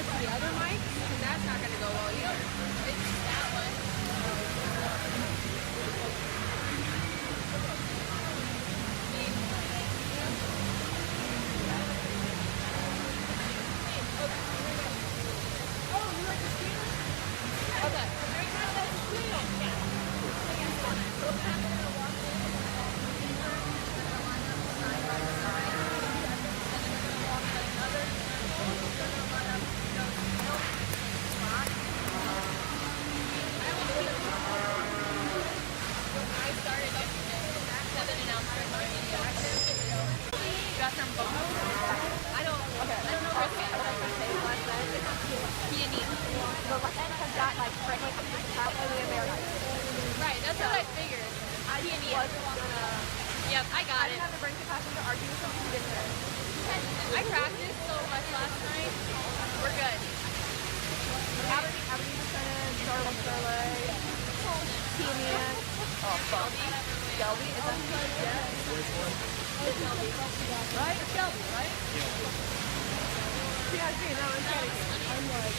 to the other mic? Because that's not going to go well either. It's that one. Oh, you like the screen? Okay. Right, that's what I figured. Yep, I got it. I didn't have the brain capacity to argue with something different. I practiced so much last night. We're good. How many percentage? Starlight. Tinian. Oh, fuck. Shelby? Is that Shelby? Right? It's Shelby, right? Yeah, no, I'm kidding. I'm like,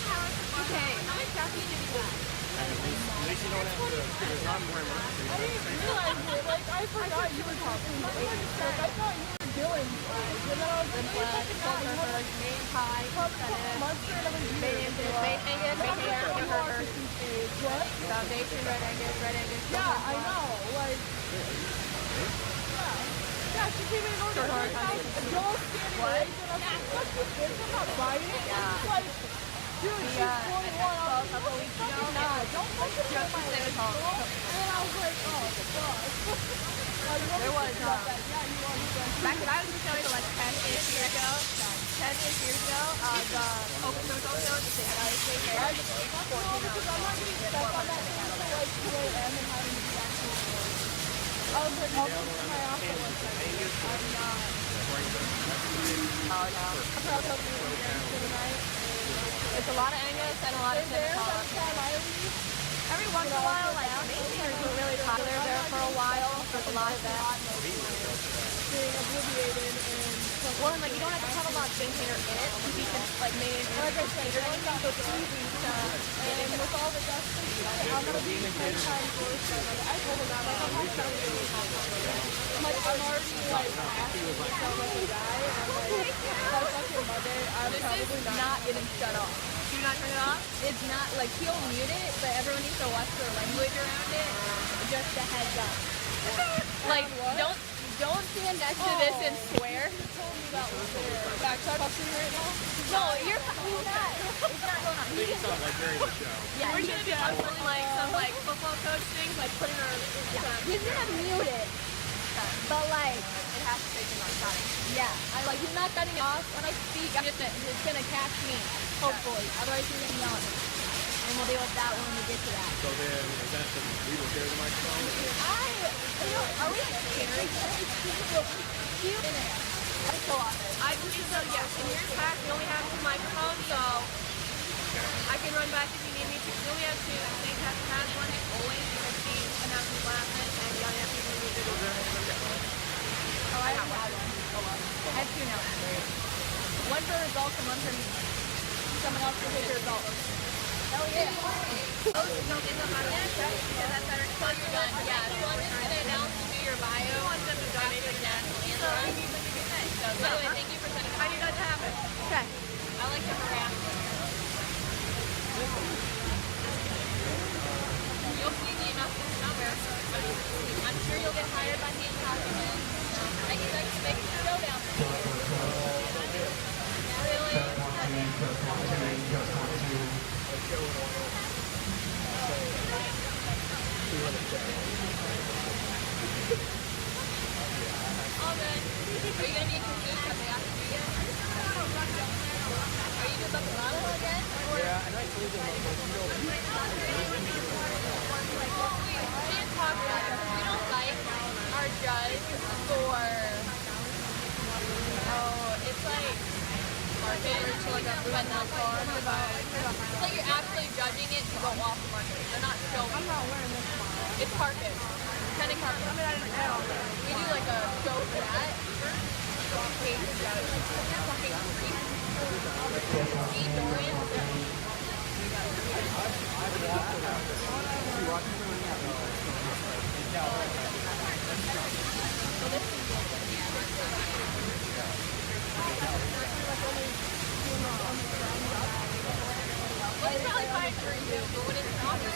okay, how many chapters did you got? At least you don't have to figure it out more. I didn't realize it. Like, I forgot you were talking. Like, I thought you were doing slides. And then I was like, main pie, monster and everything. Main Angus, what? Foundation, red Angus. Yeah, I know. Like, yeah, she came in and ordered her house. Joel standing right, and I'm like, fuck this bitch, I'm not buying it. It's like, dude, she's 21. I was like, don't fucking do my leg, girl. And then I was like, oh, fuck. There was, back when I was in Philly for like 10-ish years ago, the Oklahoma, the thing that I was saying there, I was 14 because I'm not getting stuck on that thing until like 2 a.m. and having to be back to work. I was like, I'll go to my office one second. I'm not. Oh, no. I'm probably hoping to be for the night. It's a lot of Angus and a lot of there cinnamon. by the time I leave. Every once in a while, like, Mainsters were really popular there for a while. There's a lot of that. Being obliviated and... Well, and like, you don't have to have a lot of container in it. You can, like, Mainsters. Like I said, you're going down to the easy stuff. And with all the dust and shit, I'm going to be 10 times worse. Like, I told him that. Like, I'm not trying to do it. I'm like, I'm already, like, asking to tell what the guy. And I'm like, by fucking Monday, I'm probably not getting shut off. Do you not turn it off? It's not, like, he'll mute it, but everyone needs to watch their language around it. Just a heads up. Like, don't stand next to this and swear. back talking right now? No, he's not. It's not going on. Maybe something like during the show. Yeah, we're gonna be pulling like some like football coach things, like putting our. Yeah, he's gonna mute it, but like it has to take him on time. Yeah, he's not cutting it off when I speak. It's gonna catch me, hopefully. Otherwise, he's gonna yell at me, and we'll deal with that when we get to that. So then, is that the we will share the microphone? Are we like sharing? Cute in it. That's so awesome. I believe so. Yes. In your pack, we only have 2 microphones, so I can run back if you need me to. We only have 2. Nate has one always because he announced his last night, and the other has to do it. Oh, I have one. I have 2 now. One for results and one for someone else to hit your results. Hell yeah. Oh, don't get them out of the check because that's better. Plus you're done. Yeah, as long as they announce to do your bio, you want them to donate the national anthem. So, by the way, thank you for sending it. I need that to happen. Okay. I like to harass. You'll see the announcement number. I'm sure you'll get hired by hand documents. I can like make it go down. Really? All good. Are you going to be in Kazoo because they asked you yet? Are you doing the model again? Yeah, and I told them We didn't talk about it. We don't like our judge for, it's like market, but not like it's like you're actually judging it to go off the market. They're not showing. I'm not wearing this tomorrow. It's carpet. Kind of carpet. I mean, I didn't know. We do like a show for that. Fucking creep. Eat Dorian. Well, it's probably fine for you, but when it's not so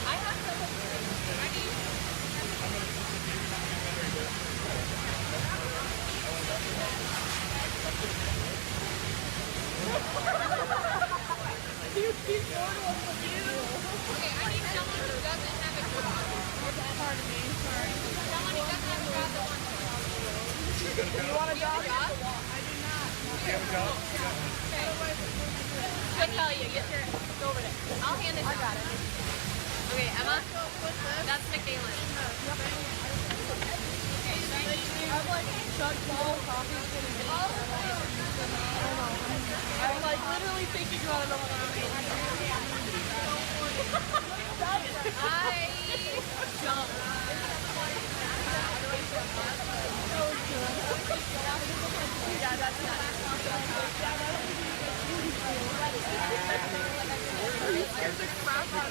I have some ready. Okay, I need someone who doesn't have a job. Pardon me, sorry. Someone who doesn't have a job that wants to. You want a job? I do not. Do you have a job? Okay. She'll tell you. Get your go over there. I'll hand it. I got it. Okay, Emma. That's Michaela. I'm like Chuck Ball coffee. I'm like literally thinking about it all the time. I jumped. Yeah, that's nice. There's a crowd out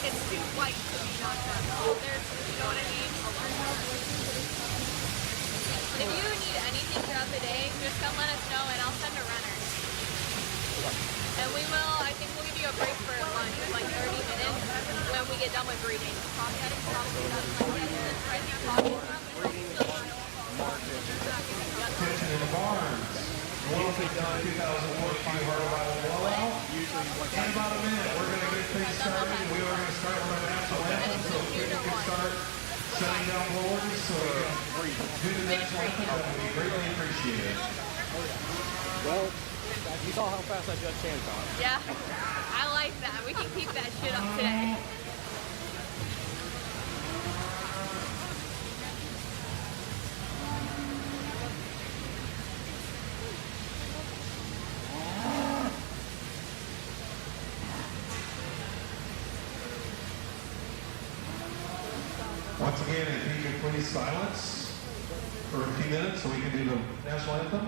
It's too white to be knocked up. There's, you know what I mean? But if you need anything throughout the day, just come let us know and I'll send a runner. And we will, I think we'll give you a break for lunch, like 30 minutes when we get done with breeding. Attention in the barns. We'll be done 2004 Hard Arrival Blowout. In about a minute, we're going to get things started, and we are going to start with our national anthem, so if people can start shutting down blowers or do the national anthem, that would be greatly appreciated. Well, you saw how fast I just changed on. Yeah, I like that. We can keep that shit up today. Once again, if you could please silence for a few minutes so we can do the national anthem.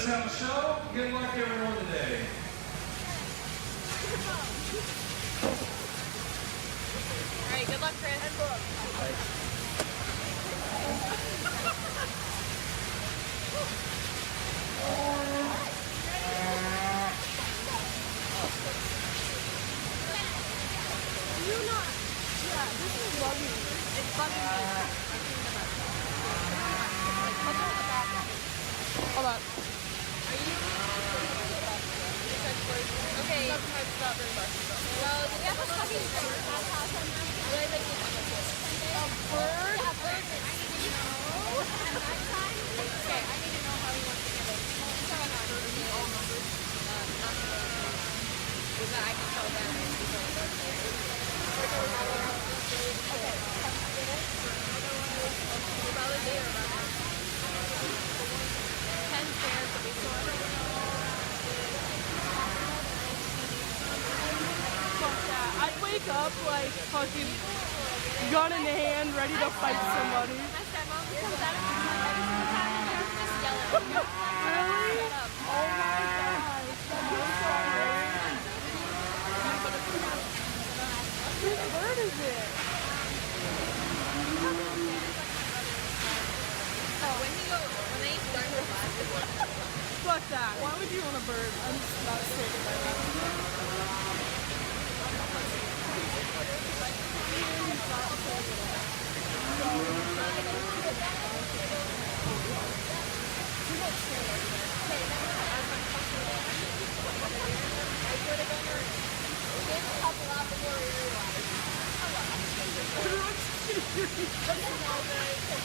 Let's have a show. Good luck, everyone, today. All right, good luck, Chris. And book. You're not. Yeah, this is bugging me. It's bugging me. Hold on. Okay. Sometimes it's not very much. So we have a fucking bird. Really make it A bird? Yeah, a bird. I need to know. Okay. I need to know how he wants to get it. All numbers. With that, I can tell them. Probably there about 10 pairs of each one. Fuck that. I'd wake up like fucking gun in hand, ready to fight somebody. My stepmom comes out of the every single time and they're just yelling. Really? Shut up. Oh my gosh. Whose bird is it? When they start their classes, Fuck that. Why would you want a bird? I'm just not taking that.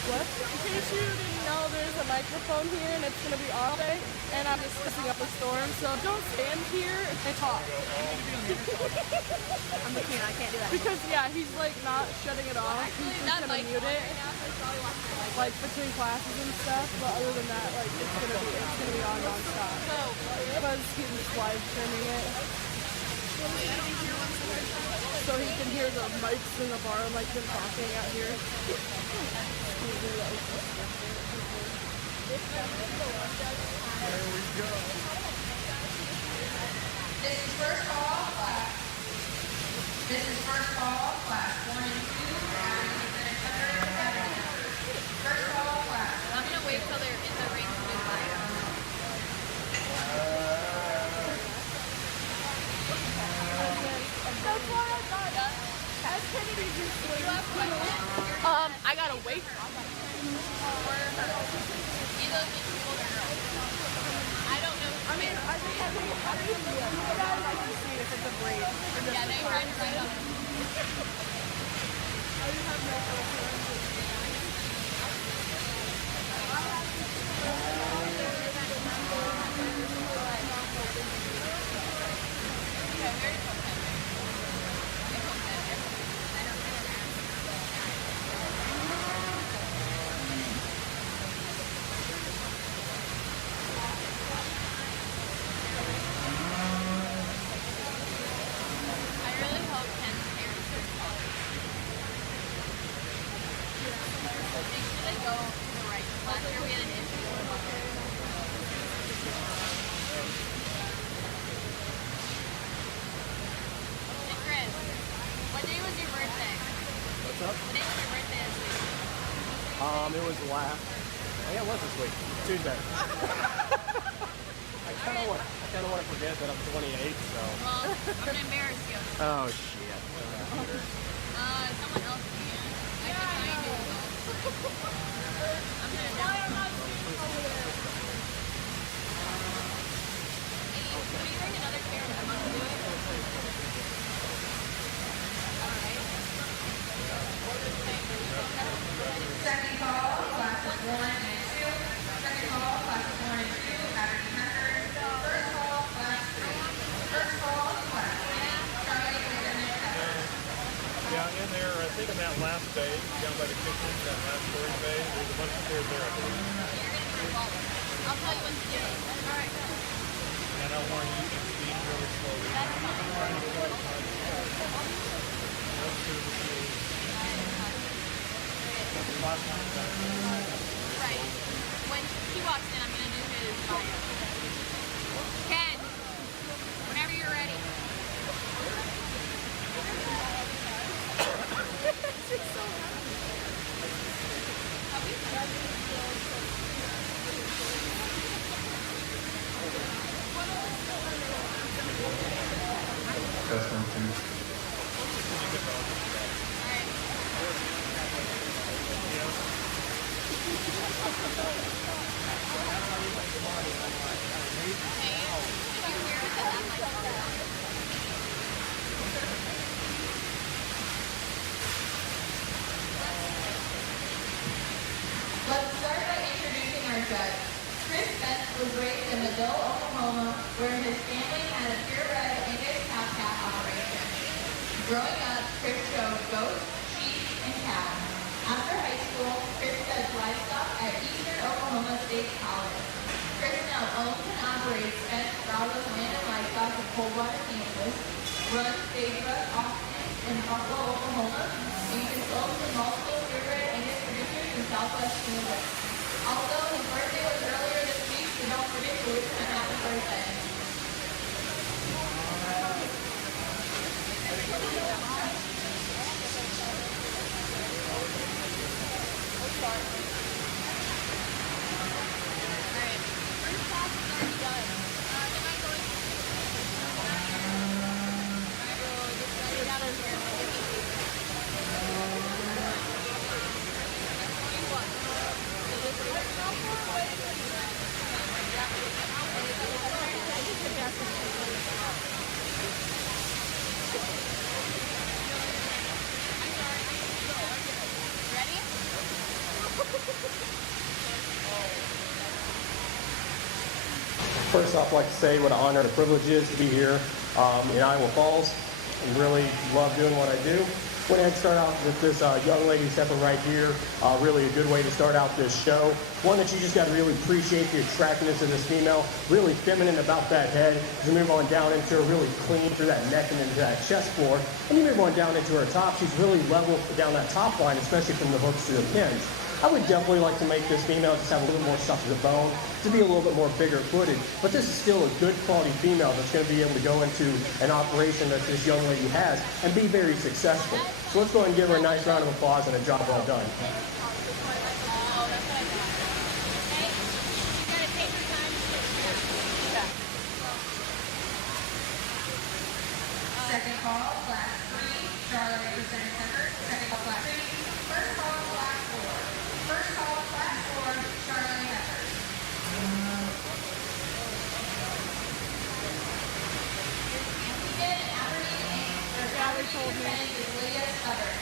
What? In case you didn't know, there's a microphone here and it's gonna be all day, and I'm just setting up a storm, so don't stand here and talk. I'm the queen, I can't do that. Because yeah, he's like not shutting it off. He's just gonna mute it, like between classes and stuff. But other than that, like it's gonna be on nonstop. Because he's live streaming it. So he can hear the mics in the bar like him talking out here. There we go. This is first call, class. This is first call, class 1 and 2, average percentage 100. First call, class. I'm gonna wait till they're in the ring to do fire. That's why I thought as Kennedy just Do you have questions? I gotta wait. Or her. Either of these people are girls. I don't know. I mean, I think you guys like to see if it's a breed. Yeah, they tried to write up. I do have no filter. I really hope Ken's parents are calling. Make sure they go to the right. Last year we had an issue. Hey Chris, what day was your birthday? What's up? What day was your birthday this week? It was last. Yeah, it was this week. Tuesday. I kind of want to forget that I'm 28, so. Well, I'm gonna embarrass you. Oh shit. Someone else can. I can tell you do it. I'm gonna announce. Hey, can you bring another chair and I'm gonna do it? Alright. Second call, classes 1 and 2. Second call, classes 1 and 2, average 100. First call, class 3. First call, class 3. Charlie, percentage 7. Yeah, in there, I think in that last bay, down by the kitchen, that last storage bay, there's a bunch of stairs there, I believe. You're gonna be involved. I'll tell you when to do it. Alright. And I want you to speed really slowly. That's fine. Last time, Right. When he walks in, I'm gonna do his bio. Growing up, Chris showed goats, sheep, and cows. After high school, Chris does livestock at Eastern Oklahoma State College. Chris now owns and operates Spence Bravos Land and Livestock in Coldwater, Kansas, runs stage rut auctions in Buffalo, Oklahoma, and consults with multiple purebred Angus producers in Southwest Kansas. Also, his birthday was earlier this week, so don't forget to wish him a happy birthday. First off, I'd like to say what an honor and a privilege it is to be here in Iowa Falls. I really love doing what I do. Went ahead and start out with this young lady stepping right here. Really a good way to start out this show. One that you just got to really appreciate the attractiveness of this female. Really feminine about that head. As you move on down into her, really clean through that neck and into that chest floor. And you move on down into her top. She's really level down that top line, especially from the hooks to the pins. I would definitely like to make this female just have a little more stuff to the bone, to be a little bit more bigger footed. But this is still a good quality female that's going to be able to go into an operation that this young lady has and be very successful. So let's go ahead and give her a nice round of applause and a job well done. Second call, class 3, Charlotte representing Center. Second call, class 3. First call, class 4. First call, class 4, Charlotte Heather. Seated Aberdeen Inc. Their salary defendant is Lydia Southern.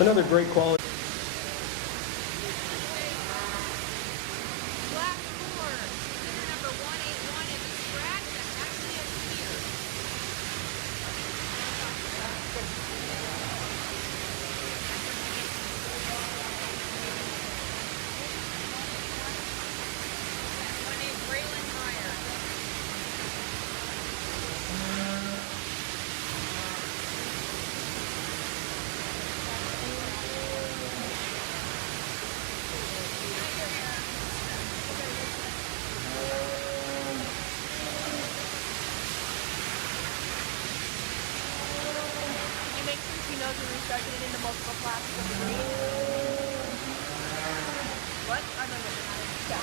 Another great quality. Black 4, consider number 181 is a scratch that actually appeared. One named Braylon Meyer. Can you make sure she knows when we start getting into multiple classes of the green? What? I don't know. Yeah.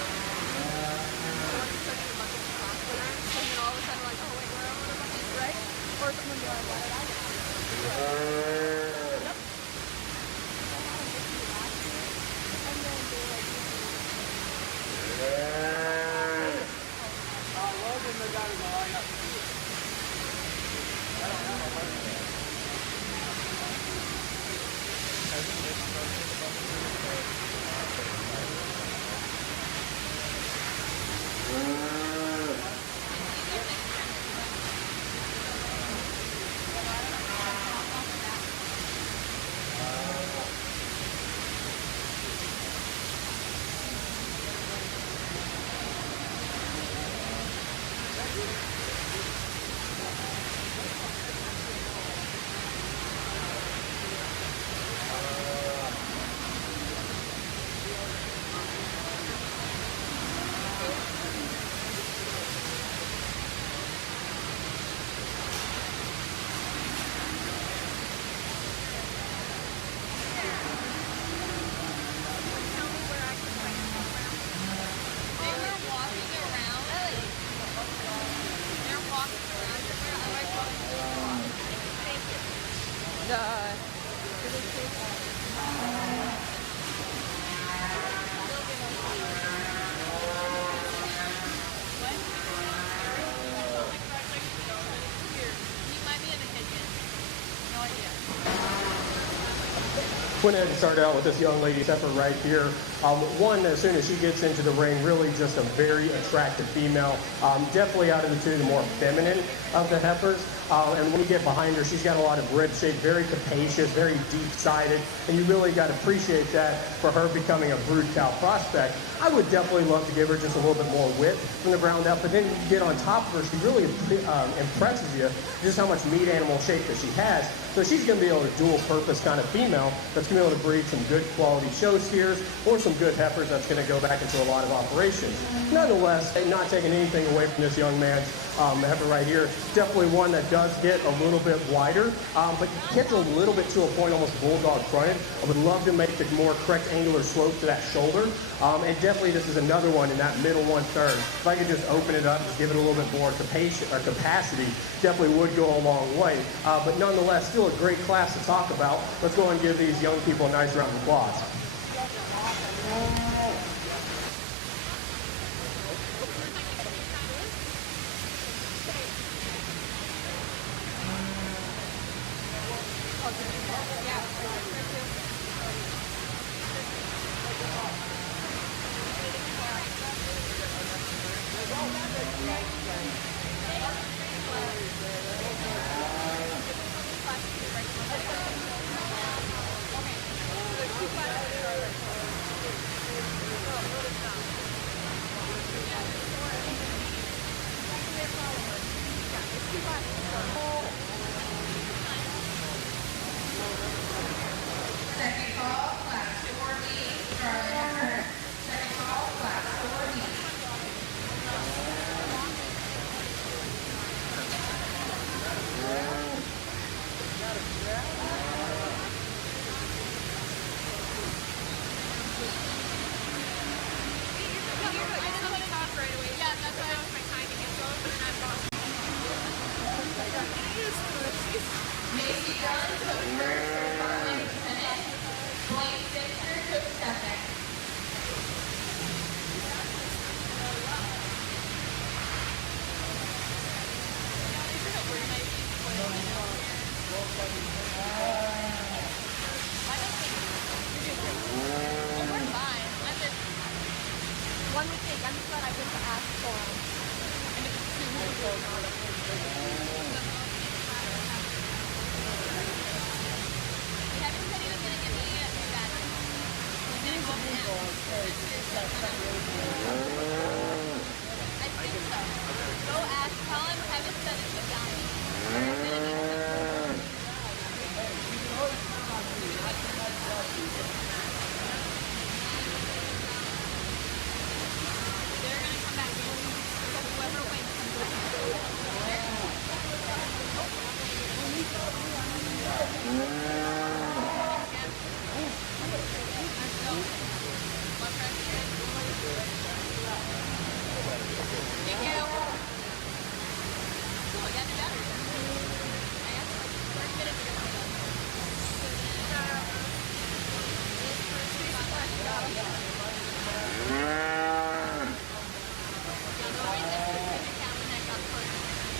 And then all of a sudden, like, oh wait, where am I? Right? Or someone be like, why did I get it? Yep. And then they like, Went ahead and started out with this young lady's heifer right here. One, as soon as she gets into the ring, really just a very attractive female. Definitely out of the two, the more feminine of the heifers. And when you get behind her, she's got a lot of rib shape, very capacious, very deep-sided, and you really got to appreciate that for her becoming a brood cow prospect. I would definitely love to give her just a little bit more width from the ground up, but then you get on top of her, she really impresses you just how much meat animal shape that she has. So she's going to be able to dual purpose kind of female that's going to be able to breed some good quality show steers or some good heifers that's going to go back into a lot of operations. Nonetheless, not taking anything away from this young man's heifer right here, definitely one that does get a little bit wider, but gets a little bit to a point almost bulldog fronted. I would love to make the more correct angular slope to that shoulder, and definitely this is another one in that middle 1/3. If I could just open it up, just give it a little bit more capacity, definitely would go a long way. But nonetheless, still a great class to talk about. Let's go and give these young people a nice round of applause. Second call, class 4B, Charlie Hunter. Second call, class 4B. Macy Jones took first for Farming Lieutenant. Blaine Sixer took second. One would think, I'm just glad I didn't ask for him. And if it's too Kevin said he was going to give me a new battery. He's going to go now. I think so. Go ask, tell him Kevin said it's a battery. They're going to come back in. Whoever wins comes back. Thank you. Cool, I got the battery. I asked like 30 minutes ago.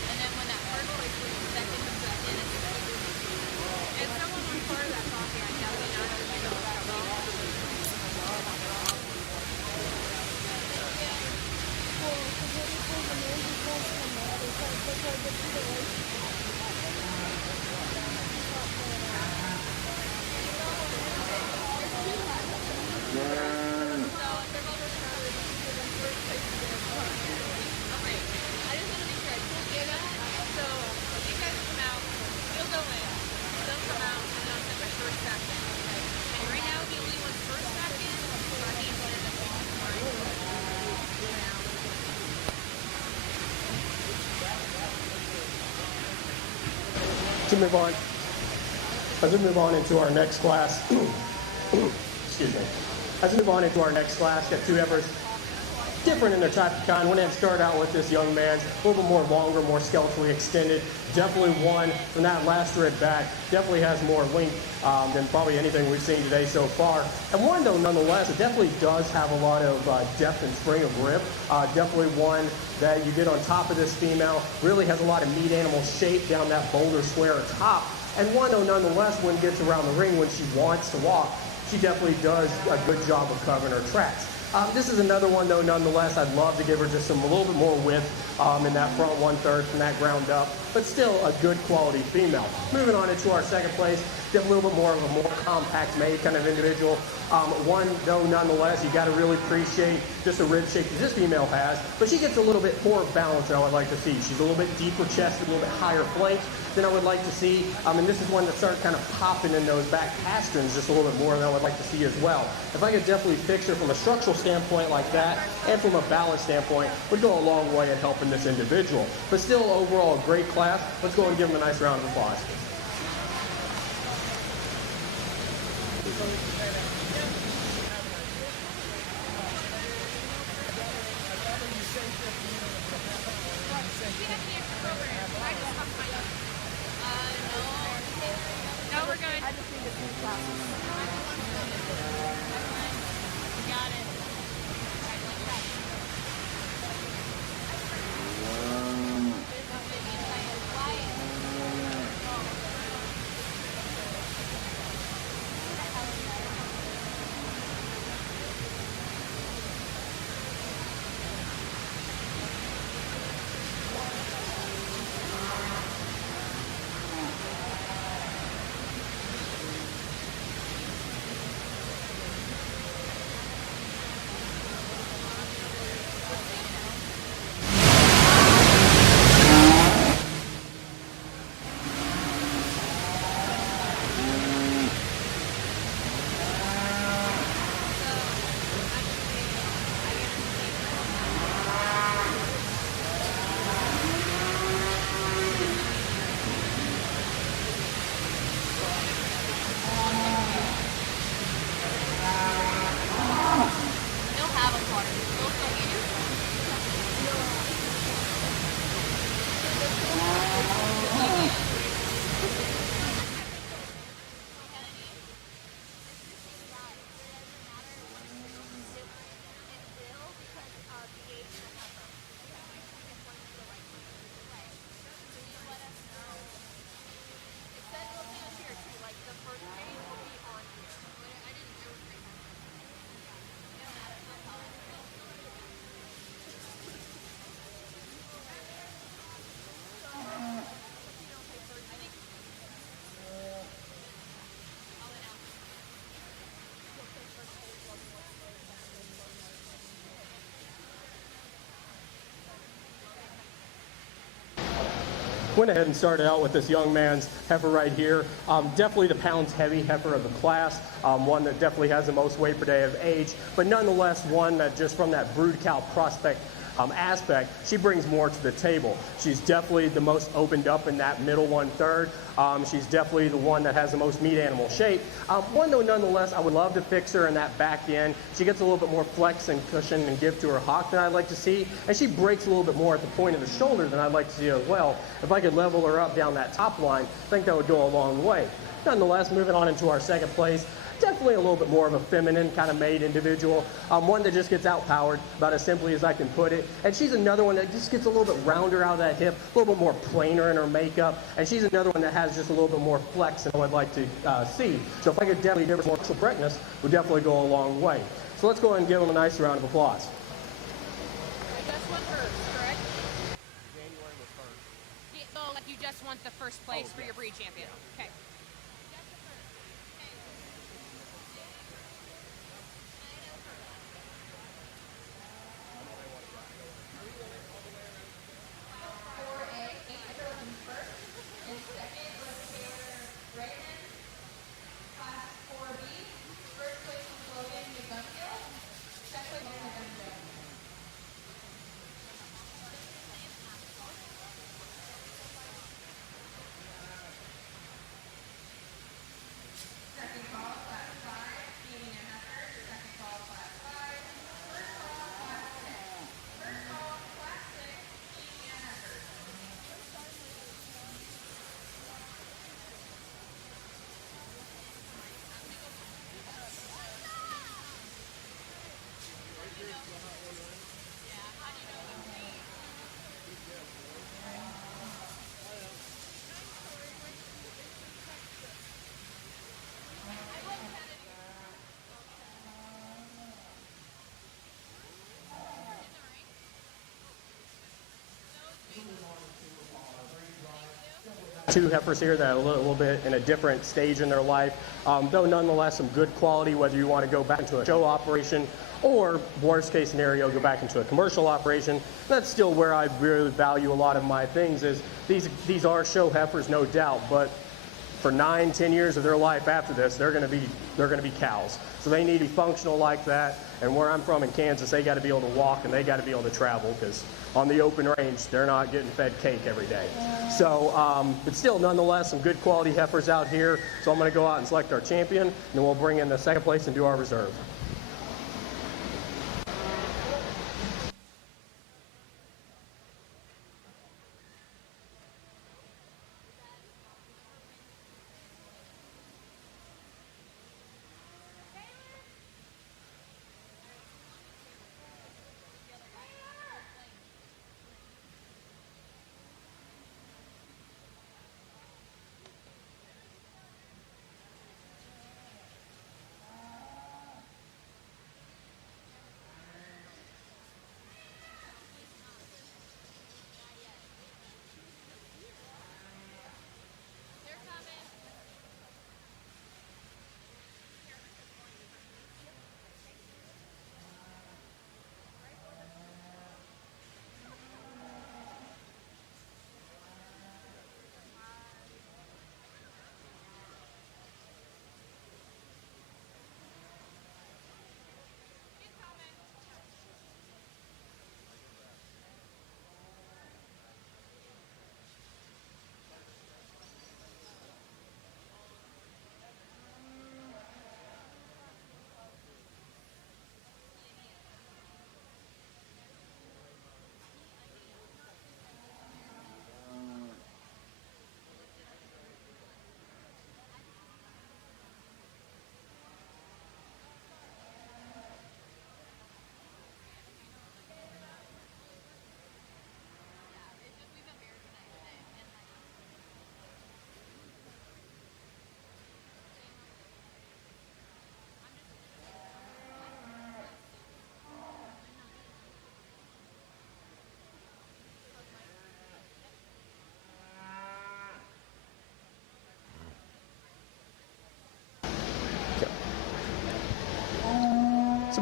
And then when that first place was second to second, if someone was part of that coffee, I definitely not going to know about As we move on into our next class, excuse me. As we move on into our next class, got two heifers different in their type of kind. Went ahead and started out with this young man's, a little bit more longer, more skeletally extended. Definitely one from that last rib back. Definitely has more length than probably anything we've seen today so far. And one, though, nonetheless, it definitely does have a lot of depth and spring of rib. Definitely one that you get on top of this female. Really has a lot of meat animal shape down that boulder square top. And one, though, nonetheless, when it gets around the ring, when she wants to walk, she definitely does a good job of covering her tracks. This is another one, though, nonetheless. I'd love to give her just a little bit more width in that front 1/3 from that ground up, but still a good quality female. Moving on into our second place, get a little bit more of a more compact made kind of individual. One, though, nonetheless, you got to really appreciate just the rib shape that this female has, but she gets a little bit more balance than I would like to see. She's a little bit deeper chested, a little bit higher flanks than I would like to see. And this is one that starts kind of popping in those back pasterns just a little bit more than I would like to see as well. If I could definitely fix her from a structural standpoint like that and from a balance standpoint, would go a long way in helping this individual. But still, overall, a great class. Let's go and give them a nice round of applause. No, we're good. I just need to see classes. Got it. Went ahead and started out with this young man's heifer right here. Definitely the pounds heavy heifer of the class, one that definitely has the most weight per day of age, but nonetheless one that just from that brood cow prospect aspect, she brings more to the table. She's definitely the most opened up in that middle 1/3. She's definitely the one that has the most meat animal shape. One though, nonetheless, I would love to fix her in that back end. She gets a little bit more flex and cushion and give to her hock than I'd like to see, and she breaks a little bit more at the point of the shoulder than I'd like to see as well. If I could level her up down that top line, I think that would go a long way. Nonetheless, moving on into our second place, definitely a little bit more of a feminine kind of made individual, one that just gets outpowered about as simply as I can put it. And she's another one that just gets a little bit rounder out of that hip, a little bit more plainer in her makeup, and she's another one that has just a little bit more flex than I would like to see. So if I could definitely give her more correctness, would definitely go a long way. So let's go ahead and give them a nice round of applause. I just want first, correct? January was first. Yeah, so like you just want the first place for your breed champion. Okay. two heifers here that are a little bit in a different stage in their life, though nonetheless some good quality, whether you want to go back into a show operation or worst case scenario, go back into a commercial operation. That's still where I really value a lot of my things. Is these are show heifers, no doubt, but for 9-10 years of their life after this, they're going to be cows. So they need to be functional like that. And where I'm from in Kansas, they got to be able to walk and they got to be able to travel, because on the open range, they're not getting fed cake every day. So, but still, nonetheless, some good quality heifers out here. So I'm going to go out and select our champion, and then we'll bring in the second place and do our reserve. So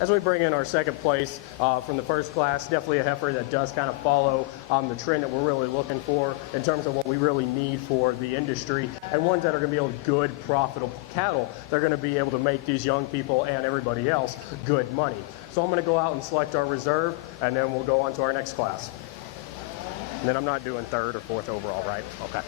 as we bring in our second place from the first class, definitely a heifer that does kind of follow the trend that we're really looking for in terms of what we really need for the industry, and ones that are going to be able to good, profitable cattle. They're going to be able to make these young people and everybody else good money. So I'm going to go out and select our reserve, and then we'll go on to our next class. And then I'm not doing third or fourth overall, right? Okay.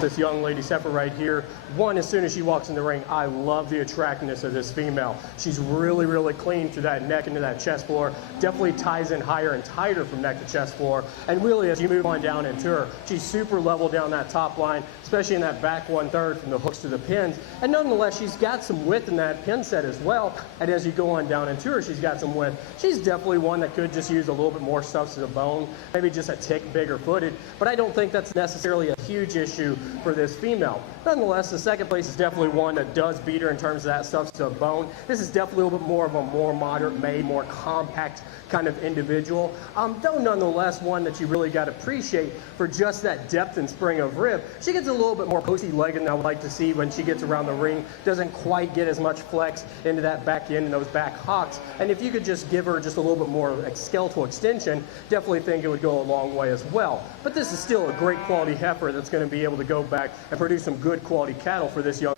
with this young lady heifer right here. One, as soon as she walks in the ring, I love the attractiveness of this female. She's really, really clean to that neck and to that chest floor. Definitely ties in higher and tighter from neck to chest floor. And really, as you move on down into her, she's super level down that top line, especially in that back 1/3 from the hooks to the pins. And nonetheless, she's got some width in that pin set as well. And as you go on down into her, she's got some width. She's definitely one that could just use a little bit more stuff to the bone, maybe just a tick bigger footed. But I don't think that's necessarily a huge issue for this female. Nonetheless, the second place is definitely one that does beat her in terms of that stuff to the bone. This is definitely a little bit more of a more moderate made, more compact kind of individual. Though nonetheless one that you really got to appreciate for just that depth and spring of rib. She gets a little bit more posty legged than I would like to see when she gets around the ring. Doesn't quite get as much flex into that back end and those back hocks. And if you could just give her just a little bit more skeletal extension, definitely think it would go a long way as well. But this is still a great quality heifer that's going to be able to go back and produce some good quality cattle for this young.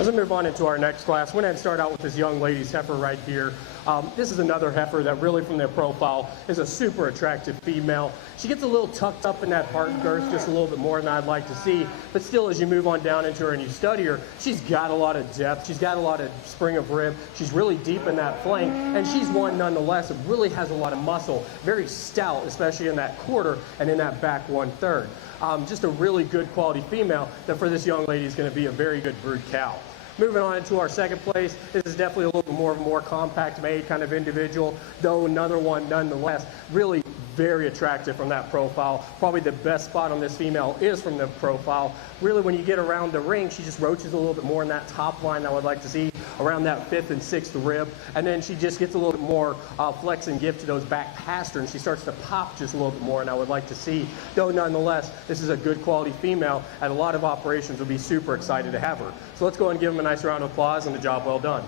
As we move on into our next class, we're going to start out with this young lady's heifer right here. This is another heifer that really from their profile is a super attractive female. She gets a little tucked up in that heart girth just a little bit more than I'd like to see, but still as you move on down into her and you study her, she's got a lot of depth, she's got a lot of spring of rib, she's really deep in that flank, and she's one nonetheless that really has a lot of muscle, very stout, especially in that quarter and in that back 1/3. Just a really good quality female that for this young lady is going to be a very good brood cow. Moving on into our second place, this is definitely a little bit more compact made kind of individual, though another one nonetheless really very attractive from that profile. Probably the best spot on this female is from the profile. Really when you get around the ring, she just roaches a little bit more in that top line I would like to see around that 5th and 6th rib. And then she just gets a little bit more flex and give to those back pasterns. She starts to pop just a little bit more and I would like to see. Though nonetheless, this is a good quality female and a lot of operations will be super excited to have her. So let's go and give them a nice round of applause and a job well done.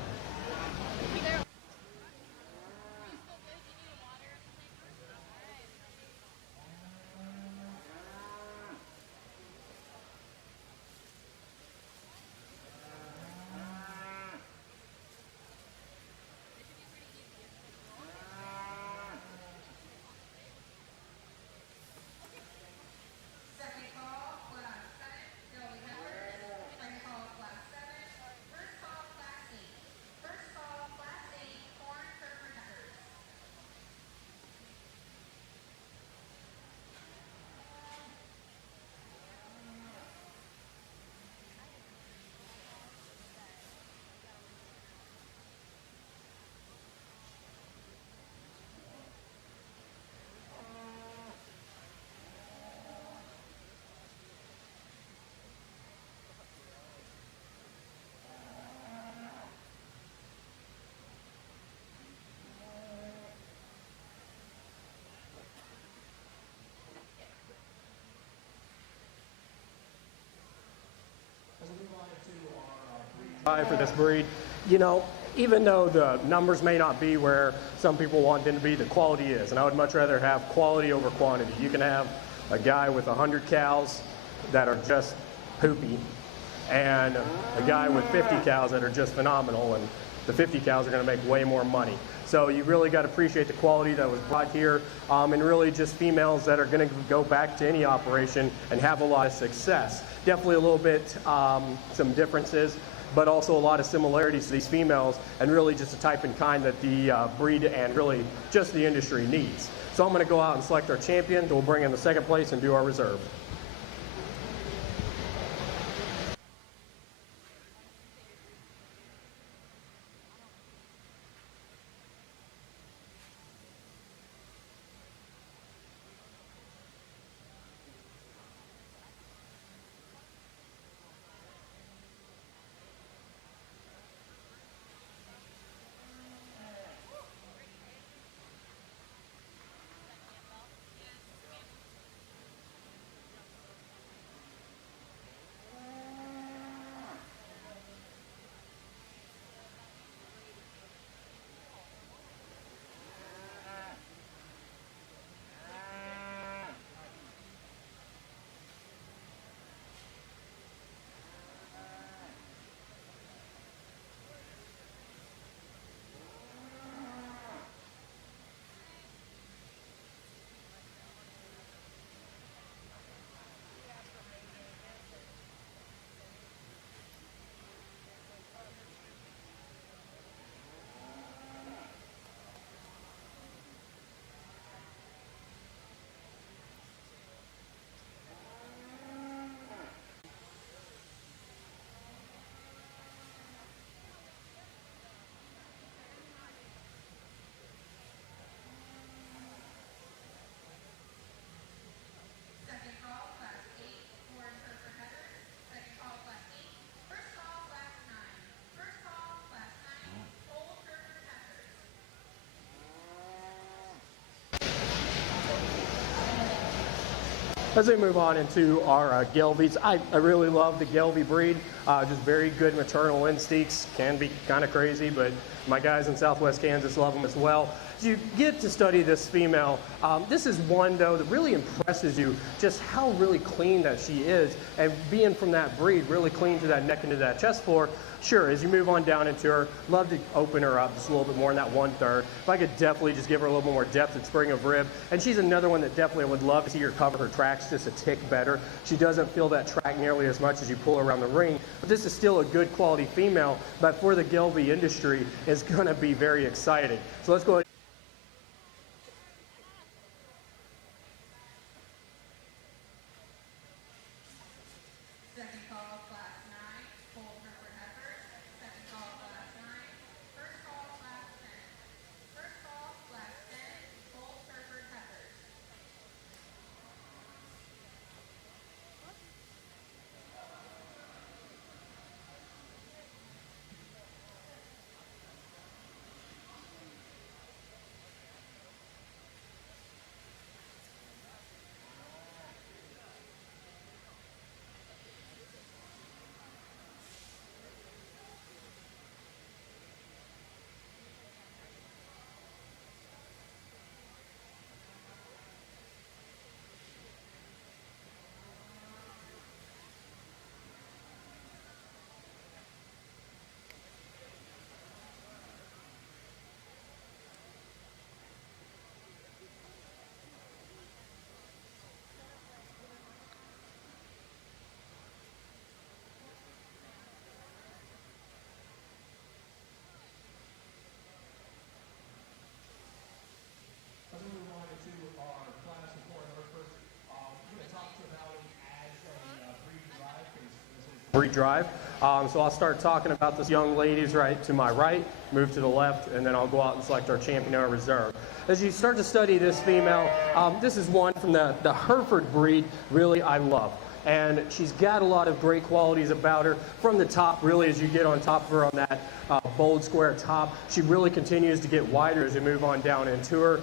for this breed. You know, even though the numbers may not be where some people want them to be, the quality is. And I would much rather have quality over quantity. You can have a guy with 100 cows that are just poopy, and a guy with 50 cows that are just phenomenal, and the 50 cows are going to make way more money. So you really got to appreciate the quality that was brought here, and really just females that are going to go back to any operation and have a lot of success. Definitely a little bit some differences, but also a lot of similarities to these females, and really just the type and kind that the breed and really just the industry needs. So I'm going to go out and select our champion. We'll bring in the second place and do our reserve. Second call, class 8, foreign Hereford heifers. Second call, class 8. First call, class 9. First call, class 9, old Hereford heifers. As we move on into our Gelbies, I really love the Gelbie breed. Just very good maternal instincts. Can be kind of crazy, but my guys in Southwest Kansas love them as well. As you get to study this female, this is one, though, that really impresses you just how really clean that she is. And being from that breed, really clean to that neck and to that chest floor. Sure, as you move on down into her, love to open her up just a little bit more in that 1/3. If I could definitely just give her a little bit more depth at spring of rib. And she's another one that definitely would love to see her cover her tracks just a tick better. She doesn't feel that track nearly as much as you pull her around the ring. But this is still a good quality female, but for the Gelbie industry, is going to be very exciting. So let's go ahead. Second call, class 9, old Hereford heifers. Second call, class 9. First call, class 10. First call, class 10, old Hereford heifers. As we move on into our class of foreign Herefords, we're going to talk about it as a breed drive, because this is Breed drive. So I'll start talking about this young ladies right to my right, move to the left, and then I'll go out and select our champion or reserve. As you start to study this female, this is one from the Hereford breed, really I love. And she's got a lot of great qualities about her. From the top, really, as you get on top of her on that bold square top, she really continues to get wider as you move on down into her.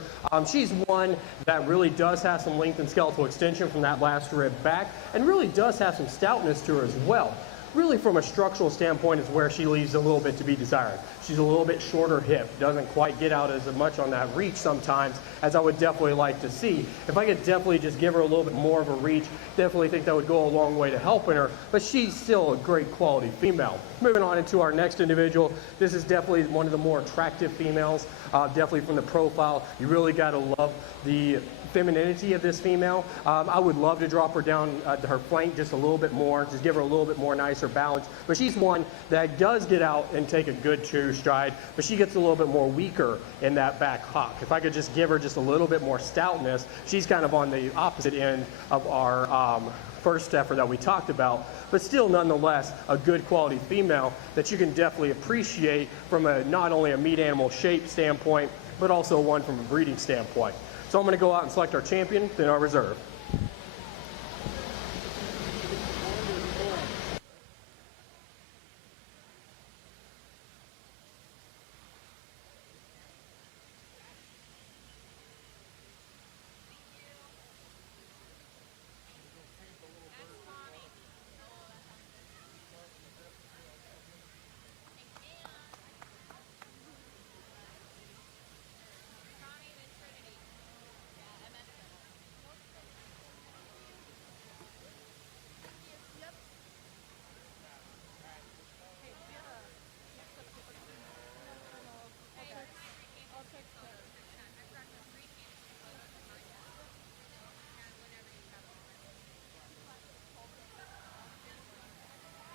She's one that really does have some length and skeletal extension from that last rib back, and really does have some stoutness to her as well. really from a structural standpoint is where she leaves a little bit to be desired. She's a little bit shorter hip, doesn't quite get out as much on that reach sometimes as I would definitely like to see. If I could definitely just give her a little bit more of a reach, definitely think that would go a long way to helping her, but she's still a great quality female. Moving on into our next individual, this is definitely one of the more attractive females, definitely from the profile. You really got to love the femininity of this female. I would love to drop her down her flank just a little bit more, just give her a little bit more nicer balance, but she's one that does get out and take a good true stride, but she gets a little bit more weaker in that back hock. If I could just give her just a little bit more stoutness, she's kind of on the opposite end of our first stepper that we talked about, but still nonetheless a good quality female that you can definitely appreciate from a not only a meat animal shape standpoint, but also one from a breeding standpoint. So I'm going to go out and select our champion, then our reserve.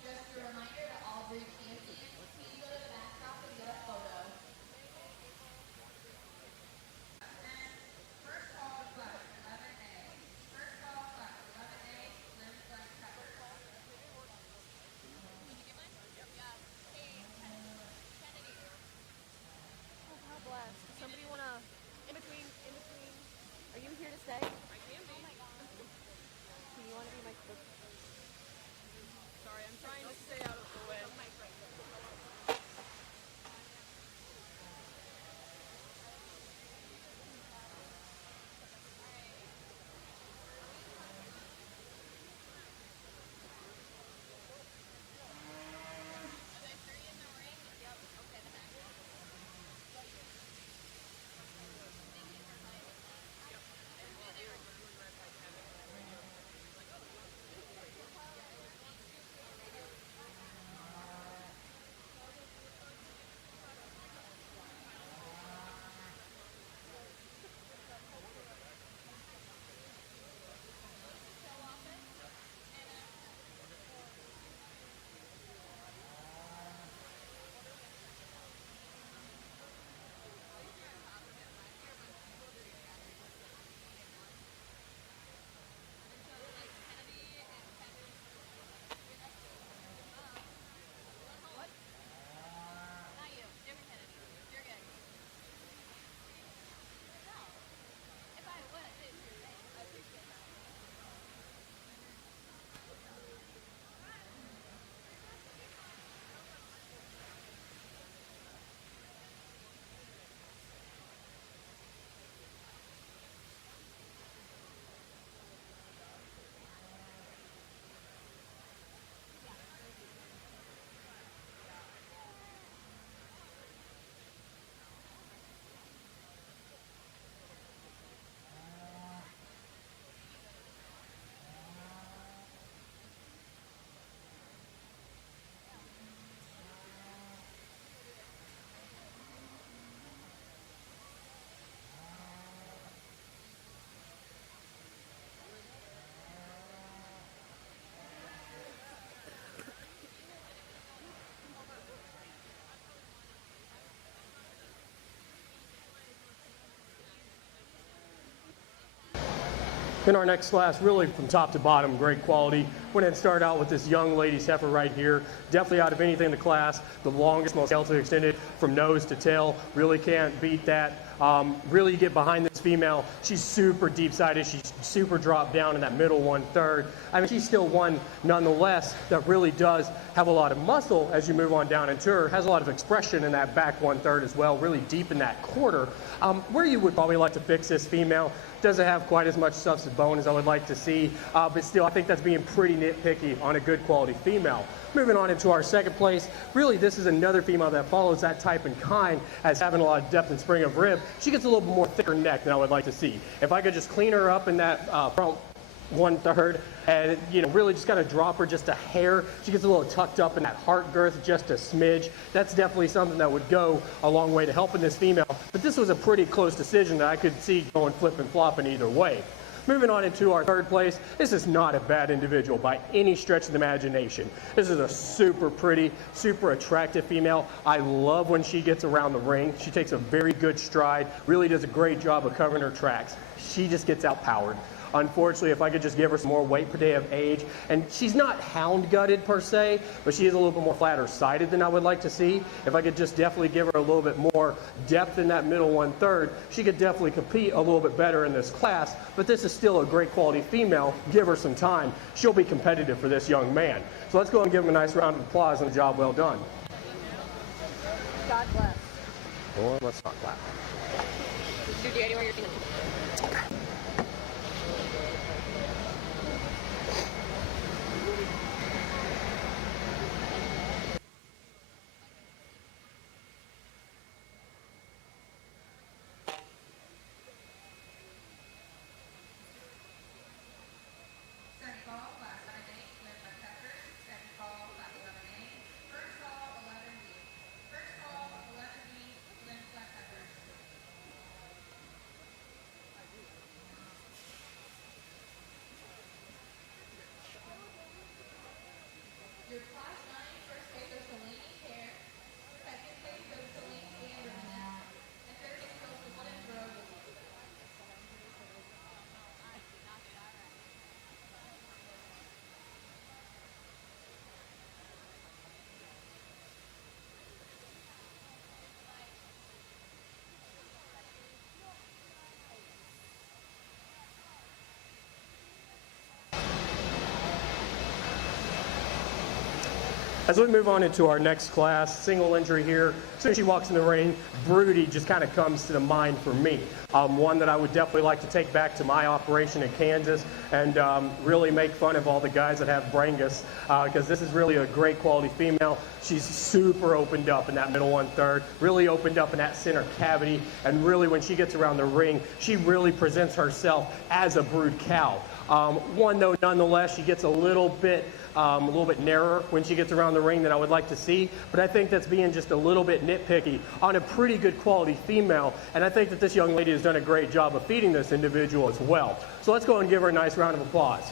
Just a reminder to all breed champions, please go to the backdrop and get a photo. And first call class 11A. First call class 11A, limbs like pepper. Oh, how blessed. Does somebody want to, in between, are you here to stay? I can be. Oh my God. Do you want to be my cook? Sorry, I'm trying to stay out of the way. In our next class, really from top to bottom, great quality. Went ahead and started out with this young lady's heifer right here. Definitely out of anything in the class, the longest, most skeleton extended from nose to tail. Really can't beat that. Really you get behind this female. She's super deep-sided. She's super dropped down in that middle 1/3. I mean, she's still one nonetheless that really does have a lot of muscle as you move on down into her. Has a lot of expression in that back 1/3 as well, really deep in that quarter. Where you would probably like to fix this female, Doesn't have quite as much substance bone as I would like to see, but still I think that's being pretty nitpicky on a good quality female. Moving on into our second place, really this is another female that follows that type and kind as having a lot of depth and spring of rib. She gets a little bit more thicker neck than I would like to see. If I could just clean her up in that front 1/3 and really just kind of drop her just a hair, she gets a little tucked up in that heart girth just a smidge. That's definitely something that would go a long way to helping this female, but this was a pretty close decision that I could see going flip and flopping either way. Moving on into our third place, this is not a bad individual by any stretch of the imagination. This is a super pretty, super attractive female. I love when she gets around the ring. She takes a very good stride, really does a great job of covering her tracks. She just gets outpowered. Unfortunately, if I could just give her some more weight per day of age, and she's not hound gutted per se, but she is a little bit more flatter sided than I would like to see. If I could just definitely give her a little bit more depth in that middle 1/3, she could definitely compete a little bit better in this class, but this is still a great quality female. Give her some time. She'll be competitive for this young man. So let's go and give him a nice round of applause and a job well done. God bless. Or let's not clap. Dude, anywhere you're thinking. Second call, class 7A, led by Peppers. Second call, class 7A. First call, 11B. First call, 11B, led by Peppers. Your class 9 first place goes to Lainey Care. Second place goes to Lainey Anderson. And third place goes to William Grove. As we move on into our next class, single injury here, as soon as she walks in the ring, Broody just kind of comes to the mind for me. One that I would definitely like to take back to my operation in Kansas and really make fun of all the guys that have Brangus, because this is really a great quality female. She's super opened up in that middle 1/3, really opened up in that center cavity, and really when she gets around the ring, she really presents herself as a brood cow. One though, nonetheless, she gets a little bit narrower when she gets around the ring than I would like to see, but I think that's being just a little bit nitpicky on a pretty good quality female, and I think that this young lady has done a great job of feeding this individual as well. So let's go and give her a nice round of applause.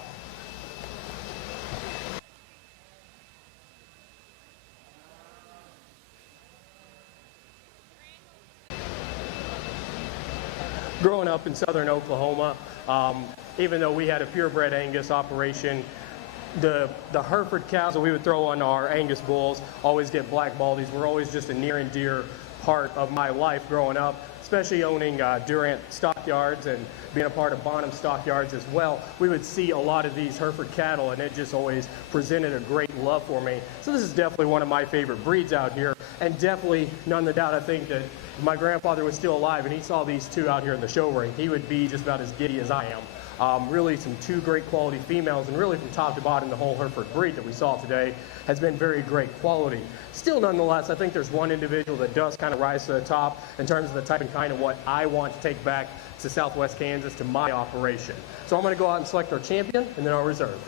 Growing up in southern Oklahoma, even though we had a purebred Angus operation, the Hereford cows that we would throw on our Angus bulls always get blackballed. These were always just a near and dear part of my life growing up, especially owning Durant stockyards and being a part of Bonham stockyards as well. We would see a lot of these Hereford cattle, and it just always presented a great love for me. So this is definitely one of my favorite breeds out here, and definitely, none of doubt, I think that if my grandfather was still alive and he saw these two out here in the show ring, he would be just about as giddy as I am. Really some two great quality females, and really from top to bottom the whole Hereford breed that we saw today has been very great quality. Still nonetheless, I think there's one individual that does kind of rise to the top in terms of the type and kind of what I want to take back to Southwest Kansas to my operation. So I'm going to go out and select our champion and then our reserve.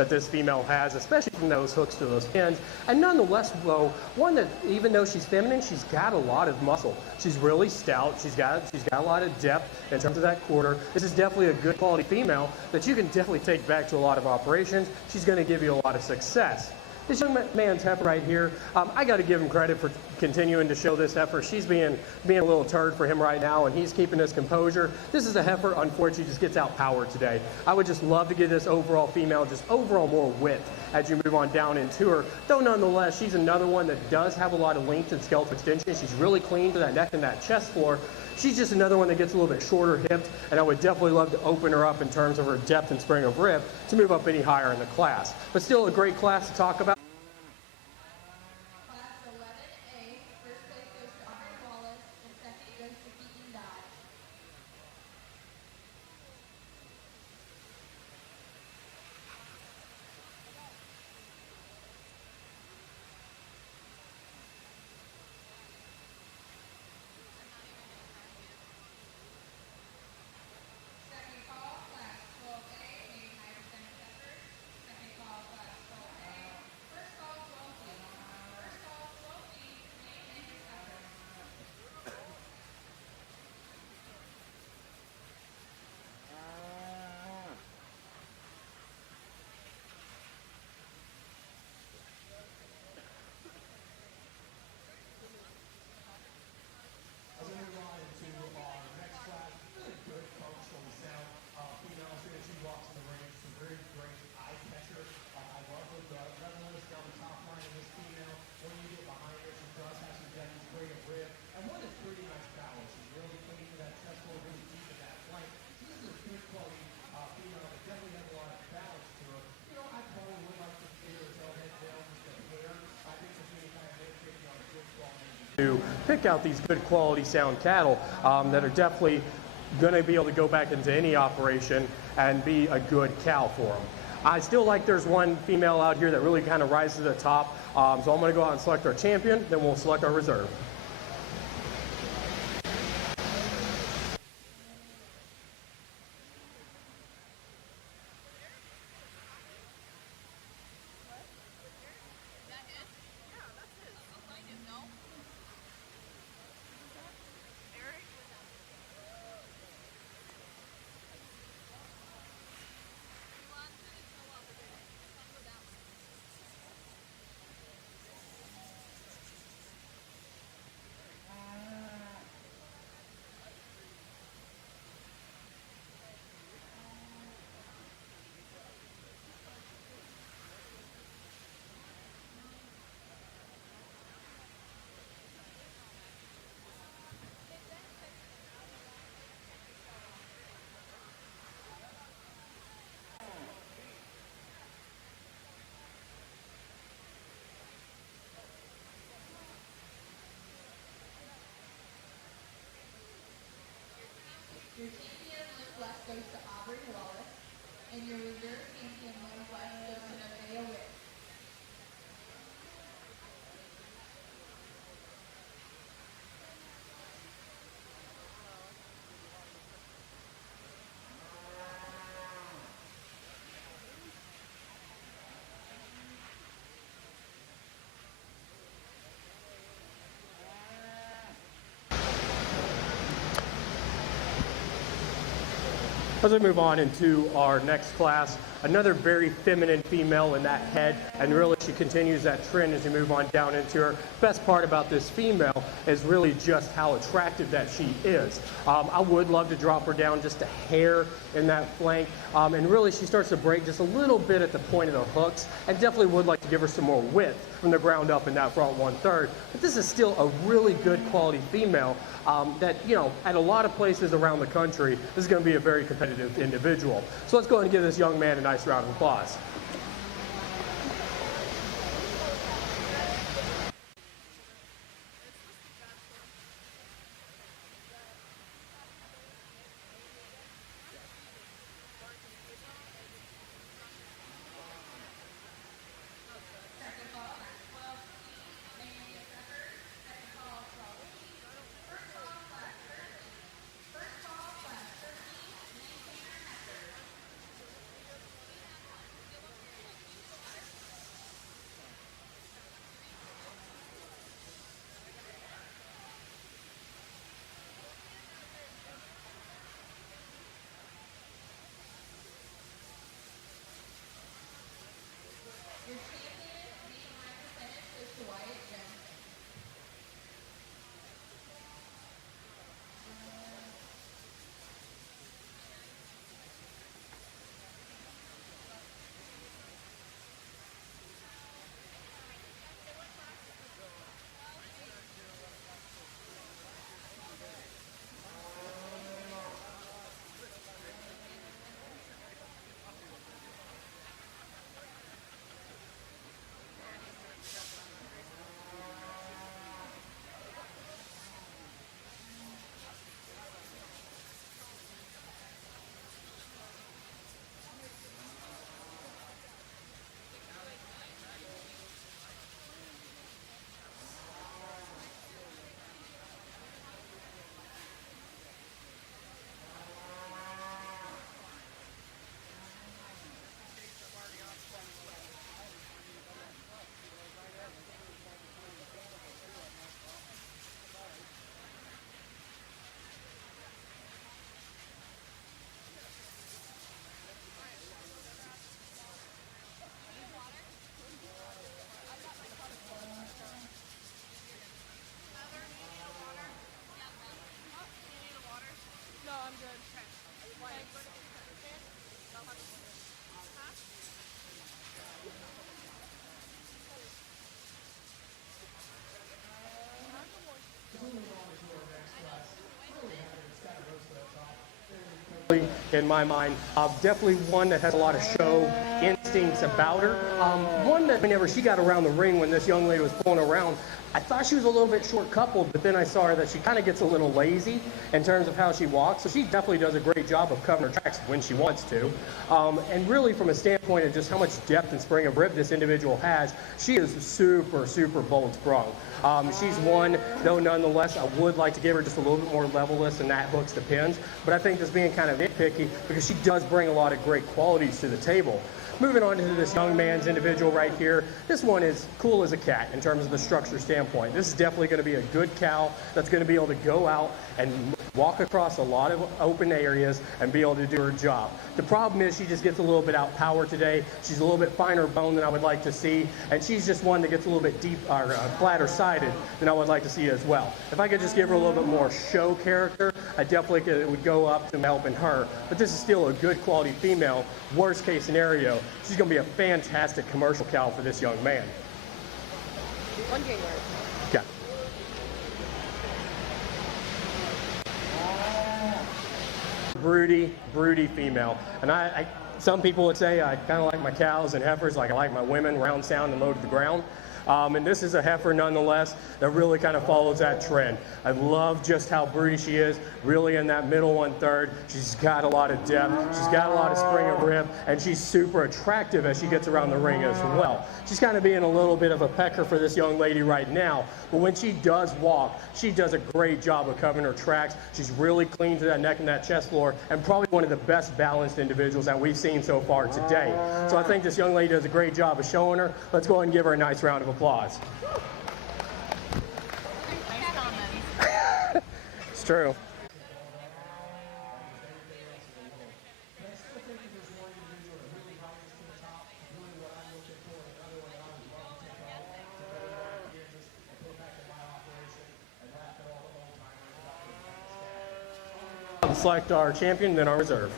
that this female has, especially from those hooks to those pins. And nonetheless, though, one that even though she's feminine, she's got a lot of muscle. She's really stout. She's got a lot of depth in terms of that quarter. This is definitely a good quality female that you can definitely take back to a lot of operations. She's going to give you a lot of success. This young man's heifer right here, I got to give him credit for continuing to show this heifer. She's being a little turd for him right now, and he's keeping his composure. This is a heifer, unfortunately, just gets outpowered today. I would just love to give this overall female just overall more width as you move on down into her. Though nonetheless, she's another one that does have a lot of length and skeletal extension. She's really clean to that neck and that chest floor. She's just another one that gets a little bit shorter hipped, and I would definitely love to open her up in terms of her depth and spring of rib to move up any higher in the class. But still a great class to talk about. Class 11A, first place goes to Aubrey Wallace, and second goes to Keaton Dye. Second call, class 12A, main high percentage heifers. Second call, class 12A. First call, 12B. First call, 12B, main interest heifers. As we move on into our next class, really good functional sound. Female, as soon as she walks in the ring, she's a very great eye catcher. I love the red notice down the top line of this female. When you get behind her, she does have some depth, she's great at rib, and one is pretty nice balance. She's really clean to that chest floor, really deep at that flank. So this is a good quality female that definitely has a lot of balance to her. You know, I probably would like to see her tail head down, just a hair. I think she's really kind of dedicated on a good quality. To pick out these good quality sound cattle that are definitely going to be able to go back into any operation and be a good cow for them. I still like there's one female out here that really kind of rises to the top. So I'm going to go out and select our champion, then we'll select our reserve. Your champion Northwest goes to Aubrey Wallace, and your reserve champion Northwest goes to Nevaeh Witt. As we move on into our next class, another very feminine female in that head, and really she continues that trend as we move on down into her. Best part about this female is really just how attractive that she is. I would love to drop her down just a hair in that flank, and really she starts to break just a little bit at the point of the hooks, and definitely would like to give her some more width from the ground up in that front 1/3. But this is still a really good quality female that, you know, at a lot of places around the country, this is going to be a very competitive individual. So let's go ahead and give this young man a nice round of applause. Second call, class 12C, main interest heifers. Second call, 12B. First call, class 13. First call, class 13, maintainer heifers. in my mind. Definitely one that has a lot of show instincts about her. One that whenever she got around the ring when this young lady was pulling around, I thought she was a little bit short coupled, but then I saw her that she kind of gets a little lazy in terms of how she walks. So she definitely does a great job of covering her tracks when she wants to. And really from a standpoint of just how much depth and spring of rib this individual has, she is super, super bold sprung. She's one, though nonetheless, I would like to give her just a little bit more levelness and that hooks the pins. But I think this being kind of nitpicky because she does bring a lot of great qualities to the table. Moving on to this young man's individual right here, this one is cool as a cat in terms of the structure standpoint. This is definitely going to be a good cow that's going to be able to go out and walk across a lot of open areas and be able to do her job. The problem is she just gets a little bit outpowered today. She's a little bit finer bone than I would like to see, and she's just one that gets a little bit deep or flatter sided than I would like to see as well. If I could just give her a little bit more show character, I definitely would go up to helping her. But this is still a good quality female. Worst case scenario, she's going to be a fantastic commercial cow for this young man. 1 January. Yeah. Broody female. And some people would say I kind of like my cows and heifers like I like my women, round, sound, and low to the ground. And this is a heifer nonetheless that really kind of follows that trend. I love just how broody she is, really in that middle 1/3. She's got a lot of depth, she's got a lot of spring of rib, and she's super attractive as she gets around the ring as well. She's kind of being a little bit of a pecker for this young lady right now, but when she does walk, she does a great job of covering her tracks. She's really clean to that neck and that chest floor, and probably one of the best balanced individuals that we've seen so far today. So I think this young lady does a great job of showing her. Let's go ahead and give her a nice round of applause. Nice comment. It's true. Select our champion, then our reserve.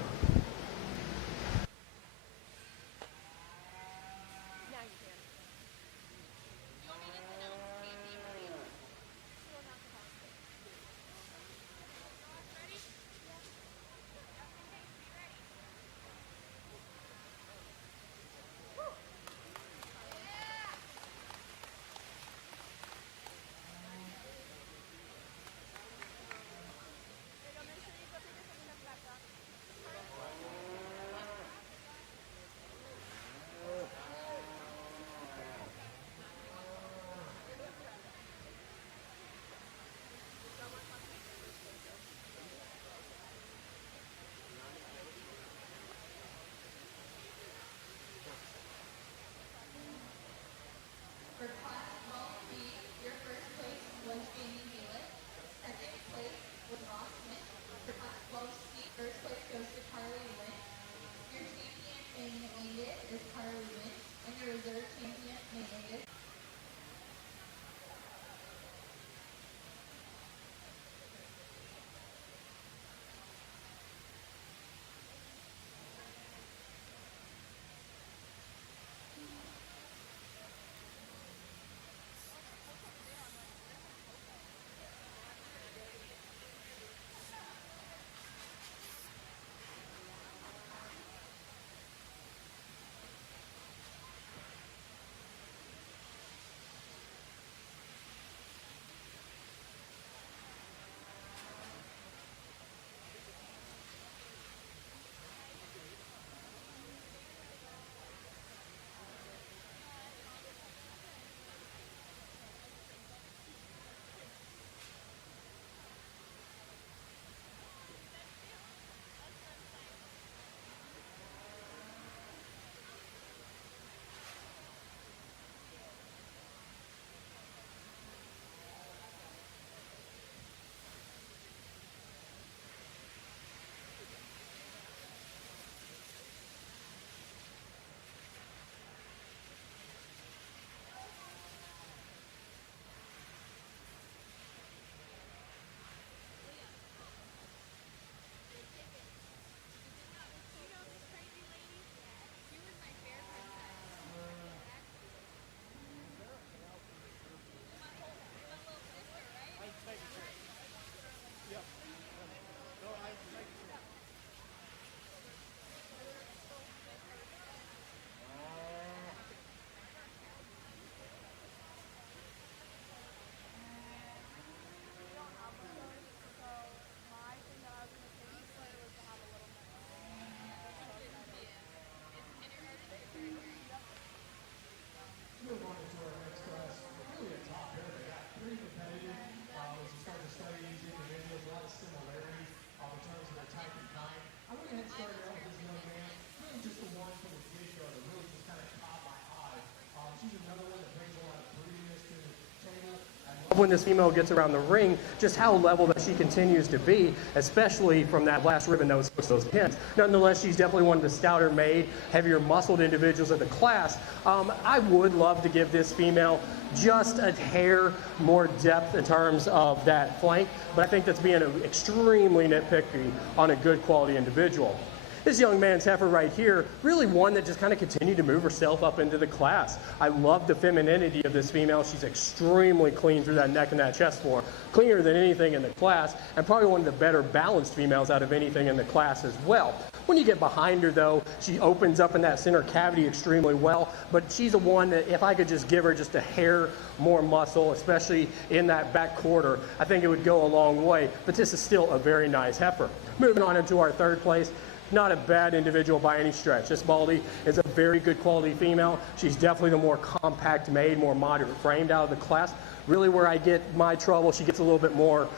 when this female gets around the ring, just how level that she continues to be, especially from that last ribbon that was those pins. Nonetheless, she's definitely one of the stouter made, heavier muscled individuals of the class. I would love to give this female just a hair more depth in terms of that flank, but I think that's being extremely nitpicky on a good quality individual. This young man's heifer right here, really one that just kind of continued to move herself up into the class. I love the femininity of this female. She's extremely clean through that neck and that chest floor, cleaner than anything in the class, and probably one of the better balanced females out of anything in the class as well. When you get behind her though, she opens up in that center cavity extremely well, but she's a one that if I could just give her just a hair more muscle, especially in that back quarter, I think it would go a long way, but this is still a very nice heifer. Moving on into our third place. Not a bad individual by any stretch. This Baldy is a very good quality female. She's definitely the more compact made, more moderate framed out of the class. Really where I get my trouble, she gets a little bit more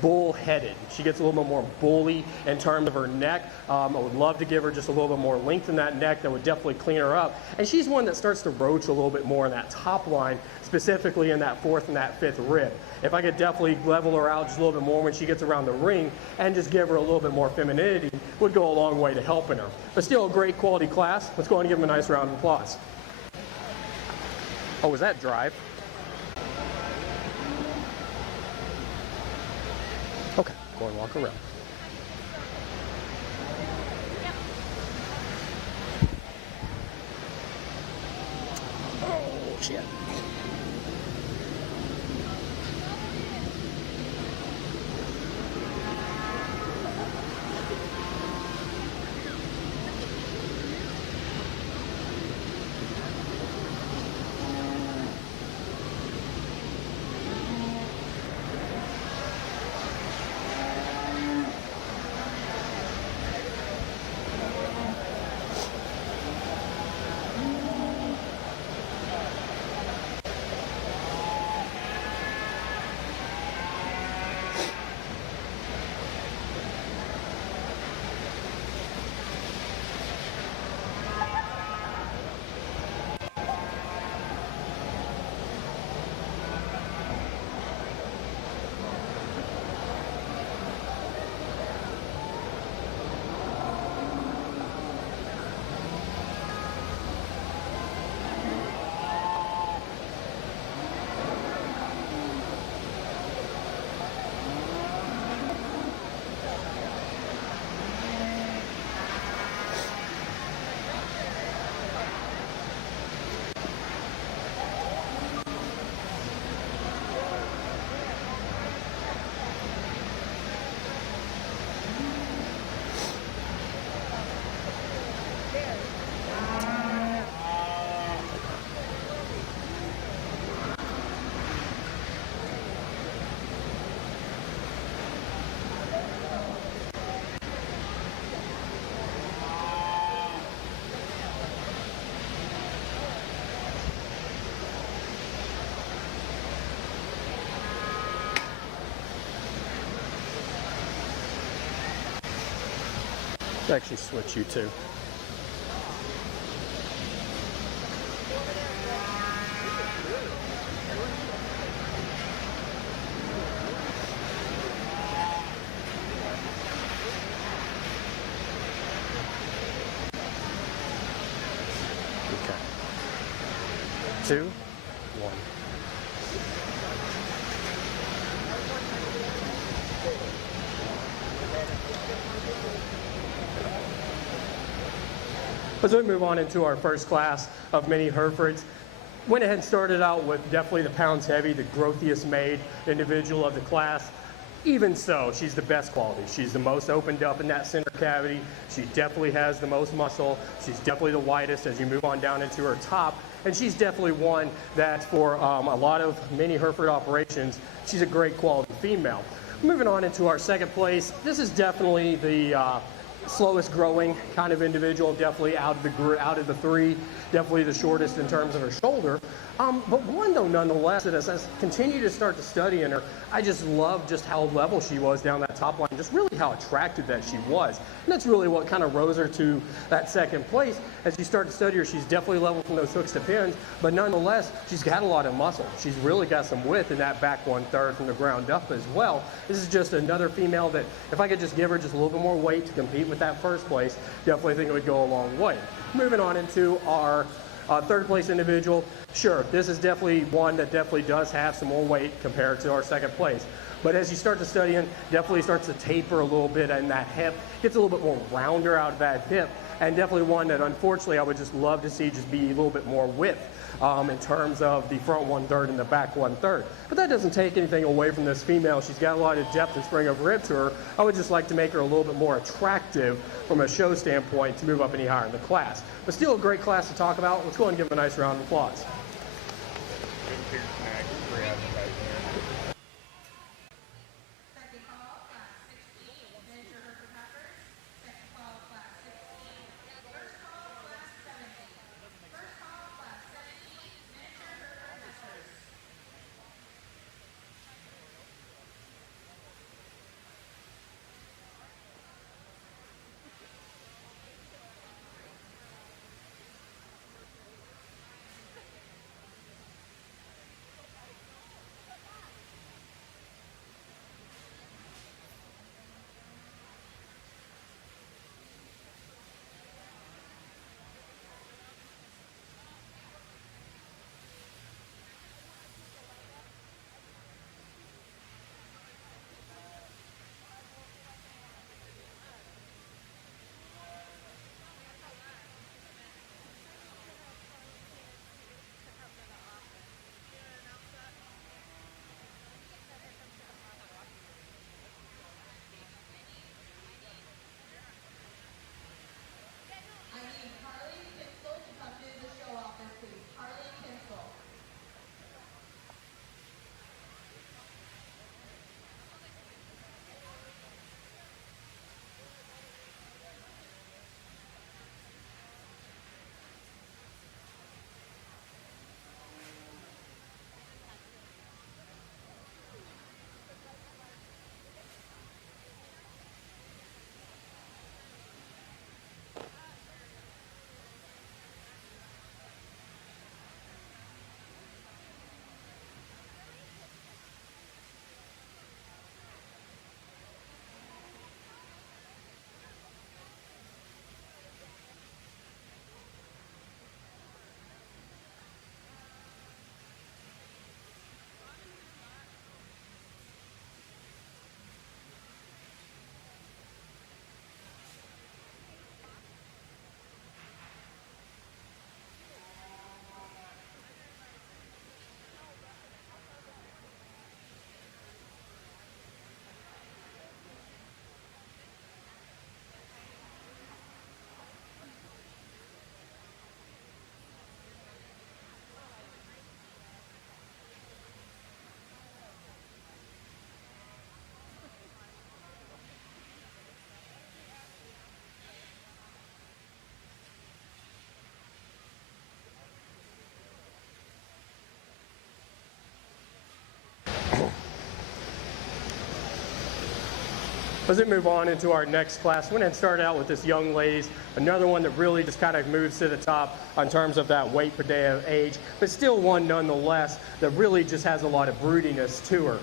bull-headed. She gets a little bit more bully in terms of her neck. I would love to give her just a little bit more length in that neck that would definitely clean her up. And she's one that starts to roach a little bit more in that top line, specifically in that fourth and that fifth rib. If I could definitely level her out just a little bit more when she gets around the ring and just give her a little bit more femininity, would go a long way to helping her. But still a great quality class. Let's go ahead and give them a nice round of applause. Oh, was that drive? Okay, go and walk around. Oh, shit. Let's actually switch you two. Okay. 2, 1. As we move on into our first class of mini Herefords, went ahead and started out with definitely the pounds heavy, the growthiest made individual of the class. Even so, she's the best quality. She's the most opened up in that center cavity. She definitely has the most muscle. She's definitely the widest as you move on down into her top. And she's definitely one that for a lot of mini Hereford operations, she's a great quality female. Moving on into our second place, this is definitely the slowest growing kind of individual, definitely out of the three, definitely the shortest in terms of her shoulder. But one, though, nonetheless, that as I continue to start to study in her, I just love just how level she was down that top line, just really how attractive that she was. And that's really what kind of rose her to that second place. As you start to study her, she's definitely level from those hooks to pins, but nonetheless, she's got a lot of muscle. She's really got some width in that back 1/3 from the ground up as well. This is just another female that, if I could just give her just a little bit more weight to compete with that first place, definitely think it would go a long way. Moving on into our third place individual, sure, this is definitely one that definitely does have some more weight compared to our second place. But as you start to study in, definitely starts to taper a little bit in that hip, gets a little bit more rounder out of that hip, and definitely one that unfortunately I would just love to see just be a little bit more width in terms of the front 1/3 and the back 1/3. But that doesn't take anything away from this female. She's got a lot of depth and spring of rib to her. I would just like to make her a little bit more attractive from a show standpoint to move up any higher in the class. But still a great class to talk about. Let's go ahead and give them a nice round of applause. Second call, class 16, miniature herper peppers. Second call, class 16. First call, class 17. First call, class 17, miniature herper peppers. I need Carly and Kinsel to come to the show office, please. Carly and Kinsel. As we move on into our next class, we went ahead and started out with this young ladies, another one that really just kind of moves to the top in terms of that weight per day of age, but still one nonetheless that really just has a lot of broodiness to her.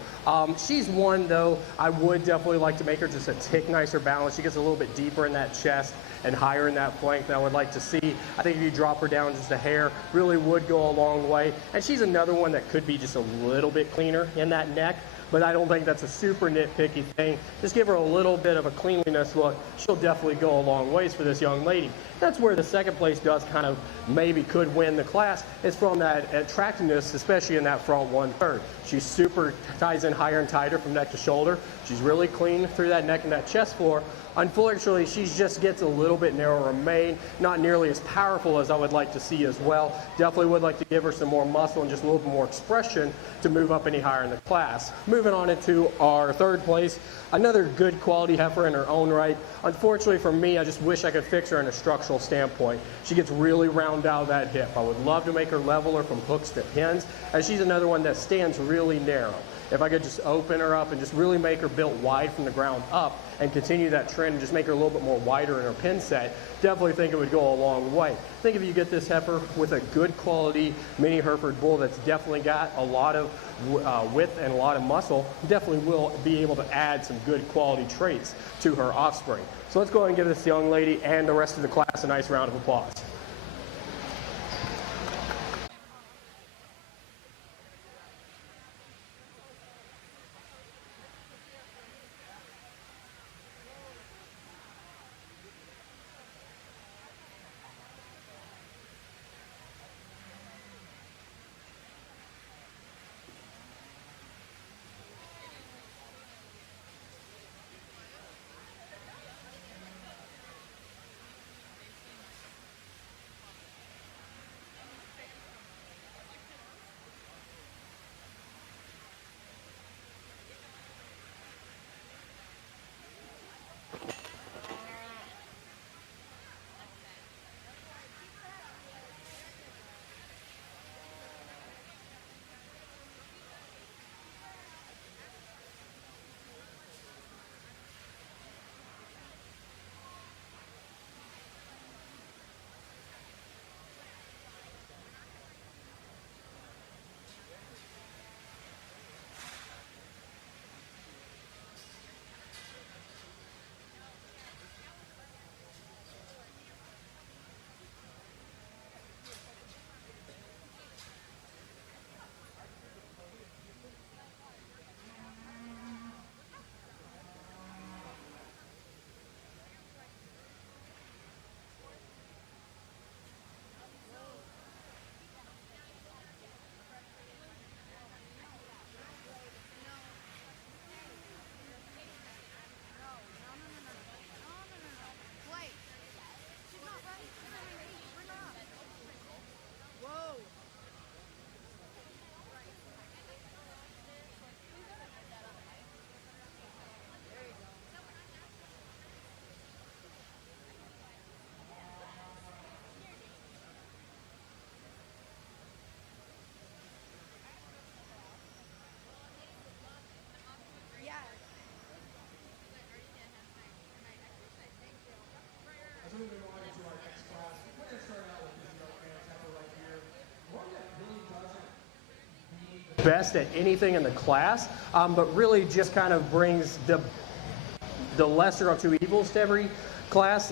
She's one, though, I would definitely like to make her just a tick nicer balance. She gets a little bit deeper in that chest and higher in that flank than I would like to see. I think if you drop her down just a hair, really would go a long way. And she's another one that could be just a little bit cleaner in that neck, but I don't think that's a super nitpicky thing. Just give her a little bit of a cleanliness look. She'll definitely go a long ways for this young lady. That's where the second place does kind of maybe could win the class. It's from that attractiveness, especially in that front 1/3. She super ties in higher and tighter from neck to shoulder. She's really clean through that neck and that chest floor. Unfortunately, she just gets a little bit narrower mane, not nearly as powerful as I would like to see as well. Definitely would like to give her some more muscle and just a little bit more expression to move up any higher in the class. Moving moving on into our third place, another good quality heifer in her own right. Unfortunately for me, I just wish I could fix her in a structural standpoint. She gets really round out of that hip. I would love to make her leveler from hooks to pins, and she's another one that stands really narrow. If I could just open her up and just really make her built wide from the ground up and continue that trend and just make her a little bit more wider in her pin set, definitely think it would go a long way. I think if you get this heifer with a good quality mini Hereford bull that's definitely got a lot of width and a lot of muscle, definitely will be able to add some good quality traits to her offspring. So let's go ahead and give this young lady and the rest of the class a nice round of applause. As we move on into our next class, we're going to start out with this young man's heifer right here. One that really doesn't be best at anything in the class, but really just kind of brings the lesser of two evils to every class.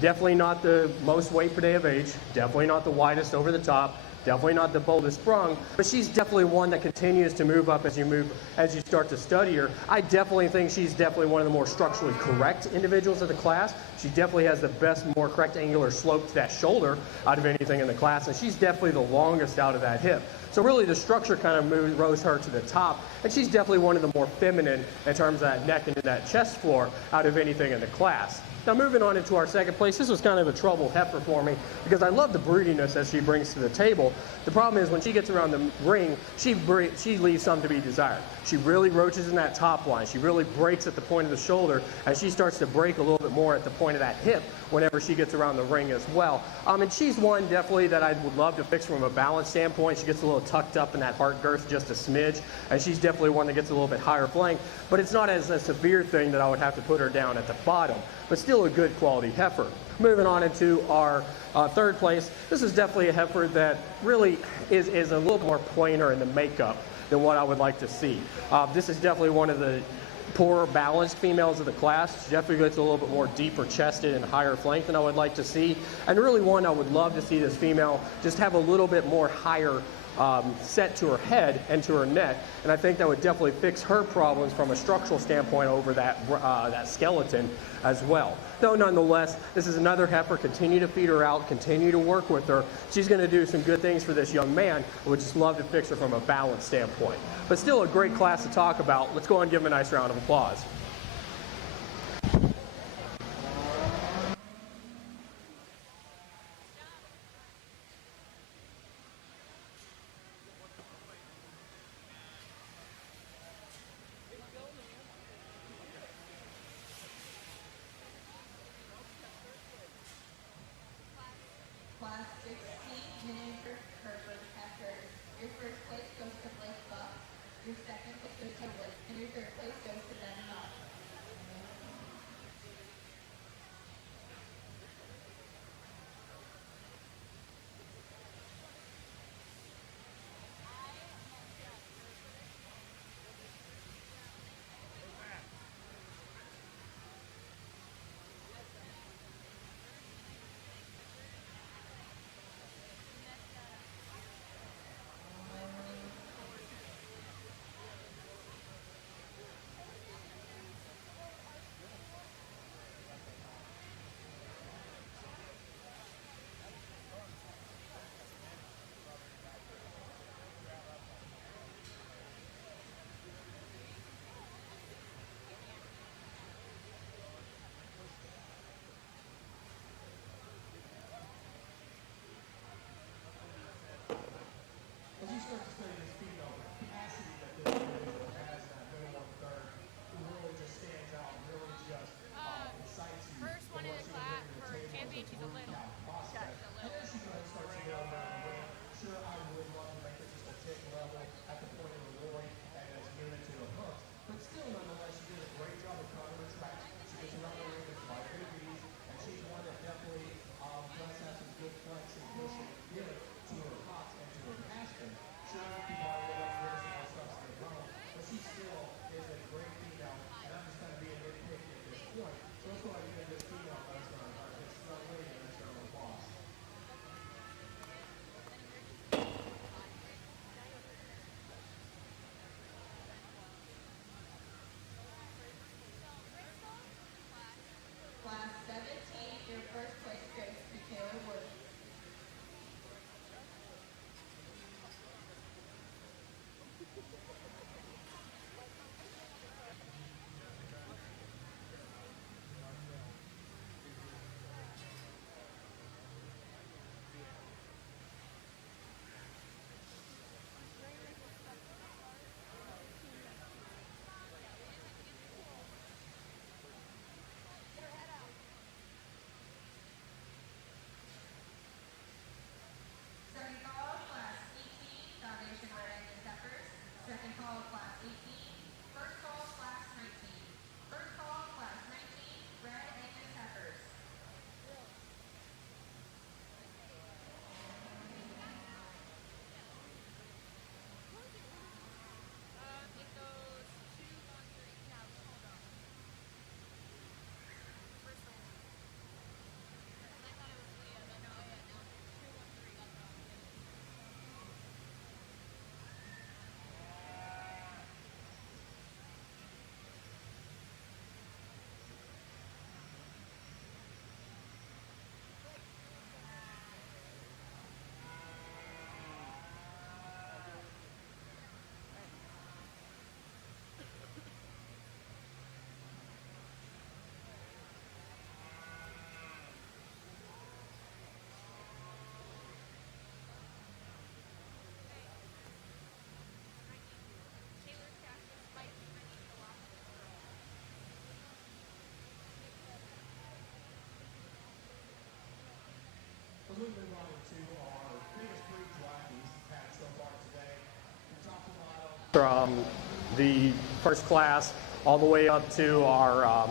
Definitely not the most weight per day of age, definitely not the widest over the top, definitely not the boldest sprung, but she's definitely one that continues to move up as you start to study her. I definitely think she's definitely one of the more structurally correct individuals of the class. She definitely has the best, more correct angular slope to that shoulder out of anything in the class, and she's definitely the longest out of that hip. So really the structure kind of rose her to the top, and she's definitely one of the more feminine in terms of that neck and that chest floor out of anything in the class. Now moving on into our second place, this was kind of a trouble heifer for me because I love the broodiness that she brings to the table. The problem is when she gets around the ring, she leaves some to be desired. She really roaches in that top line. She really breaks at the point of the shoulder, and she starts to break a little bit more at the point of that hip whenever she gets around the ring as well. And she's one definitely that I would love to fix from a balance standpoint. She gets a little tucked up in that heart girth just a smidge, and she's definitely one that gets a little bit higher flank, but it's not as a severe thing that I would have to put her down at the bottom, but still a good quality heifer. Moving on into our third place, this is definitely a heifer that really is a little more plainer in the makeup than what I would like to see. This is definitely one of the poorer balanced females of the class. She definitely gets a little bit more deeper chested and higher flank than I would like to see. And really one I would love to see this female just have a little bit more higher set to her head and to her neck, and I think that would definitely fix her problems from a structural standpoint over that skeleton as well. Though nonetheless, this is another heifer. Continue to feed her out, continue to work with her. She's going to do some good things for this young man. I would just love to fix her from a balance standpoint. But still a great class to talk about. Let's go and give him a nice round of applause. from the first class all the way up to our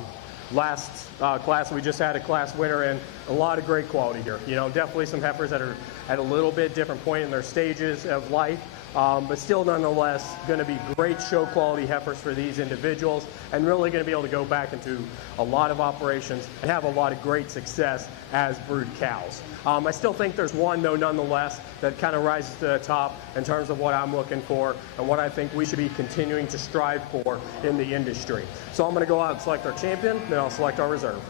last class. We just had a class winner, and a lot of great quality here. You know, definitely some heifers that are at a little bit different point in their stages of life, but still nonetheless going to be great show quality heifers for these individuals, and really going to be able to go back into a lot of operations and have a lot of great success as brood cows. I still think there's one, though, nonetheless, that kind of rises to the top in terms of what I'm looking for and what I think we should be continuing to strive for in the industry. So I'm going to go out and select our champion, then I'll select our reserve.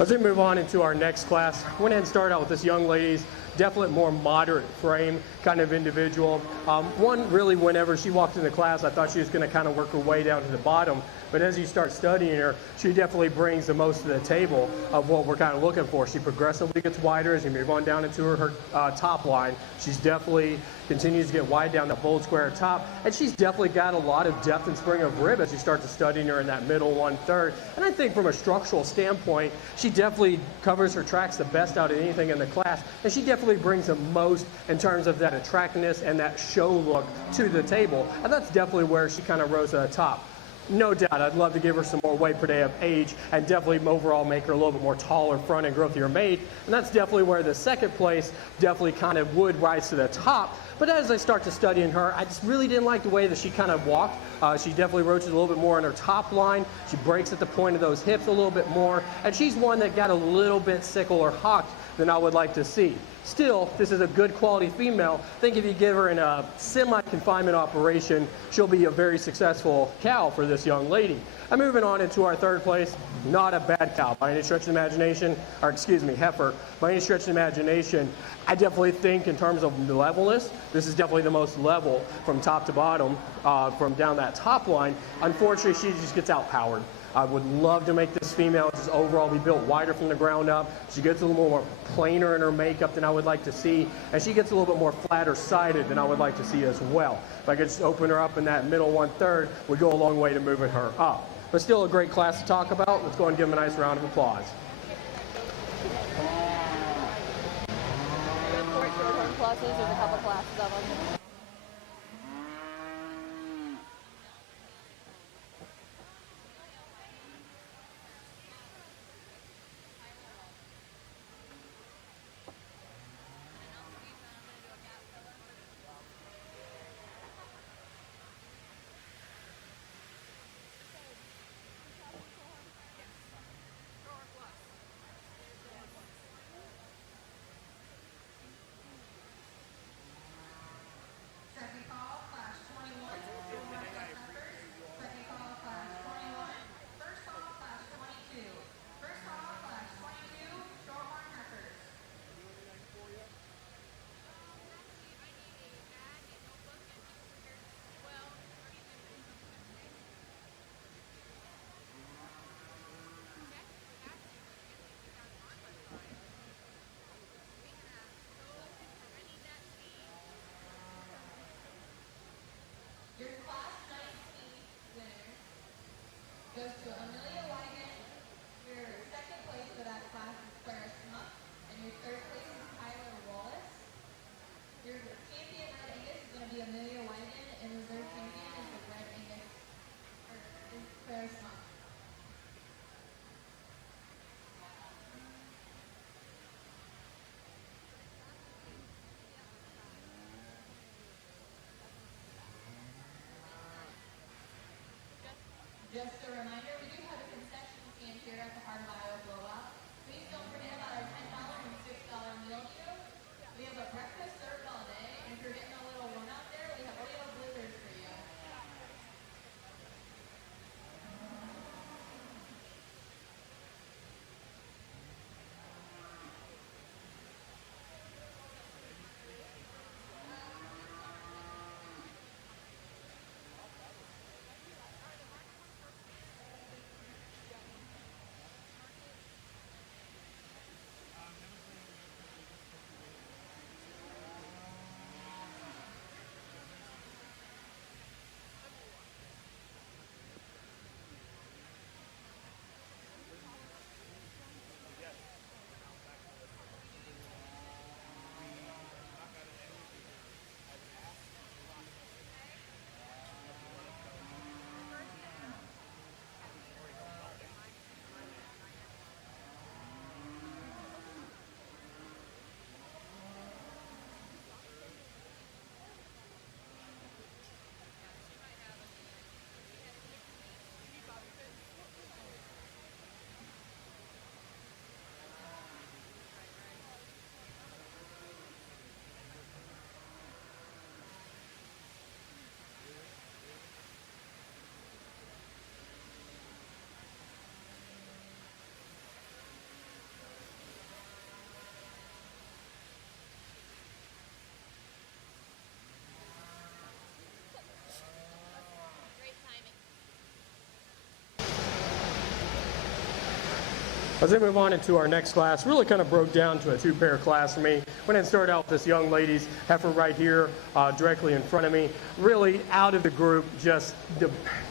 As we move on into our next class, I went ahead and started out with this young lady's definitely more moderate frame kind of individual. One really, whenever she walked into class, I thought she was going to kind of work her way down to the bottom. But as you start studying her, she definitely brings the most to the table of what we're kind of looking for. She progressively gets wider as you move on down into her top line. She's definitely continues to get wide down that bold square top, and she's definitely got a lot of depth and spring of rib as you start to studying her in that middle 1/3. And I think from a structural standpoint, she definitely covers her tracks the best out of anything in the class, and she definitely brings the most in terms of that attractiveness and that show look to the table, and that's definitely where she kind of rose to the top. No doubt, I'd love to give her some more weight per day of age and definitely overall make her a little bit more taller front and growthier made. And that's definitely where the second place definitely kind of would rise to the top. But as I start to study in her, I just really didn't like the way that she kind of walked. She definitely rotates a little bit more on her top line. She breaks at the point of those hips a little bit more. And she's one that got a little bit sickle or hawked than I would like to see. Still, this is a good quality female. I think if you give her in a semi-confinement operation, she'll be a very successful cow for this young lady. I'm moving on into our third place. Not a bad cow by any stretch of the imagination, or excuse me, heifer. By any stretch of the imagination, I definitely think in terms of levelness, this is definitely the most level from top to bottom, from down that top line. Unfortunately, she just gets outpowered. I would love to make this female just overall be built wider from the ground up. She gets a little more plainer in her makeup than I would like to see, and she gets a little bit more flatter sided than I would like to see as well. If I could just open her up in that middle 1/3, would go a long way to moving her up. But still a great class to talk about. Let's go and give them a nice round of applause. Four short-term classes, there's a couple classes of them. As I move on into our next class, really kind of broke down to a two-pair class for me. Went and started out with this young lady's heifer right here, directly in front of me. Really out of the group,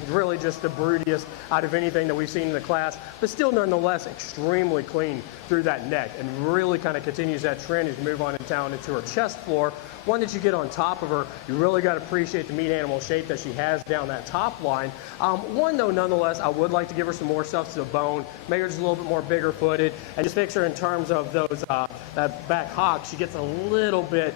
really just the broodiest out of anything that we've seen in the class, but still nonetheless extremely clean through that neck, and really kind of continues that trend as you move on down into her chest floor. One that you get on top of her, you really got to appreciate the meat animal shape that she has down that top line. One though, nonetheless, I would like to give her some more stuff to the bone, make her just a little bit more bigger footed, and just fix her in terms of those that back hock. She gets a little bit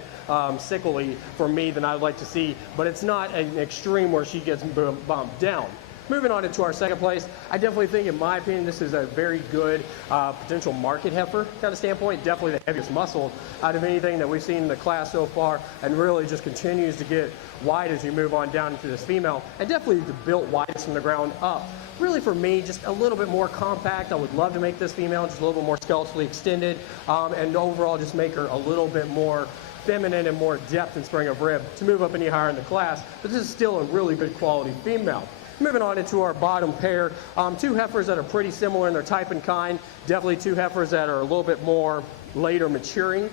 sickly for me than I'd like to see, but it's not an extreme where she gets bumped down. Moving on into our second place, I definitely think, in my opinion, this is a very good potential market heifer kind of standpoint. Definitely the heaviest muscle out of anything that we've seen in the class so far, and really just continues to get wide as you move on down into this female, and definitely the built widest from the ground up. Really for me, just a little bit more compact. I would love to make this female just a little bit more skeletally extended, and overall just make her a little bit more feminine and more depth and spring of rib to move up any higher in the class, but this is still a really good quality female. Moving on into our bottom pair, two heifers that are pretty similar in their type and kind. Definitely two heifers that are a little bit more later maturing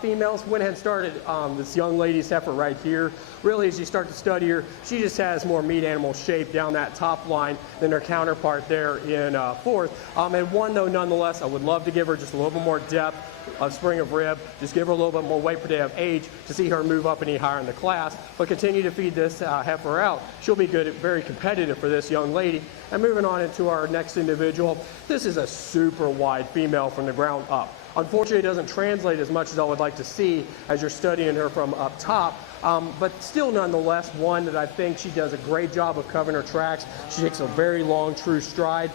females. Went ahead and started this young lady's heifer right here. Really, as you start to study her, she just has more meat animal shape down that top line than her counterpart there in fourth. And one though, nonetheless, I would love to give her just a little bit more depth of spring of rib, just give her a little bit more weight per day of age to see her move up any higher in the class, but continue to feed this heifer out. She'll be good, very competitive for this young lady. And moving on into our next individual, this is a super wide female from the ground up. Unfortunately, it doesn't translate as much as I would like to see as you're studying her from up top, but still nonetheless one that I think she does a great job of covering her tracks. She takes a very long, true stride.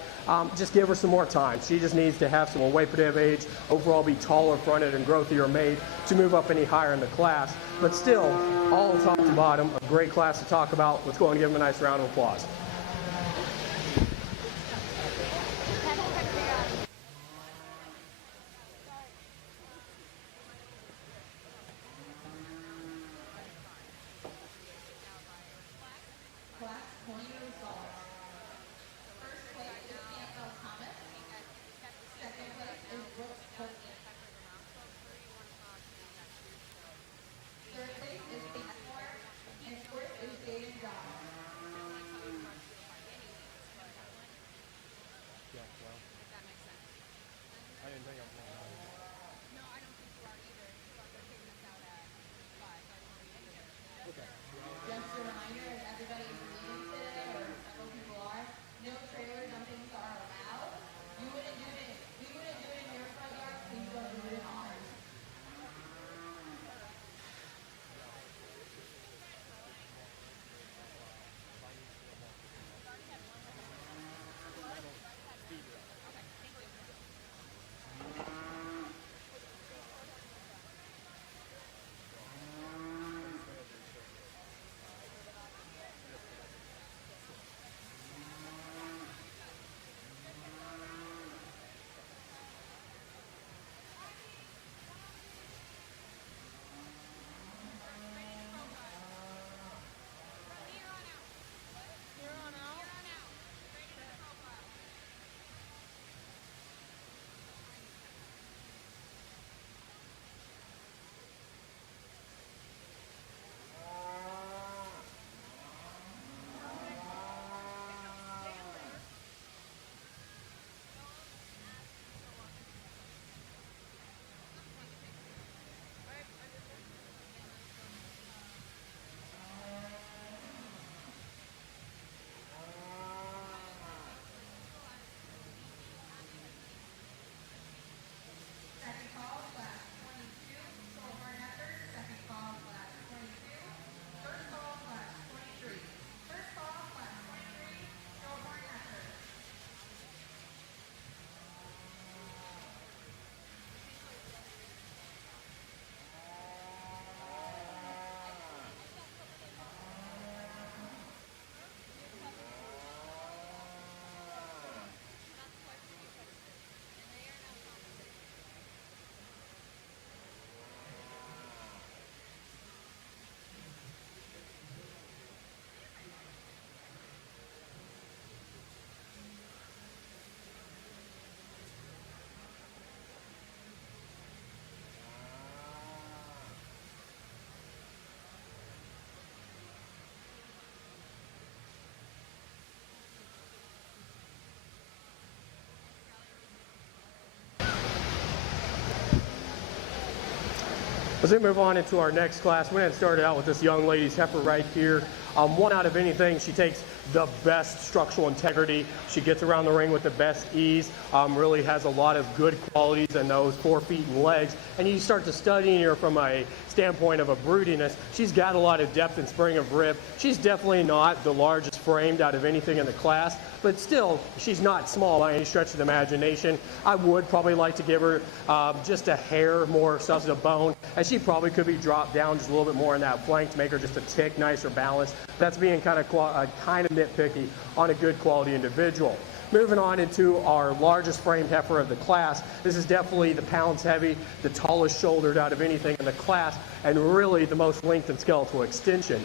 Just give her some more time. She just needs to have some more weight per day of age, overall be taller fronted and growthier made to move up any higher in the class. But still, all top to bottom, a great class to talk about. Let's go and give them a nice round of applause. As we move on into our next class, we're going to start out with this young lady's heifer right here. One out of anything, she takes the best structural integrity. She gets around the ring with the best ease, really has a lot of good qualities in those 4 feet and legs. And you start to studying her from a standpoint of a broodiness. She's got a lot of depth and spring of rib. She's definitely not the largest framed out of anything in the class, but still, she's not small by any stretch of the imagination. I would probably like to give her just a hair more substantive bone, and she probably could be dropped down just a little bit more in that flank to make her just a tick nicer balanced. That's being kind of nitpicky on a good quality individual. Moving on into our largest framed heifer of the class. This is definitely the pounds heavy, the tallest shouldered out of anything in the class, and really the most length and skeletal extension.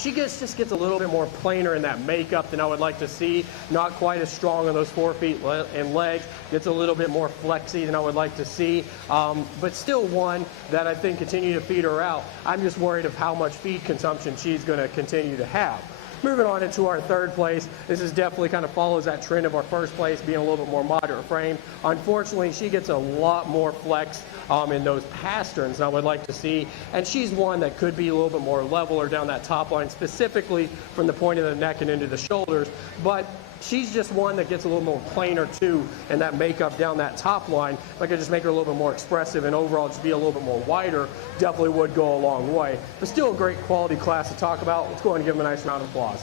She just gets a little bit more plainer in that makeup than I would like to see. Not quite as strong on those 4 feet and legs. Gets a little bit more flexy than I would like to see. But still one that I think continue to feed her out. I'm just worried of how much feed consumption she's going to continue to have. Moving on into our third place, this is definitely kind of follows that trend of our first place being a little bit more moderate frame. Unfortunately, she gets a lot more flex in those pasterns than I would like to see, and she's one that could be a little bit more level or down that top line, specifically from the point of the neck and into the shoulders, but she's just one that gets a little more plainer too, and that makeup down that top line, if I could just make her a little bit more expressive and overall just be a little bit more wider, definitely would go a long way. But still a great quality class to talk about. Let's go ahead and give them a nice round of applause.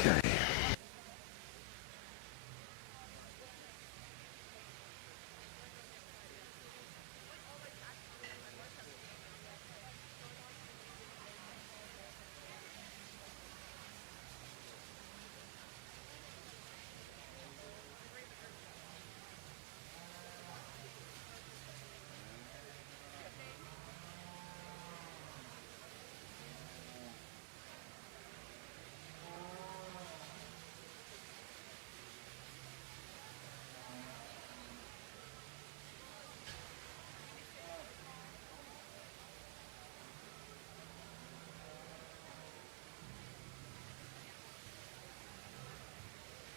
Okay.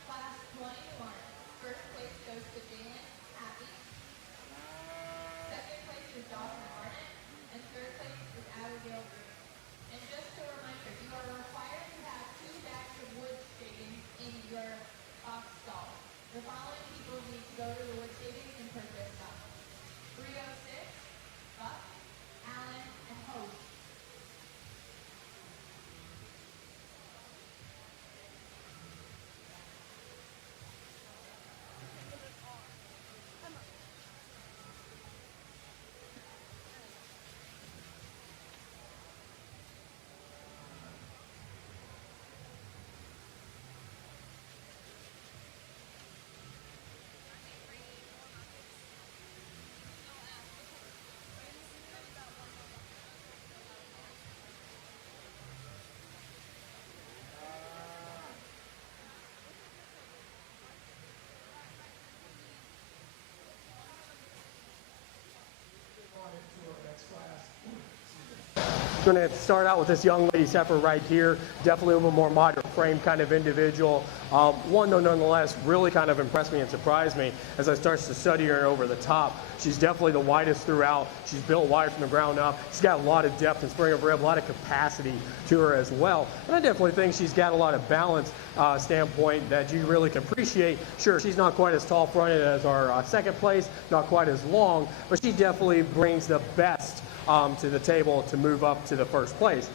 Class 21. First place goes to Jalen Happy. Second place is Dawson Arnett. And third place is Abigail Bruce. And just a reminder, you are required to have 2 bags of wood shavings in your ox stall. The following people need to go to the wood shavings and purchase them. 306, Buck, Allen, and Host. Going to start out with this young lady's heifer right here. Definitely a little more moderate frame kind of individual. One, though, nonetheless, really kind of impressed me and surprised me as I started to study her over the top. She's definitely the widest throughout. She's built wide from the ground up. She's got a lot of depth and spring of rib, a lot of capacity to her as well. And I definitely think she's got a lot of balance standpoint that you really can appreciate. Sure, she's not quite as tall fronted as our second place, not quite as long, but she definitely brings the best to the table to move up to the first place.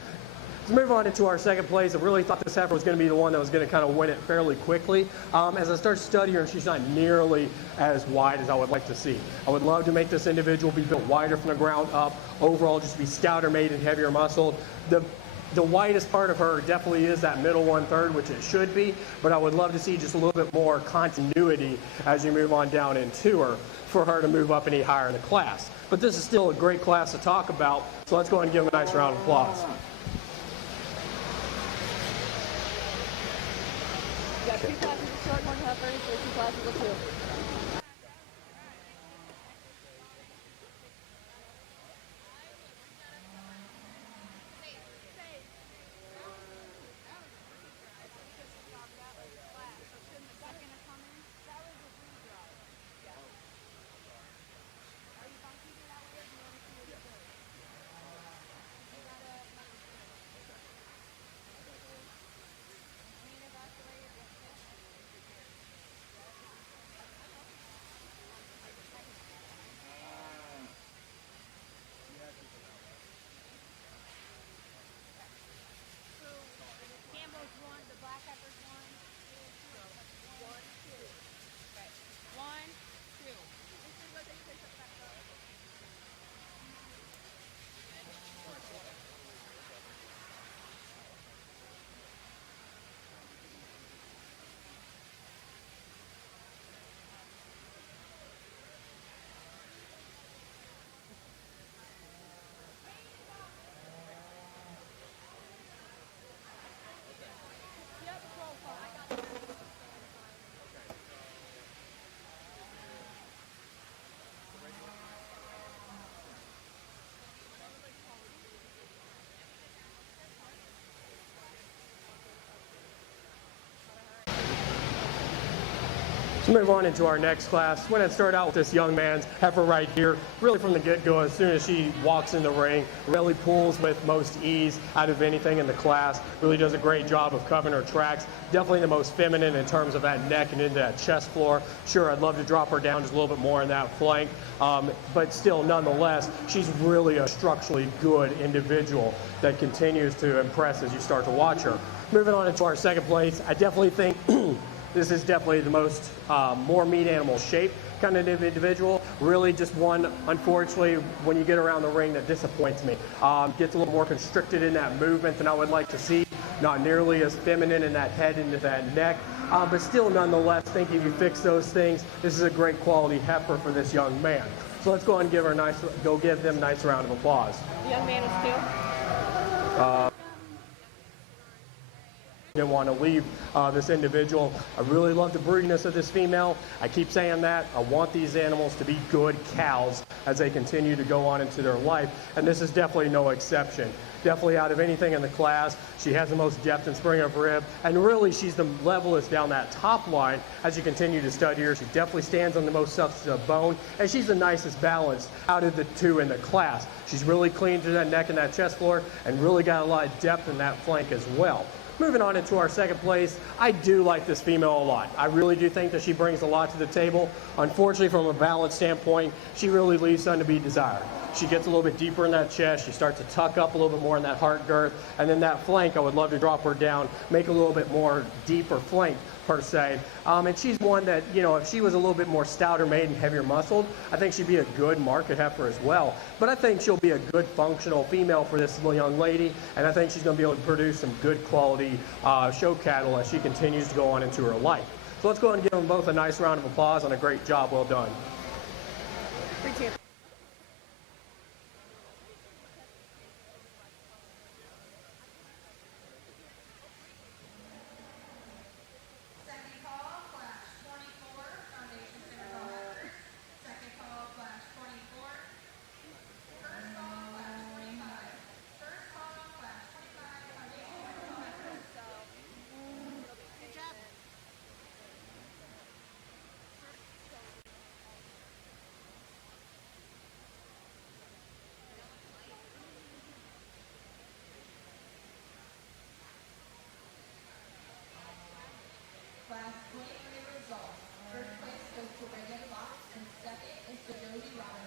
Let's move on into our second place. I really thought this heifer was going to be the one that was going to kind of win it fairly quickly. As I start studying her, she's not nearly as wide as I would like to see. I would love to make this individual be built wider from the ground up, overall just be stouter made and heavier muscled. The widest part of her definitely is that middle 1/3, which it should be, but I would love to see just a little bit more continuity as you move on down into her for her to move up any higher in the class. But this is still a great class to talk about, so let's go ahead and give them a nice round of applause. We got 2 classes of short, 1 heifer, so 2 classes of 2. Let's move on into our next class. We're going to start out with this young man's heifer right here. Really from the get-go, as soon as she walks in the ring, really pulls with most ease out of anything in the class. Really does a great job of covering her tracks. Definitely the most feminine in terms of that neck and into that chest floor. Sure, I'd love to drop her down just a little bit more in that flank, but still, nonetheless, she's really a structurally good individual that continues to impress as you start to watch her. Moving on into our second place, I definitely think this is definitely the most more meat animal shape kind of individual. Really just one, unfortunately, when you get around the ring, that disappoints me. Gets a little more constricted in that movement than I would like to see. Not nearly as feminine in that head into that neck. But still, nonetheless, think if you fix those things, this is a great quality heifer for this young man. So let's go ahead and give them a nice round of applause. The young man is too. Didn't want to leave this individual. I really love the broodiness of this female. I keep saying that. I want these animals to be good cows as they continue to go on into their life, and this is definitely no exception. Definitely out of anything in the class, she has the most depth and spring of rib, and really she's the levelest down that top line as you continue to study her. She definitely stands on the most substantive bone, and she's the nicest balanced out of the two in the class. She's really clean to that neck and that chest floor, and really got a lot of depth in that flank as well. Moving on into our second place, I do like this female a lot. I really do think that she brings a lot to the table. Unfortunately, from a balance standpoint, she really leaves something to be desired. She gets a little bit deeper in that chest. She starts to tuck up a little bit more in that heart girth. And then that flank, I would love to drop her down, make a little bit more deeper flank per se. And she's one that, you know, if she was a little bit more stouter made and heavier muscled, I think she'd be a good market heifer as well. But I think she'll be a good functional female for this little young lady. And I think she's going to be able to produce some good quality show cattle as she continues to go on into her life. So let's go ahead and give them both a nice round of applause on a great job well done. Appreciate it. Second call, class 24, Foundation Center Call Heifers. Second call, class 24. First call, class 25. First call, class 25, Foundation Center Call Heifers. Good job. Class 23 results. First place goes to Reagan Locks and second is to Josie Robinson.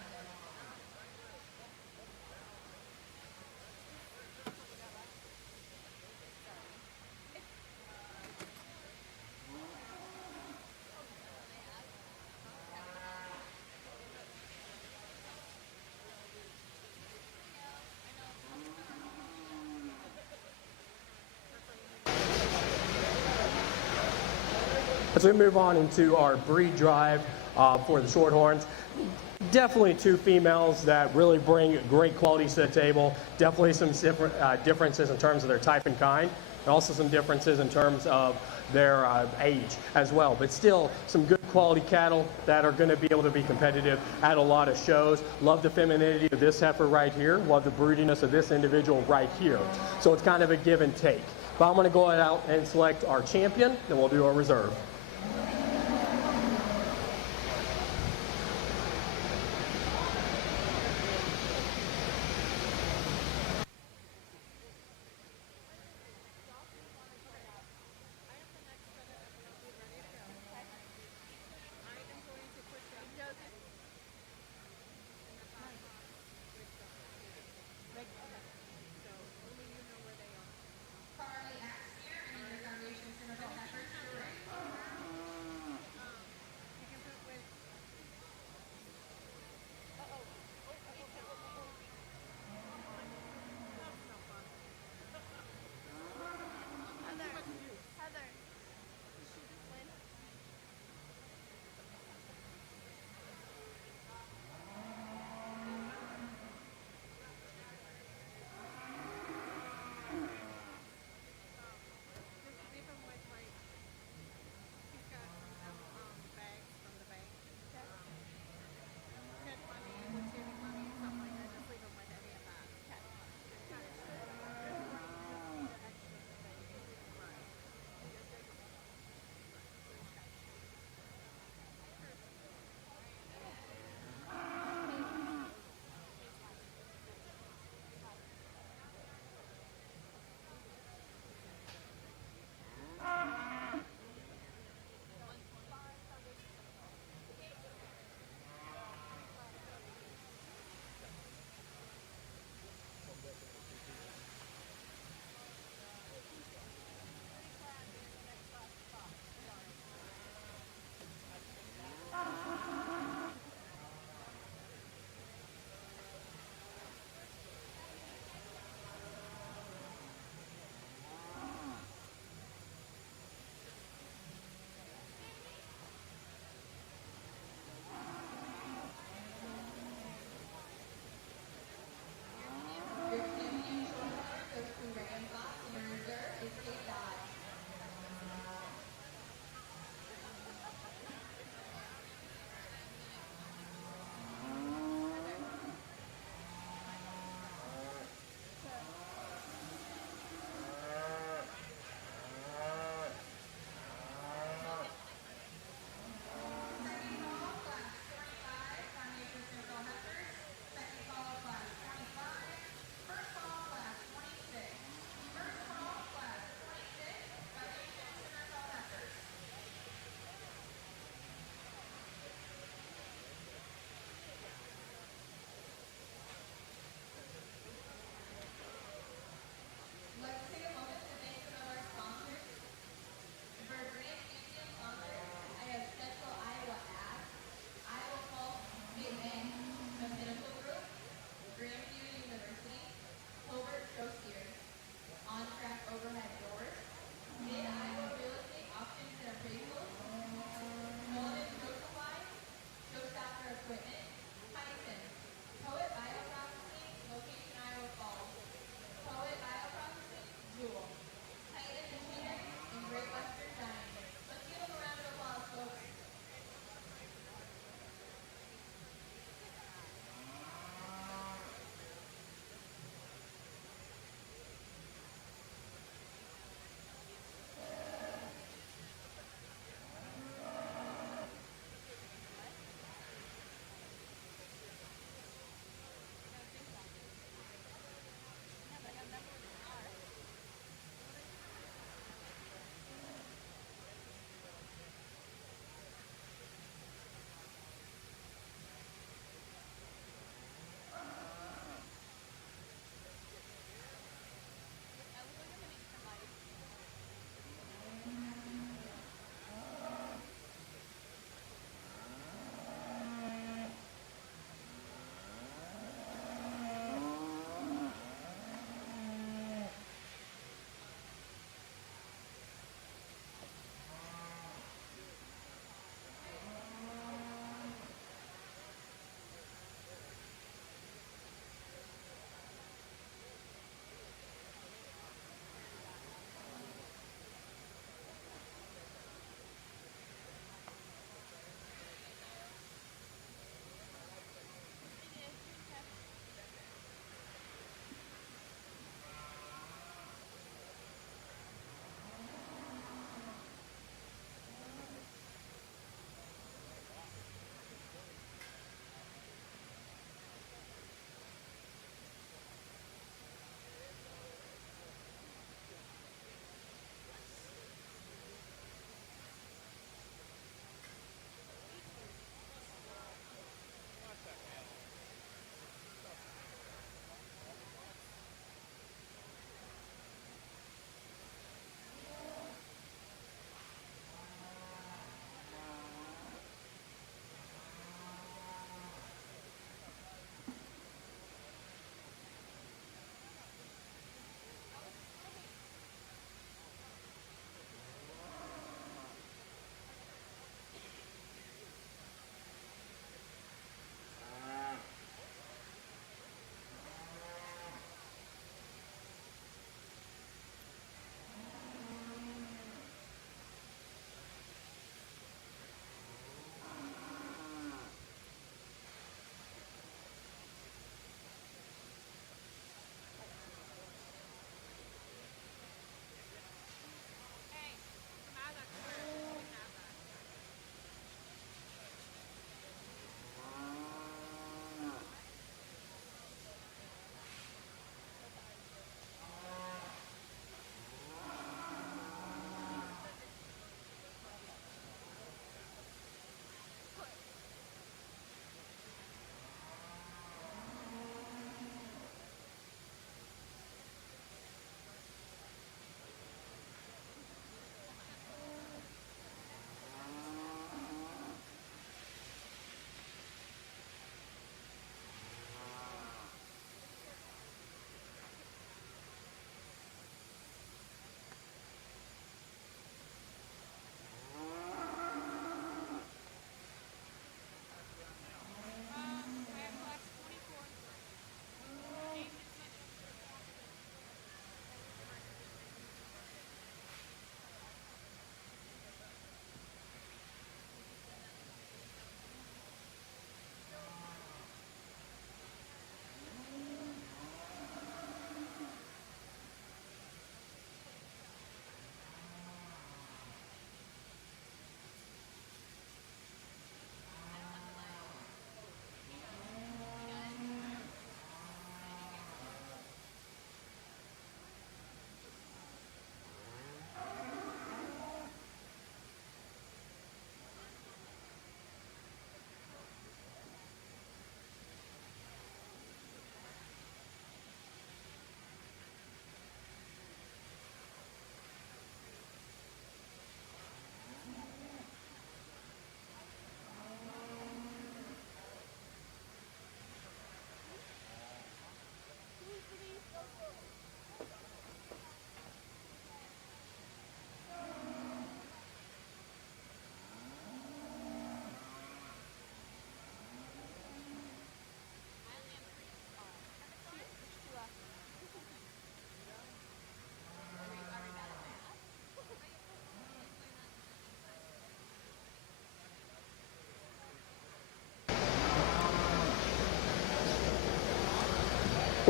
As we move on into our breed drive for the Shorthorns, definitely two females that really bring great qualities to the table. Definitely some differences in terms of their type and kind, and also some differences in terms of their age as well. But still, some good quality cattle that are going to be able to be competitive at a lot of shows. Love the femininity of this heifer right here. Love the broodiness of this individual right here. So it's kind of a give and take. But I'm going to go out and select our champion, then we'll do our reserve. Carly Axtier and your Foundation Center Call Heifers to the ring.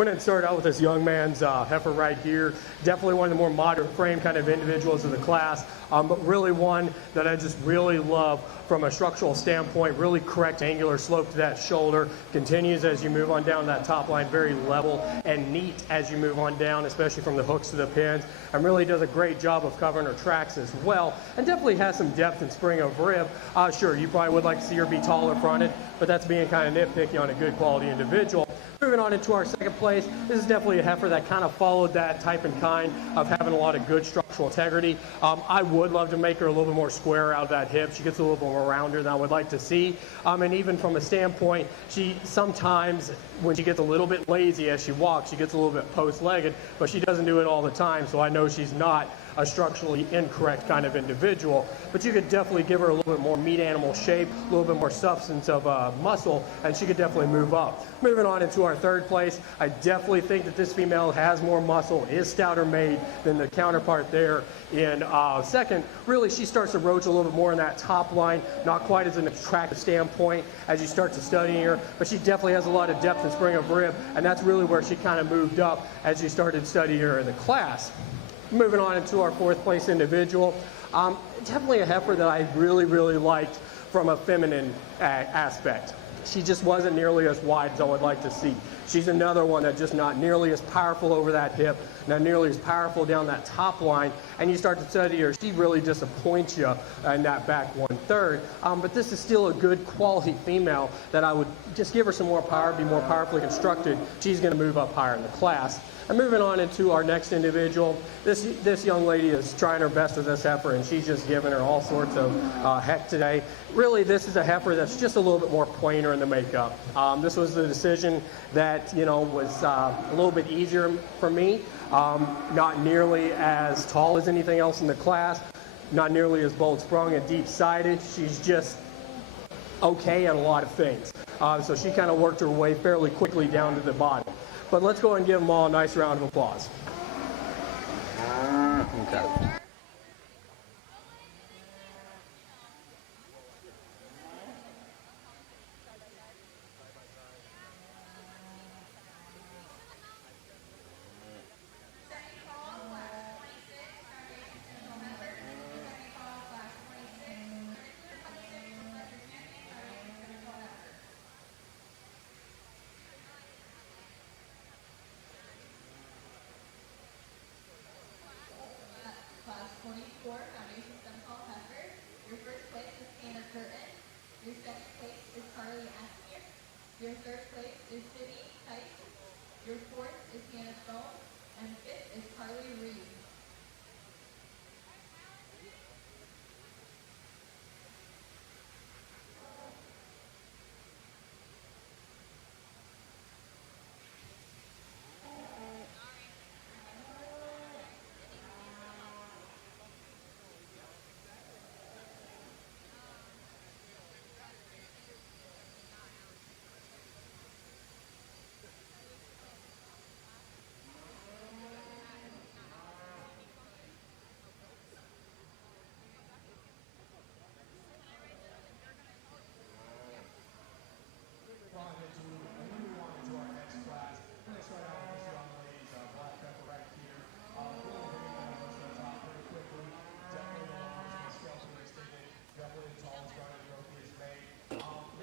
Went ahead and started out with this young man's heifer right here. Definitely one of the more modern frame kind of individuals in the class, but really one that I just really love from a structural standpoint. Really correct angular slope to that shoulder. Continues as you move on down that top line, very level and neat as you move on down, especially from the hooks to the pins. And really does a great job of covering her tracks as well. And definitely has some depth and spring of rib. Sure, you probably would like to see her be taller fronted, but that's being kind of nitpicky on a good quality individual. Moving on into our second place, this is definitely a heifer that kind of followed that type and kind of having a lot of good structural integrity. I would love to make her a little bit more square out of that hip. She gets a little bit more rounder than I would like to see. And even from a standpoint, she sometimes, when she gets a little bit lazy as she walks, she gets a little bit post-legged, but she doesn't do it all the time, so I know she's not a structurally incorrect kind of individual. But you could definitely give her a little bit more meat animal shape, a little bit more substance of muscle, and she could definitely move up. Moving on into our third place, I definitely think that this female has more muscle, is stouter made than the counterpart there in second. Really, she starts to roach a little bit more in that top line, not quite as an attractive standpoint as you start to study her, but she definitely has a lot of depth and spring of rib, and that's really where she kind of moved up as you started studying her in the class. Moving on into our fourth place individual, definitely a heifer that I really, really liked from a feminine aspect. She just wasn't nearly as wide as I would like to see. She's another one that's just not nearly as powerful over that hip, not nearly as powerful down that top line, and you start to study her, she really disappoints you in that back 1/3. But this is still a good quality female that I would just give her some more power, be more powerfully constructed. She's going to move up higher in the class. And moving on into our next individual, this young lady is trying her best with this heifer, and she's just giving her all sorts of heck today. Really, this is a heifer that's just a little bit more plainer in the makeup. This was the decision that, you know, was a little bit easier for me. Not nearly as tall as anything else in the class, not nearly as bold sprung and deep sided. She's just okay at a lot of things. So she kind of worked her way fairly quickly down to the bottom. But let's go and give them all a nice round of applause. Okay. Class 24, Foundation Stem Cell Heifer. Your first place is Hannah Curtin. Your second place is Carly Askew. Your third place is Sydney Tice. Your fourth is Hannah Stone. And fifth is Carly Reed.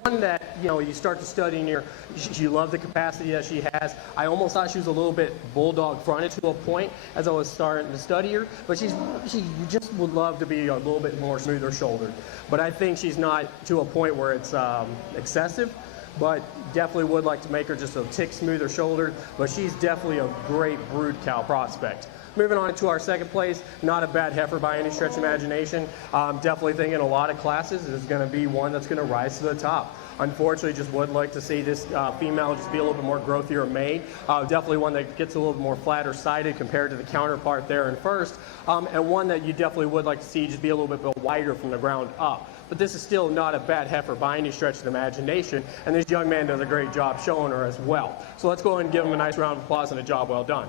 One that, you know, you start to study her, you love the capacity that she has. I almost thought she was a little bit bulldog fronted to a point as I was starting to study her, but you just would love to be a little bit more smoother shouldered. But I think she's not to a point where it's excessive, but definitely would like to make her just a tick smoother shouldered, but she's definitely a great brood cow prospect. Moving on to our second place, not a bad heifer by any stretch of imagination. Definitely think in a lot of classes is going to be one that's going to rise to the top. Unfortunately, just would like to see this female just be a little bit more growthier made. Definitely one that gets a little bit more flatter sided compared to the counterpart there in first. And one that you definitely would like to see just be a little bit wider from the ground up. But this is still not a bad heifer by any stretch of the imagination. And this young man does a great job showing her as well. So let's go ahead and give him a nice round of applause and a job well done.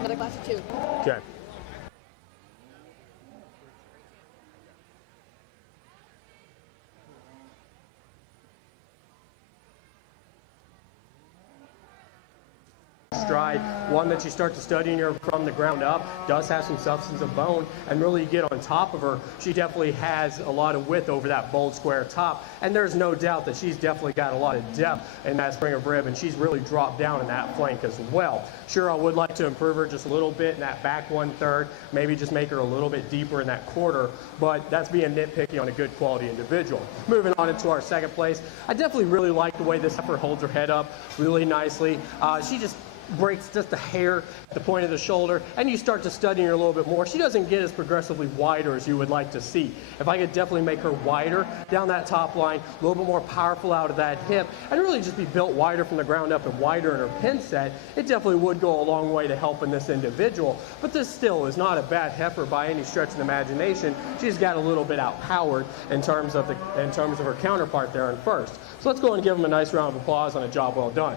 Another class of 2. Okay. stride, one that you start to studying her from the ground up, does have some substance of bone, and really you get on top of her, she definitely has a lot of width over that bold square top, and there's no doubt that she's definitely got a lot of depth in that spring of rib, and she's really dropped down in that flank as well. Sure, I would like to improve her just a little bit in that back 1/3, maybe just make her a little bit deeper in that quarter, but that's being nitpicky on a good quality individual. Moving on into our second place, I definitely really like the way this heifer holds her head up really nicely. She just breaks just a hair at the point of the shoulder, and you start to study her a little bit more. She doesn't get as progressively wider as you would like to see. If I could definitely make her wider down that top line, a little bit more powerful out of that hip, and really just be built wider from the ground up and wider in her pin set, it definitely would go a long way to helping this individual. But this still is not a bad heifer by any stretch of the imagination. She's got a little bit outpowered in terms of her counterpart there in first. So let's go and give them a nice round of applause on a job well done.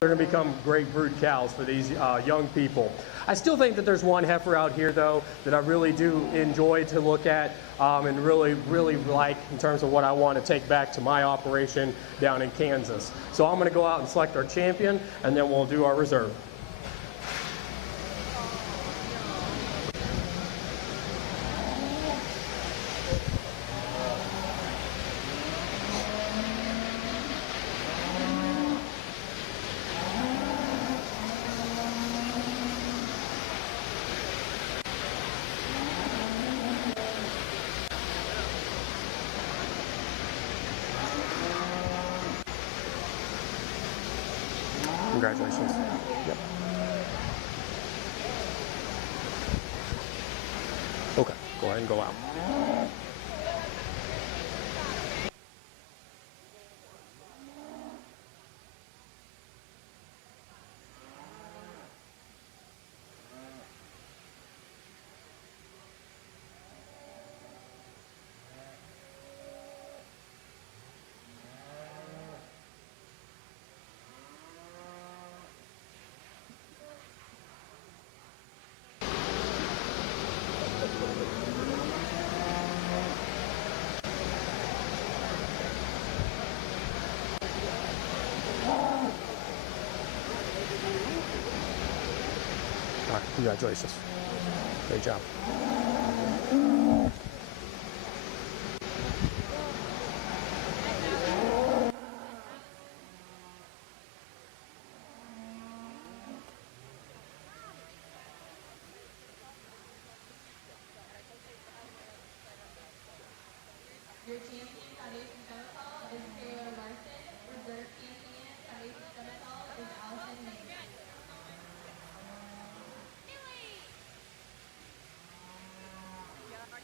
They're going to become great brood cows for these young people. I still think that there's one heifer out here, though, that I really do enjoy to look at and really like in terms of what I want to take back to my operation down in Kansas. So I'm going to go out and select our champion, and then we'll do our reserve. Congratulations. Yep. Okay, go ahead and go out. All right, congratulations. Great job. Your champion foundation stomach is Taylor Larson. Reserve champion foundation stomach is Allison Mason. Yeah,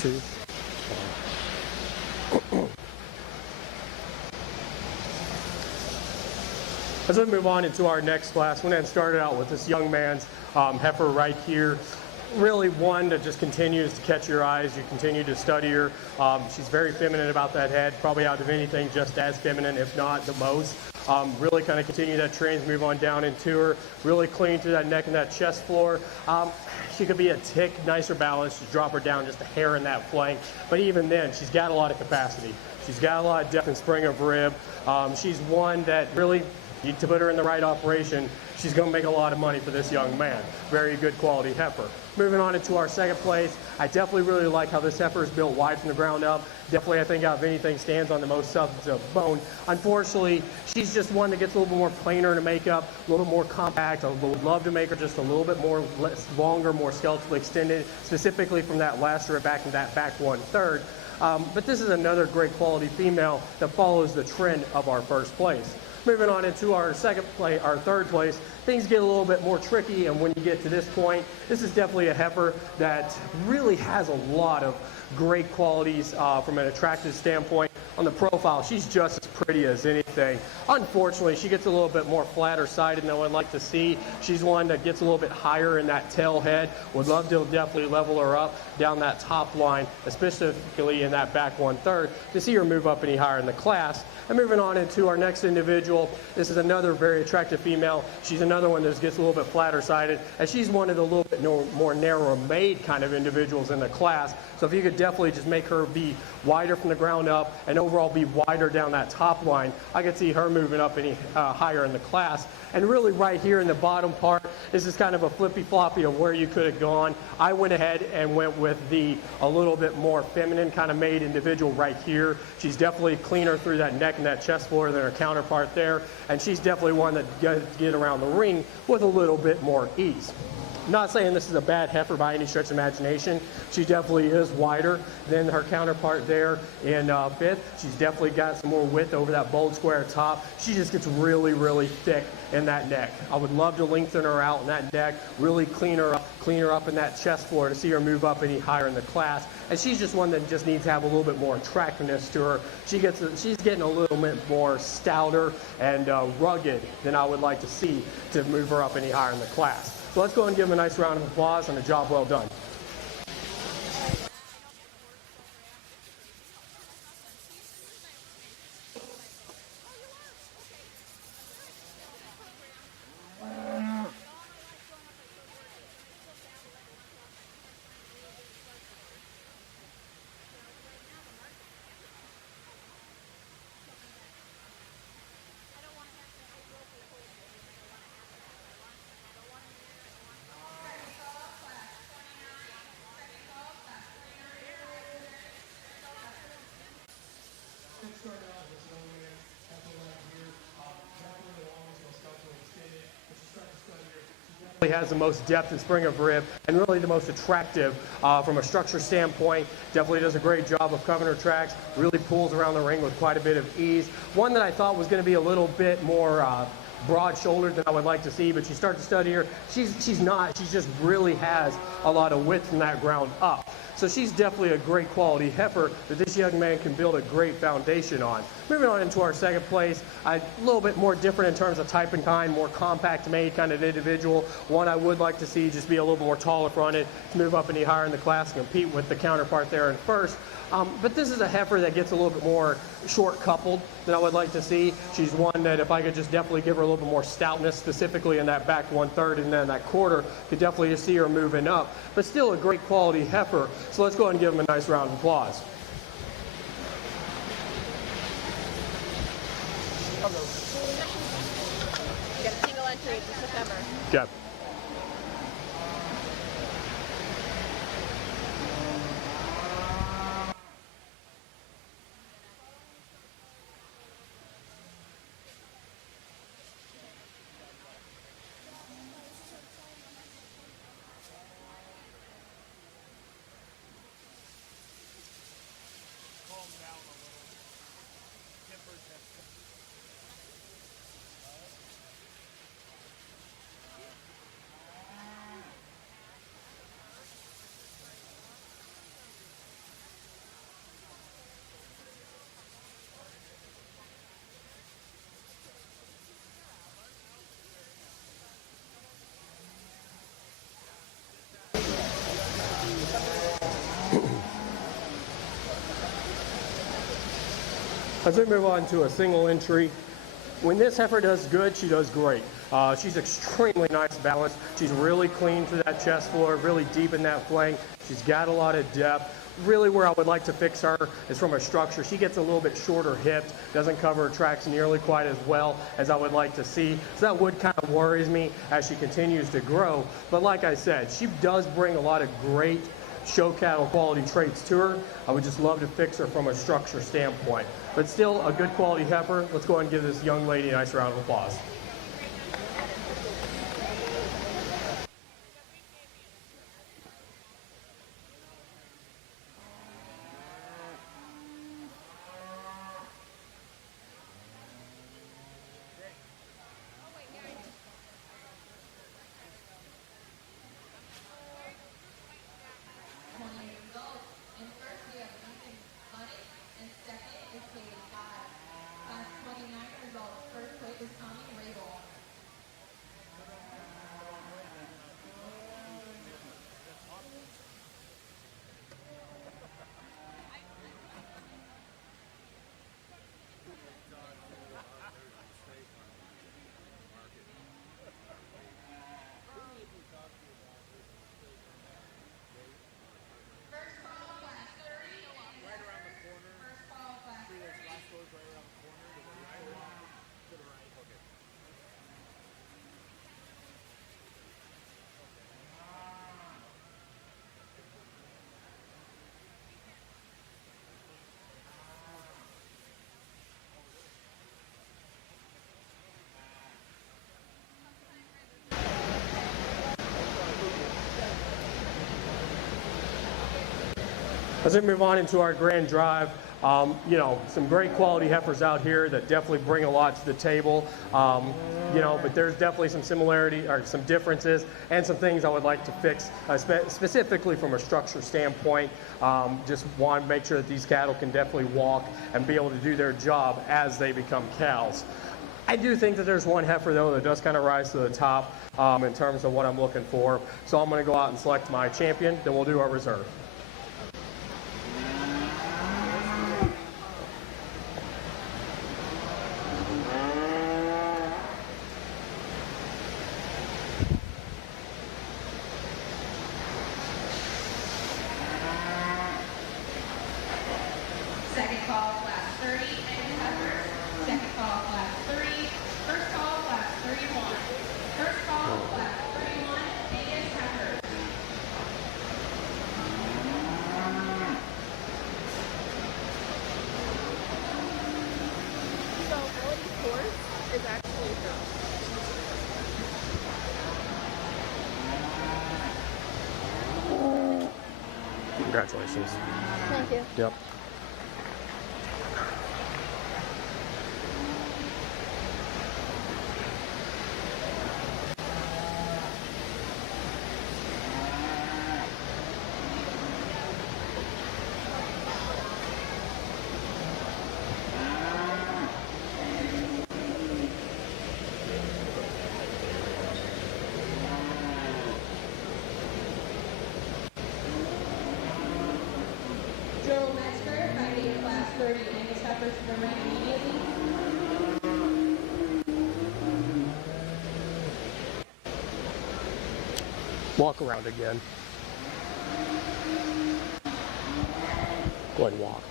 2. As we move on into our next class, we started out with this young man's heifer right here. Really one that just continues to catch your eyes. You continue to study her. She's very feminine about that head, probably out of anything just as feminine, if not the most. Really kind of continue that trends, move on down into her. Really clean through that neck and that chest floor. She could be a tick nicer balanced, just drop her down just a hair in that flank. But even then, she's got a lot of capacity. She's got a lot of depth and spring of rib. She's one that really, to put her in the right operation, she's going to make a lot of money for this young man. Very good quality heifer. Moving on into our second place, I definitely really like how this heifer is built wide from the ground up. Definitely, I think out of anything, stands on the most substance of bone. Unfortunately, she's just one that gets a little bit more plainer to make up, a little more compact. I would love to make her just a little bit more longer, more skeletally extended, specifically from that last rib back to that back 1/3. But this is another great quality female that follows the trend of our first place. Moving on into our third place, things get a little bit more tricky, and when you get to this point, this is definitely a heifer that really has a lot of great qualities from an attractive standpoint. On the profile, she's just as pretty as anything. Unfortunately, she gets a little bit more flatter sided than I'd like to see. She's one that gets a little bit higher in that tail head. Would love to definitely level her up down that top line, specifically in that back 1/3, to see her move up any higher in the class. And moving on into our next individual, this is another very attractive female. She's another one that gets a little bit flatter sided, and she's one of the little bit more narrow made kind of individuals in the class. So if you could definitely just make her be wider from the ground up and overall be wider down that top line, I could see her moving up any higher in the class. And really right here in the bottom part, this is kind of a flippy floppy of where you could have gone. I went ahead and went with a little bit more feminine kind of made individual right here. She's definitely cleaner through that neck and that chest floor than her counterpart there. And she's definitely one that get around the ring with a little bit more ease. Not saying this is a bad heifer by any stretch of imagination. She definitely is wider than her counterpart there in 5th. She's definitely got some more width over that bold square top. She just gets really, really thick in that neck. I would love to lengthen her out in that neck, really clean her up in that chest floor to see her move up any higher in the class. And she's just one that just needs to have a little bit more attractiveness to her. She's getting a little bit more stouter and rugged than I would like to see to move her up any higher in the class. So let's go and give them a nice round of applause on a job well done. Has the most depth and spring of rib and really the most attractive from a structure standpoint. Definitely does a great job of covering her tracks, really pulls around the ring with quite a bit of ease. One that I thought was going to be a little bit more broad-shouldered than I would like to see, but you start to study her, she's not. She just really has a lot of width from that ground up. So she's definitely a great quality heifer that this young man can build a great foundation on. Moving on into our second place, a little bit more different in terms of type and kind, more compact made kind of individual. One I would like to see just be a little more taller fronted, to move up any higher in the class and compete with the counterpart there in 1st. But this is a heifer that gets a little bit more short coupled than I would like to see. She's one that if I could just definitely give her a little bit more stoutness, specifically in that back 1/3 and then that quarter, could definitely see her moving up. But still a great quality heifer. So let's go ahead and give them a nice round of applause. You got a single entry for September. Okay. As we move on to a single entry, when this heifer does good, she does great. She's extremely nice balanced. She's really clean through that chest floor, really deep in that flank. She's got a lot of depth. Really where I would like to fix her is from a structure. She gets a little bit shorter hipped, doesn't cover her tracks nearly quite as well as I would like to see. So that would kind of worries me as she continues to grow. But like I said, she does bring a lot of great show cattle quality traits to her. I would just love to fix her from a structure standpoint. But still a good quality heifer. Let's go ahead and give this young lady a nice round of applause. In first, we have Lincoln Bunny, and second is Katie Scott. Class 29 results. First place is Tommy Rabel. First call, class 30. Right around the corner. First call, class See 30. those last rows right around the corner? To the right? To the right. Okay. As we move on into our grand drive, you know, some great quality heifers out here that definitely bring a lot to the table. You know, but there's definitely some similarity or some differences and some things I would like to fix, specifically from a structure standpoint. Just want to make sure that these cattle can definitely walk and be able to do their job as they become cows. I do think that there's one heifer though that does kind of rise to the top in terms of what I'm looking for. So I'm going to go out and select my champion, then we'll do our reserve. Second call, class 30, and heifers. Second call, class 30. First call, class 31. First call, class 31, Angus heifers. So Melody's horse is actually her. Congratulations. Thank you. Yep. Joe Metzger, finding class 30, Angus heifers to the ring immediately. Walk around again. Go ahead and walk.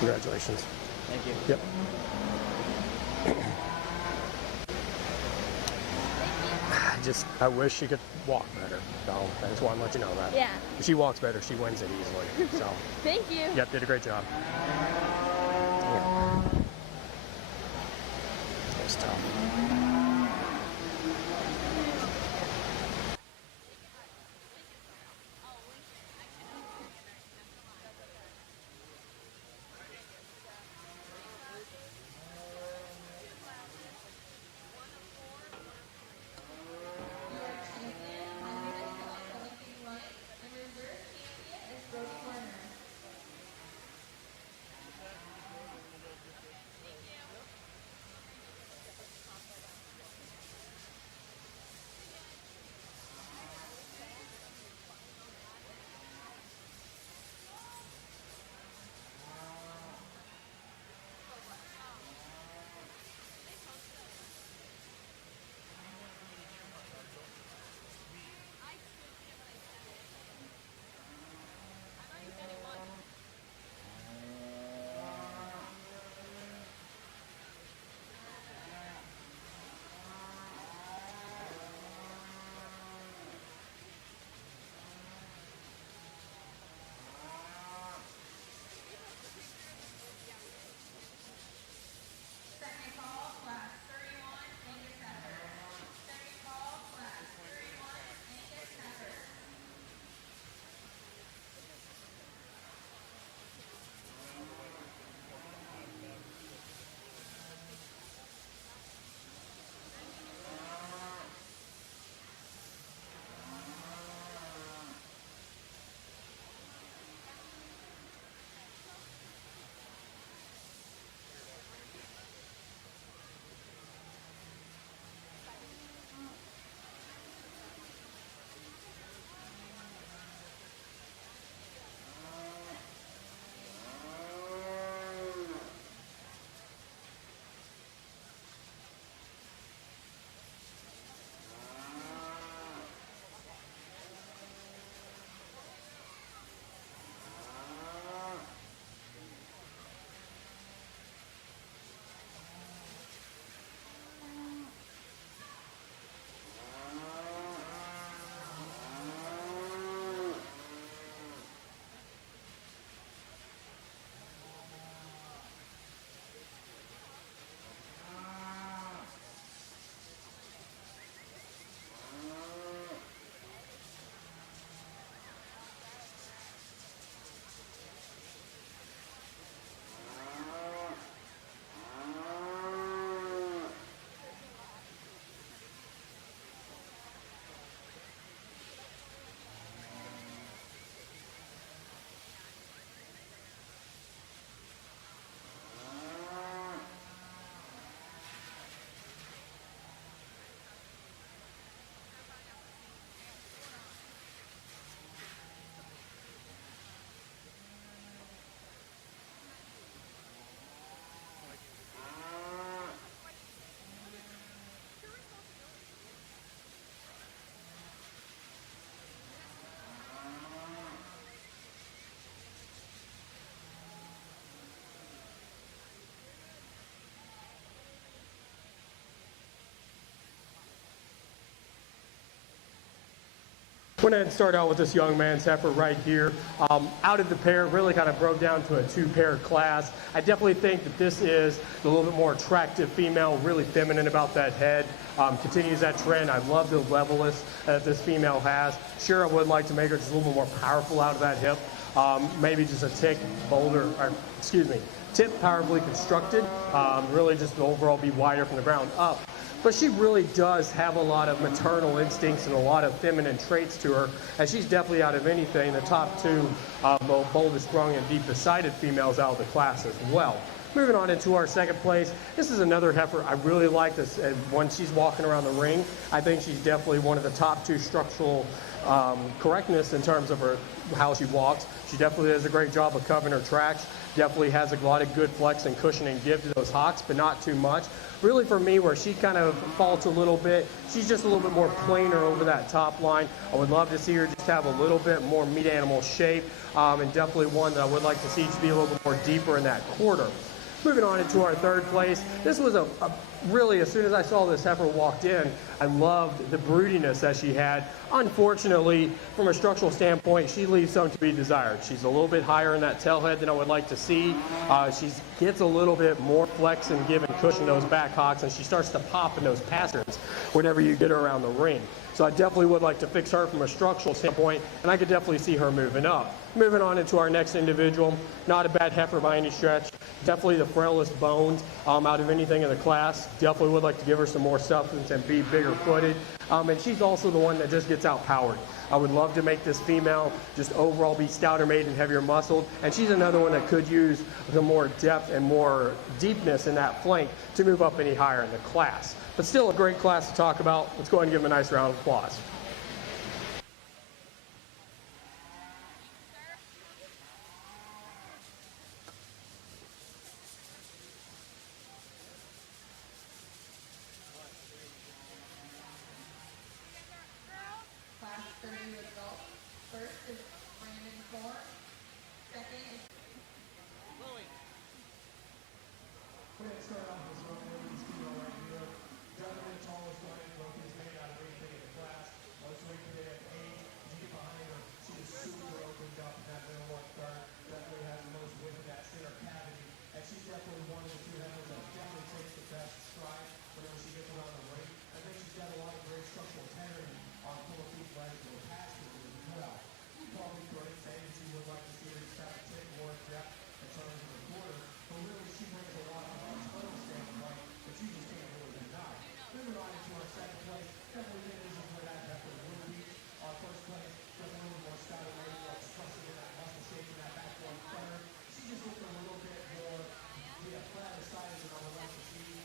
Congratulations. Thank you. Yep. I wish she could walk better. So I just want to let you know that. Yeah. If she walks better, she wins it easily. So. Thank you. Yep, did a great job. Yeah. It was tough. Second call, class 31, Angus Tucker. Second call, class 31, Angus Tucker. Went ahead and start out with this young man's heifer right here. Out of the pair, really kind of broke down to a 2-pair class. I definitely think that this is a little bit more attractive female, really feminine about that head. Continues that trend. I love the levelness that this female has. Sure, I would like to make her just a little bit more powerful out of that hip. Maybe just a tick bolder, or excuse me, tip powerfully constructed. Really just overall be wider from the ground up. But she really does have a lot of maternal instincts and a lot of feminine traits to her, and she's definitely, out of anything, the top 2 boldest sprung and deepest sided females out of the class as well. Moving on into our second place, this is another heifer. I really like this, and when she's walking around the ring, I think she's definitely one of the top 2 structural correctness in terms of how she walks. She definitely does a great job of covering her tracks. Definitely has a lot of good flex and cushion and give to those hocks, but not too much. Really, for me, where she kind of faults a little bit, she's just a little bit more plainer over that top line. I would love to see her just have a little bit more meat animal shape, and definitely one that I would like to see to be a little bit more deeper in that quarter. Moving on into our third place, this was a really, as soon as I saw this heifer walked in, I loved the broodiness that she had. Unfortunately, from a structural standpoint, she leaves some to be desired. She's a little bit higher in that tail head than I would like to see. She gets a little bit more flex and give and cushion those back hocks, and she starts to pop in those pasterns whenever you get her around the ring. So I definitely would like to fix her from a structural standpoint, and I could definitely see her moving up. Moving on into our next individual, not a bad heifer by any stretch. Definitely the frailest bones out of anything in the class. Definitely would like to give her some more substance and be bigger footed. And she's also the one that just gets outpowered. I would love to make this female just overall be stouter made and heavier muscled. And she's another one that could use the more depth and more deepness in that flank to move up any higher in the class. But still a great class to talk about. Let's go ahead and give them a nice round of applause. Class 30 results. First is Brandon Corr. Second is We're going to start off with one of these female right here. Definitely the tallest one, both is made out of anything in the class. Most weight today at 8. As you get behind her, she is super opened up in that middle one third. Definitely has the most width in that center cavity. And she's definitely one of the two heifers that definitely takes the best stride whenever she gets around the ring. I think she's got a lot of great structural integrity on full feet, legs, and pastures as well. Probably great things you would like to see her just have to take more depth in terms of the quarter. But really, she brings a lot from a total standpoint that you just can't really deny. Moving on into our second place, definitely this is where that heifer would be. Our first place, definitely a little more style, a little more expression in that muscle shape in that back one third. She just looks a little bit more, flatter sided than I would like to see.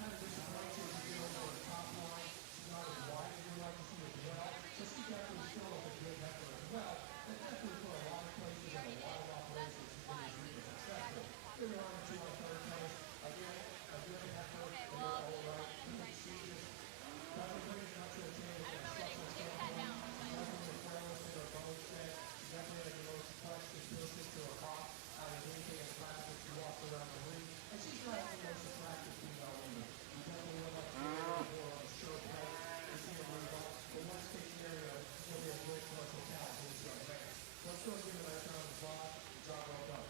Kind of disappoints you as you get over the top line. She's not as wide as you would like to see as well. So she definitely still is a good heifer as well. And definitely for a lot of places and a lot of operations, she's been super successful. Moving on to our third place, again, a good heifer in her own right. She just doesn't bring as much to the table from a structural standpoint. She's definitely the frailest in her bone set. She definitely has the most flex and pushes to her hop out of anything in the class that she walks around the ring. And she's not the most attractive female either. You definitely would like to see her more on a show plate and see her move up. But worst case scenario, she'll be a great commercial talent when she advances. Let's go and give her a nice round of applause. Job well done.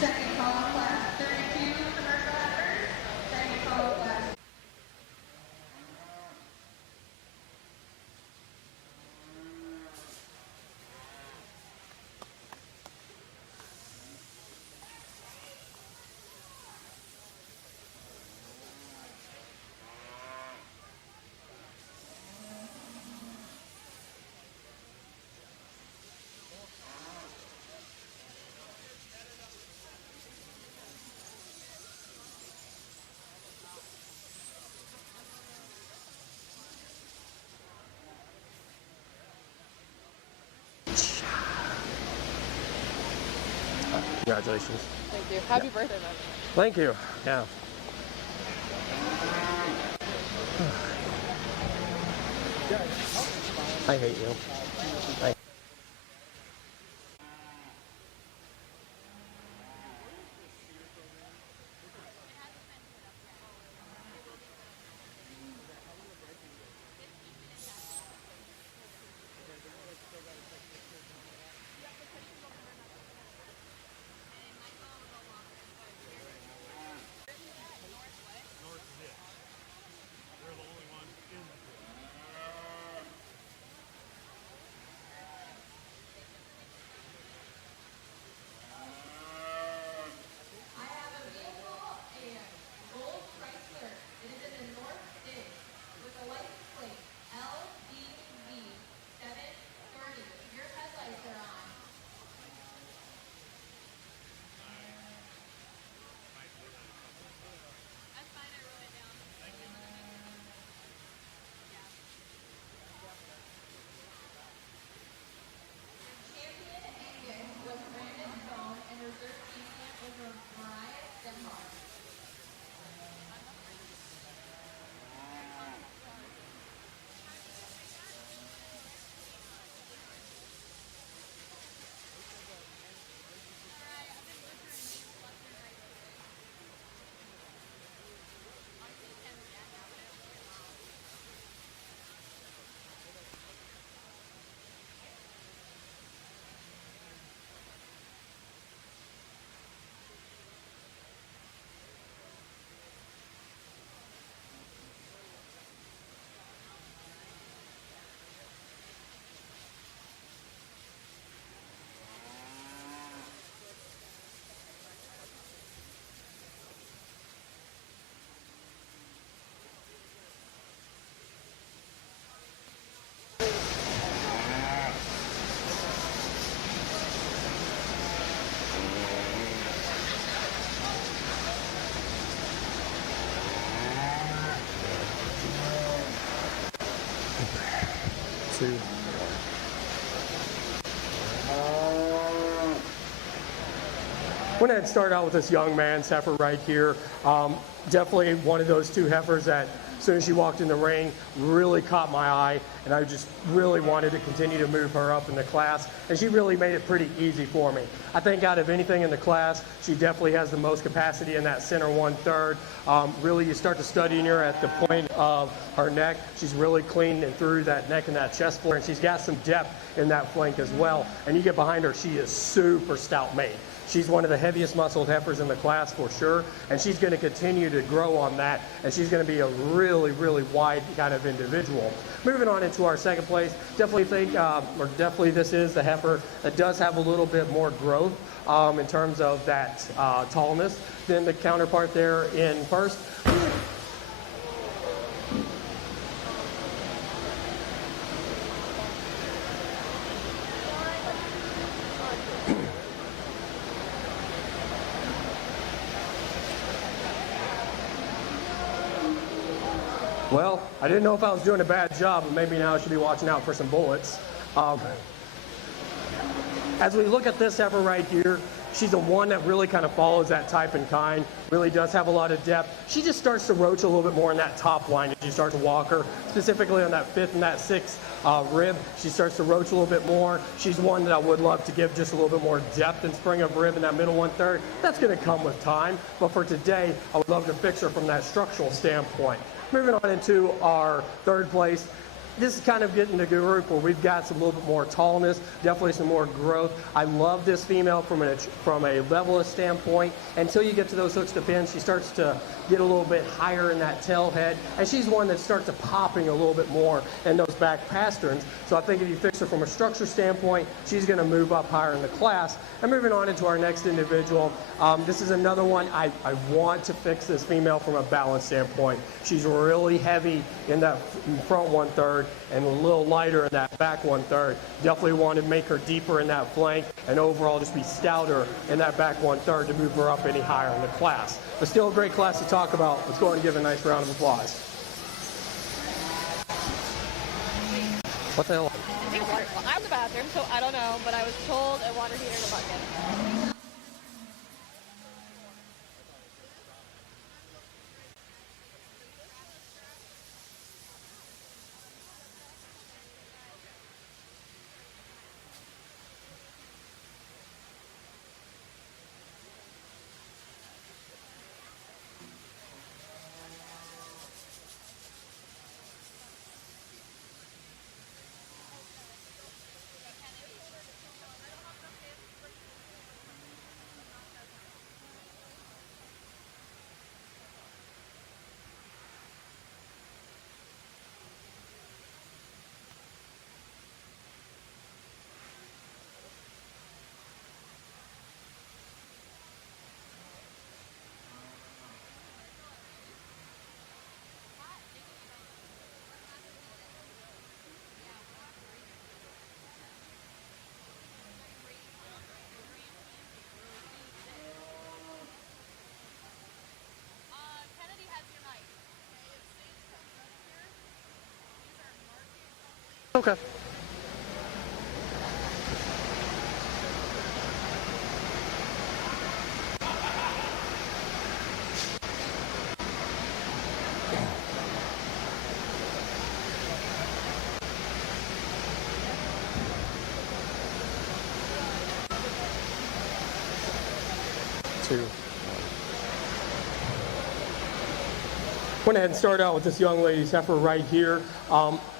second call, class 32 commercial heifers. Second call, class. Congratulations. Thank you. Happy birthday, man. Thank you. Yeah. I hate you. I 2. Went ahead and started out with this young man's heifer right here. Definitely one of those two heifers that as soon as she walked in the ring really caught my eye, and I just really wanted to continue to move her up in the class, and she really made it pretty easy for me. I think out of anything in the class, she definitely has the most capacity in that center 1/3. Really, you start to studying her at the point of her neck. She's really clean and through that neck and that chest floor, and she's got some depth in that flank as well. And you get behind her, she is super stout made. She's one of the heaviest muscled heifers in the class for sure, and she's going to continue to grow on that, and she's going to be a really, really wide kind of individual. Moving on into our second place, definitely think, or definitely this is the heifer that does have a little bit more growth in terms of that tallness than the counterpart there in first. Well, I didn't know if I was doing a bad job, but maybe now I should be watching out for some bullets. As we look at this heifer right here, she's the one that really kind of follows that type and kind, really does have a lot of depth. She just starts to roach a little bit more in that top line as you start to walk her, specifically on that 5th and that 6th rib. She starts to roach a little bit more. She's one that I would love to give just a little bit more depth and spring of rib in that middle 1/3. That's going to come with time, but for today, I would love to fix her from that structural standpoint. Moving on into our third place. This is kind of getting the group where we've got some little bit more tallness, definitely some more growth. I love this female from a levelist standpoint. Until you get to those hooks to pins, she starts to get a little bit higher in that tail head, and she's one that starts to popping a little bit more in those back pasterns. So I think if you fix her from a structure standpoint, she's going to move up higher in the class. And moving on into our next individual, this is another one. I want to fix this female from a balance standpoint. She's really heavy in that front 1/3 and a little lighter in that back 1/3. Definitely want to make her deeper in that flank and overall just be stouter in that back 1/3 to move her up any higher in the class. But still a great class to talk about. Let's go ahead and give a nice round of applause. What the hell? I think water. I'm in the bathroom, so I don't know, but I was told a water heater in a bucket. Okay. Two. Went ahead and started out with this young lady's heifer right here.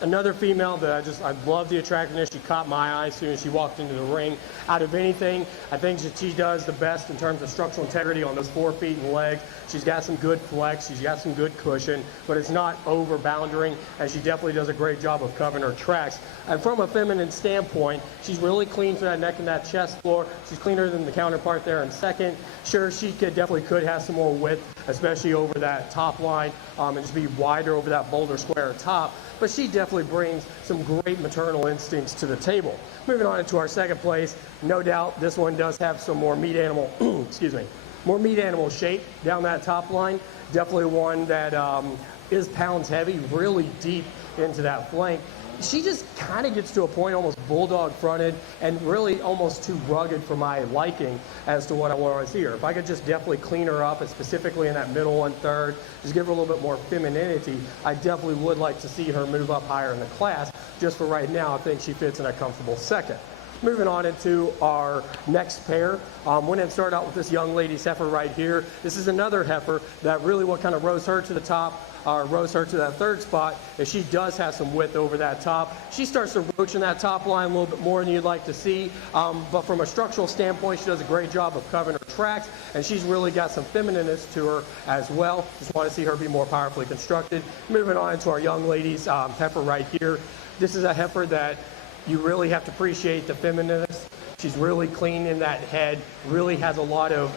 Another female that I love the attractiveness. She caught my eye as soon as she walked into the ring. Out of anything, I think that she does the best in terms of structural integrity on those 4 feet and legs. She's got some good flex. She's got some good cushion, but it's not over-boundering, and she definitely does a great job of covering her tracks. And from a feminine standpoint, she's really clean for that neck and that chest floor. She's cleaner than the counterpart there in second. Sure, she definitely could have some more width, especially over that top line, and just be wider over that boulder square top. But she definitely brings some great maternal instincts to the table. Moving on into our second place, no doubt this one does have some more meat animal, excuse me, more meat animal shape down that top line. Definitely one that is pounds heavy, really deep into that flank. she just kind of gets to a point almost bulldog fronted and really almost too rugged for my liking as to what I want to see her. If I could just definitely clean her up, and specifically in that middle 1/3, just give her a little bit more femininity, I definitely would like to see her move up higher in the class. Just for right now, I think she fits in a comfortable second. Moving on into our next pair, went ahead and started out with this young lady's heifer right here. This is another heifer that really what kind of rose her to the top, rose her to that 3rd spot, is she does have some width over that top. She starts to roach in that top line a little bit more than you'd like to see, but from a structural standpoint, she does a great job of covering her tracks, and she's really got some feminineness to her as well. Just want to see her be more powerfully constructed. Moving on into our young lady's heifer right here. This is a heifer that you really have to appreciate the feminineness. She's really clean in that head, really has a lot of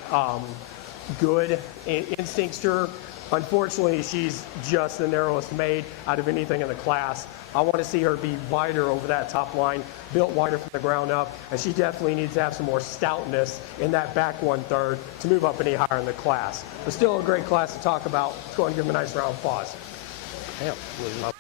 good instincts to her. Unfortunately, she's just the narrowest made out of anything in the class. I want to see her be wider over that top line, built wider from the ground up, and she definitely needs to have some more stoutness in that back 1/3 to move up any higher in the class. But still a great class to talk about. Let's go and give them a nice round of applause. Damn, really love.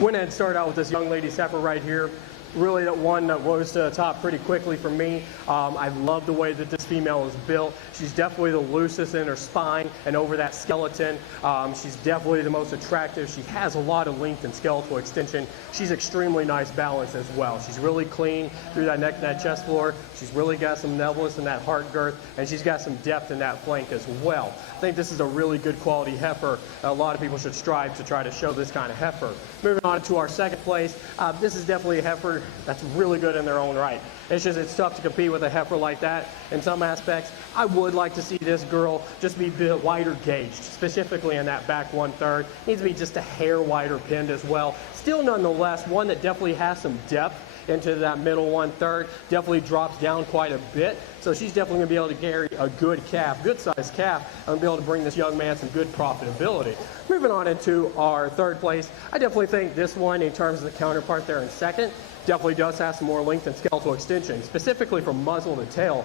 Went ahead and started out with this young lady's heifer right here. Really that one that rose to the top pretty quickly for me. I love the way that this female is built. She's definitely the loosest in her spine and over that skeleton. She's definitely the most attractive. She has a lot of length and skeletal extension. She's extremely nice balance as well. She's really clean through that neck and that chest floor. She's really got some nimbleness in that heart girth, and she's got some depth in that flank as well. I think this is a really good quality heifer. A lot of people should strive to try to show this kind of heifer. Moving on to our second place, this is definitely a heifer that's really good in their own right. It's just it's tough to compete with a heifer like that in some aspects. I would like to see this girl just be a bit wider gauged, specifically in that back 1/3. Needs to be just a hair wider pinned as well. Still nonetheless, one that definitely has some depth into that middle 1/3, definitely drops down quite a bit. So she's definitely going to be able to carry a good calf, good sized calf, and be able to bring this young man some good profitability. Moving on into our third place, I definitely think this one, in terms of the counterpart there in second, definitely does have some more length and skeletal extension, specifically from muzzle to tail.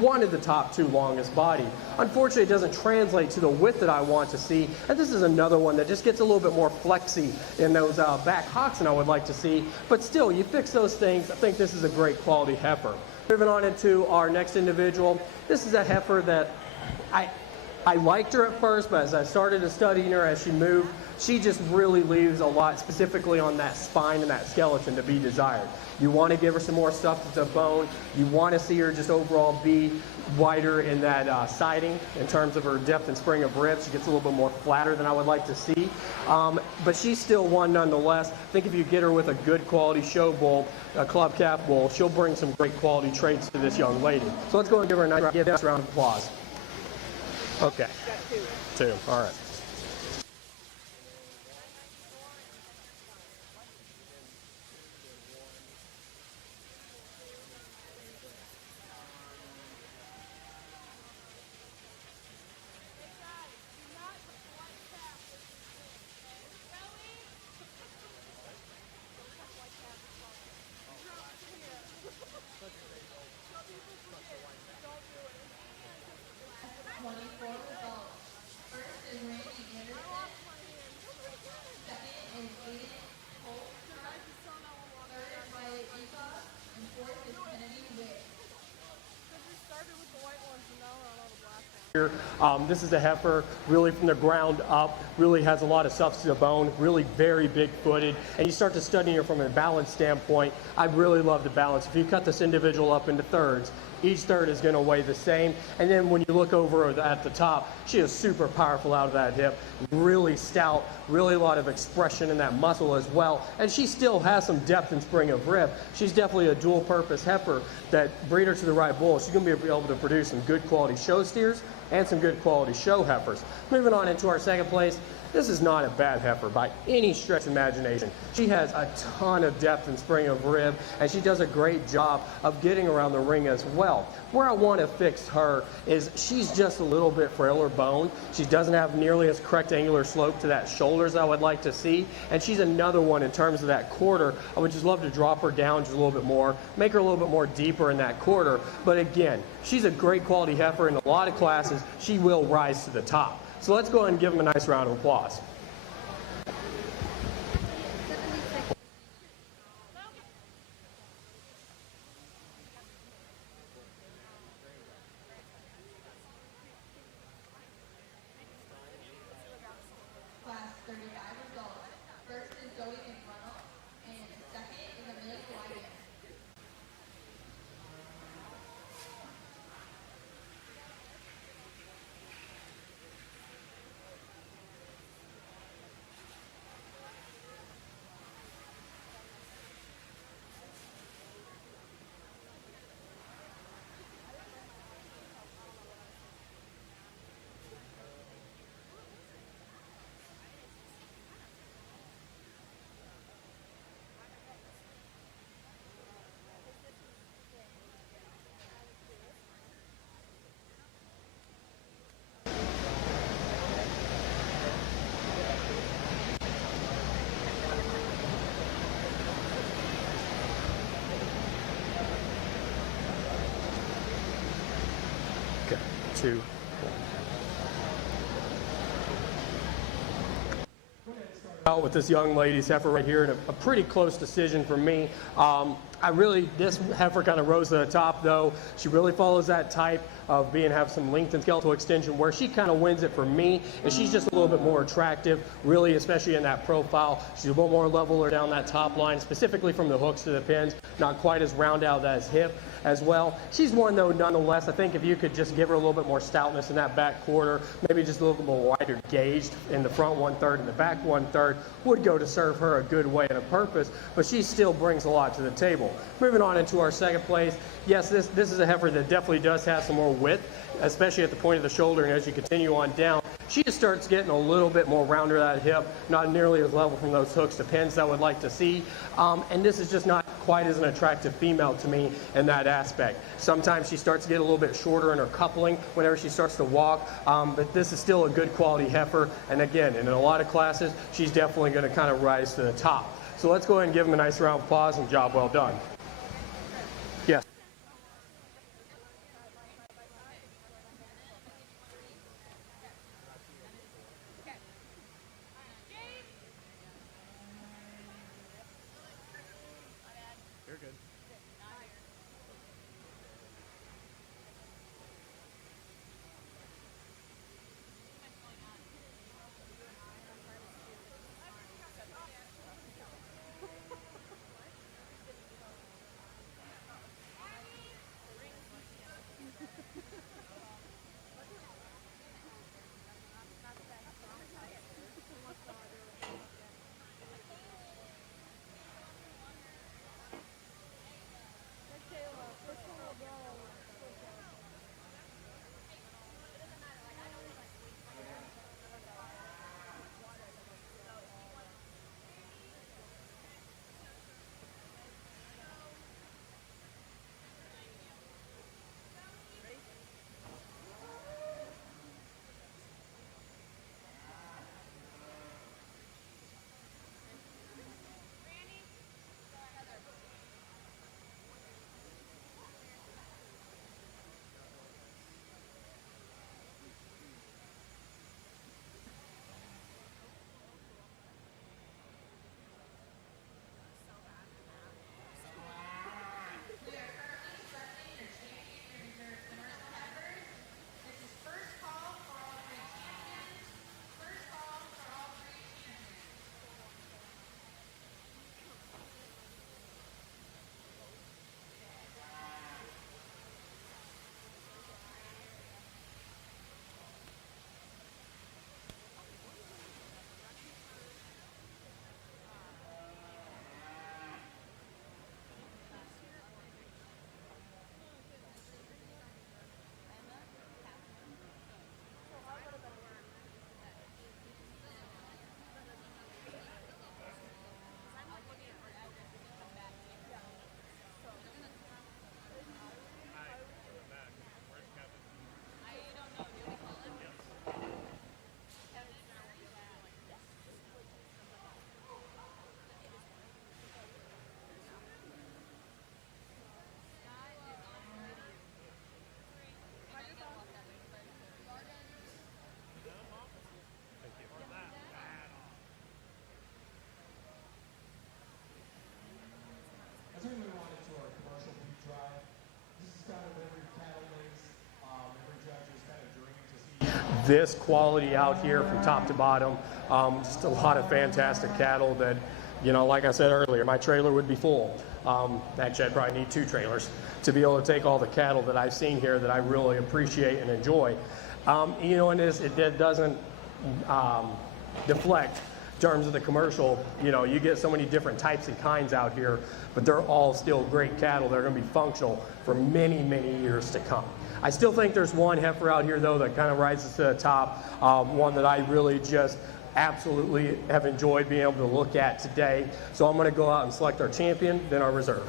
one of the top 2 longest body. Unfortunately, it doesn't translate to the width that I want to see, and this is another one that just gets a little bit more flexy in those back hocks than I would like to see, but still, you fix those things, I think this is a great quality heifer. Moving on into our next individual, this is a heifer that I liked her at first, but as I started studying her as she moved, she just really leaves a lot, specifically on that spine and that skeleton, to be desired. You want to give her some more stuff to the bone. You want to see her just overall be wider in that siding in terms of her depth and spring of ribs. She gets a little bit more flatter than I would like to see. But she's still one nonetheless. I think if you get her with a good quality show bull, a club calf bull, she'll bring some great quality traits to this young lady. So let's go and give her a nice round of applause. Okay. 2. All right. This is a heifer really from the ground up, really has a lot of substance to the bone, really very big footed, and you start to study her from a balance standpoint. I really love the balance. If you cut this individual up into thirds, each third is going to weigh the same, and then when you look over at the top, she is super powerful out of that hip, really stout, really a lot of expression in that muscle as well, and she still has some depth and spring of rib. She's definitely a dual purpose heifer that, breed her to the right bull, she's going to be able to produce some good quality show steers and some good quality show heifers. Moving on into our second place, this is not a bad heifer by any stretch of imagination. She has a ton of depth and spring of rib, and she does a great job of getting around the ring as well. Where I want to fix her is she's just a little bit frailer boned. She doesn't have nearly as correct angular slope to that shoulder as I would like to see, and she's another one in terms of that quarter. I would just love to drop her down just a little bit more, make her a little bit more deeper in that quarter, but again, she's a great quality heifer in a lot of classes. She will rise to the top. So let's go ahead and give them a nice round of applause. Class 35 results. First is Zoe McReynolds, and second is Amelia Wyden. Okay, 2. Out with this young lady's heifer right here in a pretty close decision for me. This heifer kind of rose to the top though. She really follows that type of have some length and skeletal extension. Where she kind of wins it for me is she's just a little bit more attractive, really, especially in that profile. She's a little more leveler down that top line, specifically from the hooks to the pins, not quite as round out as hip as well. She's one though nonetheless. I think if you could just give her a little bit more stoutness in that back quarter, maybe just a little bit more wider gauged in the front 1/3 and the back 1/3 would go to serve her a good way and a purpose, but she still brings a lot to the table. Moving on into our second place, yes, this is a heifer that definitely does have some more width, especially at the point of the shoulder, and as you continue on down, she just starts getting a little bit more rounder at that hip, not nearly as level from those hooks to pins I would like to see, and this is just not quite as an attractive female to me in that aspect. Sometimes she starts to get a little bit shorter in her coupling whenever she starts to walk, but this is still a good quality heifer, and again, in a lot of classes, she's definitely going to kind of rise to the top. So let's go ahead and give them a nice round of applause and job well done. Yes. this quality out here from top to bottom. Just a lot of fantastic cattle that, you know, like I said earlier, my trailer would be full. Actually, I'd probably need 2 trailers to be able to take all the cattle that I've seen here that I really appreciate and enjoy. You know, and it doesn't deflect in terms of the commercial. You know, you get so many different types and kinds out here, but they're all still great cattle. They're going to be functional for many, many years to come. I still think there's one heifer out here, though, that kind of rises to the top, one that I really just absolutely have enjoyed being able to look at today. So I'm going to go out and select our champion, then our reserve.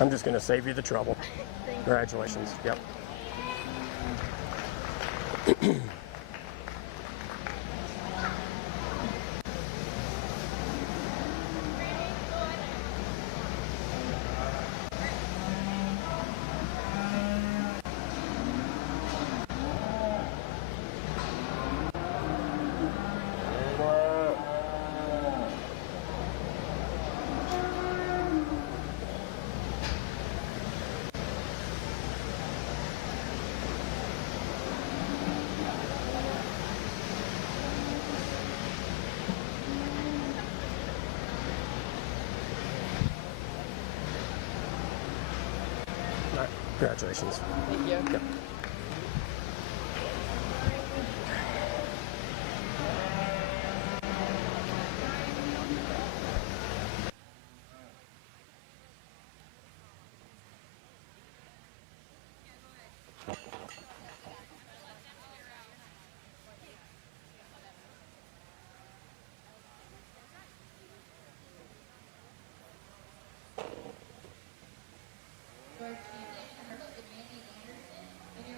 I'm just going to save you the trouble. Congratulations. Yep. Congratulations. Thank you. Yep. Your champion, number 2, Mandy Anderson, and your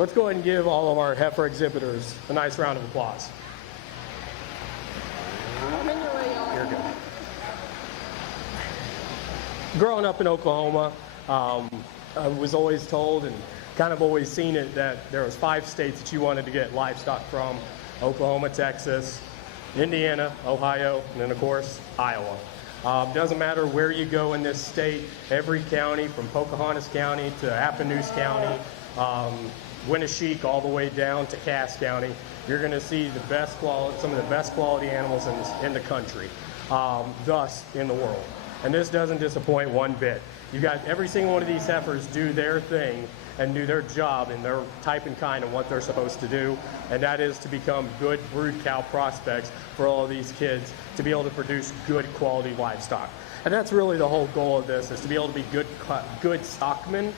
let's go ahead and give all of our heifer exhibitors a nice round of applause. You're good. Growing up in Oklahoma, I was always told and kind of always seen it that there was 5 states that you wanted to get livestock from: Oklahoma, Texas, Indiana, Ohio, and then of course Iowa. Doesn't matter where you go in this state, every county from Pocahontas County to Appanoose County, Winneshiek all the way down to Cass County, you're going to see the best quality, some of the best quality animals in the country, thus in the world. And this doesn't disappoint one bit. You got every single one of these heifers do their thing and do their job in their type and kind of what they're supposed to do, and that is to become good brood cow prospects for all of these kids to be able to produce good quality livestock. And that's really the whole goal of this, is to be able to be good stockmen.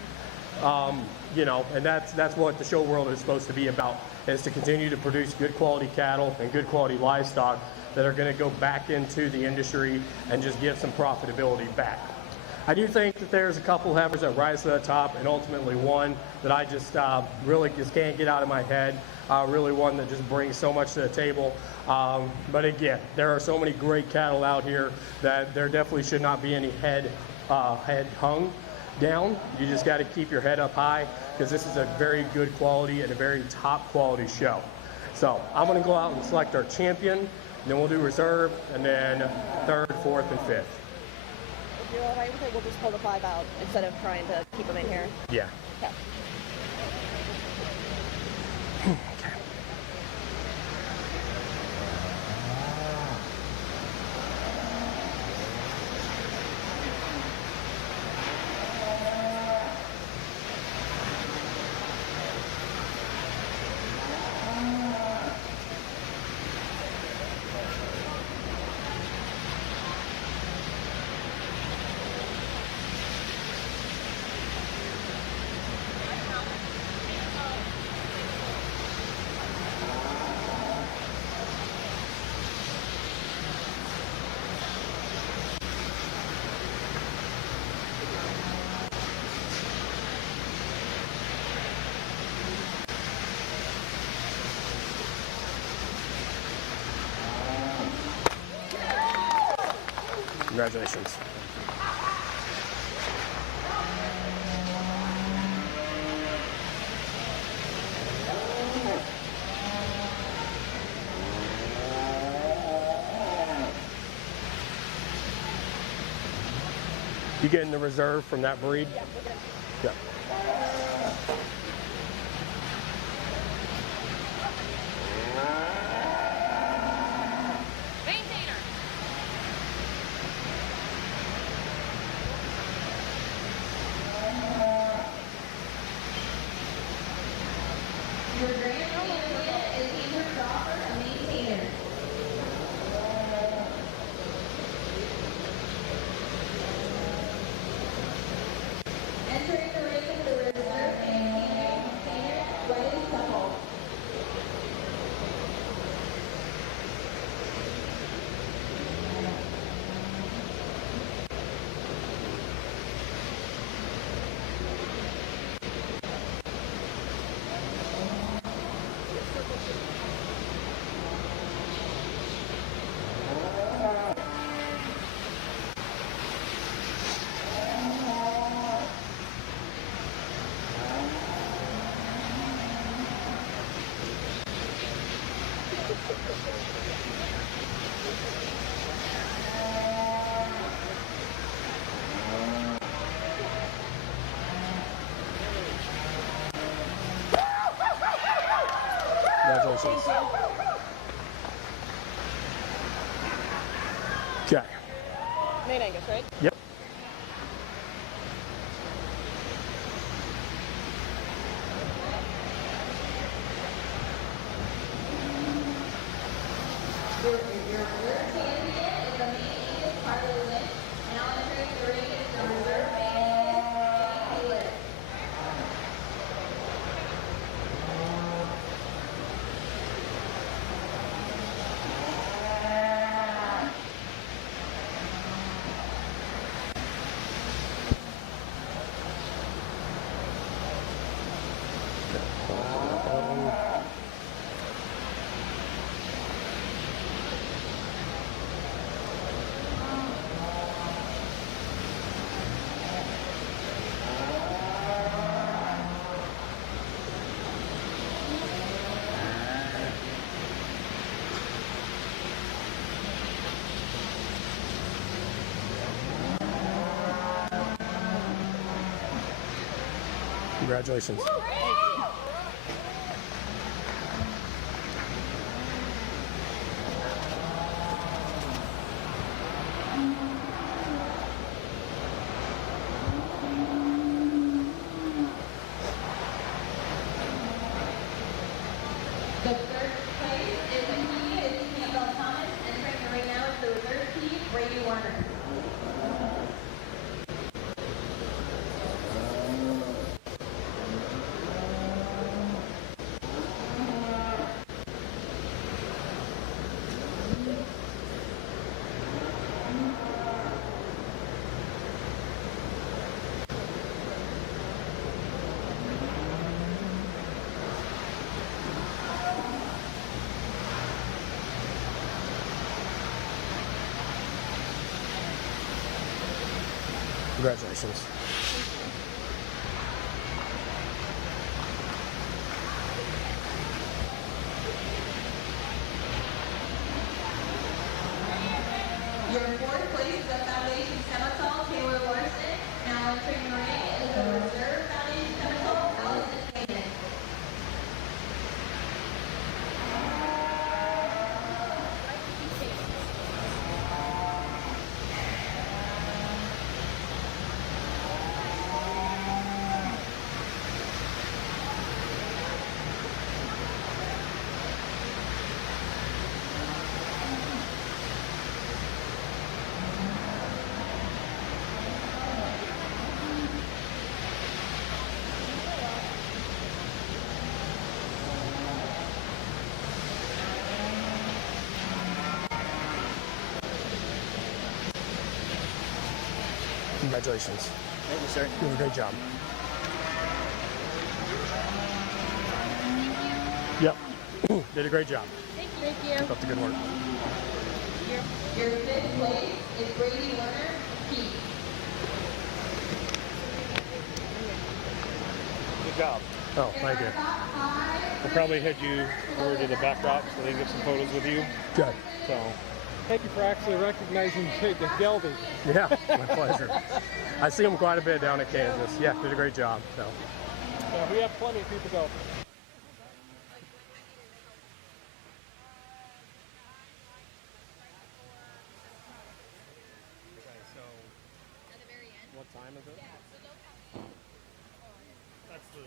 You know, and that's what the show world is supposed to be about, is to continue to produce good quality cattle and good quality livestock that are going to go back into the industry and just give some profitability back. I do think that there's a couple heifers that rise to the top, and ultimately one that I just really just can't get out of my head, really one that just brings so much to the table. But again, there are so many great cattle out here that there definitely should not be any head hung down. You just got to keep your head up high, because this is a very good quality and a very top quality show. So I'm going to go out and select our champion, and then we'll do reserve, and then 3rd, 4th, and 5th. If you're all right with it, we'll just pull the 5 out instead of trying to keep them in here. Yeah. Okay. Okay. Congratulations. You getting the reserve from that breed? Yeah, we're good. Yeah. Maintainer. Your grand champion is either Crawford or Maintainer. Entering the ring for the reserve Maintainer, Riley Supple. Congratulations. Okay. Main Angus, right? Yep. Your champion is the Main Angus Harley Lynch, and now entering the ring is the reserve Main Angus Taylor. Congratulations. The third place is a key, is Annabelle Thomas, entering right now is the reserve key, Brady Warner. Congratulations. Your fourth place is the Foundation Semitol, Taylor Larson. Now entering the ring is the reserve Foundation Semitol, Allison Hayden. Congratulations. Thank you, sir. You did a great job. Yep. Did a great job. Thank you. Keep up the good work. Your fifth place is Brady Warner, Keith. Good job. Oh, thank you. We'll probably head you over to the backdrop so they can get some photos with you. Good. So, thank you for actually recognizing Jake Gelby. Yeah, my pleasure. I see him quite a bit down at Kansas. Yeah, did a great job. So. Yeah, we have plenty of people go. At the very end. What time is it? Yeah, so they'll come in. That's the.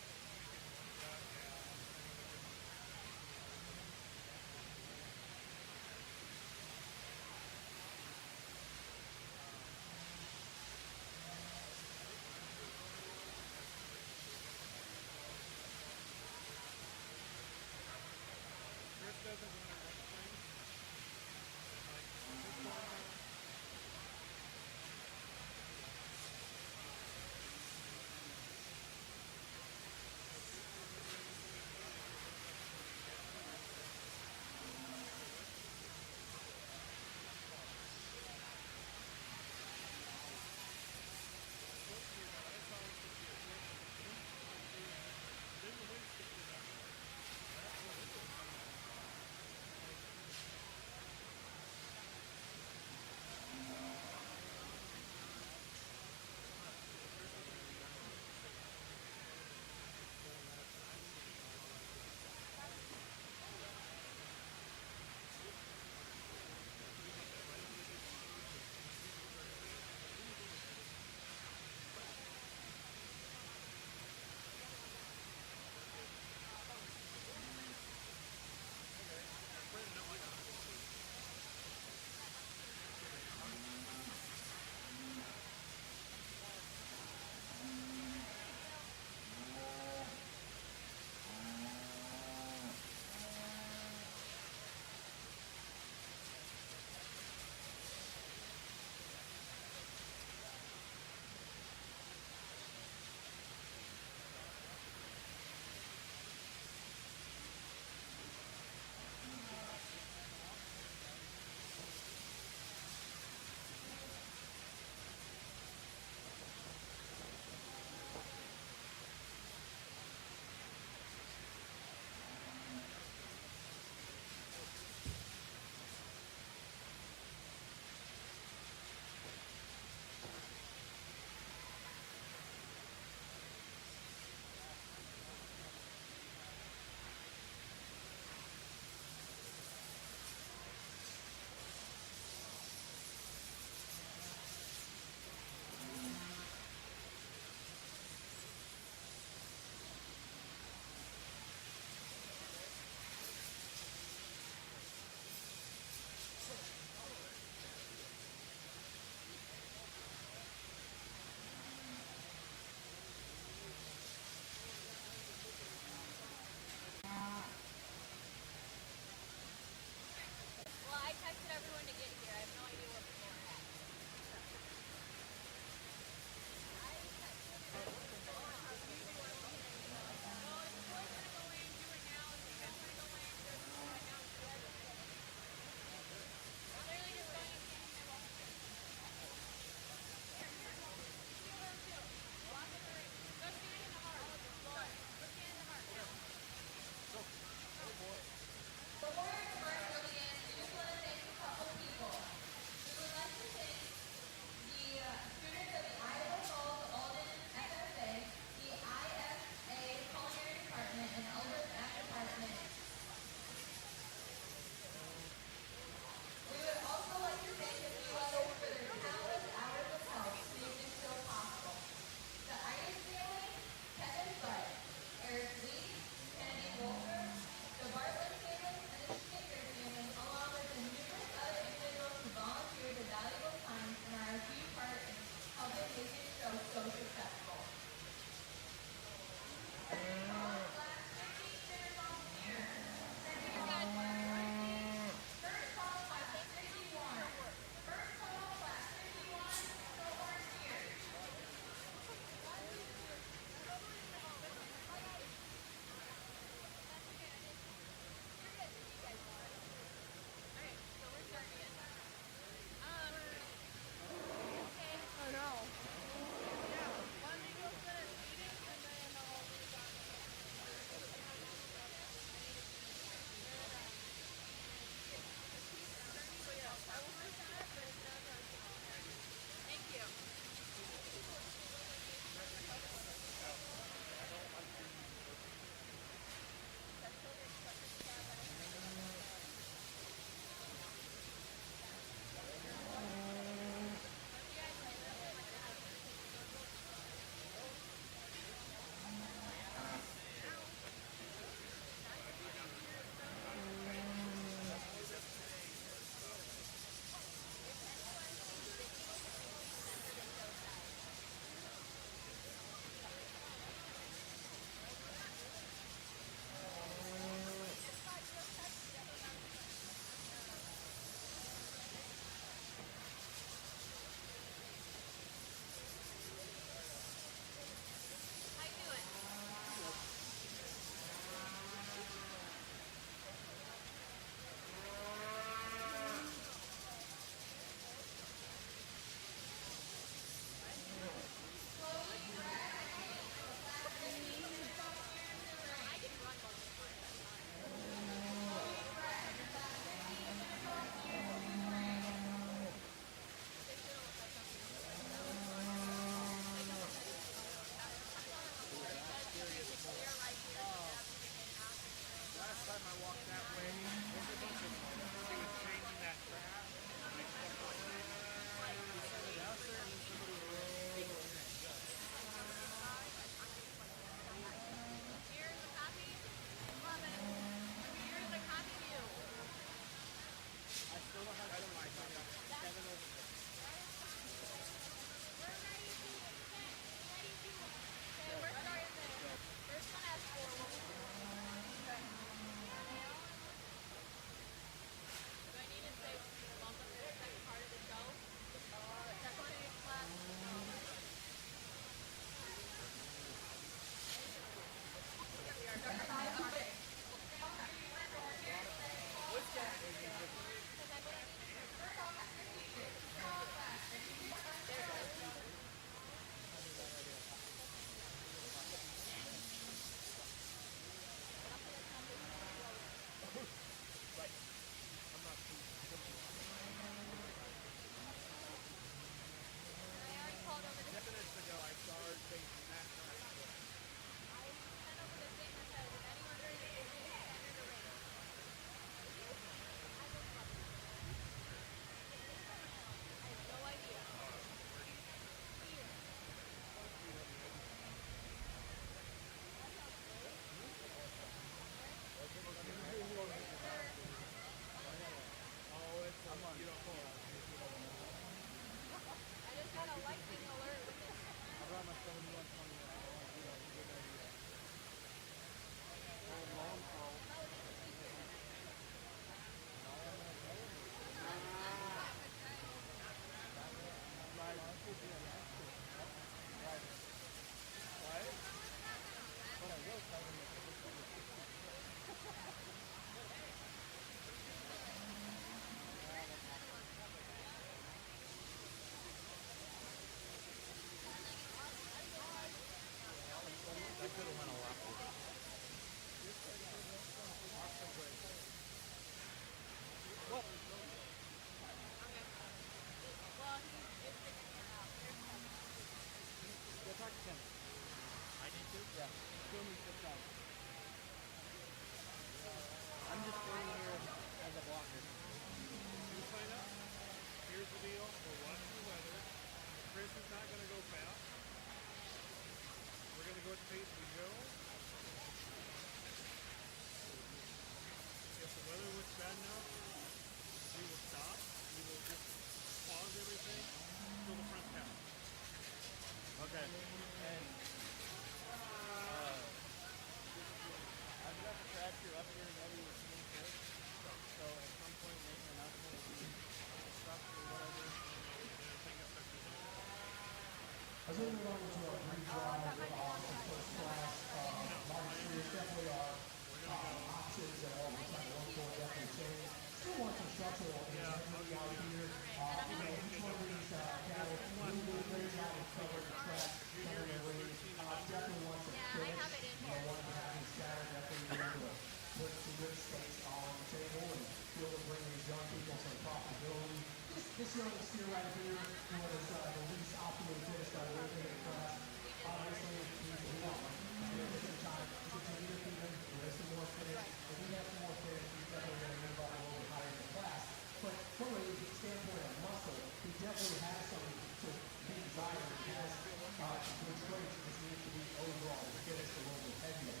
this young steer right here was the least optimally finished out of everything in the class. Obviously, he's a young one. At the same time, continue to feed him, give some more finish. If we have some more finish, he's definitely going to move up a little bit higher in the class. But from a standpoint of muscle, he definitely has some to be desired. He has good traits. Just needs to be overall finished a little bit heavier.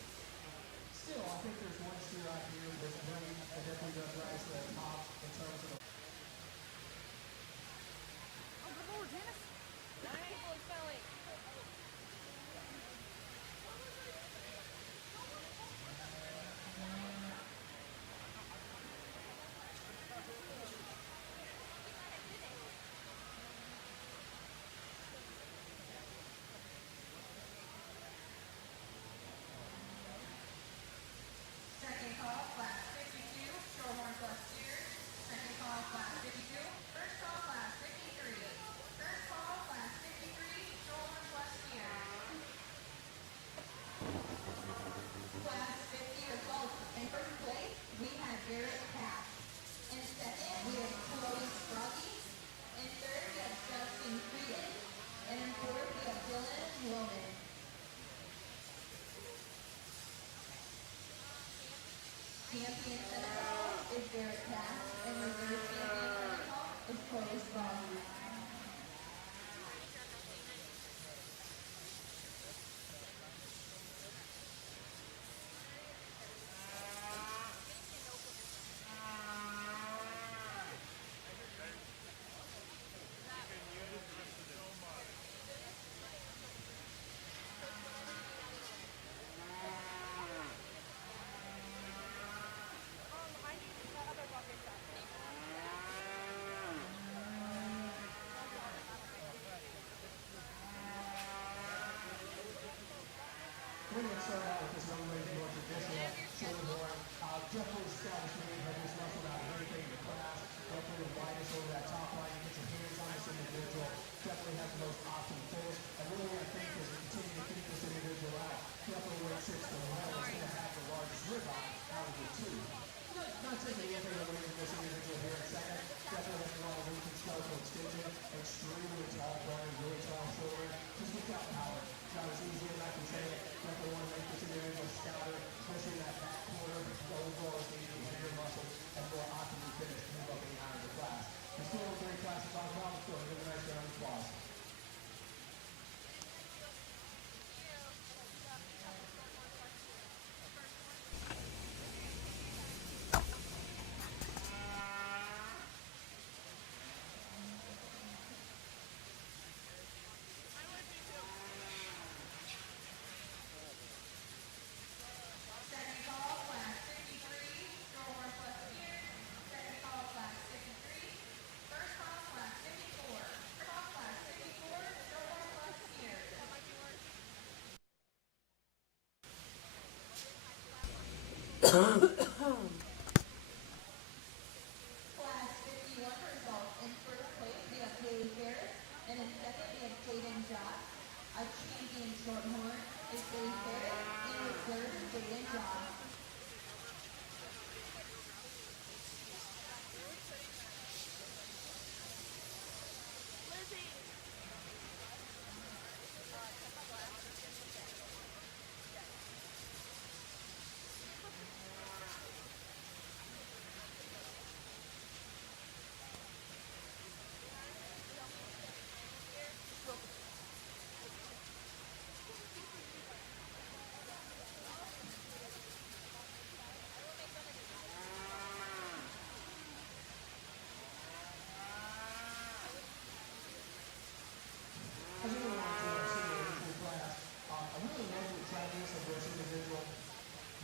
Still, I think there's one steer out here that's really that definitely does rise to the top in terms of the Second call, class 52, Showhorn plus steers. Second call, class 52. First call, class 53. First call, class 53, Showhorn plus steers. Class 50 results. In first place, we had Garrett Cash. In second, we had Chloe Sproggy. In third, we had Justin Frieden. And in fourth, we had Dylan Roman. Champion Senegal is Garrett Cash, and reserve champion Senegal is Chloe Sproggy. We're going to start out with this young lady, more traditional, Showhorn. Definitely established the heaviest muscle out of everything in the class. Definitely the widest over that top line. You get your hands on this individual. Definitely has the most optimal finish. And really, I think as we continue to keep this individual out, definitely weight 6 to 1 is going to have the largest ribeye out of the two. Not taking anything away from this individual here in second. Definitely has a lot of recent skeletal extension. Extremely tall bone, really tall shoulder. Just with that power. Not as easy as I can say it. Definitely want to make this individual stouter, especially in that back corner. The overall is needing bigger muscles and more optimally finished to move up in the higher of the class. We're still in the great class of 5 pounds. Let's go and give a nice round of applause. Second call, class 53, Showhorn plus steers. Second call, class 53. First call, class 54. First call, class 54, Showhorn plus steers. Class 51 results. In first place, we have Haley Ferris. And in second, we have Jaden Joss. A champion Shorthorn is Haley Ferris. And reserve, Jaden Joss. As we move on to our senior entry class, I really love the attractiveness of this individual.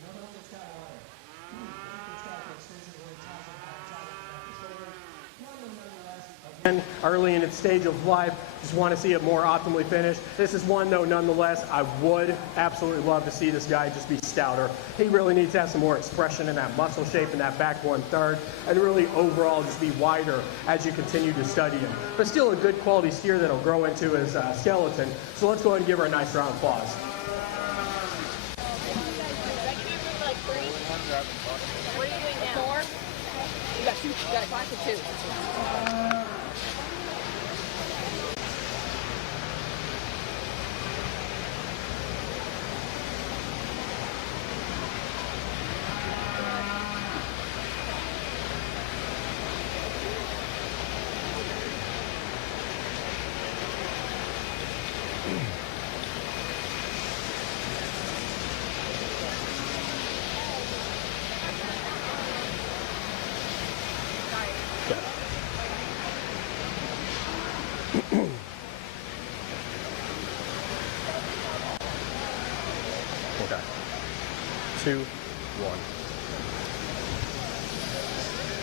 Another one that's got a lot of it's got the extension really ties up on top of the back and shoulder. Nonetheless, And early in its stage of life, just want to see it more optimally finished. This is one, though, nonetheless, I would absolutely love to see this guy just be stouter. He really needs to have some more expression in that muscle shape in that back 1/3, and really overall just be wider as you continue to study him. But still a good quality steer that'll grow into his skeleton. So let's go ahead and give her a nice round of applause. What are you doing now? 4? You got 2. You got a class of 2. 2, 1.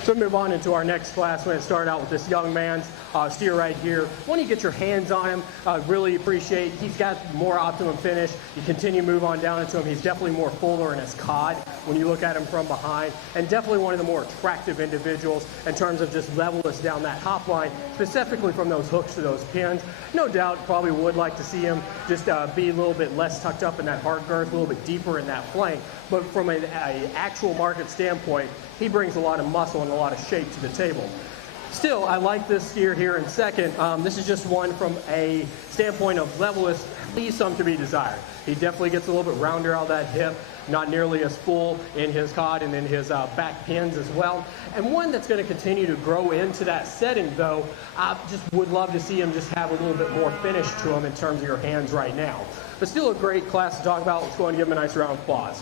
So we move on into our next class. We're going to start out with this young man's steer right here. When you get your hands on him, really appreciate, he's got more optimum finish. You continue to move on down into him. He's definitely more fuller in his cod when you look at him from behind, and definitely one of the more attractive individuals in terms of just levelness down that top line, specifically from those hooks to those pins. No doubt probably would like to see him just be a little bit less tucked up in that hard girth, a little bit deeper in that flank. But from an actual market standpoint, he brings a lot of muscle and a lot of shape to the table. Still, I like this steer here in second. This is just one from a standpoint of levelness, leaves some to be desired. He definitely gets a little bit rounder out of that hip, not nearly as full in his cod and in his back pins as well. And one that's going to continue to grow into that setting, though, I just would love to see him just have a little bit more finish to him in terms of your hands right now. But still a great class to talk about. Let's go and give him a nice round of applause.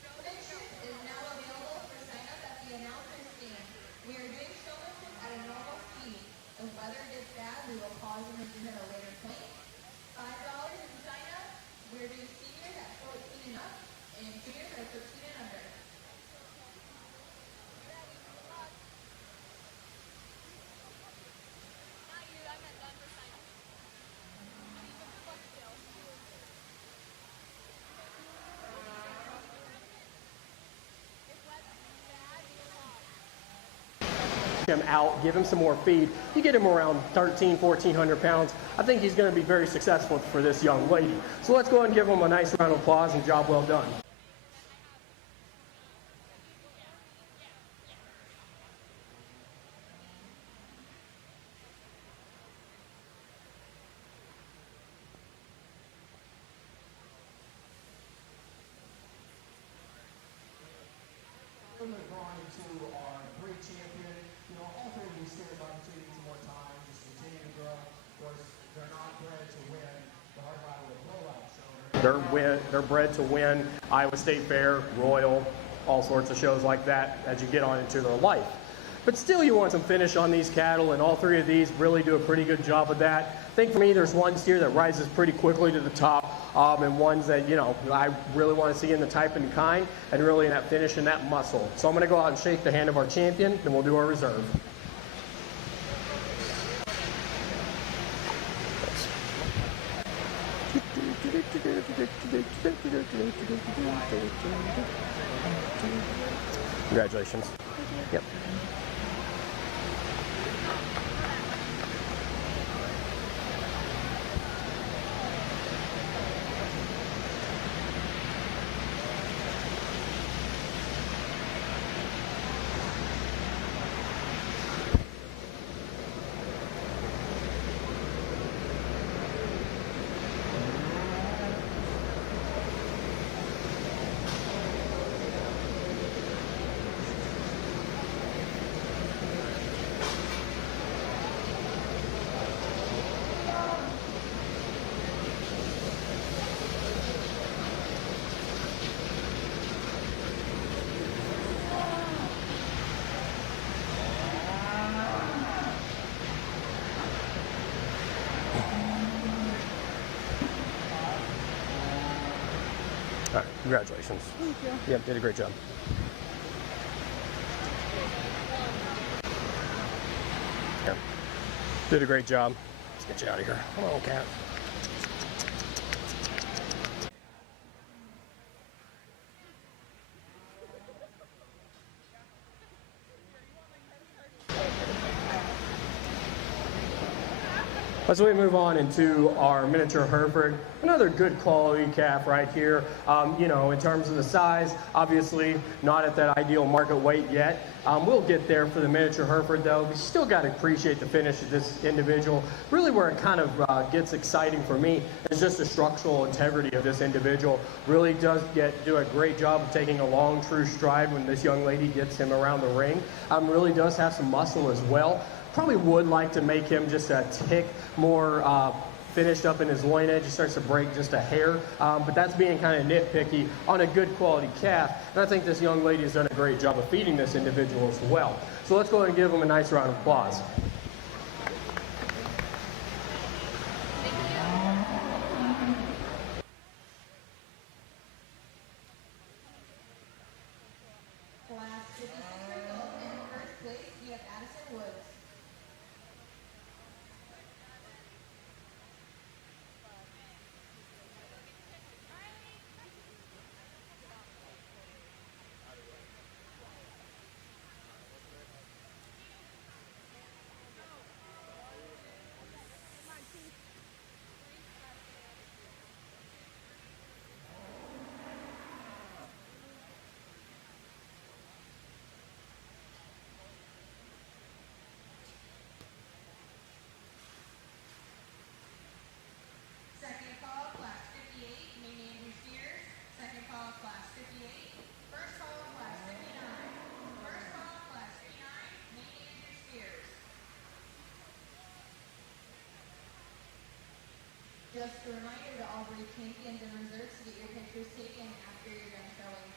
Showmanship is now available for sign up at the announcer stand. We are doing showmanship at a normal speed. If weather gets bad, we will pause and resume at a later point. $5 in sign up. We are doing seniors at 14 and up, and juniors at 13 and under. Him out, give him some more feed. You get him around 1,400 pounds. I think he's going to be very successful for this young lady. So let's go ahead and give him a nice round of applause and job well done. We're going to our great champion. You know, all three of these steers obviously need some more time, just continue to grow. Of course, they're not bred to win the hard battle with blowout. So They're bred to win Iowa State Fair, Royal, all sorts of shows like that as you get on into their life. But still, you want some finish on these cattle, and all three of these really do a pretty good job of that. I think for me, there's one steer that rises pretty quickly to the top, and ones that, you know, I really want to see in the type and kind, and really in that finish and that muscle. So I'm going to go out and shake the hand of our champion, and we'll do our reserve. Congratulations. Yep. All right, congratulations. Thank you. Yep, did a great job. Here. Did a great job. Let's get you out of here. Come on, cat. As we move on into our miniature Hereford, another good quality calf right here. You know, in terms of the size, obviously not at that ideal market weight yet. We'll get there for the miniature Hereford though. But you still got to appreciate the finish of this individual. Really where it kind of gets exciting for me is just the structural integrity of this individual. Really does do a great job of taking a long true stride when this young lady gets him around the ring. Really does have some muscle as well. Probably would like to make him just a tick more finished up in his loin edge. He starts to break just a hair, but that's being kind of nitpicky on a good quality calf. And I think this young lady has done a great job of feeding this individual as well. So let's go ahead and give him a nice round of applause. Class 56 results. In first place, we have Addison Woods. Second call, class 58, Maine Andrew Steers. Second call, class 58. First call, class 59. First call, class 59, Maine Andrew Steers. Just a reminder to all breed champions and reserves to get your pictures taken after you're done showing.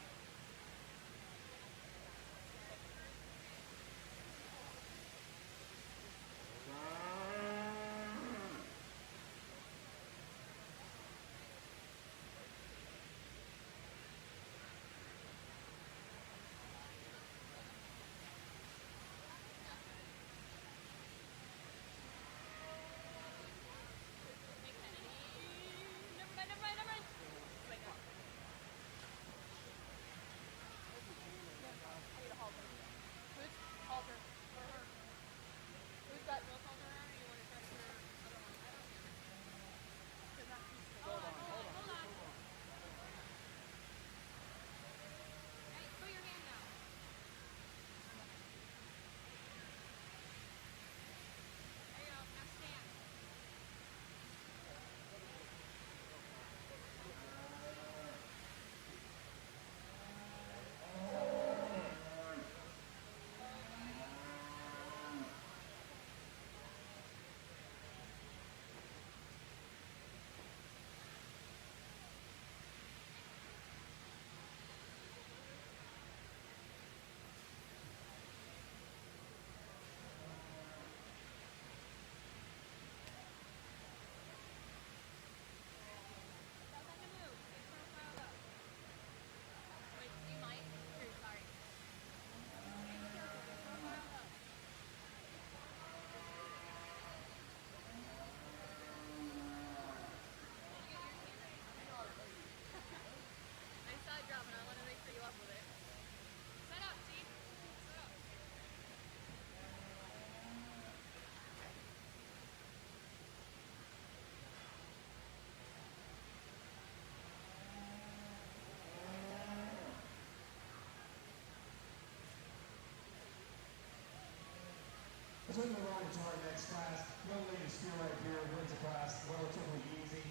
As we move on to our next class, young lady Steer right here wins the class relatively easy.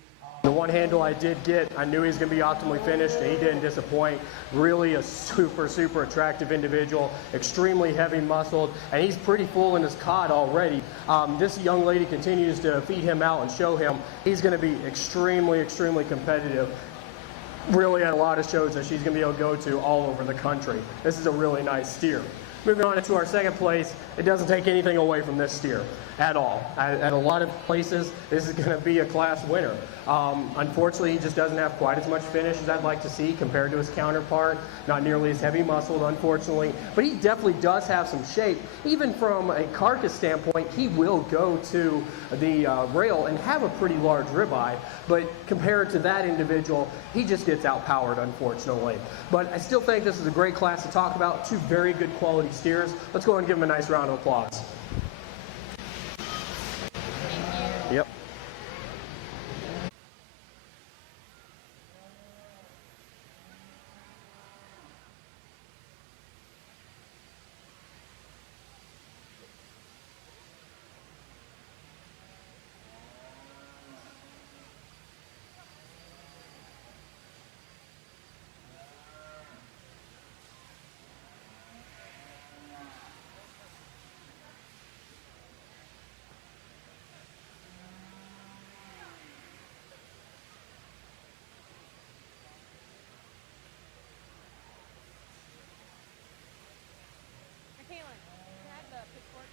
The one handle I did get, I knew he was going to be optimally finished, and he didn't disappoint. Really a super, super attractive individual, extremely heavy muscled, and he's pretty full in his cod already. This young lady continues to feed him out and show him he's going to be extremely, extremely competitive. Really at a lot of shows that she's going to be able to go to all over the country. This is a really nice steer. Moving on into our second place, it doesn't take anything away from this steer. at all. At a lot of places, this is going to be a class winner. Unfortunately, he just doesn't have quite as much finish as I'd like to see compared to his counterpart. Not nearly as heavy muscled, unfortunately, but he definitely does have some shape. Even from a carcass standpoint, he will go to the rail and have a pretty large ribeye, but compared to that individual, he just gets outpowered, unfortunately. But I still think this is a great class to talk about. Two very good quality steers. Let's go ahead and give them a nice round of applause. Yep. Kaylin, can I have the pitchfork?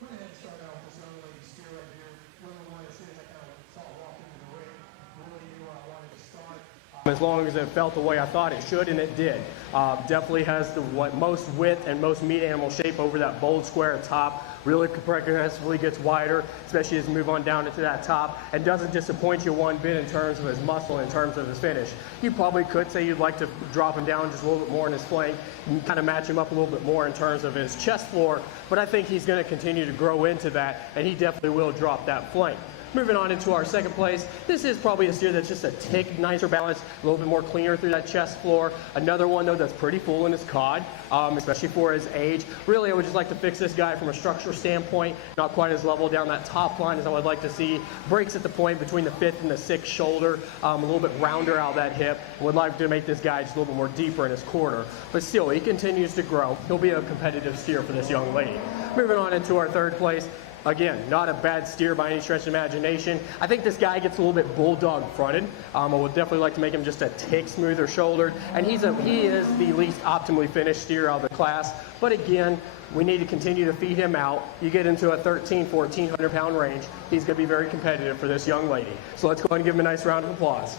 Went ahead and started out with this young lady steer right here. Really wanted, as soon as I kind of saw it walk into the ring, really knew where I wanted to start. As long as it felt the way I thought it should, and it did. Definitely has the most width and most meat animal shape over that bold square top. Really progressively gets wider, especially as you move on down into that top, and doesn't disappoint you one bit in terms of his muscle, in terms of his finish. You probably could say you'd like to drop him down just a little bit more in his flank, and kind of match him up a little bit more in terms of his chest floor, but I think he's going to continue to grow into that, and he definitely will drop that flank. Moving on into our second place, this is probably a steer that's just a tick nicer balanced, a little bit more cleaner through that chest floor. Another one though that's pretty full in his cod, especially for his age. Really, I would just like to fix this guy from a structural standpoint, not quite as level down that top line as I would like to see. Breaks at the point between the 5th and the 6th shoulder, a little bit rounder out that hip. Would like to make this guy just a little bit more deeper in his quarter. But still, he continues to grow. He'll be a competitive steer for this young lady. Moving on into our third place. Again, not a bad steer by any stretch of imagination. I think this guy gets a little bit bulldog fronted. I would definitely like to make him just a tick smoother shouldered. And he is the least optimally finished steer out of the class. But again, we need to continue to feed him out. You get into a 1,400 pound range, he's going to be very competitive for this young lady. So let's go ahead and give him a nice round of applause.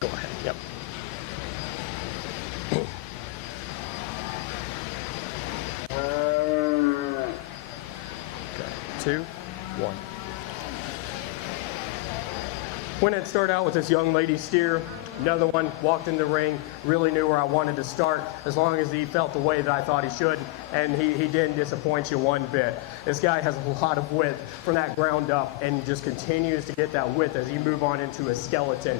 Go ahead. Yep. Okay. 2, 1. Went ahead and started out with this young lady steer. Another one, walked in the ring, really knew where I wanted to start as long as he felt the way that I thought he should, and he didn't disappoint you one bit. This guy has a lot of width from that ground up and just continues to get that width as you move on into his skeleton.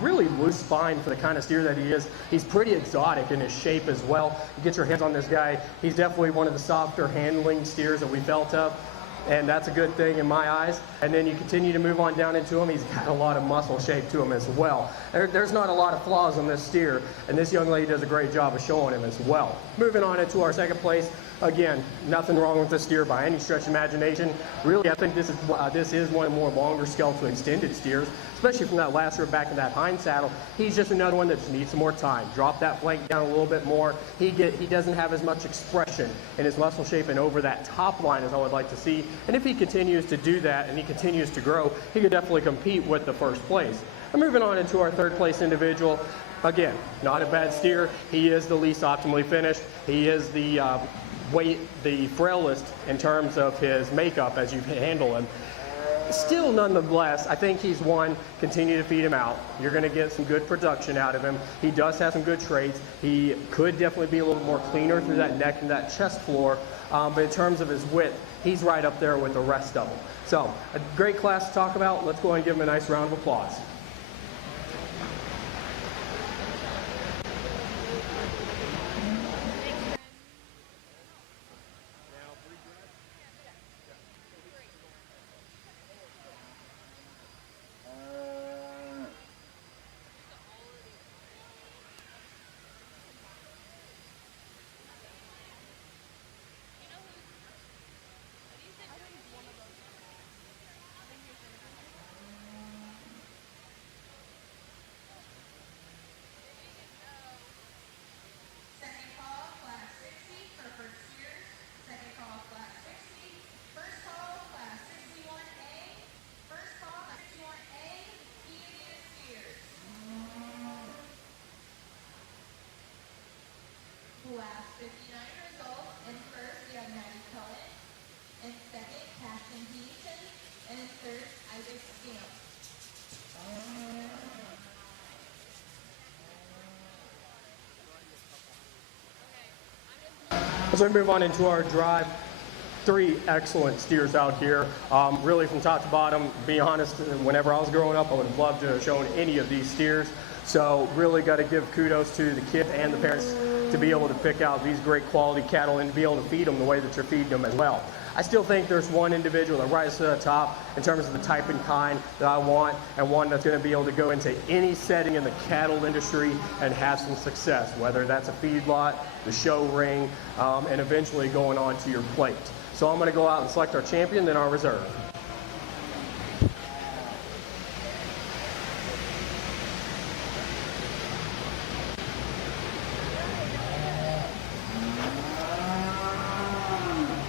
Really loose spine for the kind of steer that he is. He's pretty exotic in his shape as well. You get your hands on this guy, he's definitely one of the softer handling steers that we felt of. And that's a good thing in my eyes. And then you continue to move on down into him. He's got a lot of muscle shape to him as well. There's not a lot of flaws on this steer, and this young lady does a great job of showing him as well. Moving on into our second place. Again, nothing wrong with this steer by any stretch of imagination. Really, I think this is one of the more longer skeletal extended steers, especially from that last rib back to that hind saddle. He's just another one that just needs some more time. Drop that flank down a little bit more. He doesn't have as much expression in his muscle shape and over that top line as I would like to see. And if he continues to do that and he continues to grow, he could definitely compete with the first place. And moving on into our third place individual. Again, not a bad steer. He is the least optimally finished. He is the the frailest in terms of his makeup as you handle him. Still, nonetheless, I think he's one. Continue to feed him out. You're going to get some good production out of him. He does have some good traits. He could definitely be a little more cleaner through that neck and that chest floor. But in terms of his width, he's right up there with the rest of them. So, a great class to talk about. Let's go ahead and give him a nice round of applause. Second call, class 60 for first steers. Second call, class 60. First call, class 61A. First call, class 61A, Indian steers. Class 59 results. In first, we have Maddie Cohen. In second, Caston Heaton. And in third, Isaac Scamp. As we move on into our drive, 3 excellent steers out here. Really from top to bottom, to be honest, whenever I was growing up, I would have loved to have shown any of these steers. So really got to give kudos to the kids and the parents to be able to pick out these great quality cattle and to be able to feed them the way that you're feeding them as well. I still think there's one individual that rises to the top in terms of the type and kind that I want, and one that's going to be able to go into any setting in the cattle industry and have some success, whether that's a feedlot, the show ring, and eventually going on to your plate. So I'm going to go out and select our champion, then our reserve.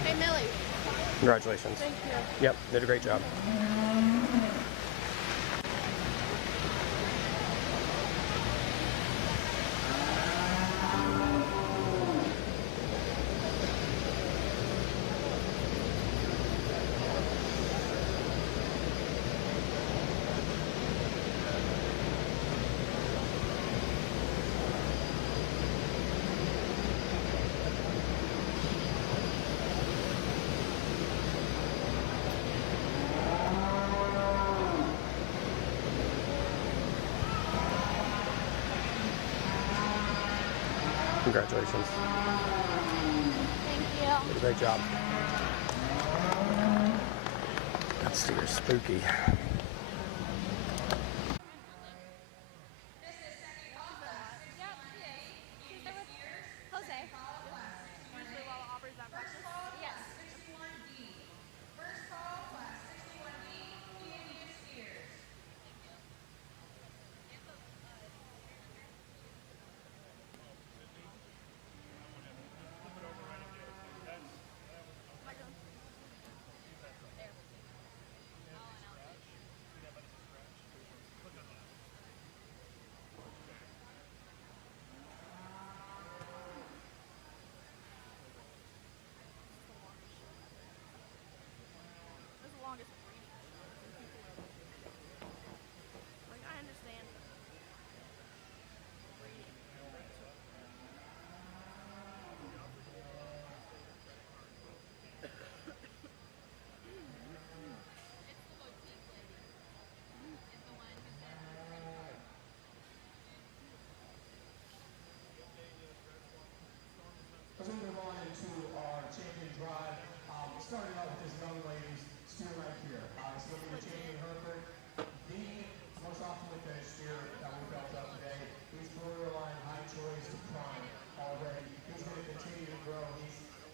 Hey, Millie. Congratulations. Thank you. Yep, did a great job. Congratulations. Thank you. Did a great job. That steer's spooky. This is second call, class 61A, Indian steers. Jose. Second call, class 61A. First call, class 61D. First call, class 61D, Indian steers. This is the longest breeding show. Like, I understand breeding. As we move on into our champion drive, starting out with this young lady's steer right here. It's going to be the champion Hereford. The most optimally finished steer that we built up today. He's borderline high choice to prime already. He's going to continue to grow.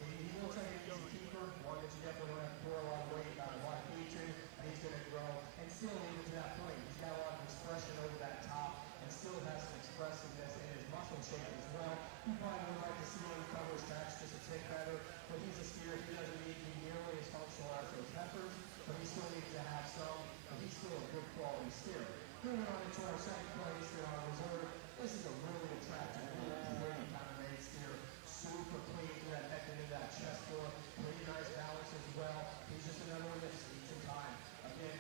He looks like an easy keeper, one that you definitely want to pour a lot of weight, a lot of feed to, and he's going to grow. And still, even to that point, he's got a lot of expression over that top, and still has some expressiveness in his muscle shape as well. You probably would like to see him cover his tracks just a tick better, but he's a steer. He doesn't need to be nearly as functional as those heifers, but he still needs to have some, but he's still a good quality steer. Moving on into our second place in our reserve, this is a really attractive, really pretty kind of made steer. Super clean through that neck into that chest floor. Pretty nice balance as well. He's just another one that just needs some time. Again,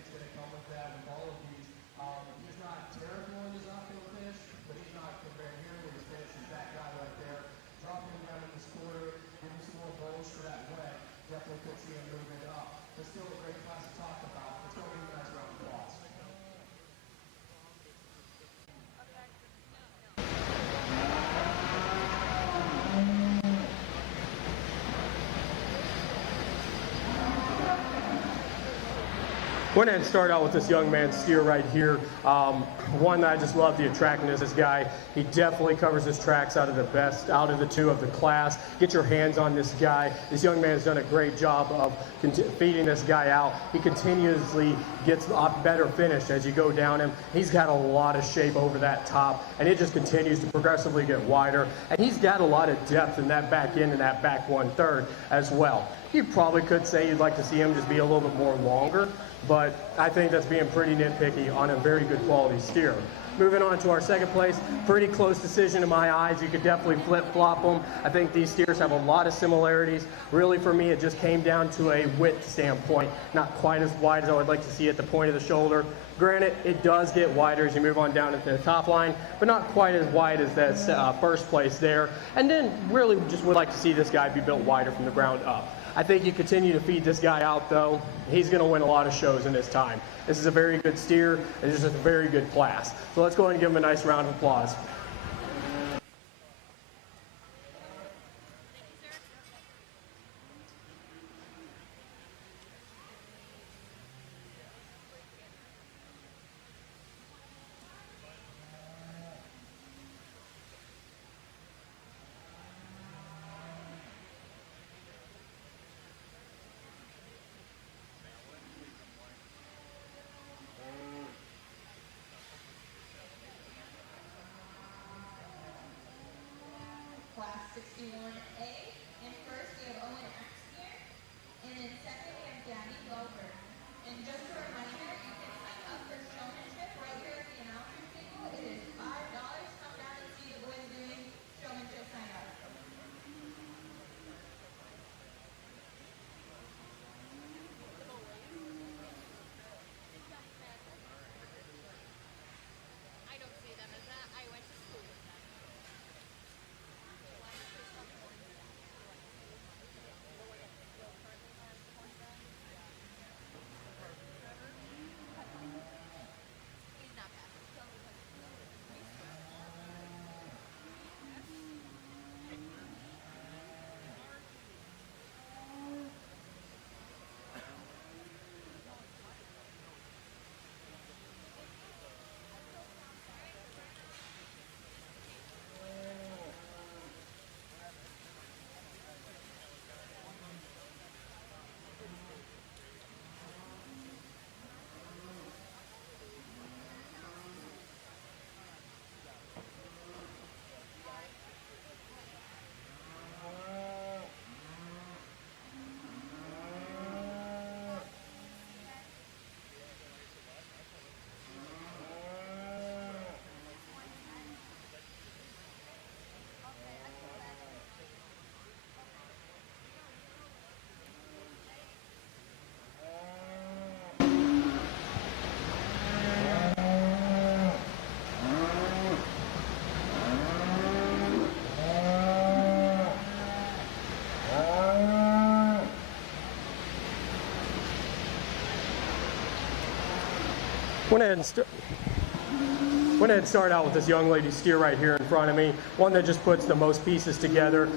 Went ahead and start out with this young man's steer right here. One that I just love the attractiveness of this guy. He definitely covers his tracks out of the best, out of the two of the class. Get your hands on this guy. This young man has done a great job of feeding this guy out. He continuously gets a better finish as you go down him. He's got a lot of shape over that top, and it just continues to progressively get wider. And he's got a lot of depth in that back end and that back 1/3 as well. You probably could say you'd like to see him just be a little bit more longer, but I think that's being pretty nitpicky on a very good quality steer. Moving on to our second place, pretty close decision in my eyes. You could definitely flip-flop them. I think these steers have a lot of similarities. Really, for me, it just came down to a width standpoint. Not quite as wide as I would like to see at the point of the shoulder. Granted, it does get wider as you move on down to the top line, but not quite as wide as that first place there. And then really just would like to see this guy be built wider from the ground up. I think you continue to feed this guy out, though. He's going to win a lot of shows in his time. This is a very good steer, and this is a very good class. So let's go ahead and give him a nice round of applause. Class 61A. In first, we have Owen Axtier. And in second, we have Gabby Glover. And just a reminder, you can sign up for Showmanship right here at the announcement table. It is $5. Come down and see the boys doing Showmanship sign up. I don't see them as that. I went to school with them. He's not bad. Went ahead and start out with this young lady steer right here in front of me. One that just puts the most pieces together,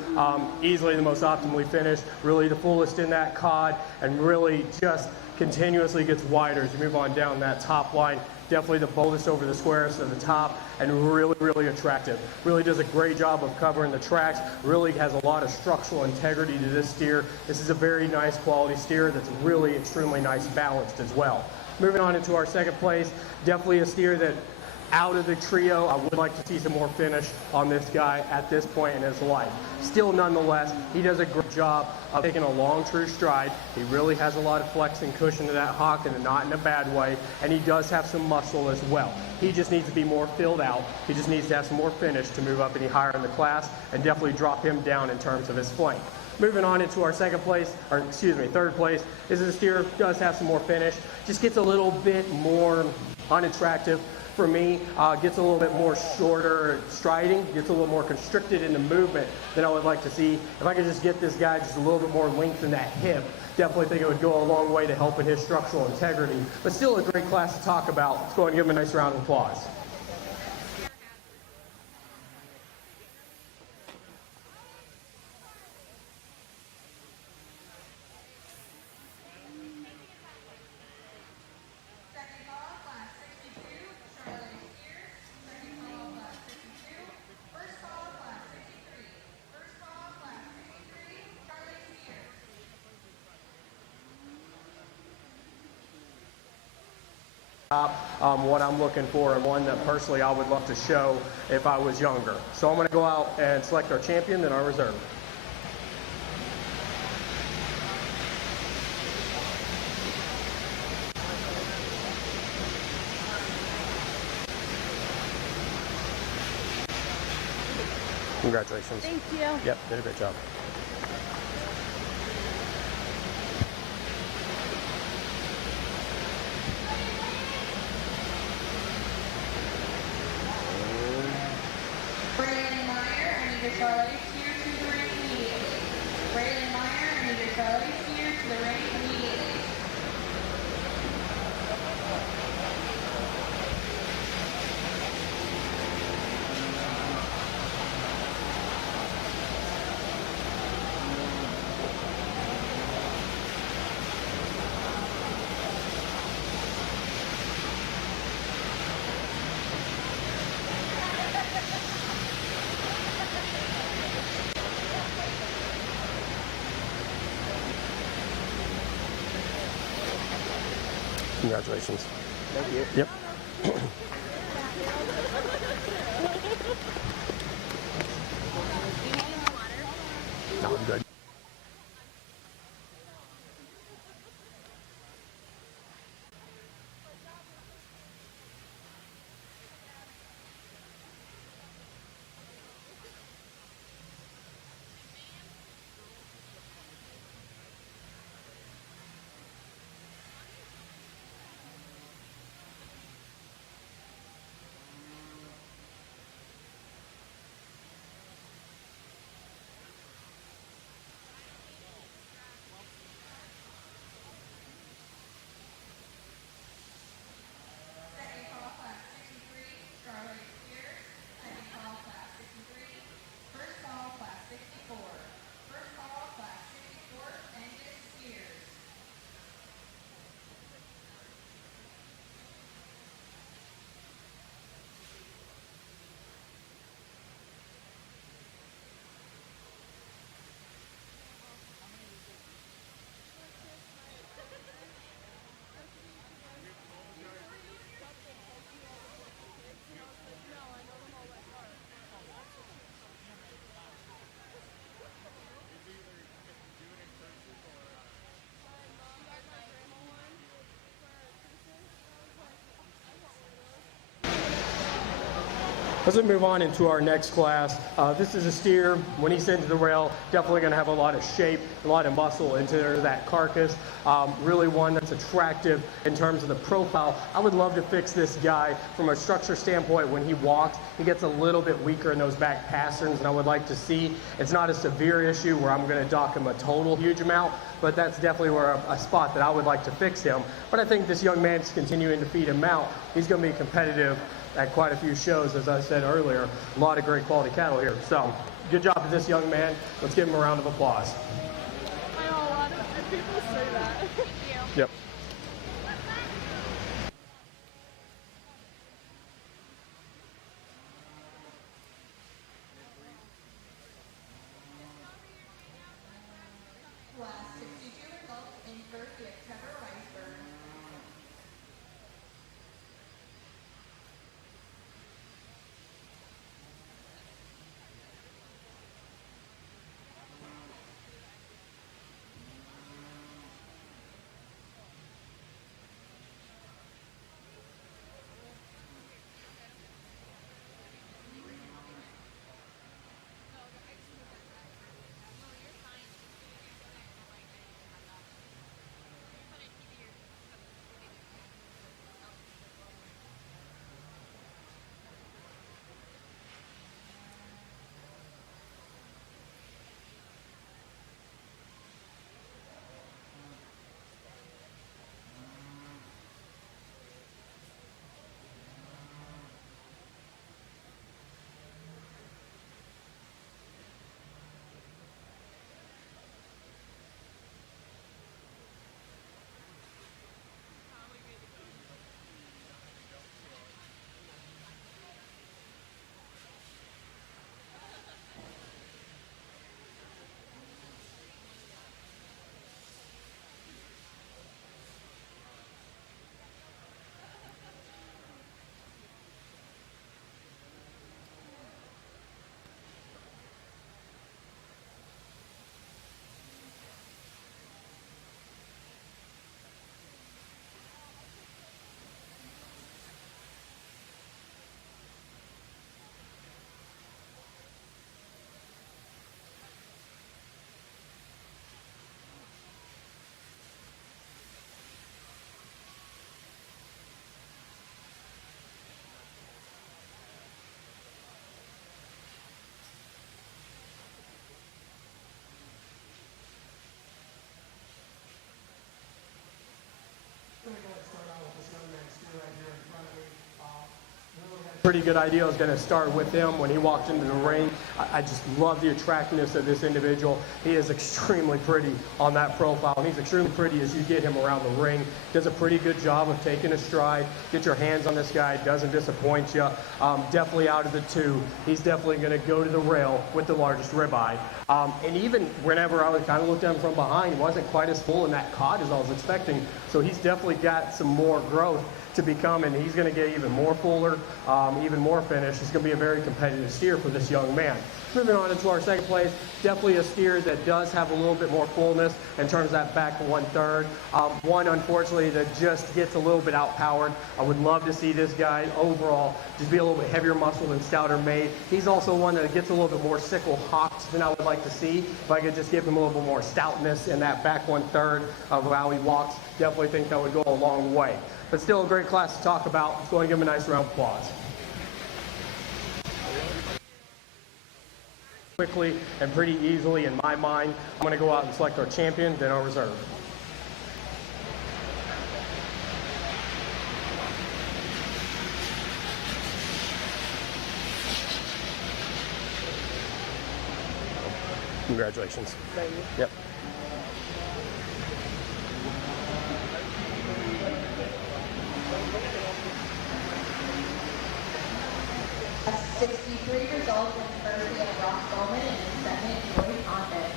easily the most optimally finished, really the fullest in that cod, and really just continuously gets wider as you move on down that top line. Definitely the boldest over the squarest of the top, and really, really attractive. Really does a great job of covering the tracks. Really has a lot of structural integrity to this steer. This is a very nice quality steer that's really extremely nice balanced as well. Moving on into our second place, definitely a steer that out of the trio, I would like to see some more finish on this guy at this point in his life. Still, nonetheless, he does a great job of taking a long, true stride. He really has a lot of flex and cushion to that hock, and not in a bad way, and he does have some muscle as well. He just needs to be more filled out. He just needs to have some more finish to move up any higher in the class, and definitely drop him down in terms of his flank. Moving on into our third place, is a steer does have some more finish. Just gets a little bit more unattractive for me. Gets a little bit more shorter striding, gets a little more constricted in the movement than I would like to see. If I could just get this guy just a little bit more length in that hip, definitely think it would go a long way to helping his structural integrity. But still a great class to talk about. Let's go ahead and give him a nice round of applause. what I'm looking for, and one that personally I would love to show if I was younger. So I'm going to go out and select our champion, then our reserve. Congratulations. Thank you. Yep, did a great job. Braylon Meyer, I need your Charlie steer to the ring immediately. Braylon Meyer, I need your Charlie steer to the ring immediately. Congratulations. Thank you. Yep. No, I'm good. Second call, class 63, Charlie Spears. Second call, class 63. First call, class 64. First call, class 64, Angus Spears. As we move on into our next class, this is a steer. When he's into the rail, definitely going to have a lot of shape, a lot of muscle into that carcass. Really one that's attractive in terms of the profile. I would love to fix this guy from a structure standpoint. When he walks, he gets a little bit weaker in those back pasterns, and I would like to see, it's not a severe issue where I'm going to dock him a total huge amount, but that's definitely where a spot that I would like to fix him. But I think this young man's continuing to feed him out. He's going to be competitive at quite a few shows, as I said earlier. A lot of great quality cattle here. So, good job to this young man. Let's give him a round of applause. I know a lot of people say that. Thank you. Yep. Class 62 adults in first, we have Trevor Riceburn. pretty good idea I was going to start with him when he walked into the ring. I just love the attractiveness of this individual. He is extremely pretty on that profile, and he's extremely pretty as you get him around the ring. Does a pretty good job of taking a stride. Get your hands on this guy, doesn't disappoint you. Definitely out of the two, he's definitely going to go to the rail with the largest ribeye. And even whenever I was kind of looked at him from behind, he wasn't quite as full in that cod as I was expecting. So he's definitely got some more growth to become, and he's going to get even more fuller, even more finish. It's going to be a very competitive steer for this young man. Moving on into our second place, definitely a steer that does have a little bit more fullness in terms of that back 1/3. One, unfortunately, that just gets a little bit outpowered. I would love to see this guy overall just be a little bit heavier muscled and stouter made. He's also one that gets a little bit more sickle hocked than I would like to see. If I could just give him a little bit more stoutness in that back 1/3 of how he walks, definitely think that would go a long way. But still a great class to talk about. Let's go and give him a nice round of applause. Quickly and pretty easily in my mind, I'm going to go out and select our champion, then our reserve. Congratulations. Thank you. Yep. A 63 results in first we have Ross Bowman and in second Joy Condon.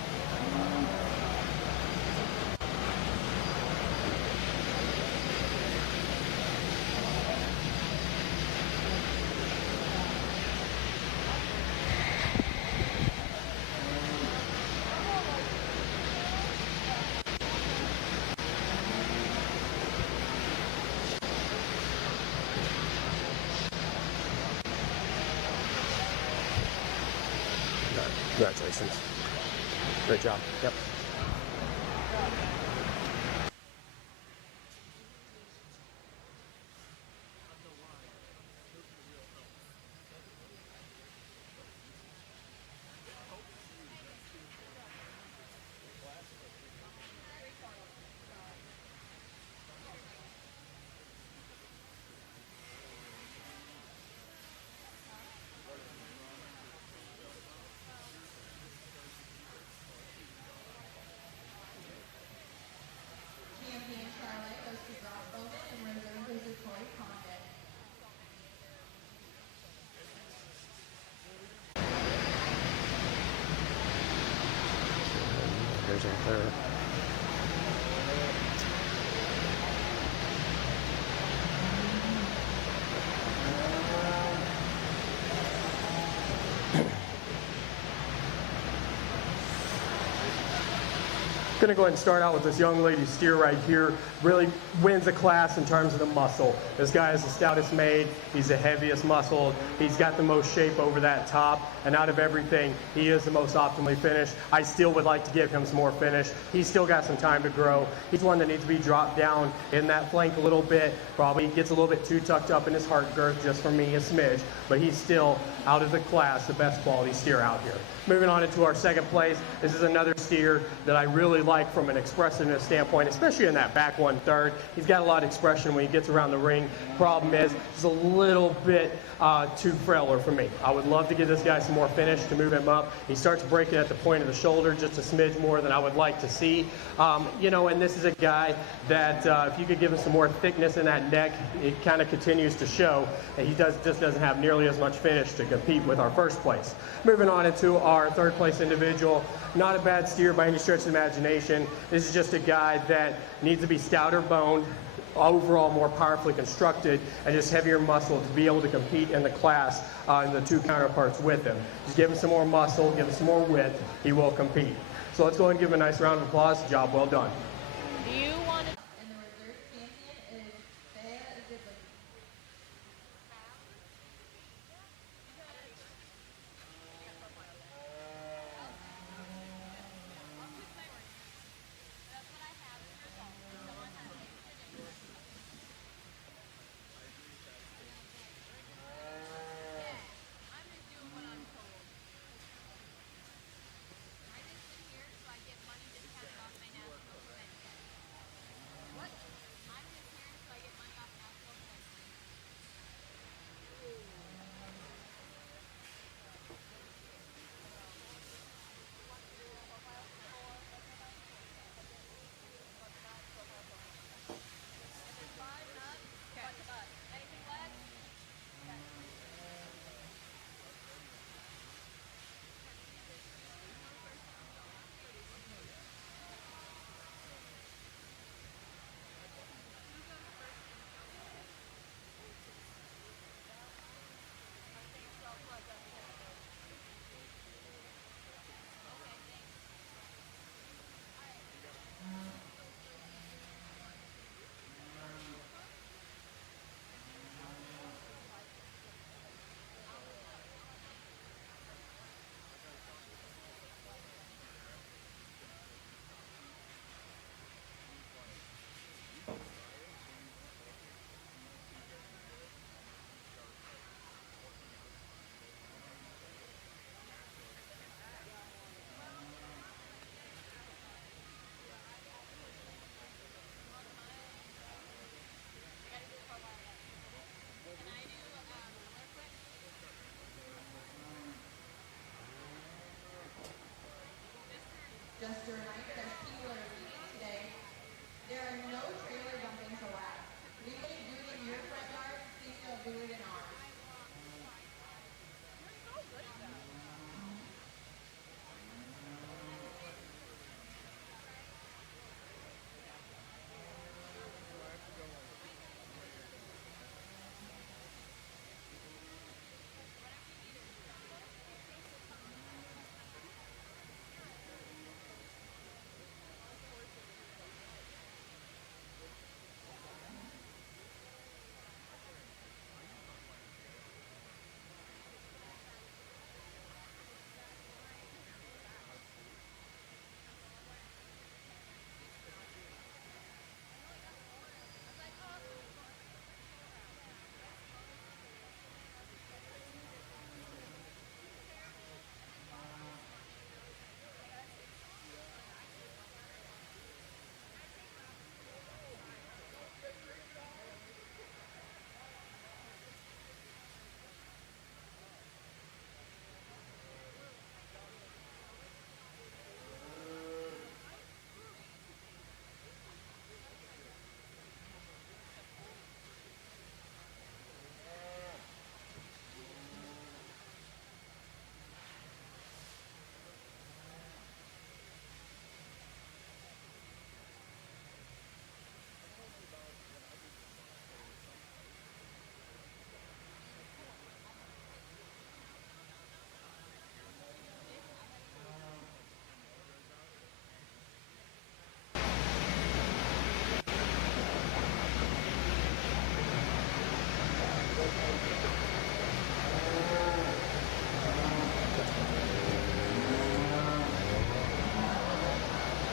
Congratulations. Great job. Yep. Champion Charlotte goes to Ross Bowman and reserve goes to Joy Condon. There's our third. Going to go ahead and start out with this young lady steer right here. Really wins the class in terms of the muscle. This guy is the stoutest made. He's the heaviest muscled. He's got the most shape over that top. And out of everything, he is the most optimally finished. I still would like to give him some more finish. He's still got some time to grow. He's one that needs to be dropped down in that flank a little bit. Probably gets a little bit too tucked up in his heart girth, just for me, a smidge. But he's still, out of the class, the best quality steer out here. Moving on into our second place, this is another steer that I really like from an expressiveness standpoint, especially in that back 1/3. He's got a lot of expression when he gets around the ring. Problem is, he's a little bit too frailer for me. I would love to give this guy some more finish to move him up. He starts breaking at the point of the shoulder just a smidge more than I would like to see. You know, and this is a guy that if you could give him some more thickness in that neck, it kind of continues to show that he just doesn't have nearly as much finish to compete with our first place. Moving on into our third place individual, not a bad steer by any stretch of the imagination. This is just a guy that needs to be stouter boned, overall more powerfully constructed, and just heavier muscle to be able to compete in the class and the two counterparts with him. Just give him some more muscle, give him some more width, he will compete. So let's go ahead and give him a nice round of applause. Job well done. Do you want to? And the reserve champion is Bea Zibley.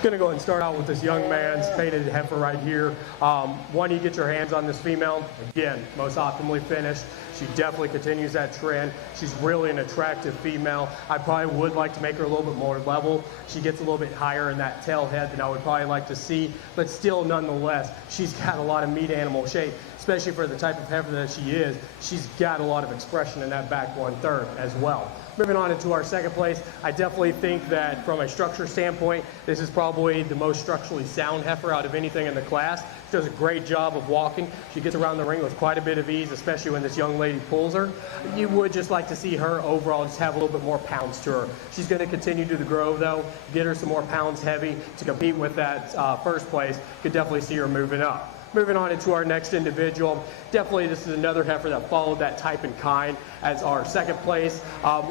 Gonna go ahead and start out with this young man's painted heifer right here. One, you get your hands on this female. Again, most optimally finished. She definitely continues that trend. She's really an attractive female. I probably would like to make her a little bit more level. She gets a little bit higher in that tail head than I would probably like to see, but still, nonetheless, she's got a lot of meat animal shape, especially for the type of heifer that she is. She's got a lot of expression in that back 1/3 as well. Moving on into our second place, I definitely think that from a structure standpoint, this is probably the most structurally sound heifer out of anything in the class. She does a great job of walking. She gets around the ring with quite a bit of ease, especially when this young lady pulls her. You would just like to see her overall just have a little bit more pounds to her. She's going to continue to grow though, get her some more pounds heavy to compete with that first place. Could definitely see her moving up. Moving on into our next individual, definitely this is another heifer that followed that type and kind as our second place.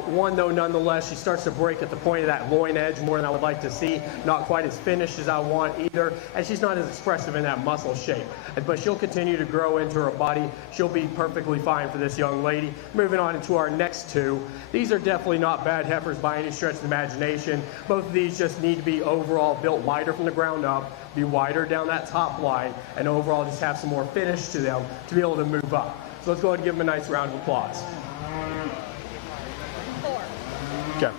One though, nonetheless, she starts to break at the point of that loin edge more than I would like to see. Not quite as finished as I want either, and she's not as expressive in that muscle shape. But she'll continue to grow into her body. She'll be perfectly fine for this young lady. Moving on into our next two, these are definitely not bad heifers by any stretch of the imagination. Both of these just need to be overall built wider from the ground up, be wider down that top line, and overall just have some more finish to them to be able to move up. So let's go ahead and give them a nice round of applause. 4. Okay.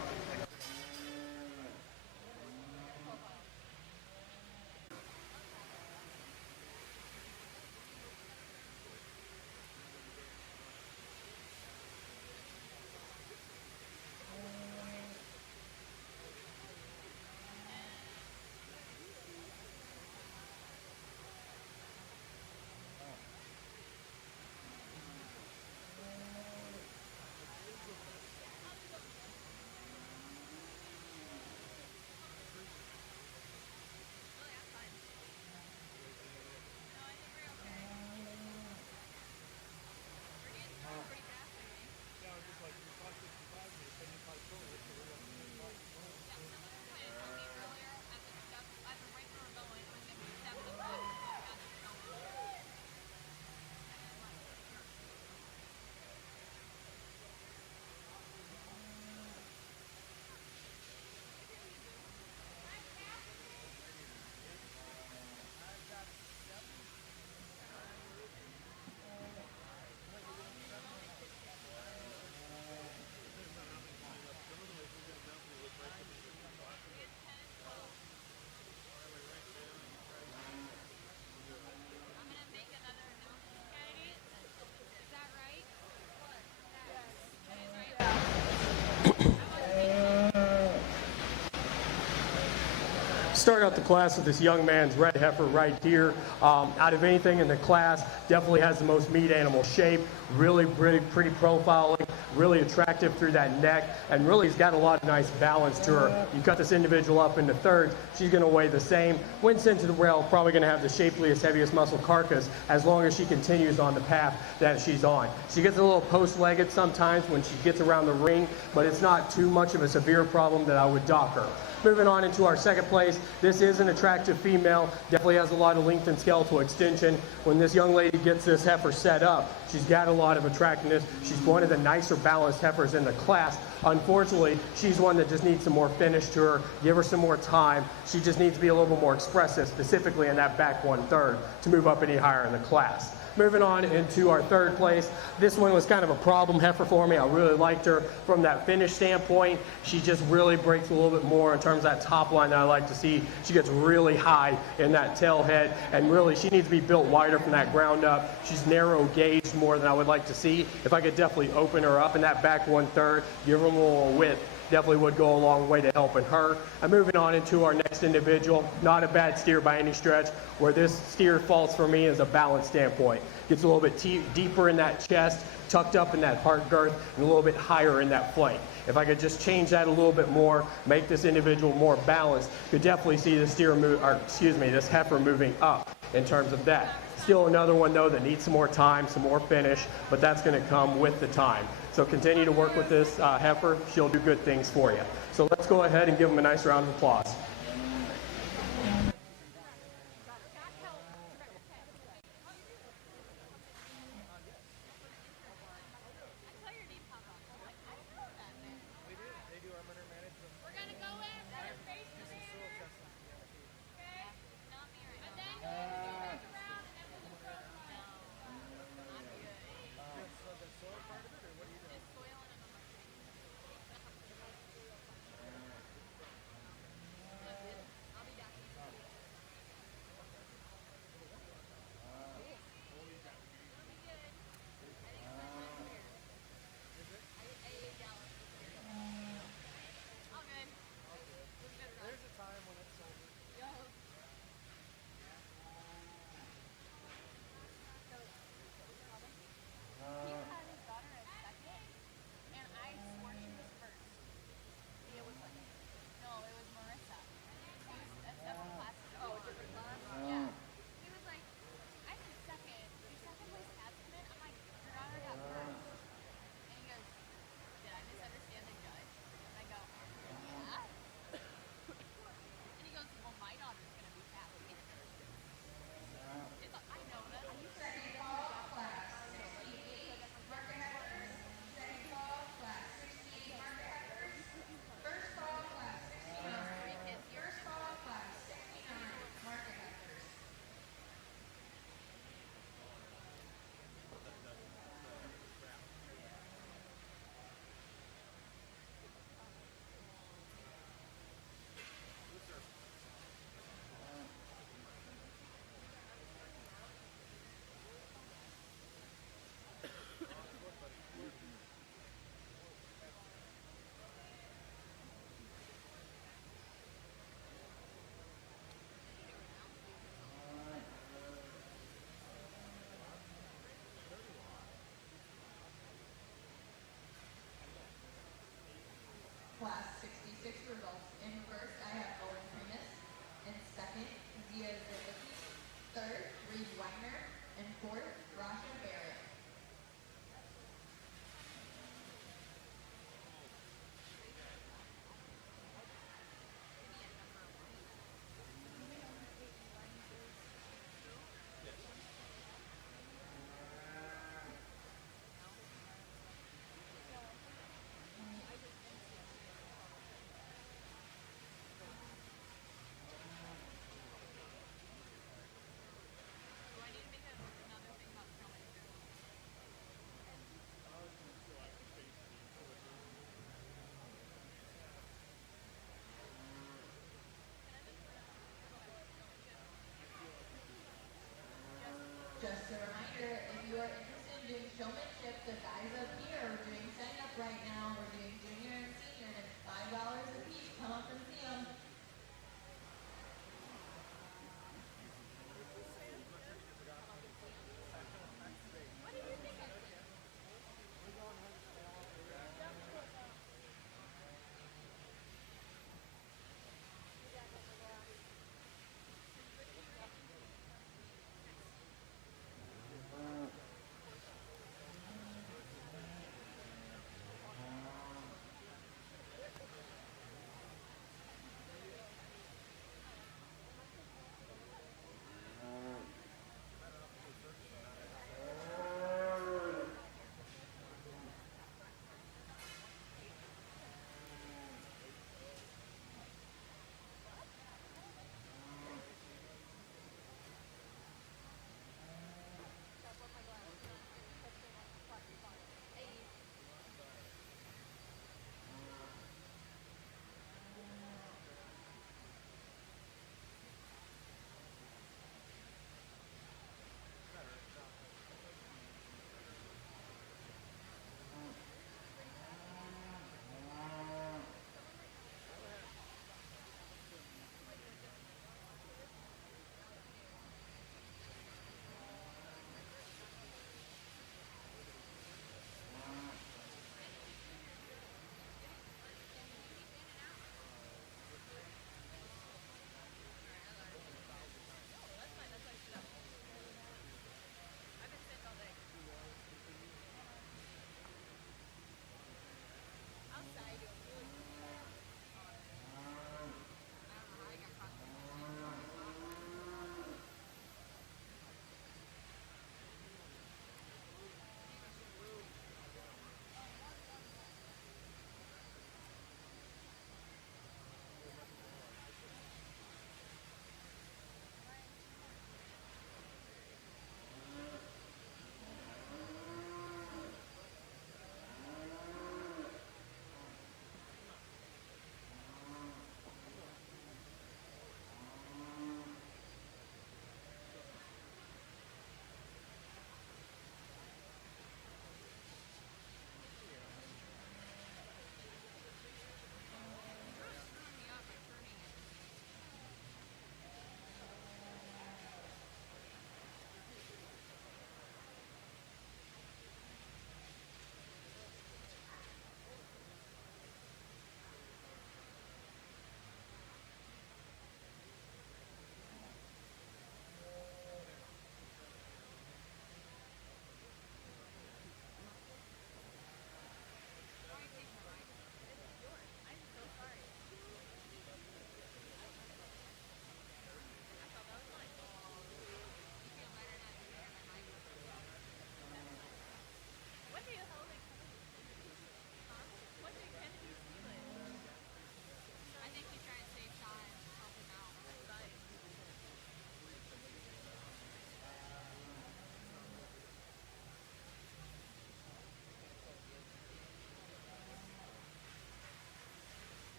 Start out the class with this young man's red heifer right here. Out of anything in the class, definitely has the most meat animal shape, really pretty profiling, really attractive through that neck, and really has got a lot of nice balance to her. You cut this individual up into thirds, she's going to weigh the same. When sent to the rail, probably going to have the shapeliest, heaviest muscle carcass as long as she continues on the path that she's on. She gets a little post-legged sometimes when she gets around the ring, but it's not too much of a severe problem that I would dock her. Moving on into our second place, this is an attractive female, definitely has a lot of length and skeletal extension. When this young lady gets this heifer set up, she's got a lot of attractiveness. She's one of the nicer balanced heifers in the class. Unfortunately, she's one that just needs some more finish to her, give her some more time. She just needs to be a little bit more expressive, specifically in that back 1/3 to move up any higher in the class. Moving on into our third place, this one was kind of a problem heifer for me. I really liked her from that finish standpoint. She just really breaks a little bit more in terms of that top line that I like to see. She gets really high in that tail head, and really she needs to be built wider from that ground up. She's narrow gauged more than I would like to see. If I could definitely open her up in that back 1/3, give her a little width, definitely would go a long way to helping her. And moving on into our next individual, not a bad steer by any stretch. Where this steer falls for me is a balance standpoint. Gets a little bit deeper in that chest, tucked up in that heart girth, and a little bit higher in that flank. If I could just change that a little bit more, make this individual more balanced, could definitely see the this heifer moving up in terms of that. Still another one though that needs some more time, some more finish, but that's going to come with the time. So continue to work with this heifer. She'll do good things for you. So let's go ahead and give them a nice round of applause.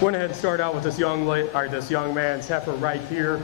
Went ahead and started out with this this young man's heifer right here.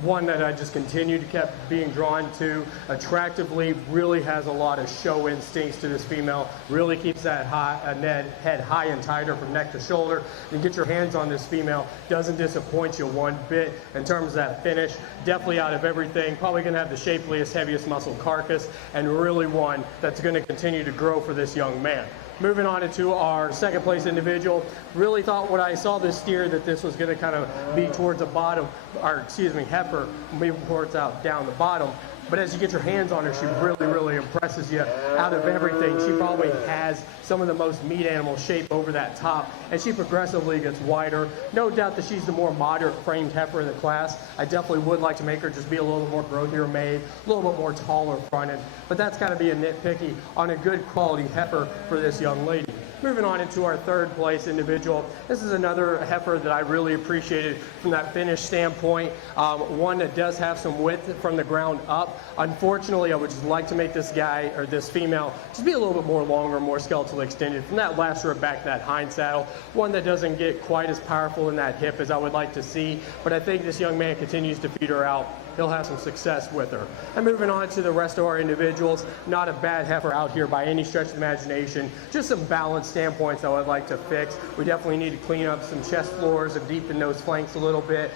One that I just continued to kept being drawn to. Attractively, really has a lot of show instincts to this female. Really keeps that head high and tighter from neck to shoulder. And get your hands on this female. Doesn't disappoint you one bit in terms of that finish. Definitely out of everything. Probably going to have the shapeliest, heaviest muscle carcass, and really one that's going to continue to grow for this young man. Moving on into our second place individual, really thought when I saw this steer that this was going to kind of be towards the bottom, or excuse me, heifer, maybe towards out down the bottom. But as you get your hands on her, she really impresses you. Out of everything, she probably has some of the most meat animal shape over that top, and she progressively gets wider. No doubt that she's the more moderate framed heifer in the class. I definitely would like to make her just be a little more growthier made, a little bit more taller fronted, but that's got to be a nitpicky on a good quality heifer for this young lady. Moving on into our third place individual, this is another heifer that I really appreciated from that finish standpoint. One that does have some width from the ground up. Unfortunately, I would just like to make this guy, or this female, just be a little bit more longer, more skeletally extended from that last rib back to that hind saddle. One that doesn't get quite as powerful in that hip as I would like to see, but I think this young man continues to feed her out. He'll have some success with her. And moving on to the rest of our individuals, not a bad heifer out here by any stretch of the imagination. Just some balance standpoints I would like to fix. We definitely need to clean up some chest floors and deepen those flanks a little bit.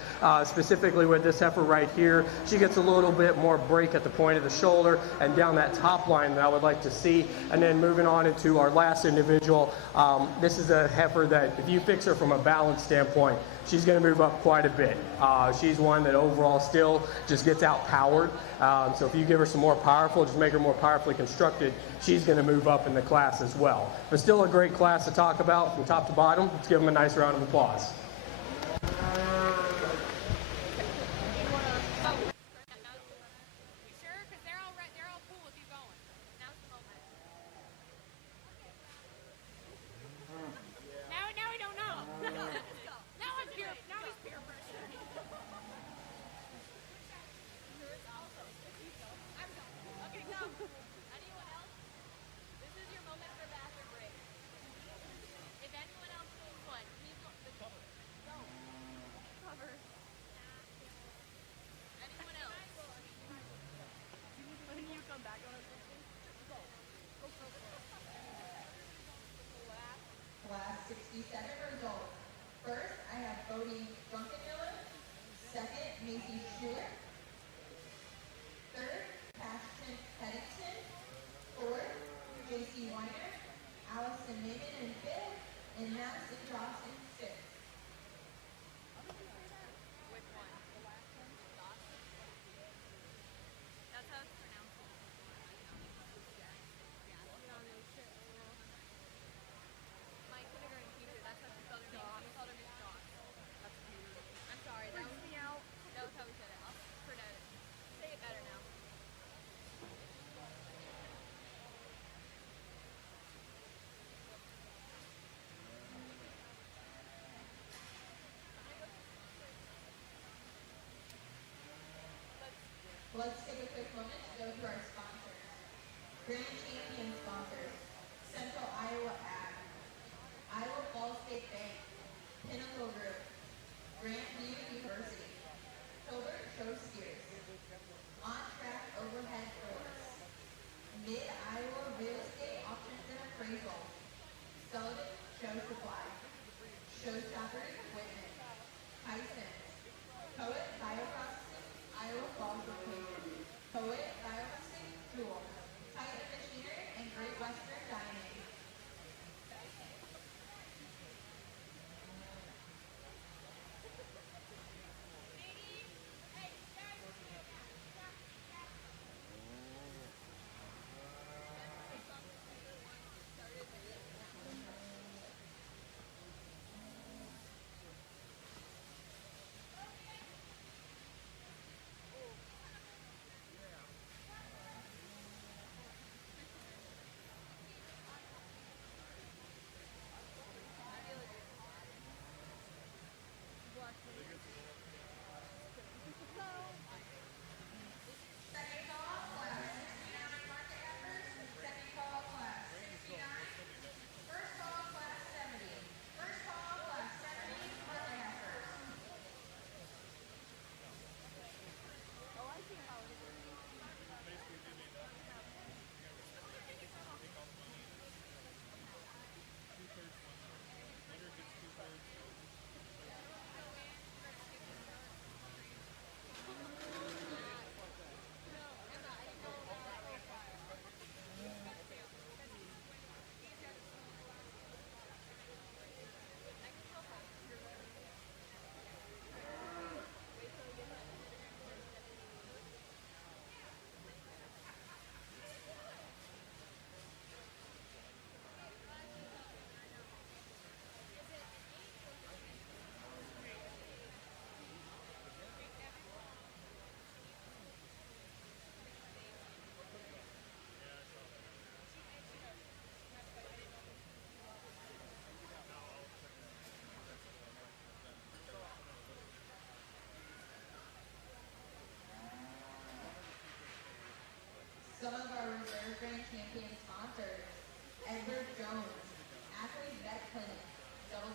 Specifically with this heifer right here, she gets a little bit more break at the point of the shoulder and down that top line that I would like to see. And then moving on into our last individual, this is a heifer that if you fix her from a balance standpoint, she's going to move up quite a bit. She's one that overall still just gets outpowered. So if you give her some more powerful, just make her more powerfully constructed, she's going to move up in the class as well. But still a great class to talk about from top to bottom. Let's give them a nice round of applause.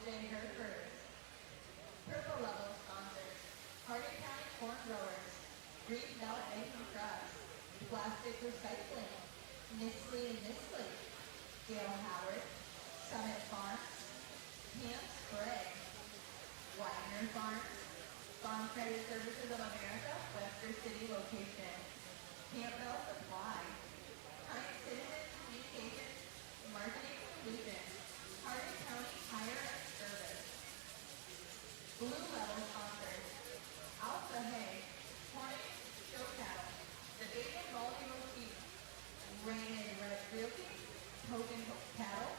J. Hereford. Purple level sponsors, Hardin County Corn Growers, Green Belt Bacon Trust, Plastic Recycling, Nestle and Nestle, Gail Howard, Summit Farms, Camp Spray, Wagner Farms, Farm Credit Services of America, Webster City location, Campbell Supply, Heinz Citizen Communications, Marketing Solutions, Hardin County Hire and Service. Blue level sponsors, Alpha Hay, Corning Show Cattle, the Bacon Baldy Motif, Raymond Red Realty, Token Cattle,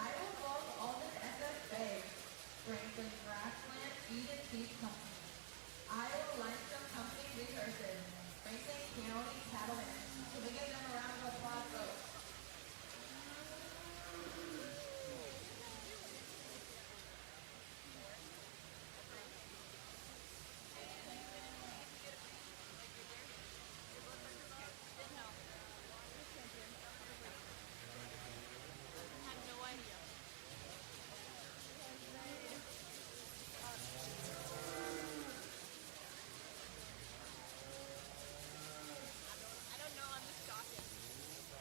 Iowa Falls Almond SFA, Franklin Grassland Feed and Feed Company, Iowa Limestone Company Resources, Franklin County Cattlemen. Can we give them a round of applause, folks? I have no idea. I don't know. I'm just shocking.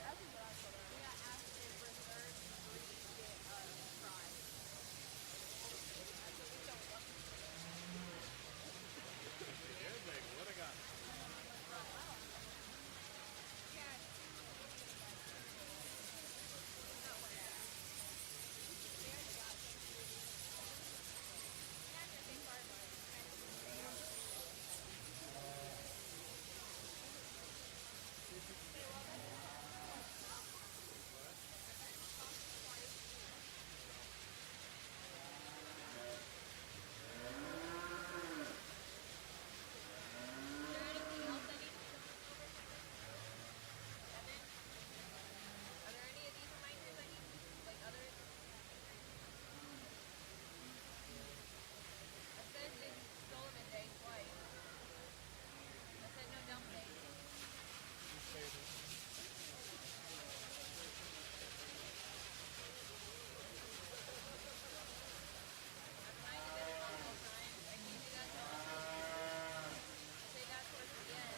That's what I thought. We got asked if we're third, we should get a try. That's what we don't want. Yeah, baby, what I got? Are there any of these reminders I need? Like others? I said it's Sullivan Day twice. I said no dump days. I've reminded them multiple times. I can do that all the time. Say that towards the end.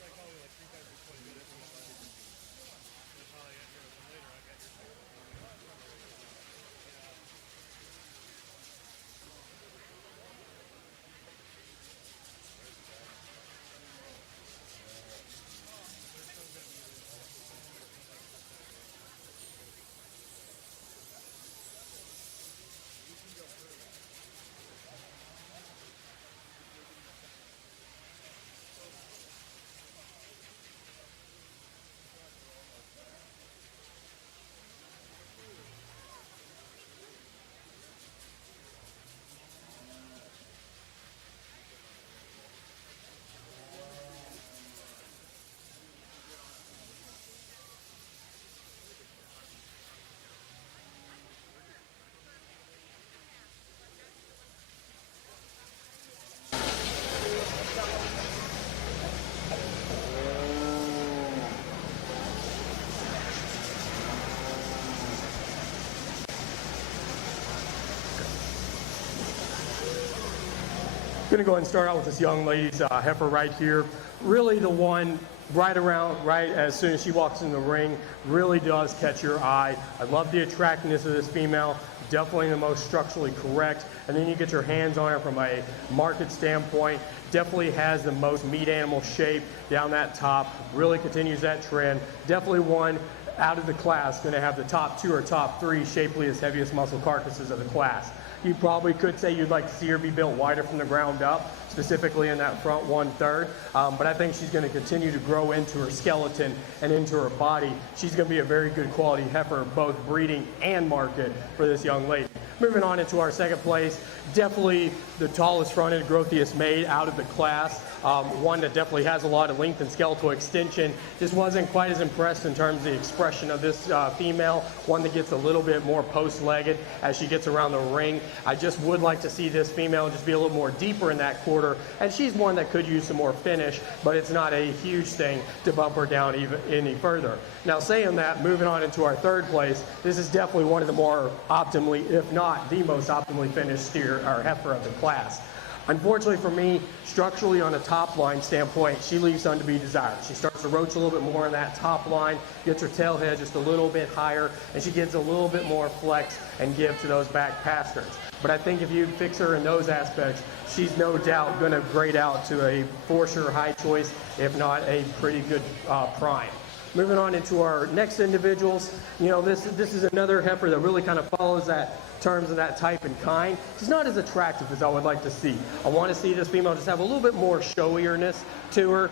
Like only like 3 times in 20 minutes. That's how I got here. Then later I got your text. Going to go ahead and start out with this young lady's heifer right here. Really the one right as soon as she walks in the ring, really does catch your eye. I love the attractiveness of this female, definitely the most structurally correct. And then you get your hands on her from a market standpoint, definitely has the most meat animal shape down that top, really continues that trend. Definitely one out of the class, going to have the top 2 or top 3 shapeliest, heaviest muscle carcasses of the class. You probably could say you'd like to see her be built wider from the ground up, specifically in that front 1/3. But I think she's going to continue to grow into her skeleton and into her body. She's going to be a very good quality heifer, both breeding and market for this young lady. Moving on into our second place, definitely the tallest fronted, growthiest maid out of the class. One that definitely has a lot of length and skeletal extension. Just wasn't quite as impressed in terms of the expression of this female. One that gets a little bit more post-legged as she gets around the ring. I just would like to see this female just be a little more deeper in that quarter. And she's one that could use some more finish, but it's not a huge thing to bump her down even any further. Now saying that, moving on into our third place, this is definitely one of the more optimally, if not the most optimally finished steer or heifer of the class. Unfortunately for me, structurally on a top line standpoint, she leaves some to be desired. She starts to roach a little bit more in that top line, gets her tail head just a little bit higher, and she gets a little bit more flex and give to those back pasterns. But I think if you fix her in those aspects, she's no doubt going to grade out to a for sure high choice, if not a pretty good prime. Moving on into our next individuals, this is another heifer that really kind of follows that terms of that type and kind. She's not as attractive as I would like to see. I want to see this female just have a little bit more showierness to her.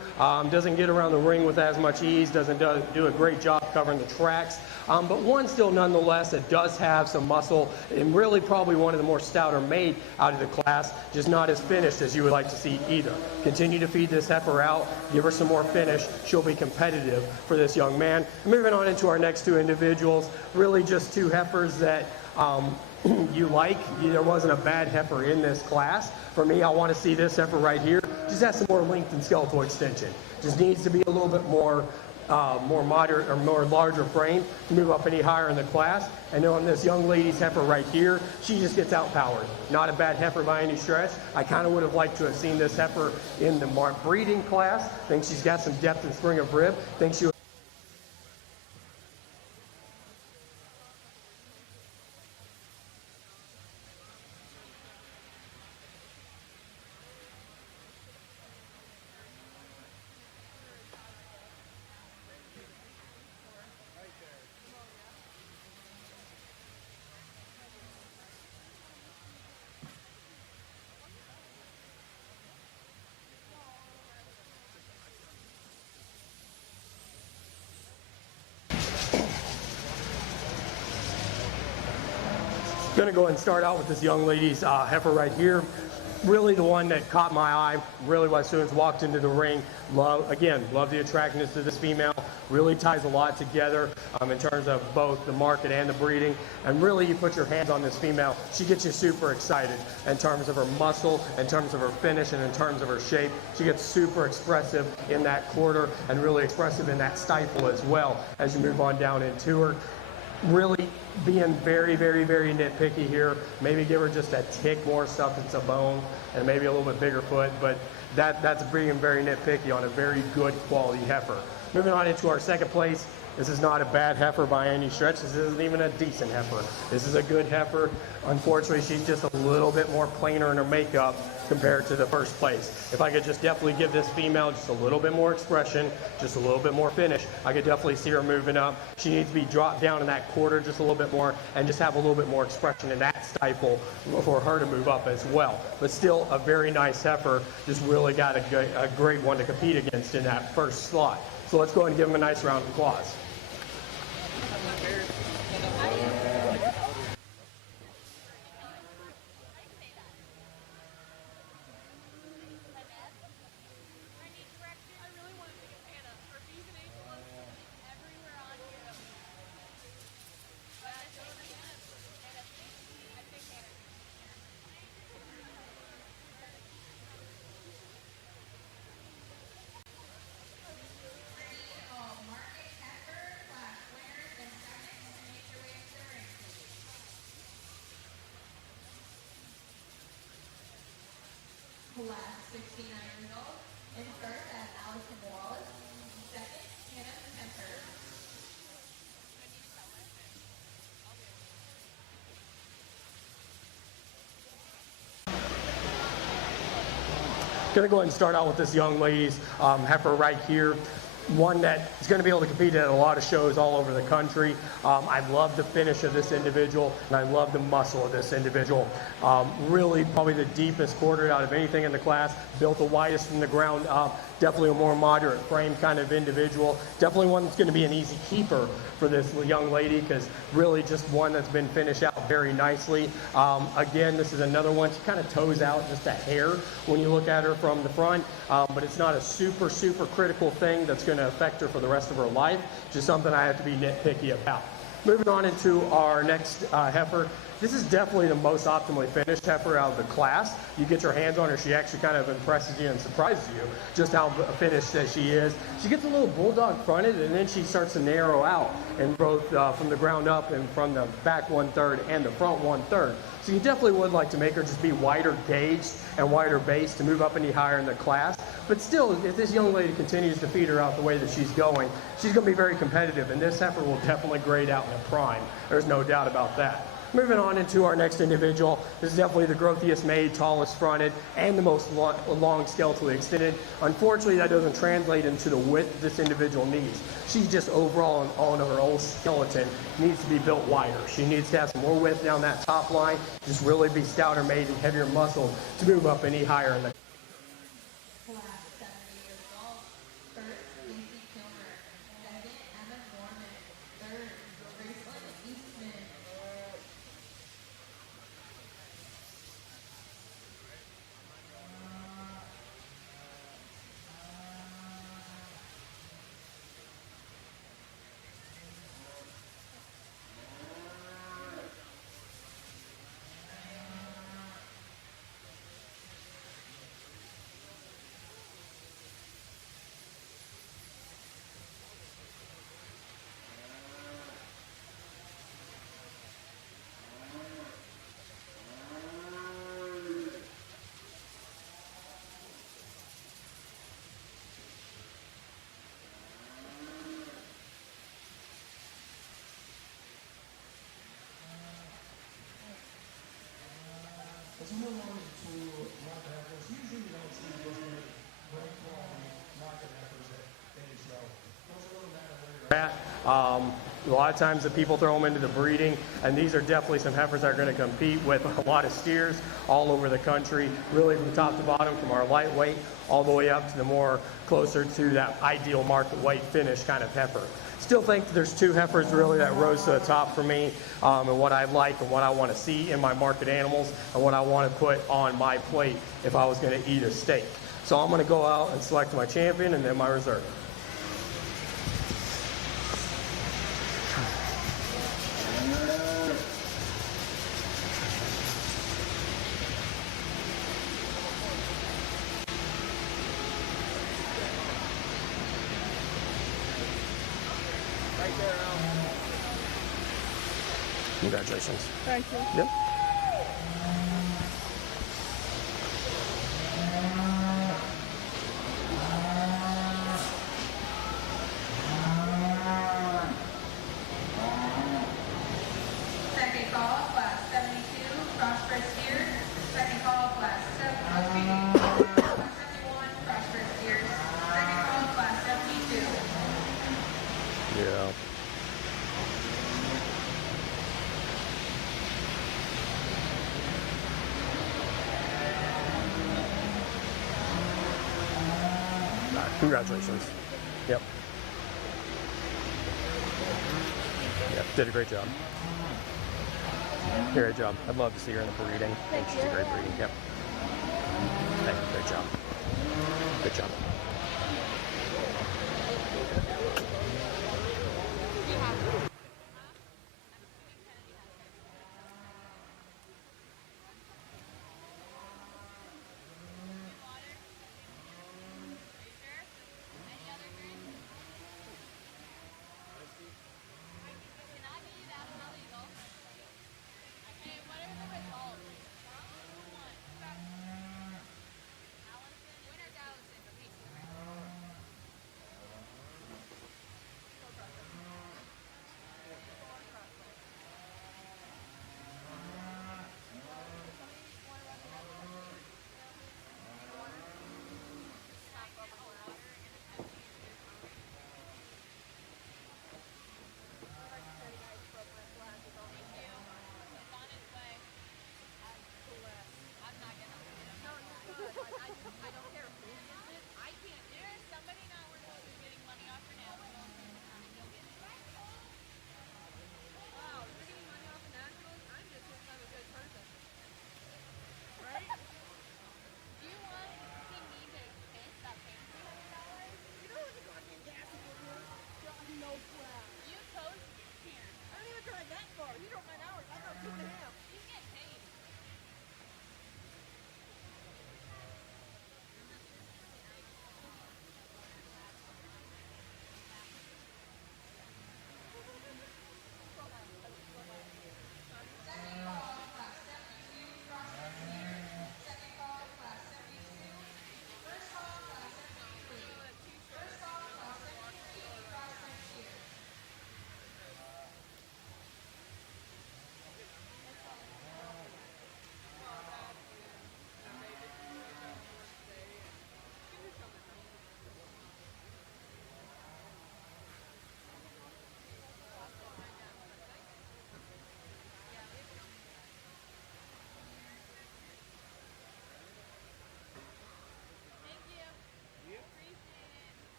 Doesn't get around the ring with as much ease, doesn't do a great job covering the tracks. But one still nonetheless that does have some muscle and really probably one of the more stouter made out of the class, just not as finished as you would like to see either. Continue to feed this heifer out, give her some more finish, she'll be competitive for this young man. Moving on into our next two individuals, really just two heifers that you like. There wasn't a bad heifer in this class. For me, I want to see this heifer right here. Just has some more length and skeletal extension. Just needs to be a little bit more moderate or more larger frame to move up any higher in the class. And then on this young lady's heifer right here, she just gets outpowered. Not a bad heifer by any stretch. I kind of would have liked to have seen this heifer in the breeding class. Think she's got some depth and spring of rib. Think she Going to go and start out with this young lady's heifer right here. Really the one that caught my eye, really as soon as walked into the ring. Love the attractiveness of this female. Really ties a lot together in terms of both the market and the breeding. And really you put your hands on this female, she gets you super excited in terms of her muscle, in terms of her finish, and in terms of her shape. She gets super expressive in that quarter and really expressive in that stifle as well as you move on down into her. Really being very, very, very nitpicky here. Maybe give her just a tick more substance of bone and maybe a little bit bigger foot, but that's being very nitpicky on a very good quality heifer. Moving on into our second place. This is not a bad heifer by any stretch. This isn't even a decent heifer. This is a good heifer. Unfortunately, she's just a little bit more plainer in her makeup compared to the first place. If I could just definitely give this female just a little bit more expression, just a little bit more finish, I could definitely see her moving up. She needs to be dropped down in that quarter just a little bit more and just have a little bit more expression in that stifle for her to move up as well. But still a very nice heifer, just really got a great one to compete against in that first slot. So let's go ahead and give him a nice round of applause. Class 69 years old, and first at Allison Wallace, second, Hannah Spencer. Gonna go ahead and start out with this young lady's heifer right here. one that is going to be able to compete at a lot of shows all over the country. I love the finish of this individual, and I love the muscle of this individual. Really probably the deepest quartered out of anything in the class, built the widest from the ground up, definitely a more moderate frame kind of individual, definitely one that's going to be an easy keeper for this young lady, because really just one that's been finished out very nicely. Again, this is another one, she kind of toes out just a hair when you look at her from the front, but it's not a super critical thing that's going to affect her for the rest of her life, just something I have to be nitpicky about. Moving on into our next heifer. This is definitely the most optimally finished heifer out of the class. You get your hands on her, she actually kind of impresses you and surprises you just how finished that she is. She gets a little bulldog fronted, and then she starts to narrow out in both from the ground up and from the back 1/3 and the front 1/3. So you definitely would like to make her just be wider gauged and wider base to move up any higher in the class. But still, if this young lady continues to feed her out the way that she's going, she's going to be very competitive, and this heifer will definitely grade out in a prime. There's no doubt about that. Moving on into our next individual, this is definitely the growthiest made, tallest fronted, and the most long skeletally extended. Unfortunately, that doesn't translate into the width this individual needs. She just overall on her old skeleton needs to be built wider. She needs to have some more width down that top line, just really be stouter made and heavier muscle to move up any higher in the As you move on to market heifers, usually you don't see those many great quality market heifers at any show. Those are a little matter where you're at. A lot of times the people throw them into the breeding, and these are definitely some heifers that are going to compete with a lot of steers all over the country, really from top to bottom, from our lightweight all the way up to the more closer to that ideal market weight finish kind of heifer. Still think there's two heifers really that rose to the top for me, and what I like and what I want to see in my market animals and what I want to put on my plate if I was going to eat a steak. So I'm going to go out and select my champion and then my reserve. Congratulations. Thank you. Yep. Second call, class 72, Prosperous Steers. Second call, class 71, Prosperous Steers. Second call, class 72. Yeah. Congratulations. Yep. Yep, did a great job. Great job. I'd love to see her in the breeding. I think she's a great breeding. Yep. Thank you. Great job. Good job.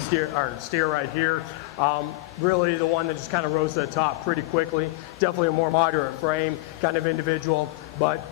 steer right here. Really the one that just kind of rose to the top pretty quickly. Definitely a more moderate frame kind of individual, but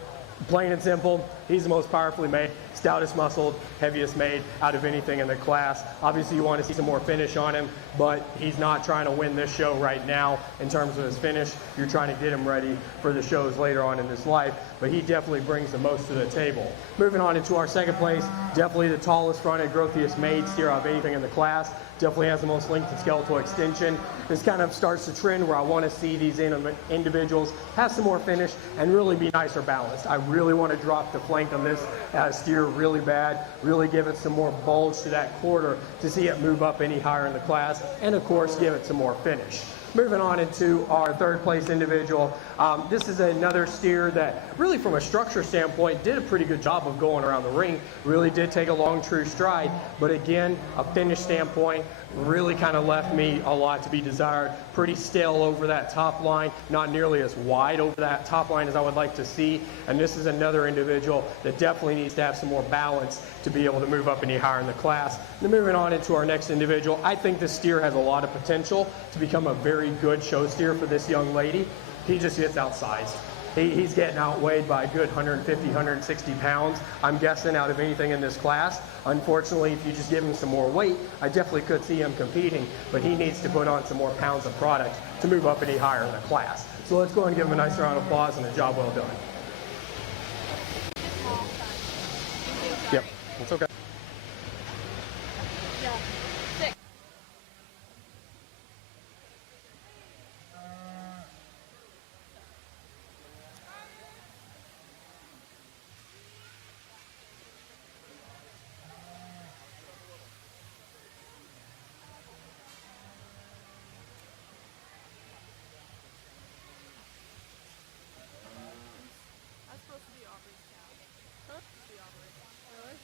plain and simple, he's the most powerfully made, stoutest muscled, heaviest made out of anything in the class. Obviously you want to see some more finish on him, but he's not trying to win this show right now in terms of his finish. You're trying to get him ready for the shows later on in his life, but he definitely brings the most to the table. Moving on into our second place, definitely the tallest fronted, growthiest made steer out of anything in the class. Definitely has the most length and skeletal extension. This kind of starts the trend where I want to see these individuals have some more finish and really be nicer balanced. I really want to drop the flank on this steer really bad, really give it some more bulge to that quarter to see it move up any higher in the class, and of course give it some more finish. Moving on into our third place individual, this is another steer that really from a structure standpoint did a pretty good job of going around the ring, really did take a long true stride, but again, a finish standpoint really kind of left me a lot to be desired. Pretty stale over that top line, not nearly as wide over that top line as I would like to see, and this is another individual that definitely needs to have some more balance to be able to move up any higher in the class. Then moving on into our next individual, I think this steer has a lot of potential to become a very good show steer for this young lady. He just gets outsized. He's getting outweighed by a good 150, 160 pounds, I'm guessing, out of anything in this class. Unfortunately, if you just give him some more weight, I definitely could see him competing, but he needs to put on some more pounds of product to move up any higher in the class. So let's go and give him a nice round of applause and a job well done. Yep, it's okay. Yeah. 6. That's supposed to be Aubrey's cat. Huh? Be Aubrey. Really?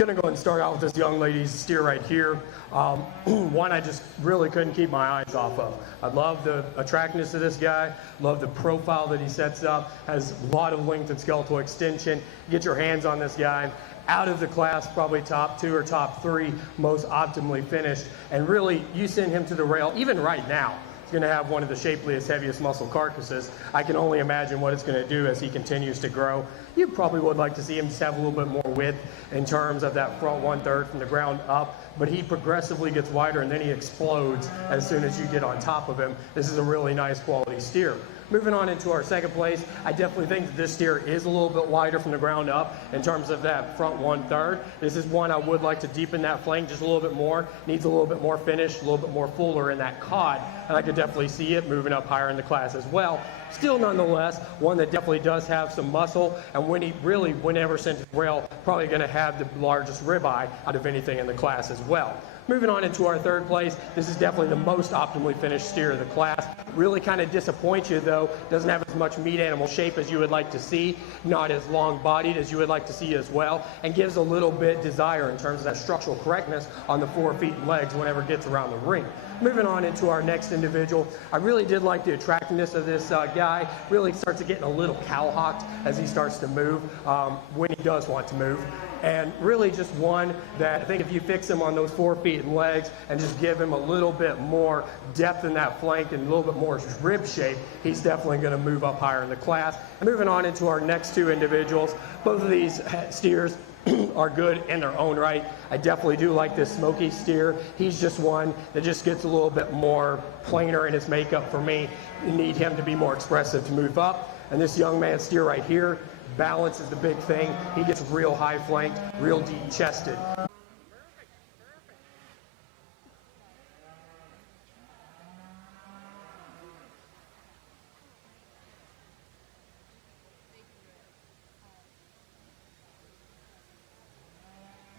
Gonna go ahead and start out with this young lady's steer right here. One I just really couldn't keep my eyes off of. I love the attractiveness of this guy, love the profile that he sets up, has a lot of length and skeletal extension. Get your hands on this guy. Out of the class, probably top 2 or top 3 most optimally finished. And really, you send him to the rail, even right now, he's going to have one of the shapeliest, heaviest muscle carcasses. I can only imagine what it's going to do as he continues to grow. You probably would like to see him just have a little bit more width in terms of that front 1/3 from the ground up, but he progressively gets wider and then he explodes as soon as you get on top of him. This is a really nice quality steer. Moving on into our second place, I definitely think that this steer is a little bit wider from the ground up in terms of that front 1/3. This is one I would like to deepen that flank just a little bit more. Needs a little bit more finish, a little bit more fuller in that cod, and I could definitely see it moving up higher in the class as well. Still, nonetheless, one that definitely does have some muscle, and when he really, whenever sent to rail, probably going to have the largest ribeye out of anything in the class as well. Moving on into our third place, this is definitely the most optimally finished steer of the class. Really kind of disappoints you though, doesn't have as much meat animal shape as you would like to see, not as long bodied as you would like to see as well, and gives a little bit desire in terms of that structural correctness on the 4 feet and legs whenever it gets around the ring. Moving on into our next individual, I really did like the attractiveness of this guy. Really starts to getting a little cowhocked as he starts to move, when he does want to move. And really just one that I think if you fix him on those 4 feet and legs and just give him a little bit more depth in that flank and a little bit more rib shape, he's definitely going to move up higher in the class. And moving on into our next 2 individuals, both of these steers are good in their own right. I definitely do like this smoky steer. He's just one that just gets a little bit more plainer in his makeup for me. You need him to be more expressive to move up. And this young man steer right here, balance is the big thing. He gets real high flanked, real deep chested.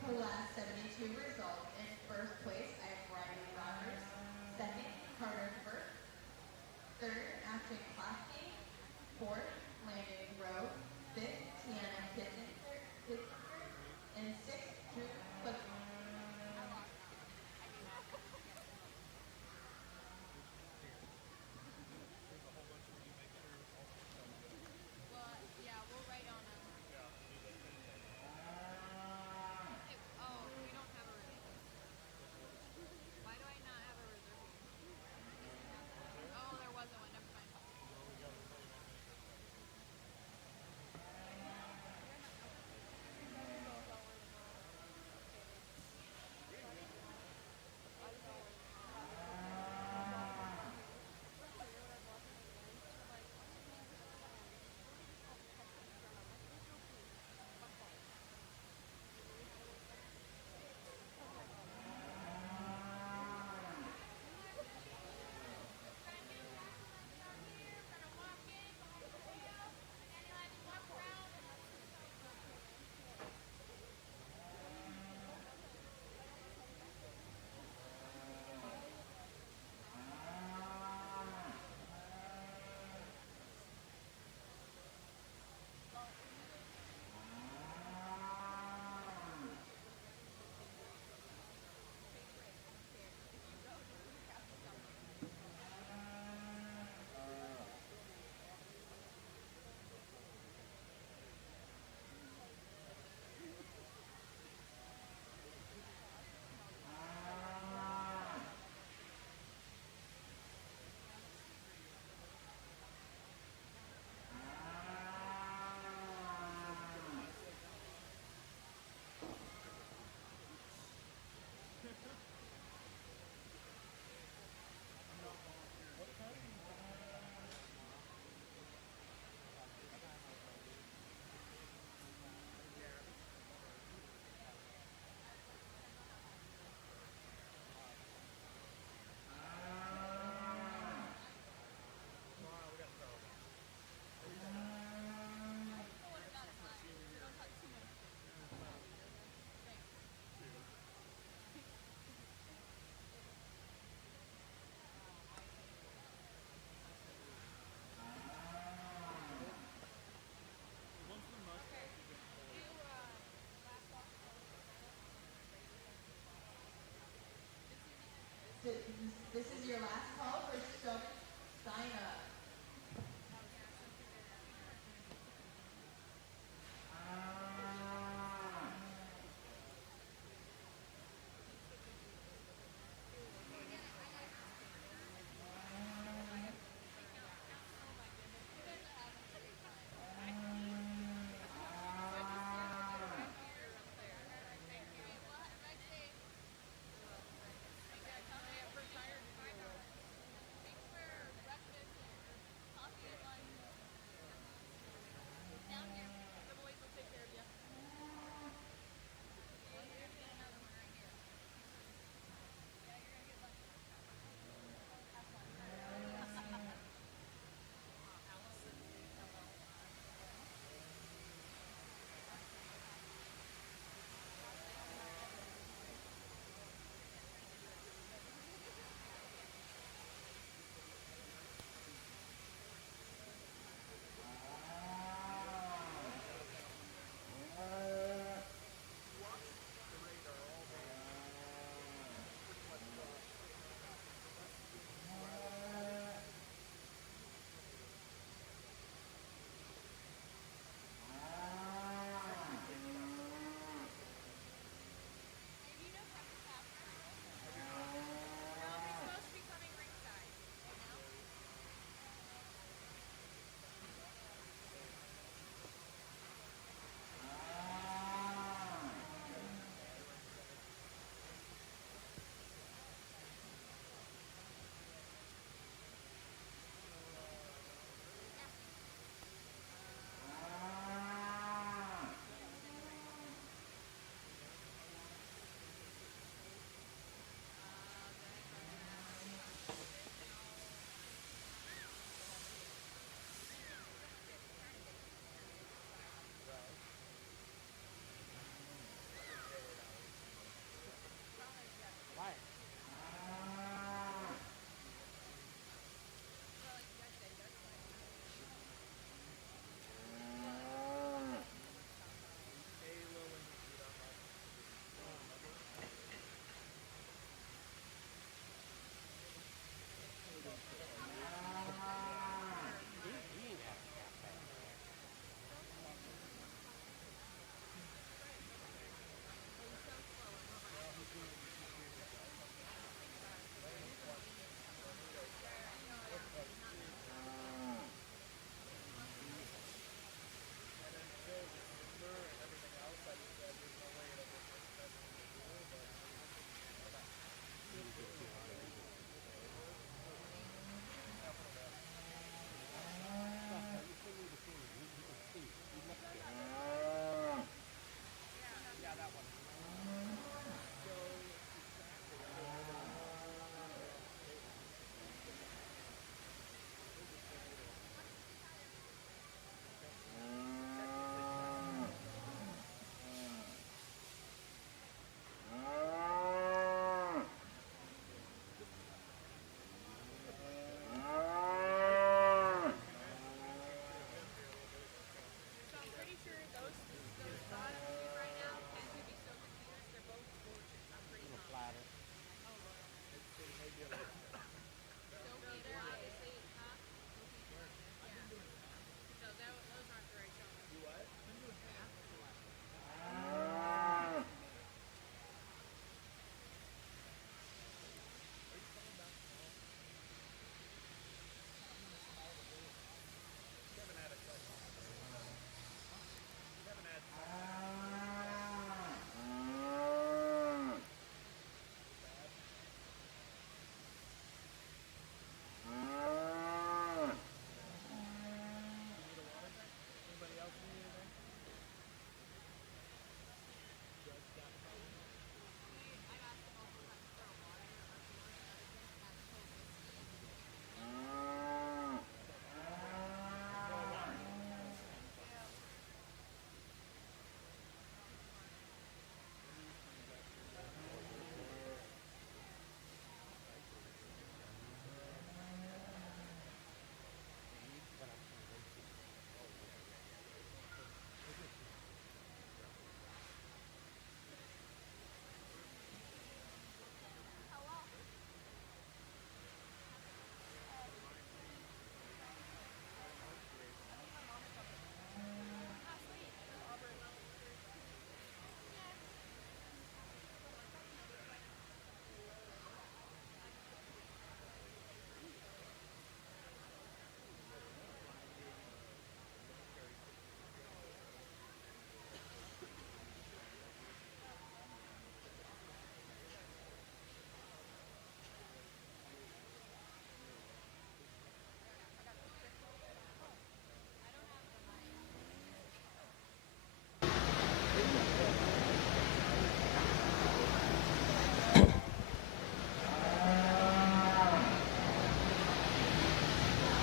For last 72 result, in first place, I have Riley Rogers. Second, Carter Burke. Third, Ashton Klasky. Fourth, Landon Grove. Fifth, Tiana Kitzenser. And sixth, Drew Fletcher.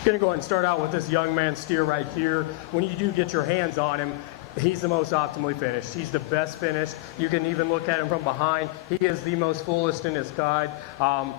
Going to go ahead and start out with this young man steer right here. When you do get your hands on him, he's the most optimally finished. He's the best finished. You can even look at him from behind. He is the most fullest in his kind.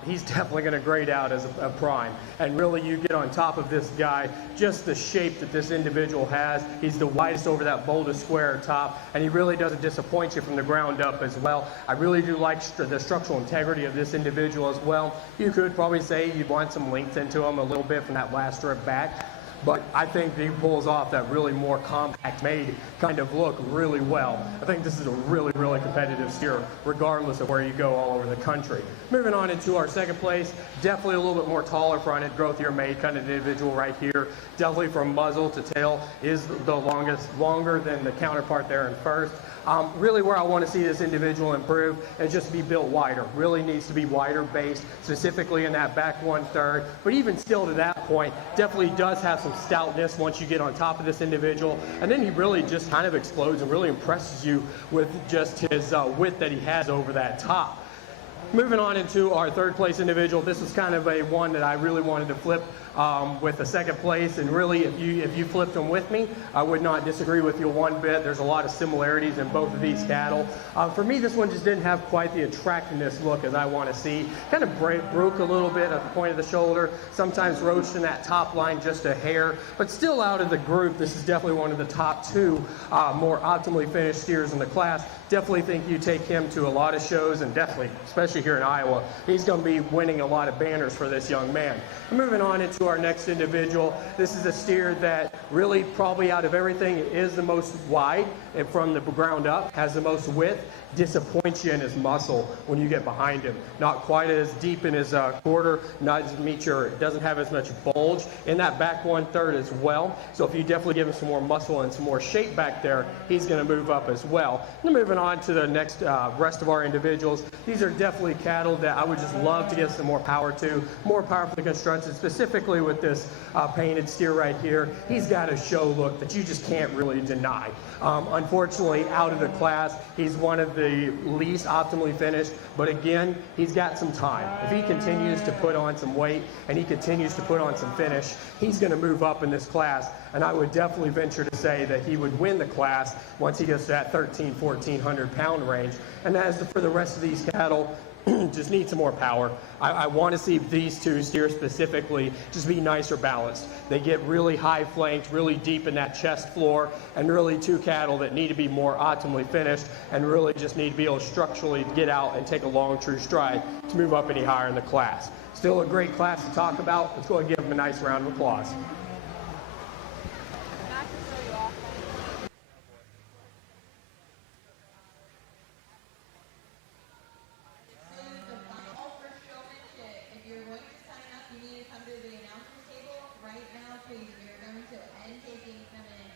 He's definitely going to grade out as a prime. And really, you get on top of this guy, just the shape that this individual has. He's the widest over that boldest square top, and he really doesn't disappoint you from the ground up as well. I really do like the structural integrity of this individual as well. You could probably say you'd want some length into him a little bit from that last strip back. But I think he pulls off that really more compact made kind of look really well. I think this is a really, really competitive steer, regardless of where you go all over the country. Moving on into our second place, definitely a little bit more taller fronted, growthier made kind of individual right here. Definitely from muzzle to tail is the longer than the counterpart there in first. Really where I want to see this individual improve is just be built wider. Really needs to be wider based, specifically in that back 1/3. But even still to that point, definitely does have some stoutness once you get on top of this individual. And then he really just kind of explodes and really impresses you with just his width that he has over that top. Moving on into our third place individual, this was kind of a one that I really wanted to flip with the second place, and really if you flipped them with me, I would not disagree with you one bit. There's a lot of similarities in both of these cattle. For me, this one just didn't have quite the attractiveness look as I want to see. Kind of broke a little bit at the point of the shoulder, sometimes roached in that top line just a hair, but still out of the group, this is definitely one of the top two more optimally finished steers in the class. Definitely think you take him to a lot of shows, and definitely, especially here in Iowa, he's going to be winning a lot of banners for this young man. Moving on into our next individual, this is a steer that really probably out of everything is the most wide and from the ground up, has the most width, disappoints you in his muscle when you get behind him. Not quite as deep in his quarter, not as doesn't have as much bulge in that back 1/3 as well. So if you definitely give him some more muscle and some more shape back there, he's going to move up as well. And moving on to the next rest of our individuals, these are definitely cattle that I would just love to give some more power to, more powerfully constructed, specifically with this painted steer right here. He's got a show look that you just can't really deny. Unfortunately, out of the class, he's one of the least optimally finished, but again, he's got some time. If he continues to put on some weight and he continues to put on some finish, he's going to move up in this class, and I would definitely venture to say that he would win the class once he gets to that 1,400 pound range. And as for the rest of these cattle, just need some more power. I want to see these two steers specifically just be nicer balanced. They get really high flanked, really deep in that chest floor, and really two cattle that need to be more optimally finished and really just need to be able to structurally get out and take a long, true stride to move up any higher in the class. Still a great class to talk about. Let's go and give them a nice round of applause. Showmanship. If you're going to sign up, you need to come to the announcer's table right now, please. We are going to end taking them in.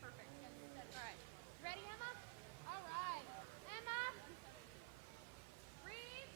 Perfect. All right. Ready, Emma? All right. Emma, breathe.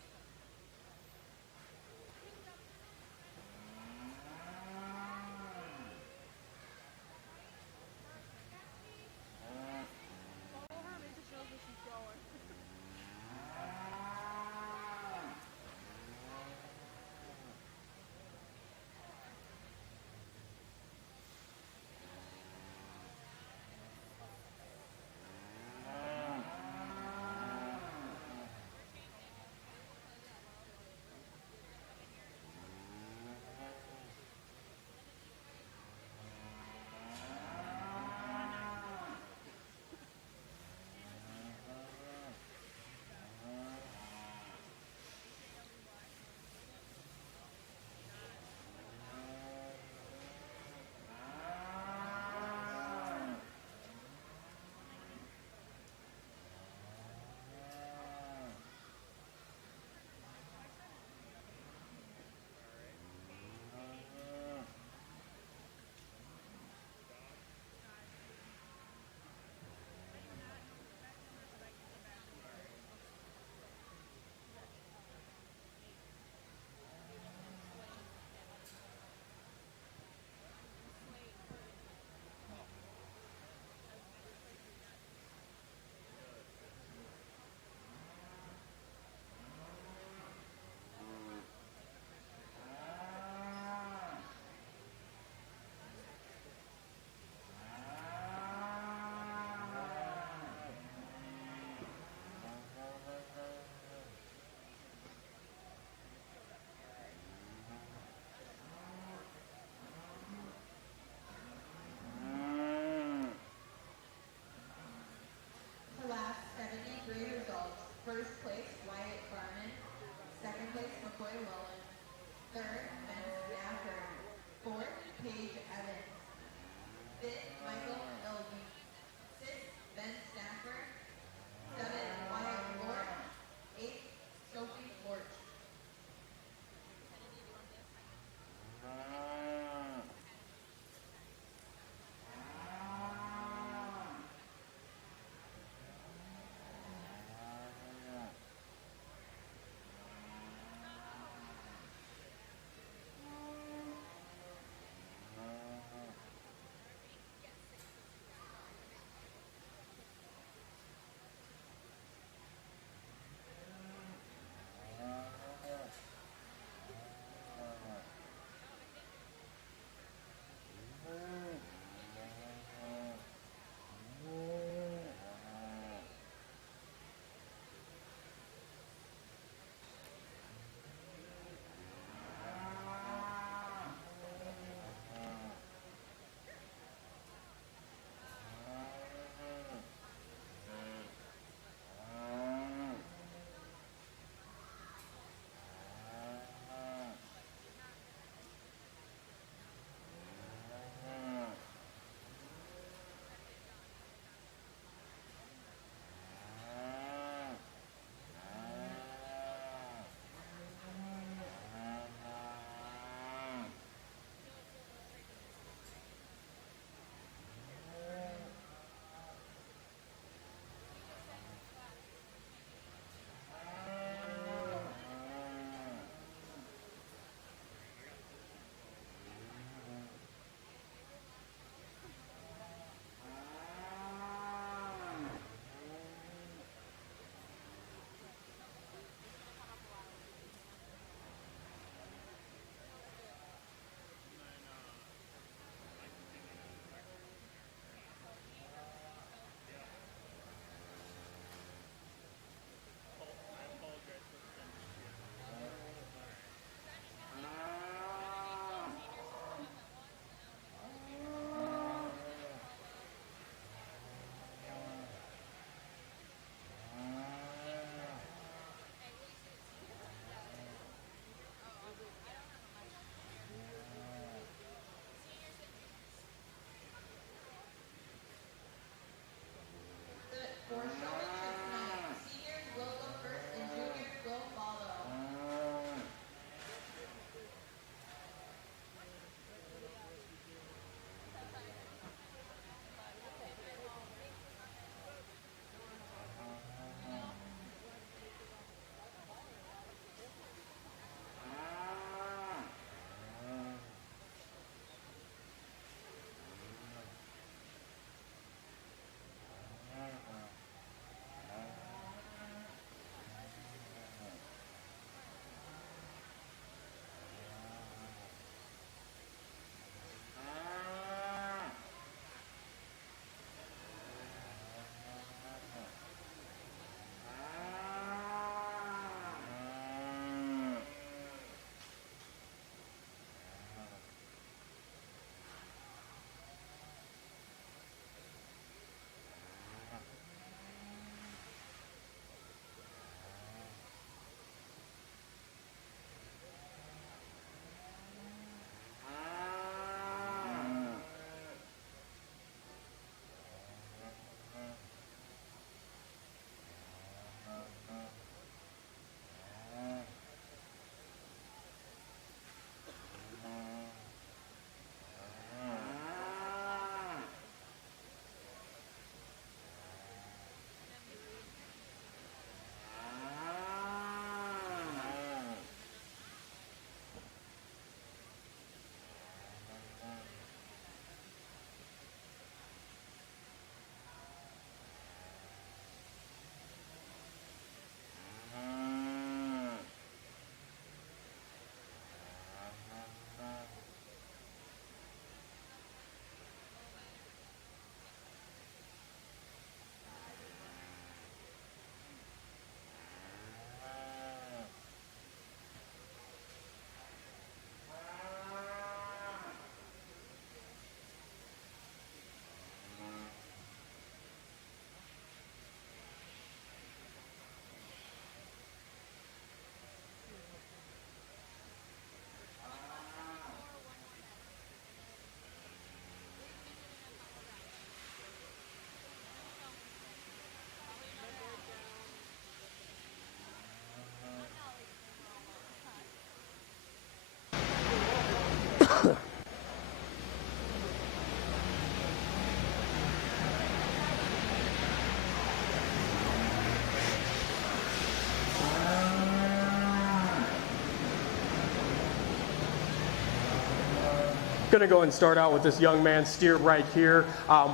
Going to go and start out with this young man's steer right here.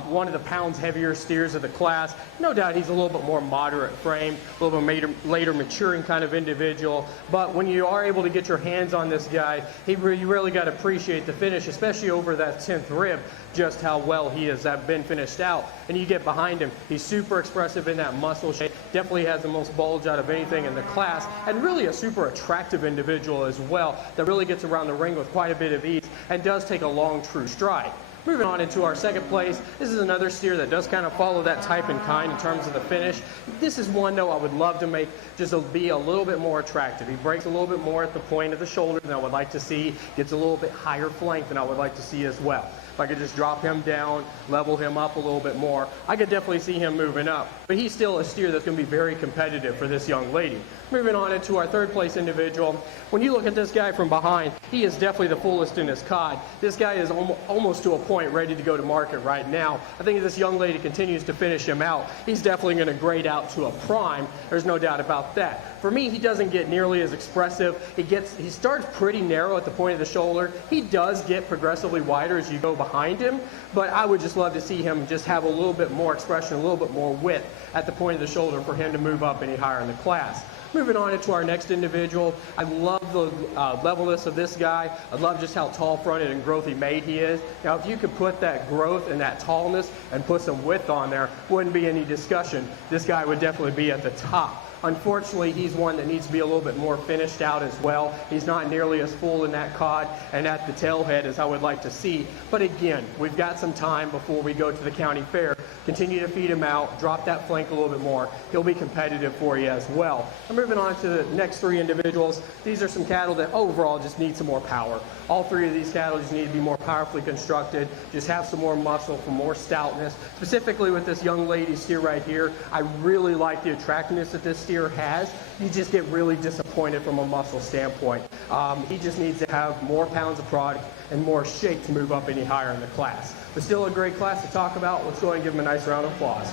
One of the pounds heavier steers of the class. No doubt he's a little bit more moderate frame, a little bit later maturing kind of individual. But when you are able to get your hands on this guy, you really got to appreciate the finish, especially over that 10th rib, just how well he has been finished out. And you get behind him, he's super expressive in that muscle shape. Definitely has the most bulge out of anything in the class, and really a super attractive individual as well that really gets around the ring with quite a bit of ease and does take a long, true stride. Moving on into our second place, this is another steer that does kind of follow that type and kind in terms of the finish. This is one, though, I would love to make just be a little bit more attractive. He breaks a little bit more at the point of the shoulder than I would like to see. Gets a little bit higher flank than I would like to see as well. If I could just drop him down, level him up a little bit more, I could definitely see him moving up. But he's still a steer that's going to be very competitive for this young lady. Moving on into our third place individual, when you look at this guy from behind, he is definitely the fullest in his cod. This guy is almost to a point ready to go to market right now. I think if this young lady continues to finish him out, he's definitely going to grade out to a prime. There's no doubt about that. For me, he doesn't get nearly as expressive. He starts pretty narrow at the point of the shoulder. He does get progressively wider as you go behind him, but I would just love to see him just have a little bit more expression, a little bit more width at the point of the shoulder for him to move up any higher in the class. Moving on into our next individual, I love the levelness of this guy. I love just how tall-fronted and growthy made he is. Now, if you could put that growth and that tallness and put some width on there, wouldn't be any discussion. This guy would definitely be at the top. Unfortunately, he's one that needs to be a little bit more finished out as well. He's not nearly as full in that cod and at the tailhead as I would like to see. But again, we've got some time before we go to the county fair. Continue to feed him out, drop that flank a little bit more. He'll be competitive for you as well. And moving on to the next three individuals, these are some cattle that overall just need some more power. All three of these cattle just need to be more powerfully constructed, just have some more muscle for more stoutness. Specifically with this young lady steer right here, I really like the attractiveness that this steer has. You just get really disappointed from a muscle standpoint. He just needs to have more pounds of product and more shape to move up any higher in the class. But still a great class to talk about. Let's go ahead and give him a nice round of applause.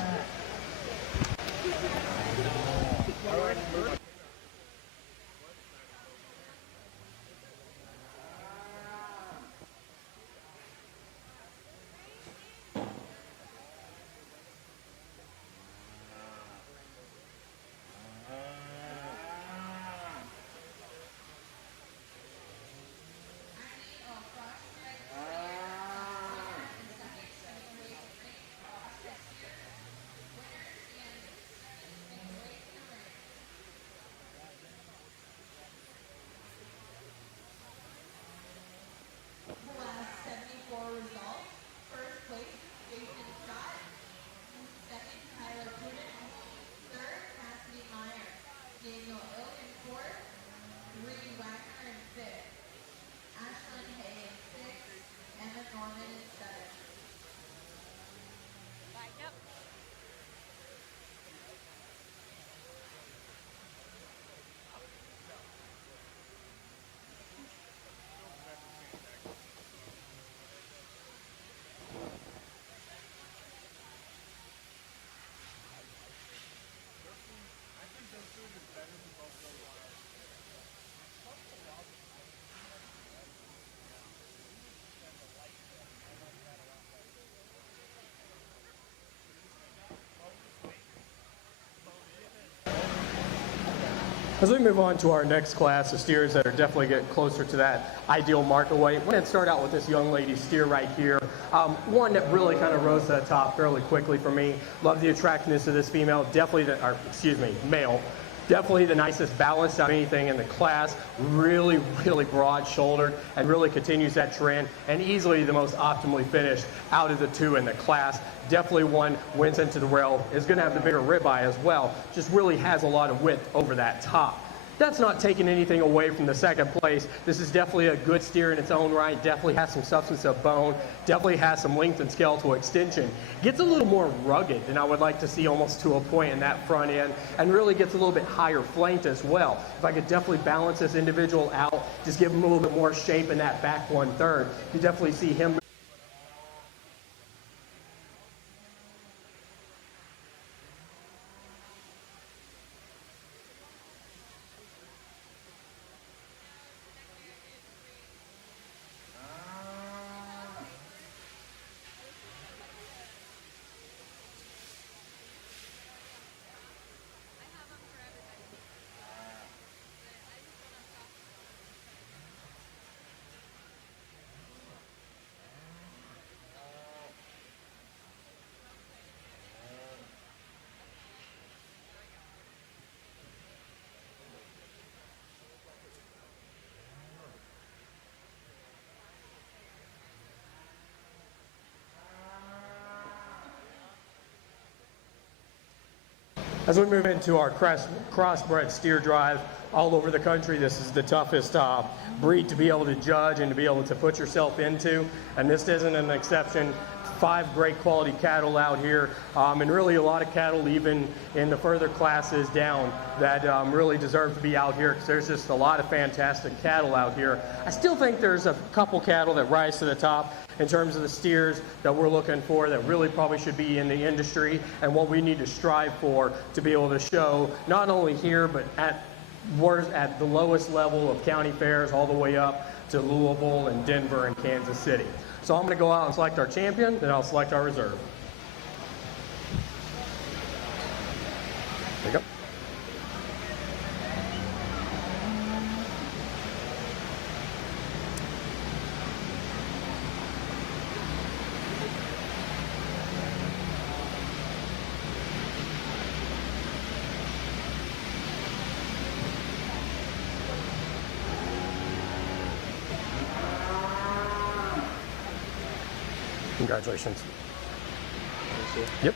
As we move on to our next class of steers that are definitely getting closer to that ideal market weight, we're going to start out with this young lady steer right here. One that really kind of rose to the top fairly quickly for me. Love the attractiveness of this female, male. Definitely the nicest balance out of anything in the class. Really, really broad-shouldered and really continues that trend, and easily the most optimally finished out of the two in the class. Definitely one wins into the rail, is going to have the bigger ribeye as well. Just really has a lot of width over that top. That's not taking anything away from the second place. This is definitely a good steer in its own right. Definitely has some substance of bone. Definitely has some length and skeletal extension. Gets a little more rugged than I would like to see almost to a point in that front end, and really gets a little bit higher flanked as well. If I could definitely balance this individual out, just give him a little bit more shape in that back 1/3, you definitely see him. As we move into our crossbred steer drive all over the country, this is the toughest breed to be able to judge and to be able to put yourself into, and this isn't an exception. 5 great quality cattle out here, and really a lot of cattle even in the further classes down that really deserve to be out here, because there's just a lot of fantastic cattle out here. I still think there's a couple cattle that rise to the top in terms of the steers that we're looking for that really probably should be in the industry, and what we need to strive for to be able to show not only here but at the lowest level of county fairs all the way up to Louisville and Denver and Kansas City. So I'm going to go out and select our champion, then I'll select our reserve. There you go. Congratulations. Yep.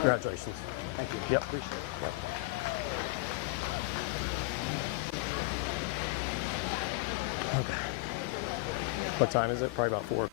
Congratulations. Thank you. Yep. Appreciate it. Yep. Okay. What time is it? Probably about 4.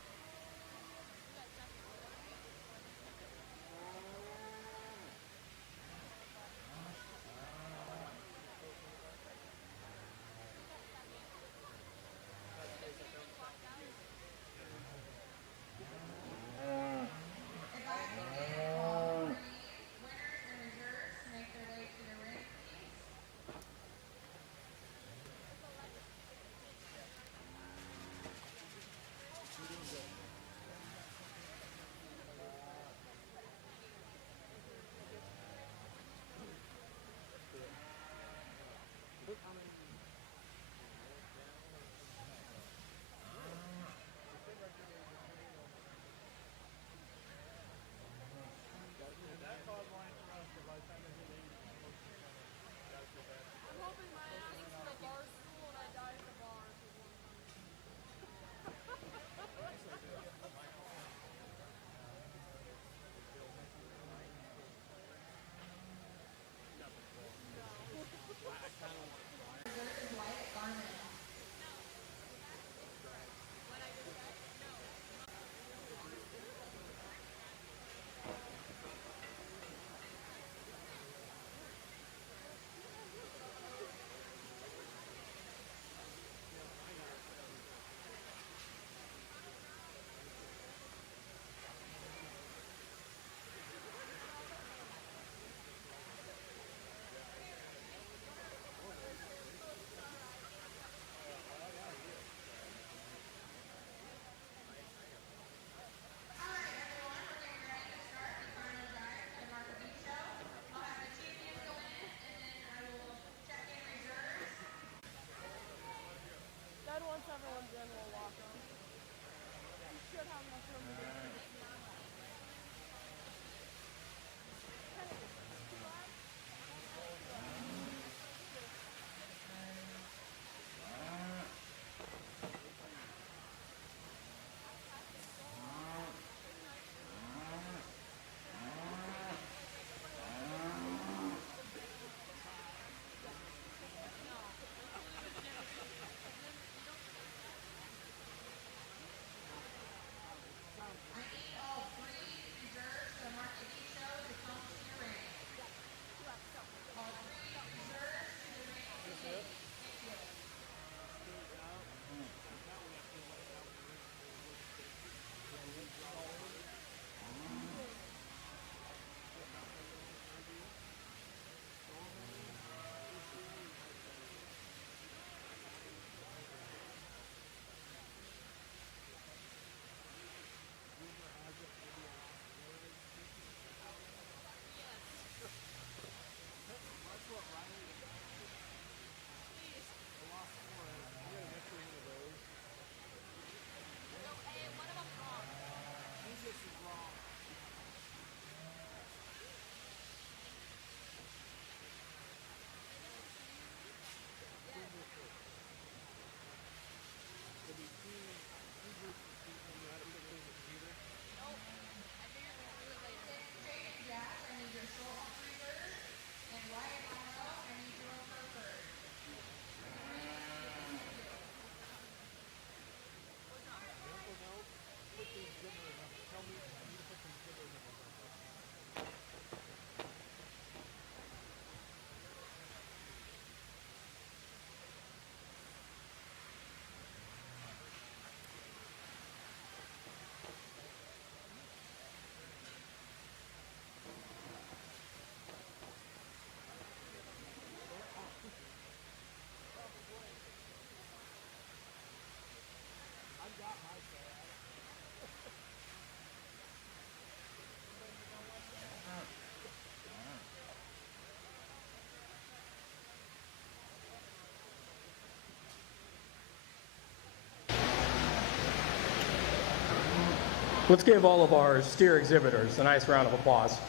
Let's give all of our steer exhibitors a nice round of applause.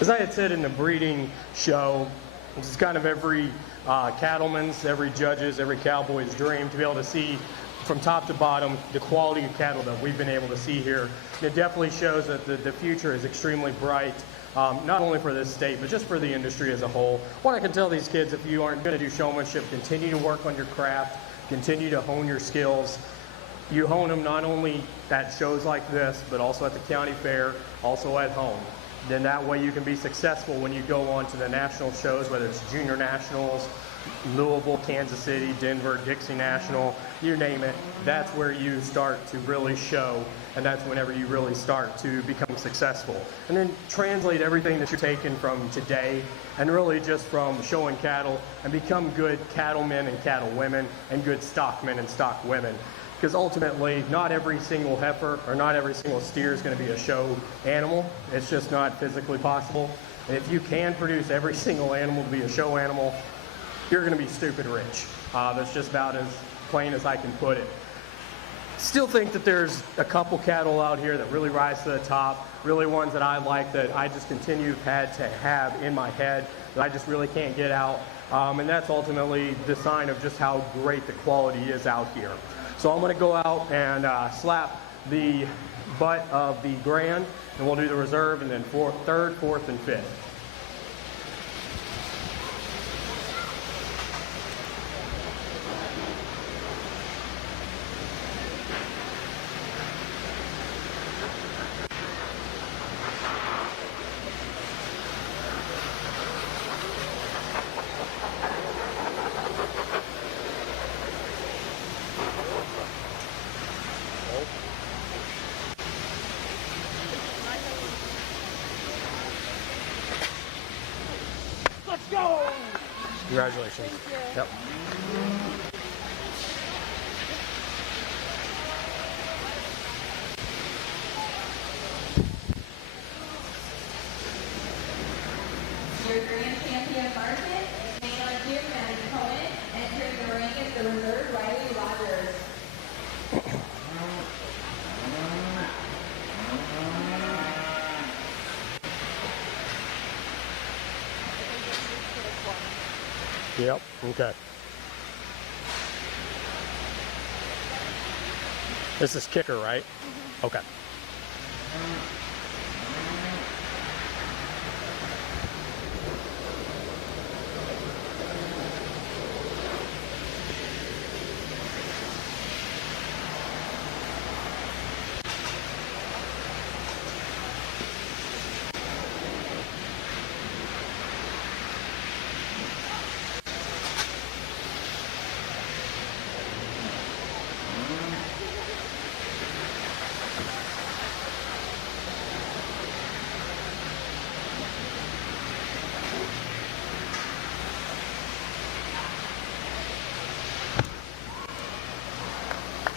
As I had said in the breeding show, this is kind of every cattleman's, every judge's, every cowboy's dream to be able to see from top to bottom the quality of cattle that we've been able to see here. It definitely shows that the future is extremely bright, not only for this state, but just for the industry as a whole. What I can tell these kids, if you aren't going to do showmanship, continue to work on your craft, continue to hone your skills. You hone them not only at shows like this, but also at the county fair, also at home. Then that way you can be successful when you go on to the national shows, whether it's junior nationals, Louisville, Kansas City, Denver, Dixie National, you name it. That's where you start to really show, and that's whenever you really start to become successful. And then translate everything that you're taking from today and really just from showing cattle and become good cattlemen and cattlewomen and good stockmen and stockwomen. Because ultimately, not every single heifer or not every single steer is going to be a show animal. It's just not physically possible. And if you can produce every single animal to be a show animal, you're going to be stupid rich. That's just about as plain as I can put it. Still think that there's a couple cattle out here that really rise to the top, really ones that I like that I just continue had to have in my head that I just really can't get out. And that's ultimately the sign of just how great the quality is out here. So I'm going to go out and slap the butt of the grand, and we'll do the reserve, and then third, fourth, and fifth. Let's go! Congratulations. Thank you. Yep. Your grand champion market is made on June and his opponent. Entering the ring is the reserve Riley Rogers. Yep. Okay. This is kicker, right? Mm-hmm. Okay.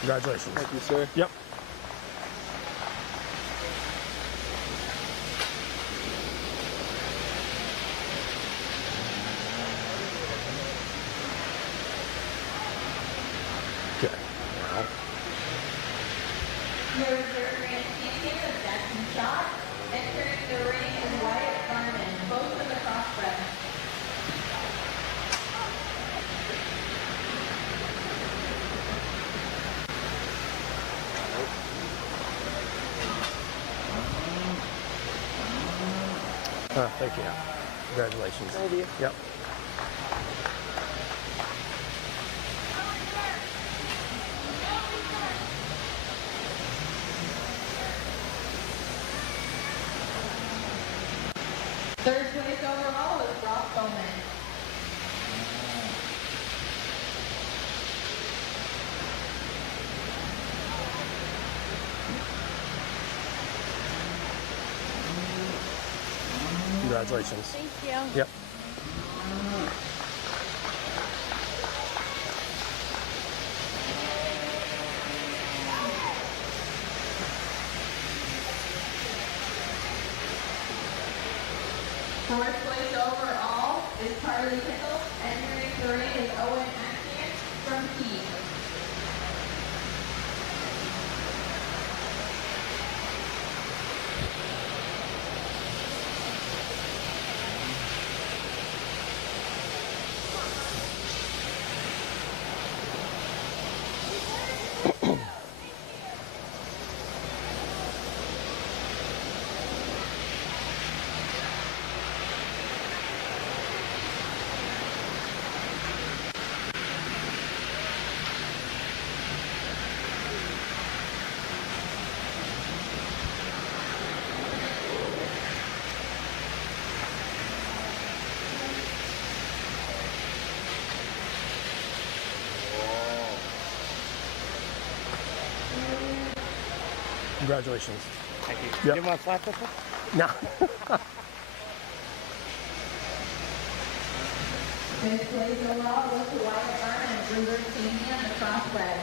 Congratulations. Thank you, sir. Yep. Okay. Now. Your reserve grand champion is Jackson Shot. Entering the ring is Wyatt Garman, both of the crossbred. Thank you. Congratulations. Thank you. Yep. Third place overall is Rob Bowman. Congratulations. Thank you. Yep. Fourth place overall is Carly Pickle. Entering the ring is Owen Atkins from Key. Congratulations. Thank you. Yep. You didn't want to slap this one? No. Fifth place overall goes to Wyatt Byrne and Bluebird Tammy on the cross leg.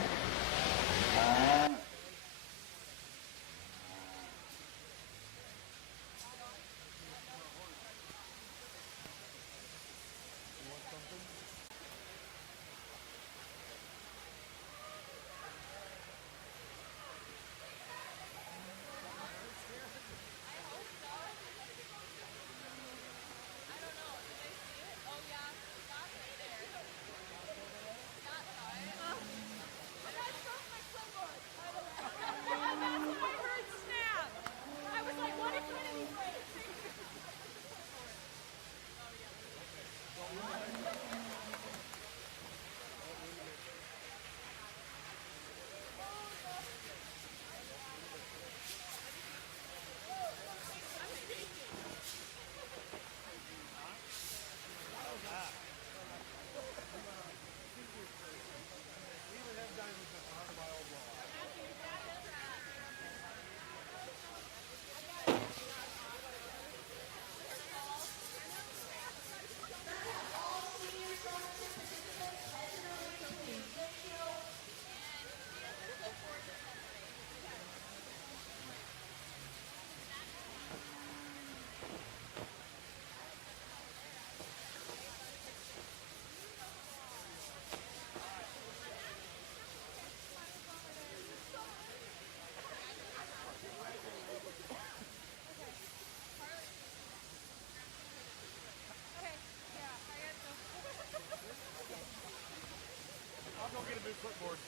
I'll go get a new clipboard.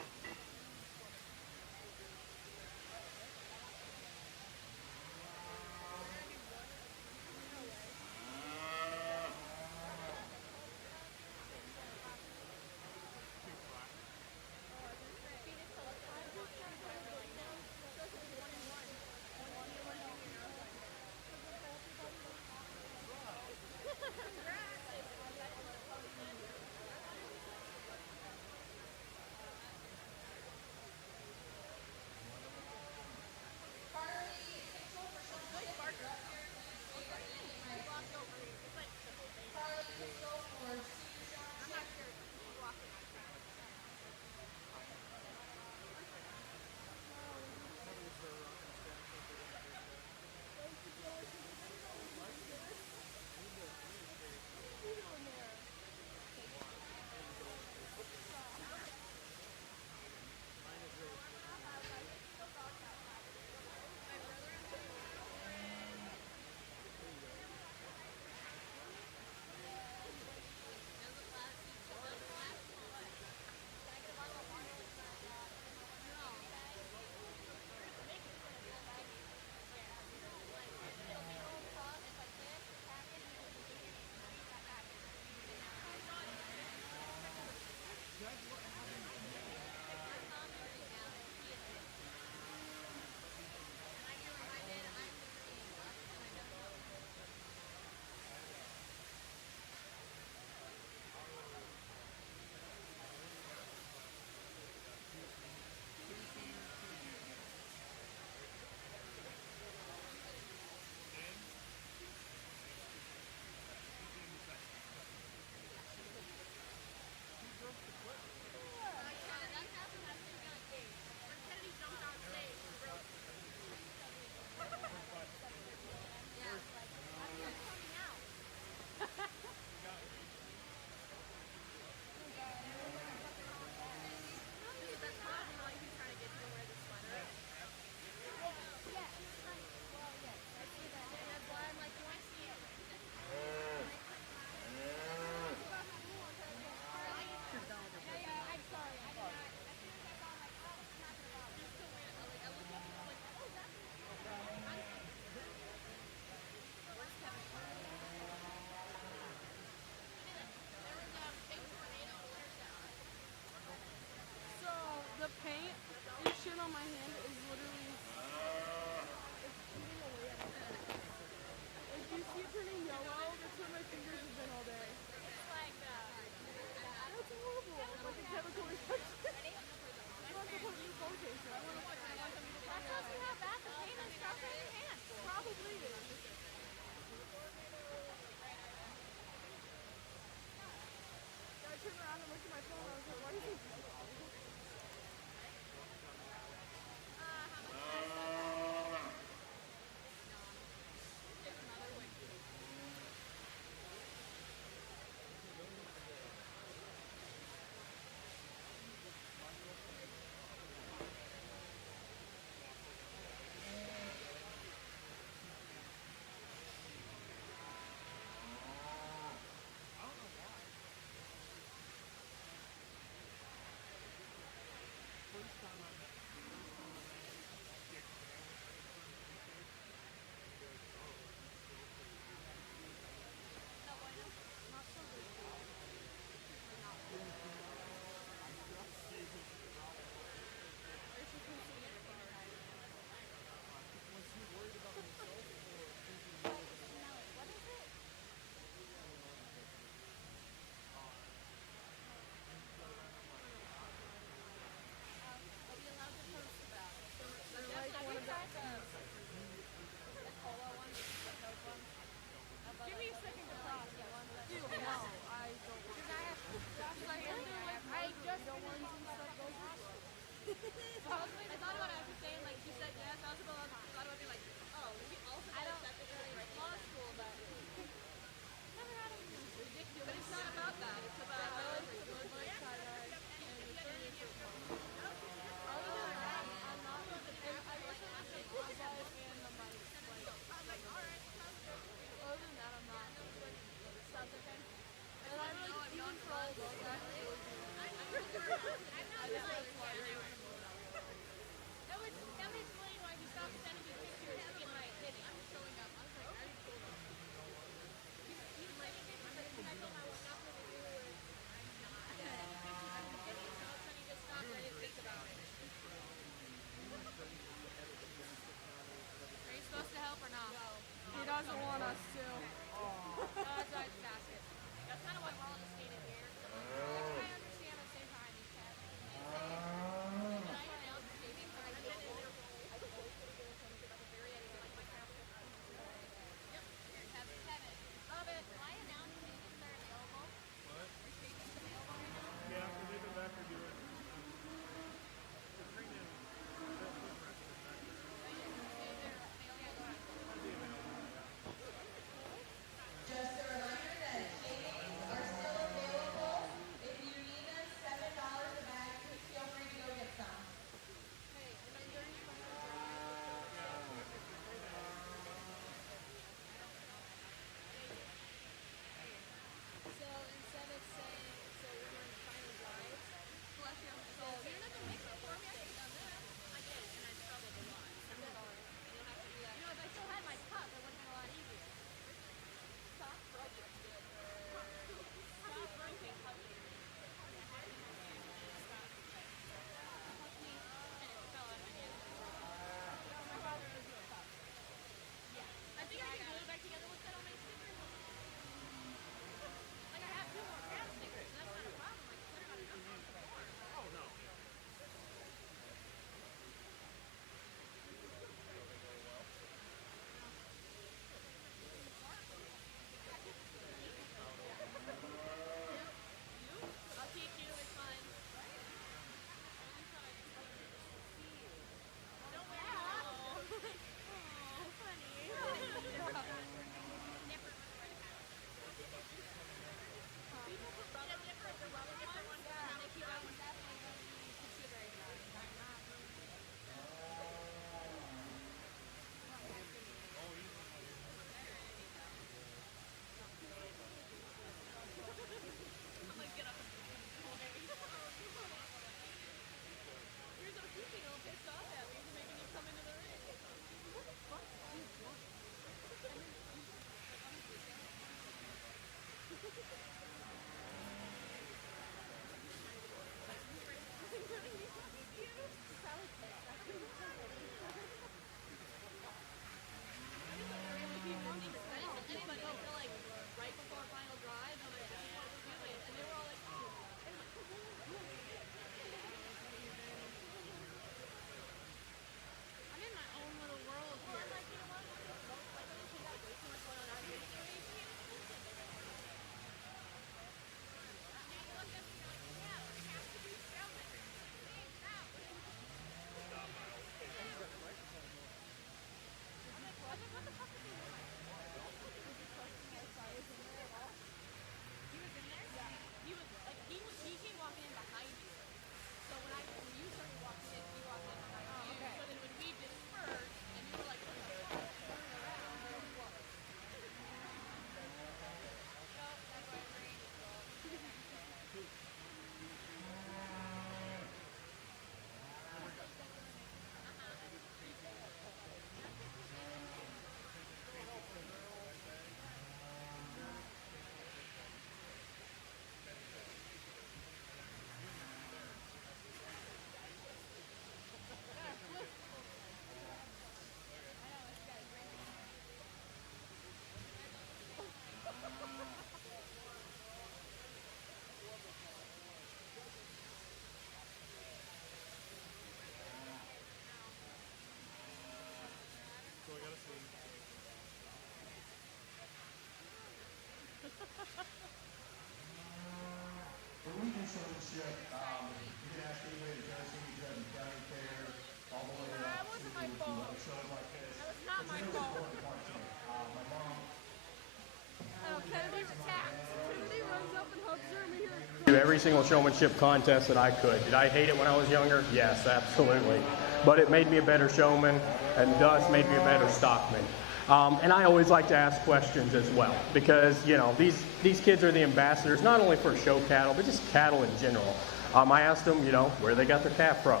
every single showmanship contest that I could. Did I hate it when I was younger? Yes, absolutely. But it made me a better showman, and thus made me a better stockman. And I always like to ask questions as well, because these kids are the ambassadors not only for show cattle, but just cattle in general. I asked them, where they got their calf from,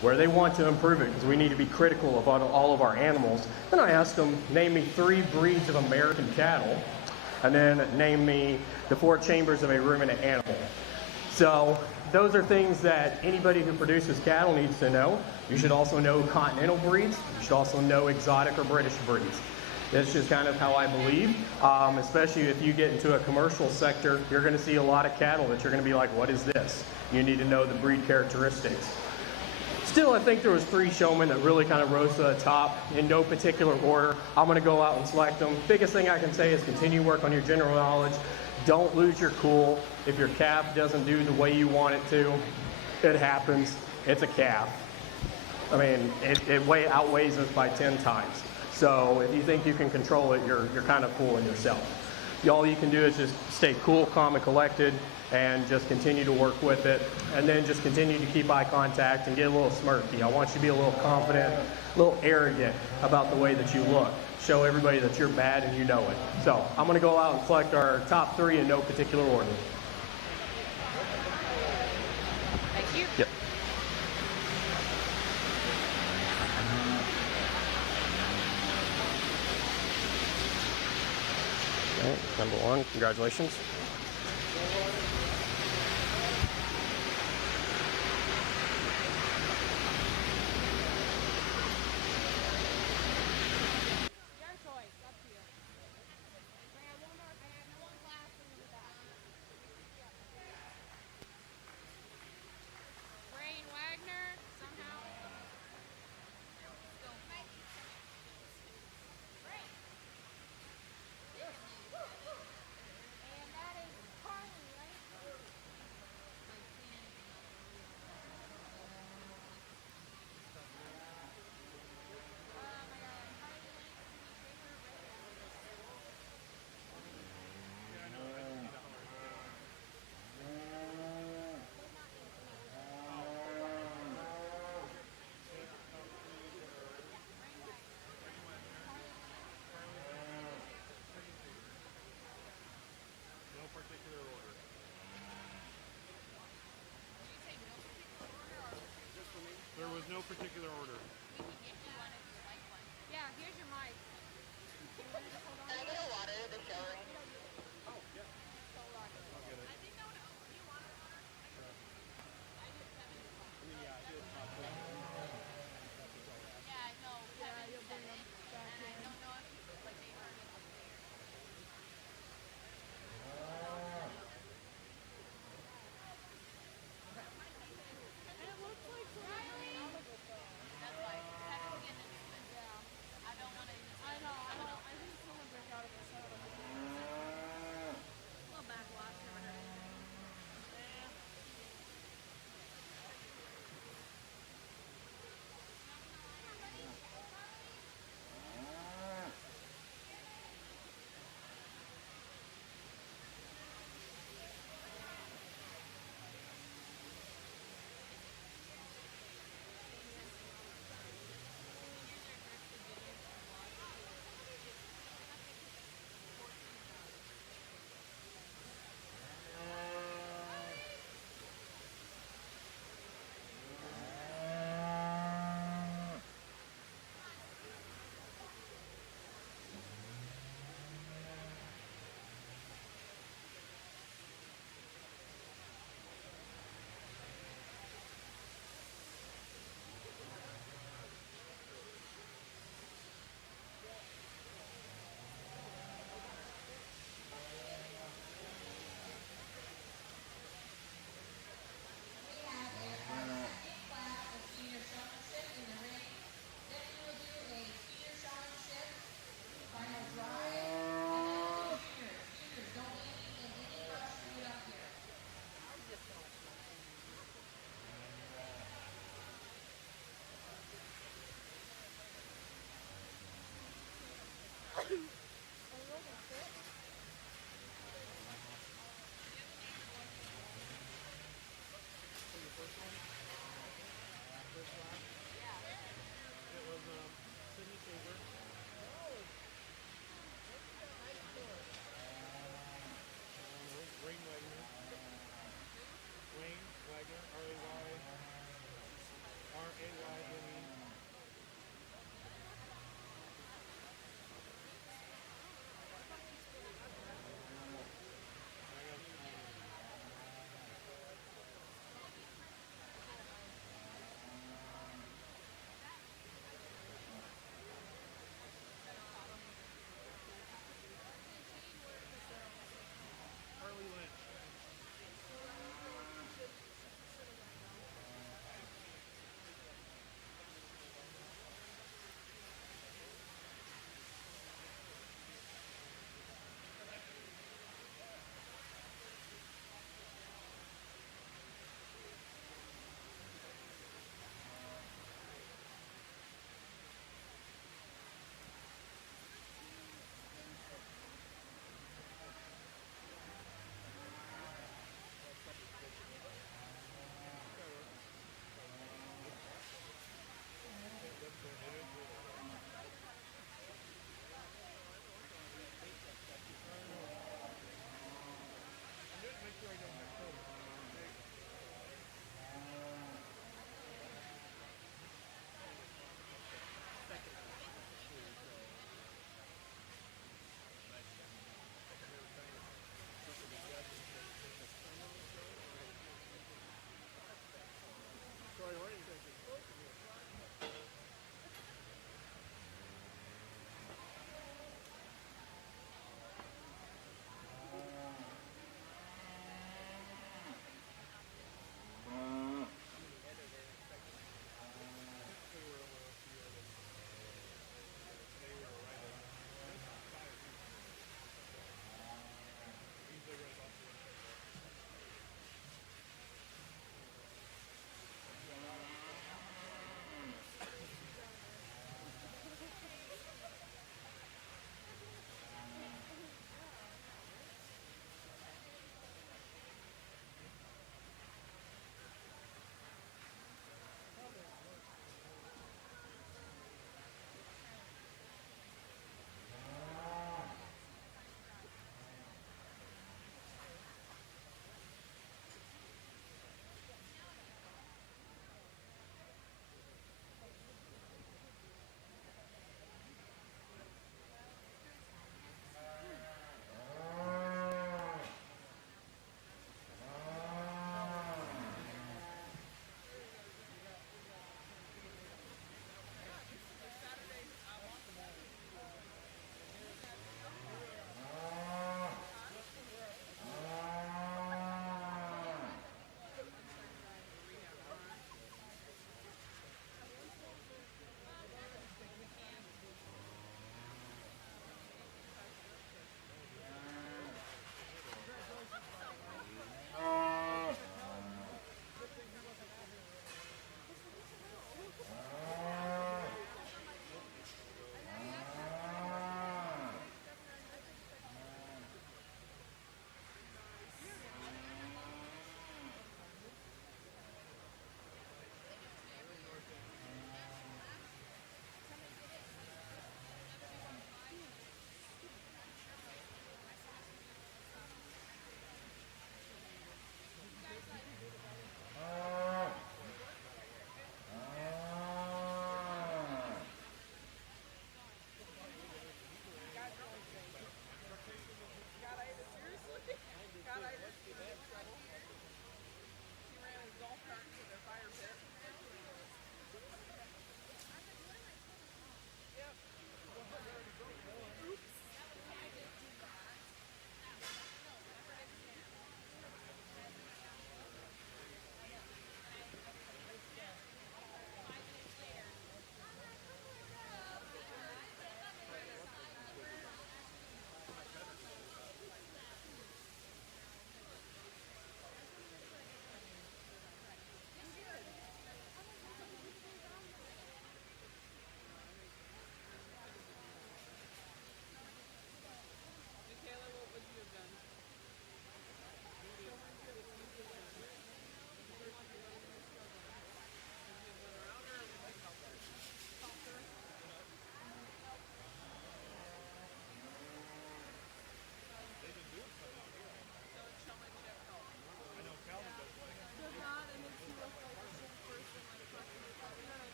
where they want to improve it, because we need to be critical of all of our animals. Then I asked them, name me 3 breeds of American cattle, and then name me the 4 chambers of a ruminant animal. So those are things that anybody who produces cattle needs to know. You should also know continental breeds. You should also know exotic or British breeds. That's just kind of how I believe, especially if you get into a commercial sector, you're going to see a lot of cattle that you're going to be like, what is this? You need to know the breed characteristics. Still, I think there was 3 showmen that really kind of rose to the top in no particular order. I'm going to go out and select them. Biggest thing I can say is continue to work on your general knowledge. Don't lose your cool. If your calf doesn't do the way you want it to, it happens. It's a calf. I mean, it way outweighs us by 10 times. So if you think you can control it, you're kind of fooling yourself. All you can do is just stay cool, calm, and collected, and just continue to work with it. And then just continue to keep eye contact and get a little smirky. I want you to be a little confident, a little arrogant about the way that you look. Show everybody that you're bad and you know it. So I'm going to go out and select our top 3 in no particular order. Thank you. Yep. Okay, number 1, congratulations. Your choice. Up to you. I have one glass in the back. Brain Wagner, somehow. And that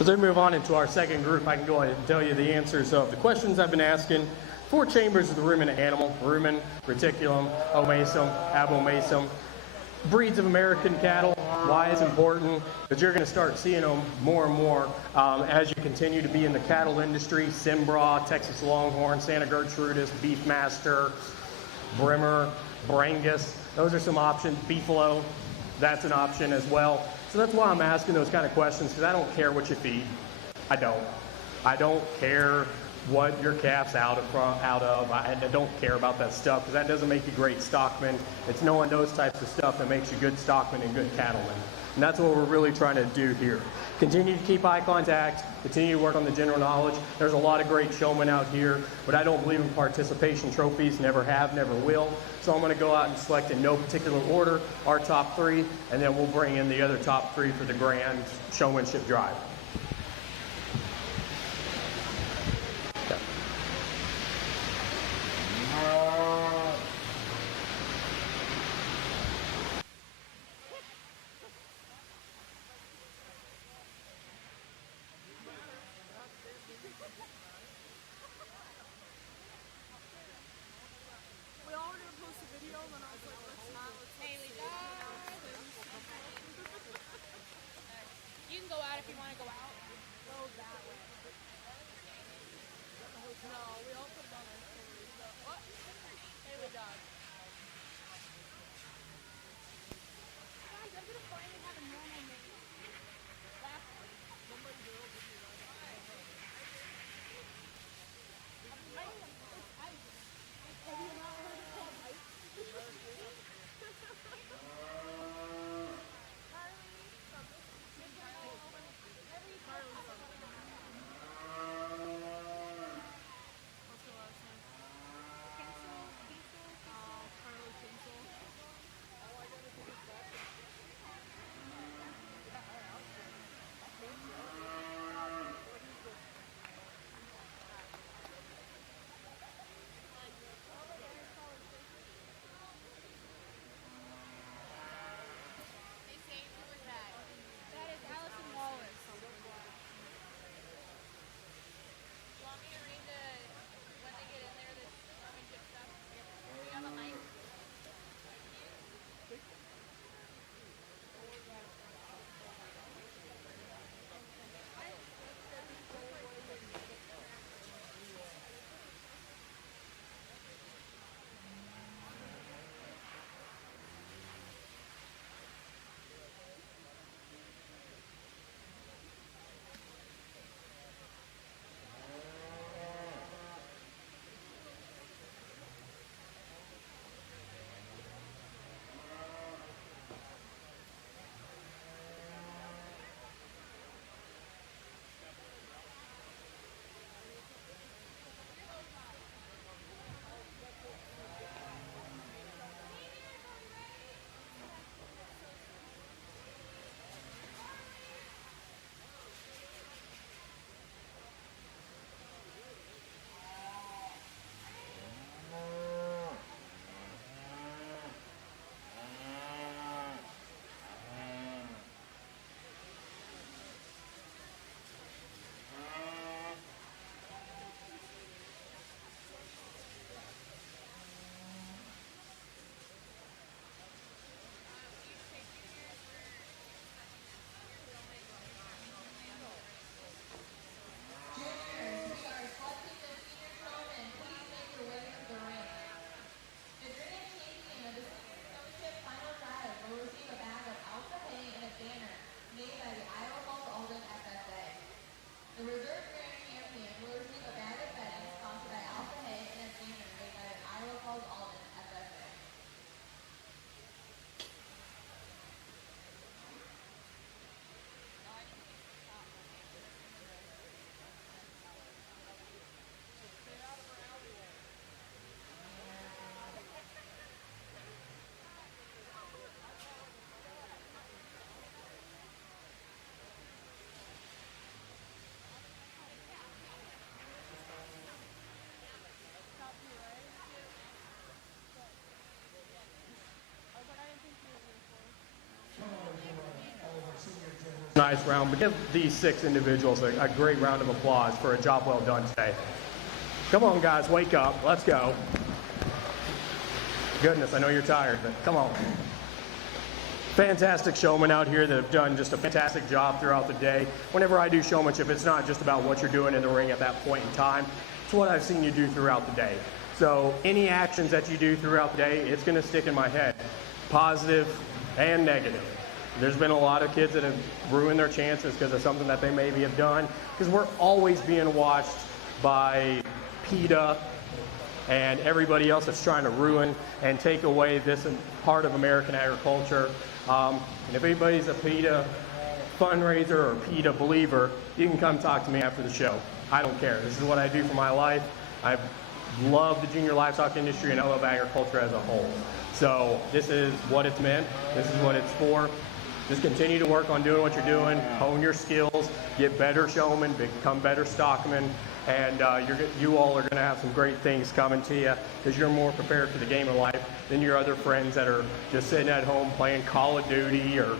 As we move on into our second group, I can go ahead and tell you the answers of the questions I've been asking. 4 chambers of the ruminant animal: rumen, reticulum, omasum, abomasum. Breeds of American cattle. Why it's important? Because you're going to start seeing them more and more as you continue to be in the cattle industry. Cimbra, Texas Longhorn, Santa Gertrudis, Beefmaster, Brimmer, Brangus. Those are some options. Beefalo, that's an option as well. So that's why I'm asking those kind of questions, because I don't care what you feed. I don't. I don't care what your calf's out of. I don't care about that stuff, because that doesn't make you great stockmen. It's knowing those types of stuff that makes you good stockmen and good cattlemen. And that's what we're really trying to do here. Continue to keep eye contact, continue to work on the general knowledge. There's a lot of great showmen out here, but I don't believe in participation trophies, never have, never will. So I'm going to go out and select in no particular order our top 3, and then we'll bring in the other top 3 for the grand showmanship drive. We all were gonna post a video, and then I was like, let's not. You can go out if you want to go out. Go that way. No, we all put it on our story. So, what? Haley dog. Guys, I'm gonna finally have a normal name. nice round, but give these 6 individuals a great round of applause for a job well done today. Come on, guys, wake up. Let's go. Goodness, I know you're tired, but come on. Fantastic showmen out here that have done just a fantastic job throughout the day. Whenever I do showmanship, it's not just about what you're doing in the ring at that point in time. It's what I've seen you do throughout the day. So any actions that you do throughout the day, it's going to stick in my head, positive and negative. There's been a lot of kids that have ruined their chances because of something that they maybe have done, because we're always being watched by PETA and everybody else that's trying to ruin and take away this part of American agriculture. And if anybody's a PETA fundraiser or PETA believer, you can come talk to me after the show. I don't care. This is what I do for my life. I love the junior livestock industry and I love agriculture as a whole. So this is what it's meant. This is what it's for. Just continue to work on doing what you're doing, hone your skills, get better showmen, become better stockmen, and you all are going to have some great things coming to you because you're more prepared for the game of life than your other friends that are just sitting at home playing Call of Duty or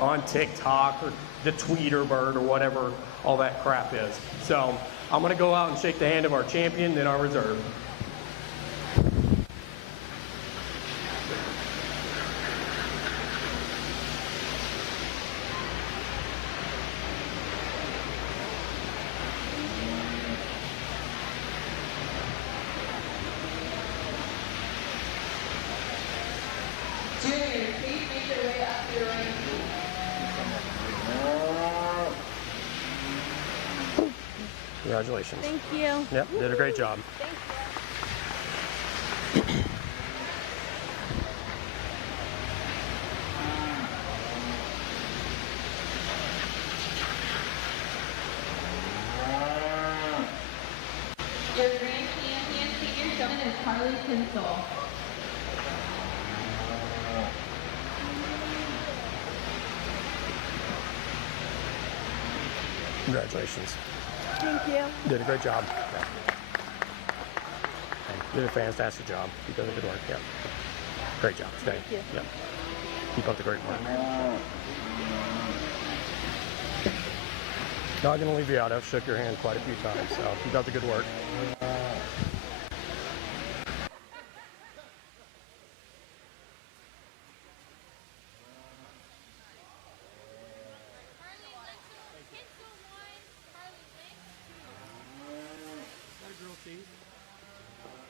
on TikTok or the Tweeter bird or whatever all that crap is. So I'm going to go out and shake the hand of our champion, then our reserve. Juniors, please make your way up to the ring. Congratulations. Thank you. Yep, did a great job. Thank you. Your grand champion senior showman is Carly Tinsel. Congratulations. Thank you. Did a great job. Yeah. Did a fantastic job. You did a good work. Yeah. Great job today. Thank you. Yep. Keep up the great work. Not going to leave you out. I've shook your hand quite a few times, so keep up the good work.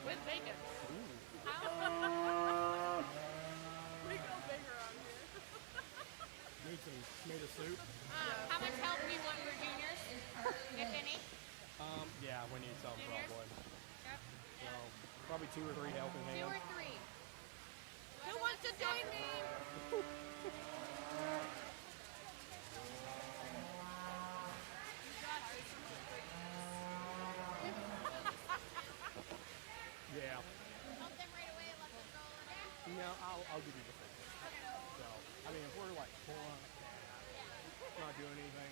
With bacon. We go big around here. Need some tomato soup? How much help do you want for juniors, if any? Yeah, we need some Juniors? probably. Yep. So, probably 2 or 3 helping 2 hands. or 3. Who wants to join me? Yeah. Help them right away and let them roll in there? No, I'll give you the thing. So, I mean, if we're like not doing anything.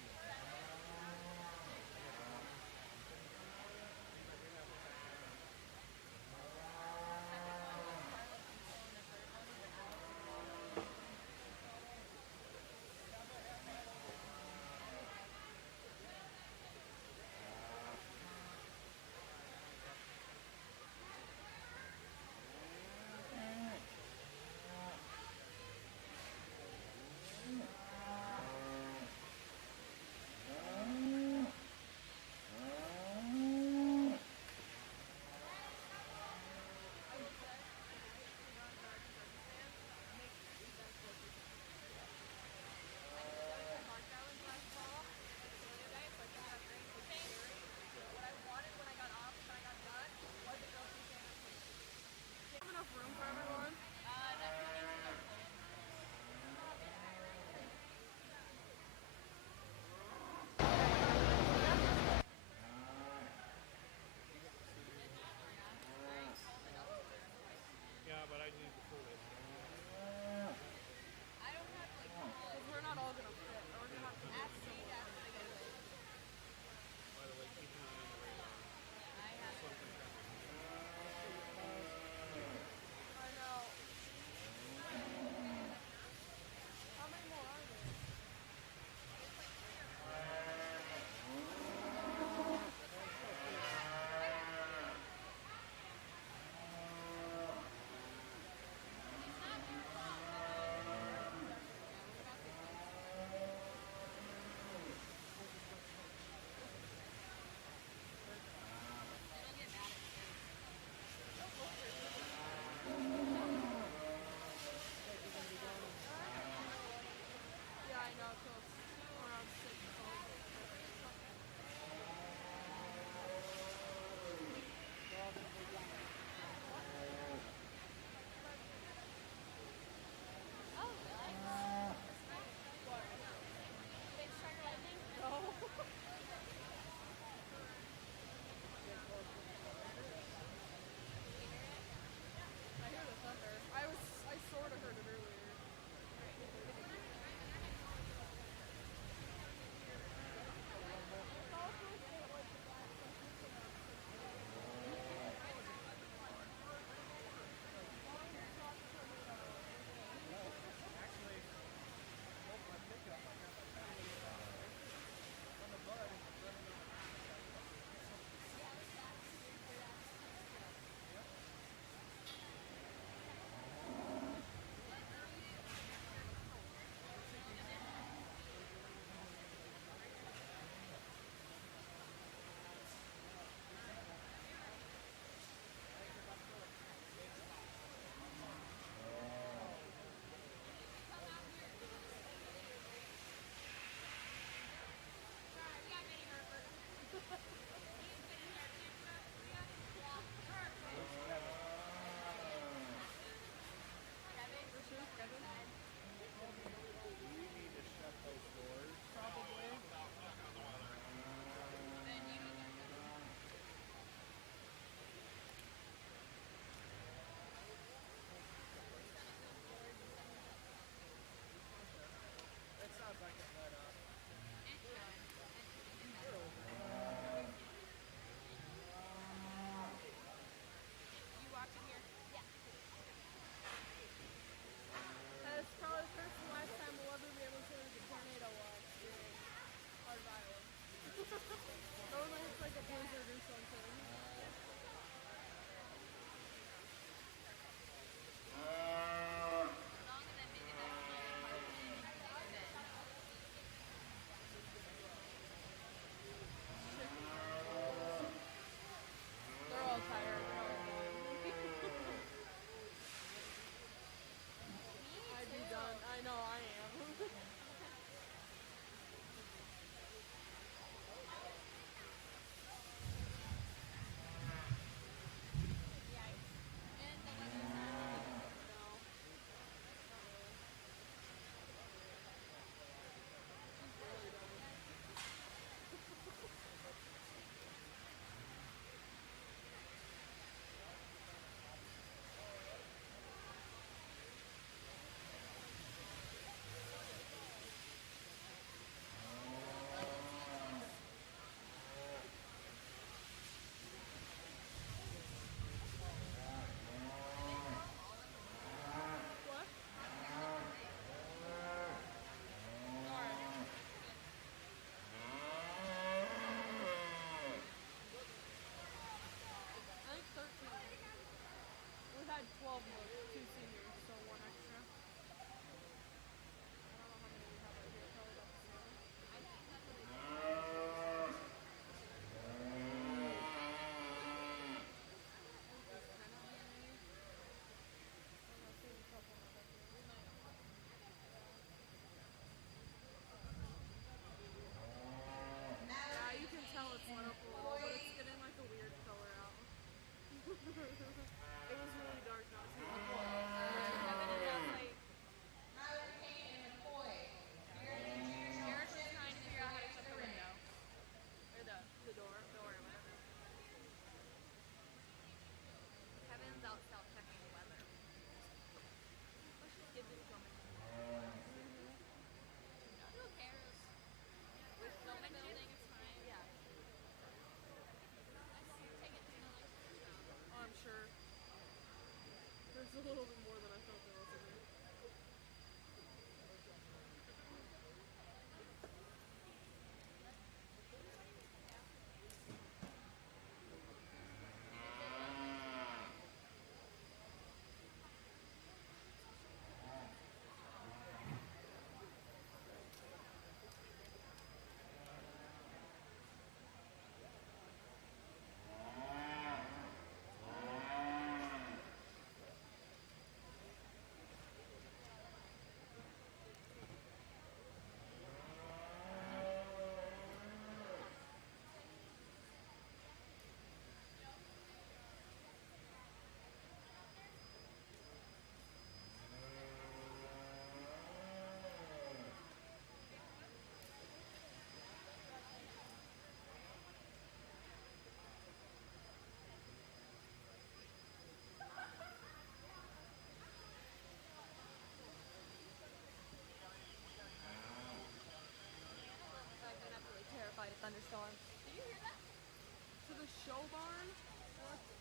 show barn.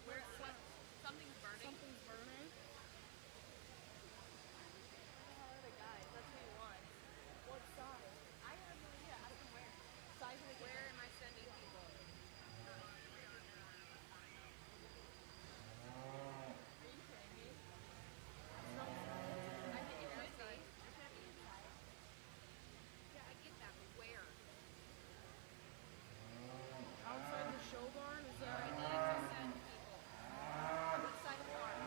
Where something's burning. Something's burning. Where are the guys? That's what we want. What size? I have no idea. Ask them where. Size of the Where am I sending people? Are you kidding me? I think it should be. It can't be inside. Yeah, I get that, but where? outside the show barn? Is I there need to send people. Which side of the barn?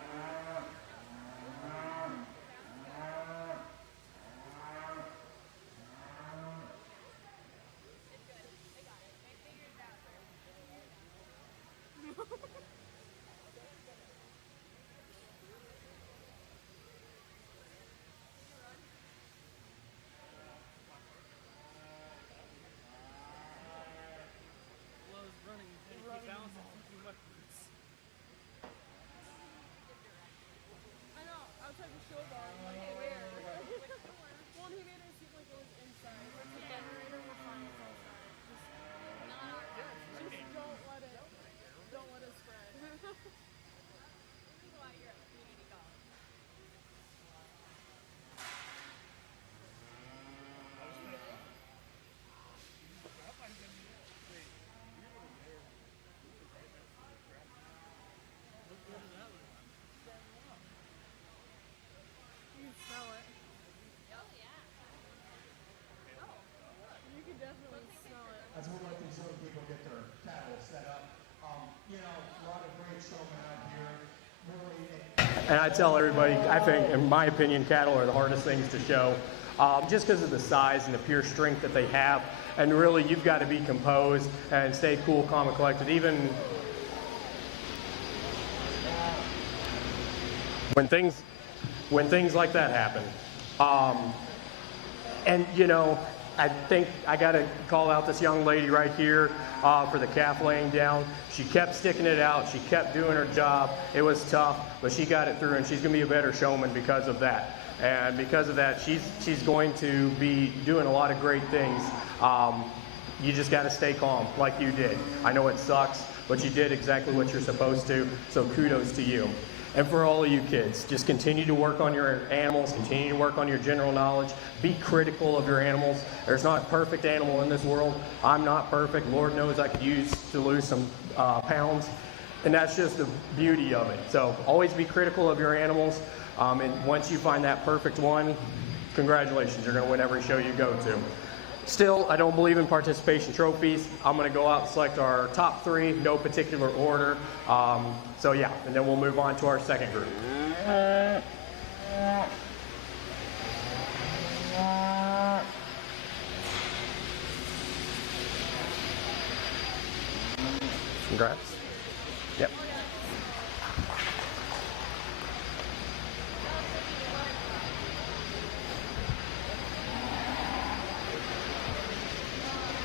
It's good. They got it. They figured it out. Lowe's running and keep bouncing too much. I know, outside the show barn. Like, where? Well, he made it seem like it was inside. Like the generator, we're fine, it's outside. Just don't let it spread. This is why you're at community college. You can smell it. Oh, yeah. You can definitely smell it. As we let these young people get their cattle set up, you know, a lot of great showmen out here. Really, And I tell everybody, I think, in my opinion, cattle are the hardest things to show, just because of the size and the pure strength that they have. And really, you've got to be composed and stay cool, calm, and collected, even when things like that happen. And you know, I think I got to call out this young lady right here for the calf laying down. She kept sticking it out. She kept doing her job. It was tough, but she got it through, and she's going to be a better showman because of that. And because of that, she's going to be doing a lot of great things. You just got to stay calm, like you did. I know it sucks, but you did exactly what you're supposed to. So kudos to you. And for all of you kids, just continue to work on your animals, continue to work on your general knowledge, be critical of your animals. There's not a perfect animal in this world. I'm not perfect. Lord knows I could use to lose some pounds. And that's just the beauty of it. So always be critical of your animals. And once you find that perfect one, congratulations, you're going to win every show you go to. Still, I don't believe in participation trophies. I'm going to go out and select our top 3, no particular order. So yeah, and then we'll move on to our second group. Congrats. Yep.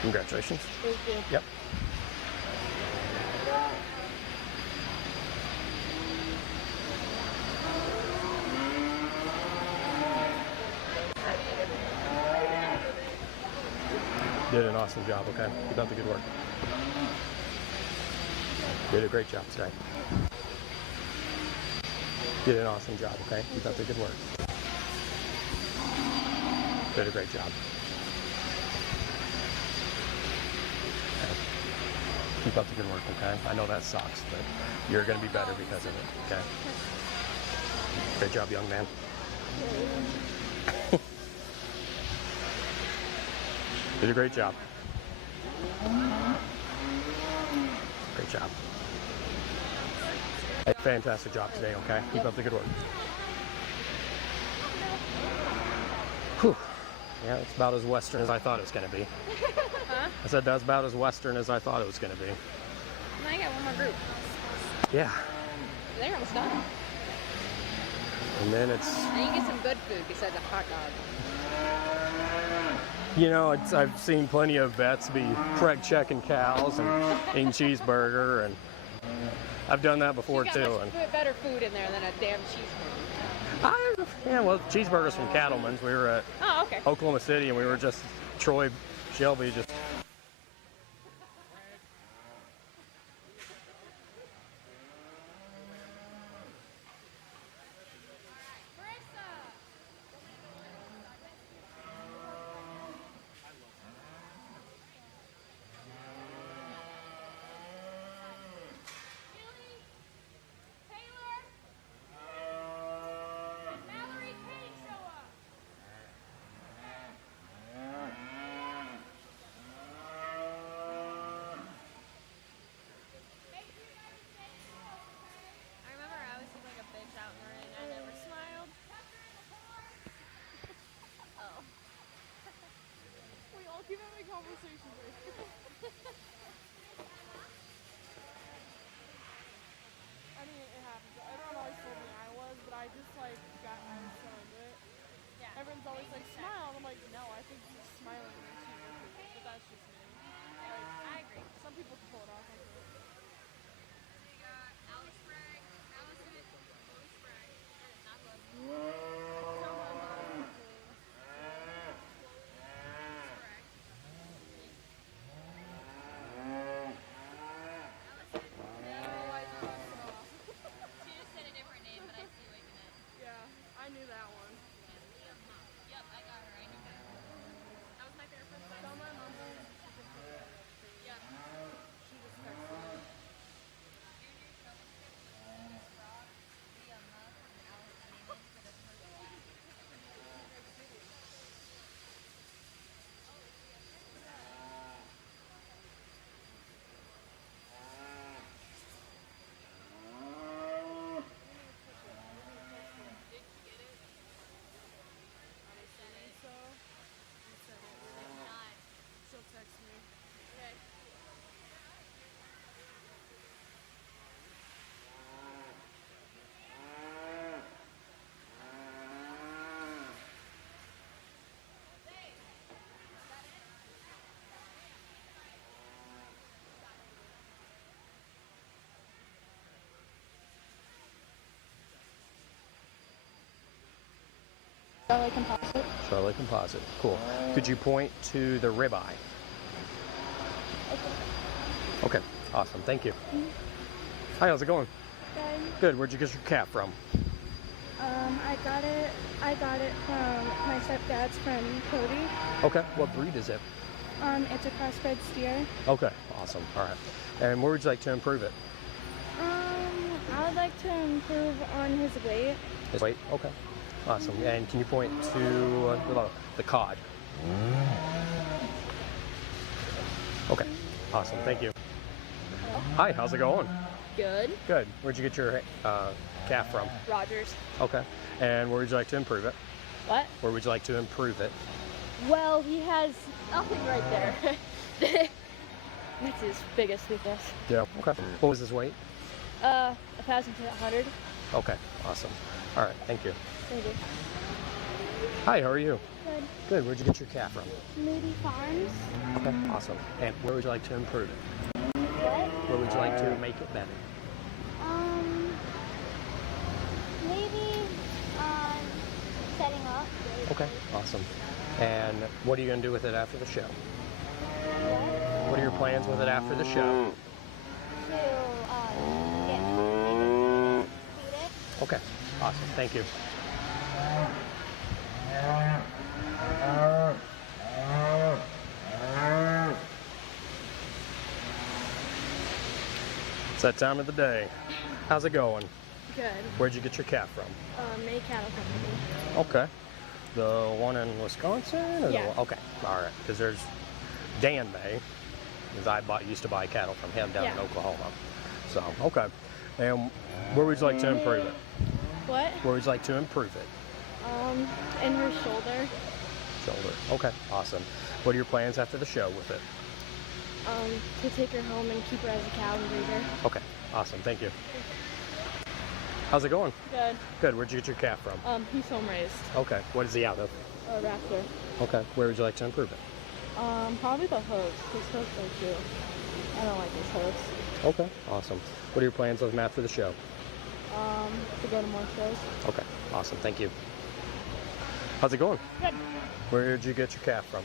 Congratulations. Thank you. Yep. Did an awesome job, okay? Keep up the good work. Did a great job today. Did an awesome job, okay? Keep up the good work. Did a great job. Keep up the good work, okay? I know that sucks, but you're going to be better because of it, okay? Great job, young man. Did a great job. Great job. Hey, fantastic job today, okay? Keep up the good work. Whew. Yeah, it's about as Western as I thought it was going to be. Huh? I said that's about as Western as I thought it was going to be. Now I got one more group. Yeah. They're almost done. And then it's, Now you get some good food besides a hot dog. you know, I've seen plenty of vets be preg checking cows and eating cheeseburger, and I've done that before You too. got And much better food in there than a damn cheeseburger. yeah, well, cheeseburgers from Cattleman's. We were at Oh, okay. Oklahoma City, and we were just Troy Shelby just. conversation later. I mean, it happens. Everyone always told me I was, but I was so into it. Yeah. Everyone's always like, smile. I'm like, no, I think just smiling makes you look good. But that's just me. Like, I agree. some people can pull it off. I can't. We got Alex Sprague, Allison, Chloe Sprague, or not Chloe. Tell my mom. Sprague. Allison. She just said a different name, but I see what you meant. Yeah, I knew that one. And Leah Muck. Yep, I got her. I knew her. That was my favorite first Tell time. my mom. Yep. She just texted me. Junior Showmanship was Leah Sprague, Leah Muck, and Allison Neiman for the first class. Did you get it? I said it. So, she said it. If not, She'll text me. okay. Charlotte Composite. Charlotte Composite. Cool. Could you point to the ribeye? Okay. Awesome. Thank you. Hi, how's it going? Good. Good. Where'd you get your cat from? I got it from my stepdad's friend Cody. Okay. What breed is it? It's a crossbred steer. Okay. Awesome. All right. And where would you like to improve it? I would like to improve on his weight. His weight? Okay. Awesome. And can you point to the cod? Okay. Awesome. Thank you. Hi, how's it going? Good. Good. Where'd you get your calf from? Rogers. Okay. And where would you like to improve it? What? Where would you like to improve it? Well, he has nothing right there. That's his biggest weakness. Yeah. Okay. What was his weight? 1,000 to 100. Okay. Awesome. All right. Thank you. Thank you. Hi, how are you? Good. Good. Where'd you get your calf from? Moody Farms. Okay. Awesome. And where would you like to improve it? What? Where would you like to make it better? Maybe setting up. Okay. Awesome. And what are you going to do with it after the show? What? What are your plans with it after the show? To get feed it. Okay. Awesome. Thank you. It's that time of the day. How's it going? Good. Where'd you get your calf from? May Cattle Company. Okay. The one in Wisconsin? Or Yeah. Okay. All right. Because there's Dan May. Because I used to buy cattle from him down in Yeah. Oklahoma. So, okay. And where would you like to improve it? What? Where would you like to improve it? In her shoulder. Shoulder. Okay. Awesome. What are your plans after the show with it? To take her home and keep her as a cow and breed her. Okay. Awesome. Thank you. How's it going? Good. Good. Where'd you get your calf from? He's home raised. Okay. What is he out of? A raptor. Okay. Where would you like to improve it? Probably the hooves. His hooves are cute. I don't like his hooves. Okay. Awesome. What are your plans with him after the show? To go to more shows. Okay. Awesome. Thank you. How's it going? Good. Where did you get your calf from?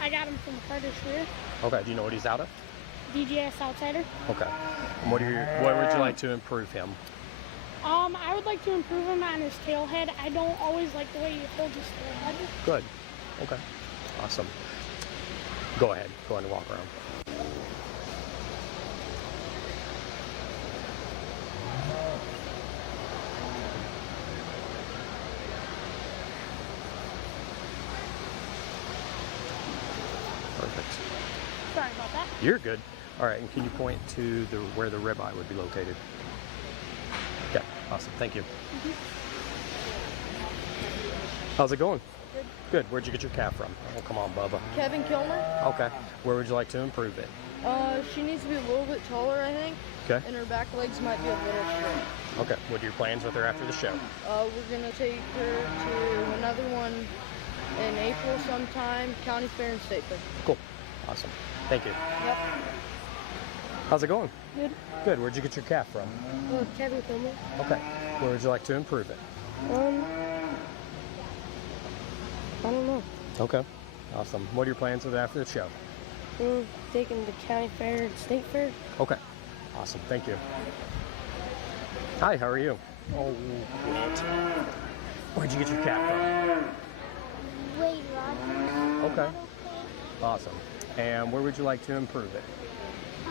I got him from Carter Schwer. Okay. Do you know what he's out of? DGS Outsider. Okay. And what would you like to improve him? I would like to improve him on his tail head. I don't always like the way he holds his tail head. Good. Okay. Awesome. Go ahead. Go ahead and walk around. Perfect. Sorry about that. You're good. All right. And can you point to where the ribeye would be located? Okay. Awesome. Thank you. How's it going? Good. Good. Where'd you get your calf from? Oh, come on, Bubba. Kevin Kilmer. Okay. Where would you like to improve it? She needs to be a little bit taller, I think. Okay. And her back legs might be a little short. Okay. What are your plans with her after the show? We're gonna take her to another one in April sometime, County Fair and State Fair. Cool. Awesome. Thank you. Yep. How's it going? Good. Good. Where'd you get your calf from? Kevin Kilmer. Okay. Where would you like to improve it? I don't know. Okay. Awesome. What are your plans with it after the show? Taking the County Fair and State Fair. Okay. Awesome. Thank you. Hi, how are you? Oh, wait. Where'd you get your calf Weight loss. from? Okay. Awesome. And where would you like to improve it? I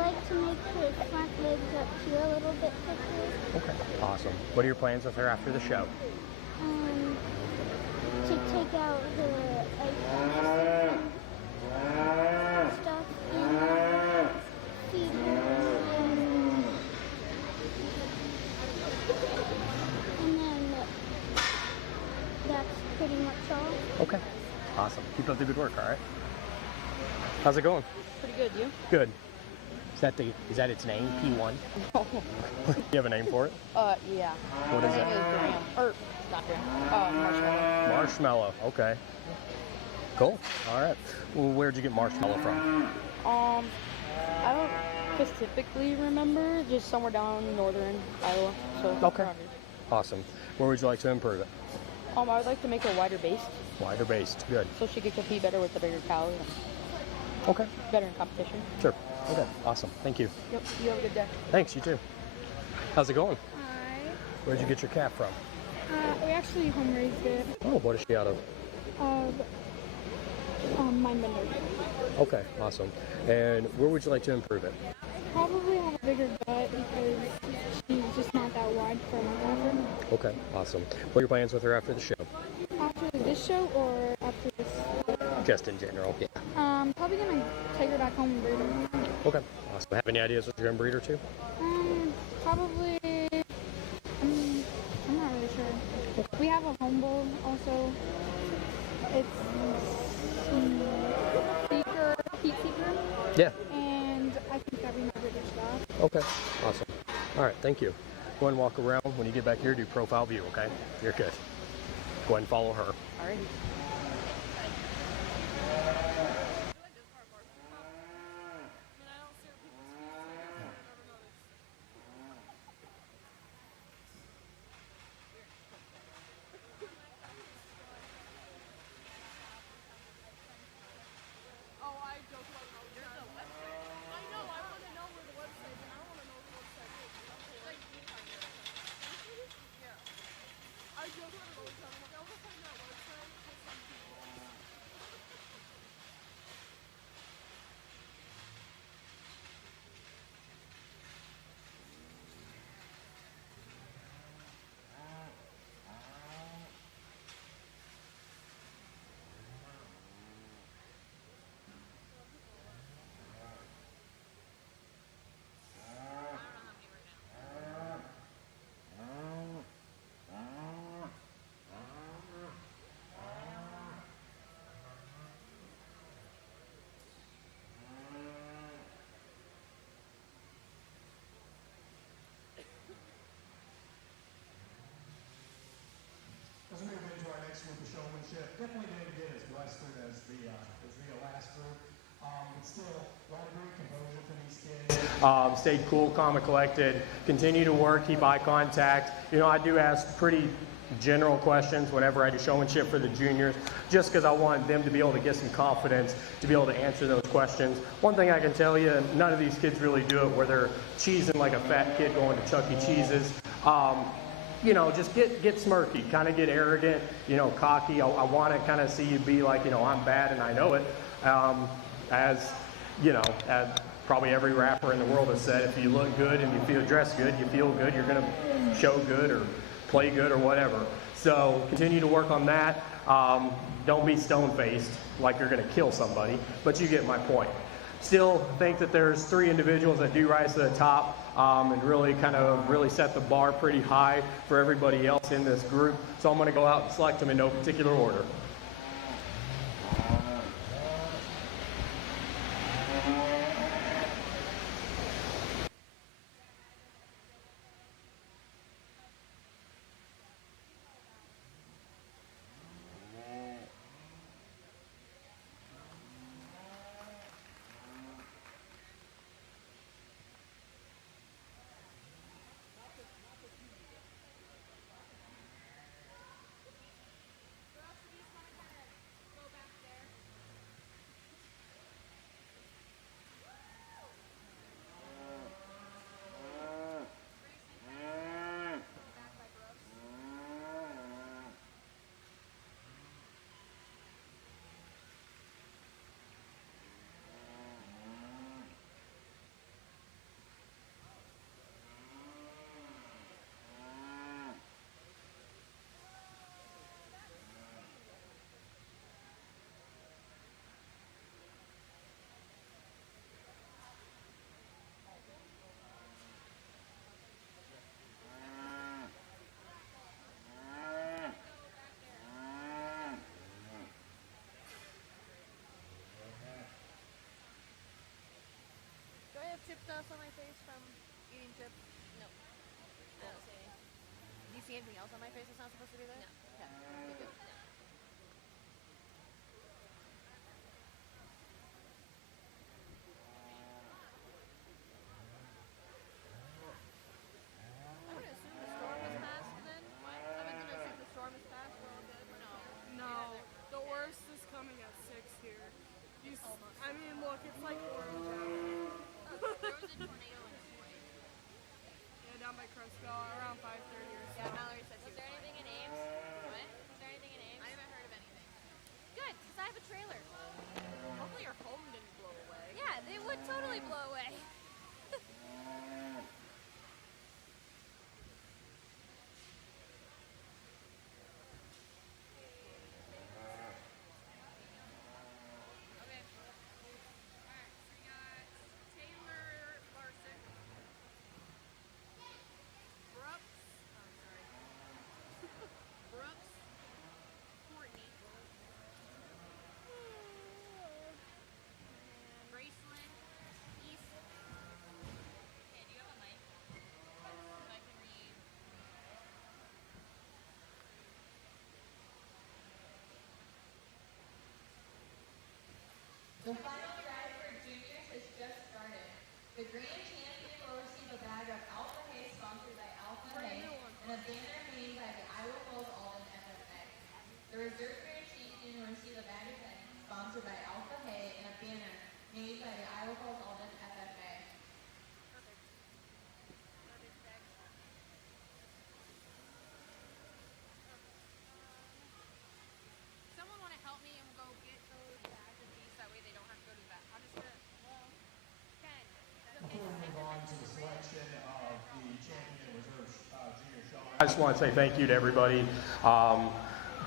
like to make her front legs up here a little bit quicker. Okay. Awesome. What are your plans with her after the show? To take out her stuff and feed her. And then that's pretty much all. Okay. Awesome. Keep up the good work, all right? How's it going? Pretty good, you? Good. Is that its name? P1? You have a name for it? Yeah. What is Her it? name is Graham. Or, not Graham. Marshmallow. Marshmallow. Okay. Cool. All right. Well, where'd you get marshmallow from? I don't specifically remember, just somewhere down in northern Iowa. So Okay. around here. Awesome. Where would you like to improve it? I would like to make her wider based Wider based. Good. so she could compete better with the bigger cow, Okay. better in competition. Sure. Okay. Awesome. Thank you. Yep, you have a good day. Thanks. You too. How's it going? Hi. Where'd you get your calf from? We actually home raised it. Oh, what is she out of? Mindbender. Okay. Awesome. And where would you like to improve it? Probably have a bigger butt because she's just not that wide for my girlfriend. Okay. Awesome. What are your plans with her after the show? After this show or after this? Just in general. Yeah. Probably gonna take her back home and breed her. Okay. Awesome. Have any ideas what you're gonna breed her to? Probably. I'm not really sure. We have a home bull also. It's heat seeker, Yeah. and I think that'd be my bigger stuff. Okay. Awesome. All right. Thank you. Go ahead and walk around. When you get back here, do profile view. Okay. You're good. Go ahead and follow her. Alrighty. As we move into our next group of showmanship, definitely didn't get as western as the last group. But still, a lot of great composure for these kids. Stayed cool, calm, and collected. Continue to work, keep eye contact. You know, I do ask pretty general questions whenever I do showmanship for the juniors, just because I want them to be able to get some confidence to be able to answer those questions. One thing I can tell you, none of these kids really do it where they're cheesing like a fat kid going to Chuck E. Cheese's. You know, just get smirky, kind of get arrogant, you know, cocky. I want to kind of see you be like, you know, I'm bad and I know it. As, you know, as probably every rapper in the world has said, if you look good and you feel dressed good, you feel good, you're going to show good or play good or whatever. So continue to work on that. Don't be stone-faced like you're going to kill somebody, but you get my point. still think that there's 3 individuals that do rise to the top and really set the bar pretty high for everybody else in this group. So I'm going to go out and select them in no particular order. Do I have chip dust on my face from eating chips? No. I don't see any. Do you see anything else on my face that's not supposed to be there? No. Okay. Okay, good. No. I would assume the storm is past then. What? I was gonna assume the storm is past. We're all good. No. No, the worst is coming at 6 here. I mean, look, it's like orange out. There was a tornado in Detroit. Yeah, down by Cresco around 5:30 or so. Yeah, Mallory said she was there anything in Ames? What? Was there anything in Ames? I haven't heard of anything. Good, because I have a trailer. Hopefully your home didn't blow away. Yeah, they would totally blow away. Okay. Alright, so we got Taylor Larson. Brooks. Oh, sorry. Brooks. Courtney. And Graceland. East. Okay, do you have a mic? So I can read. The final drive for juniors has just started. The grand champion will receive a bag of Alpha Hay sponsored by Alpha Hay and a banner made by the Iowa Falls Alden FFA. The reserve grand champion will receive a bag of hay sponsored by Alpha Hay and a banner made by the Iowa Falls Alden FFA. Perfect. Someone want to help me and go get those bags of these? That way they don't have to go to the back. I'm just gonna. Well, Ken. Before we move on to the selection of the champion reserve junior showman. I just want to say thank you to everybody.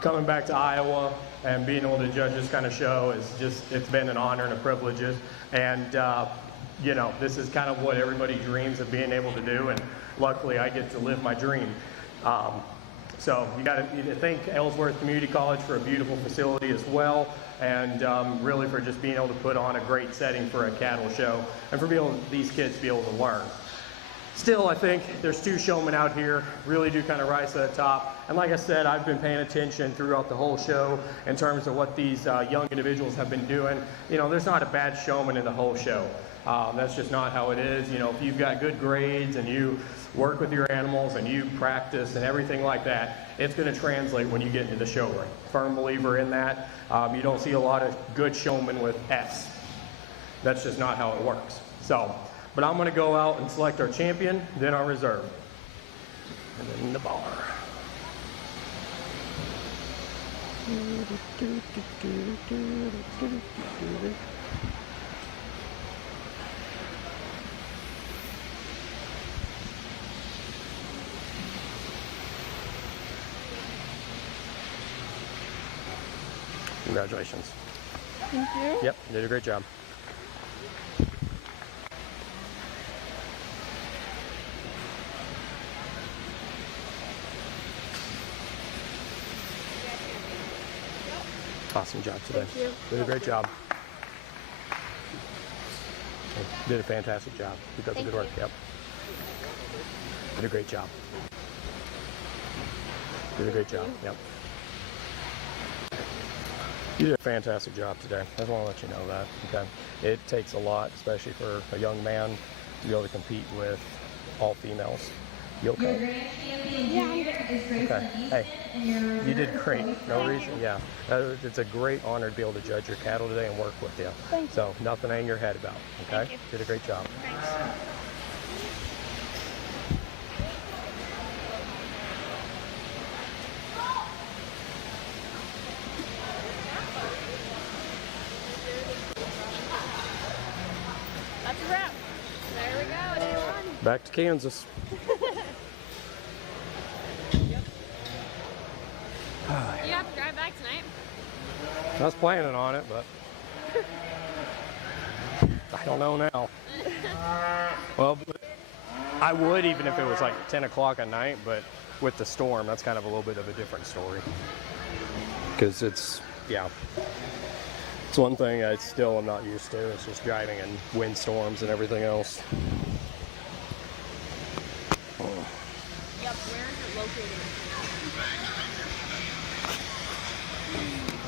Coming back to Iowa and being able to judge this kind of show it's been an honor and a privilege. And, this is kind of what everybody dreams of being able to do. And luckily I get to live my dream. So you got to thank Ellsworth Community College for a beautiful facility as well. And really for just being able to put on a great setting for a cattle show and for these kids to be able to learn. Still, I think there's 2 showmen out here, really do kind of rise to the top. And like I said, I've been paying attention throughout the whole show in terms of what these young individuals have been doing. There's not a bad showman in the whole show. That's just not how it is. If you've got good grades and you work with your animals and you practice and everything like that, it's going to translate when you get into the show ring. Firm believer in that. You don't see a lot of good showmen with S. That's just not how it works. But I'm going to go out and select our champion, then our reserve, and then the bar. Congratulations. Thank you. Yep, you did a great job. Awesome job today. Thank you. Did a great job. Did a fantastic job. Keep up the good work. Yep. Did a great job. Did a great job. Yep. You did a fantastic job today. I just want to let you know that. Okay. It takes a lot, especially for a young man, to be able to compete with all females. You okay? Your grand champion junior is Grayson Okay. Easton, Hey, and your you did reserve great. voice No rider. reason. Yeah. It's a great honor to be able to judge your cattle today and work with you. Thank you. So nothing to hang your head about. Okay. Thank you. Did a great job. Thanks. That's a wrap. There we go, day one. Back to Kansas. You have to drive back tonight. I was planning on it, but I don't know now. Well, I would even if it was like 10 o'clock at night, but with the storm, that's kind of a little bit of a different story. Because it's one thing I still am not used to. It's just driving in windstorms and everything else. Yep, where is it located?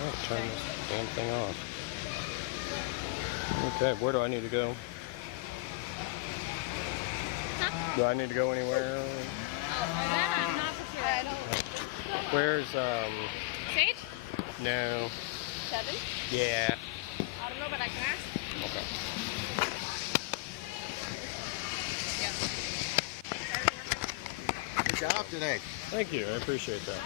Oh, turn this damn thing off. Okay, where do I need to go? Do I need to go anywhere? That I'm not for sure. I don't. Where's, Sage? no. 7? Yeah. I don't know, but I can ask. Okay. Good job today. Thank you, I appreciate that.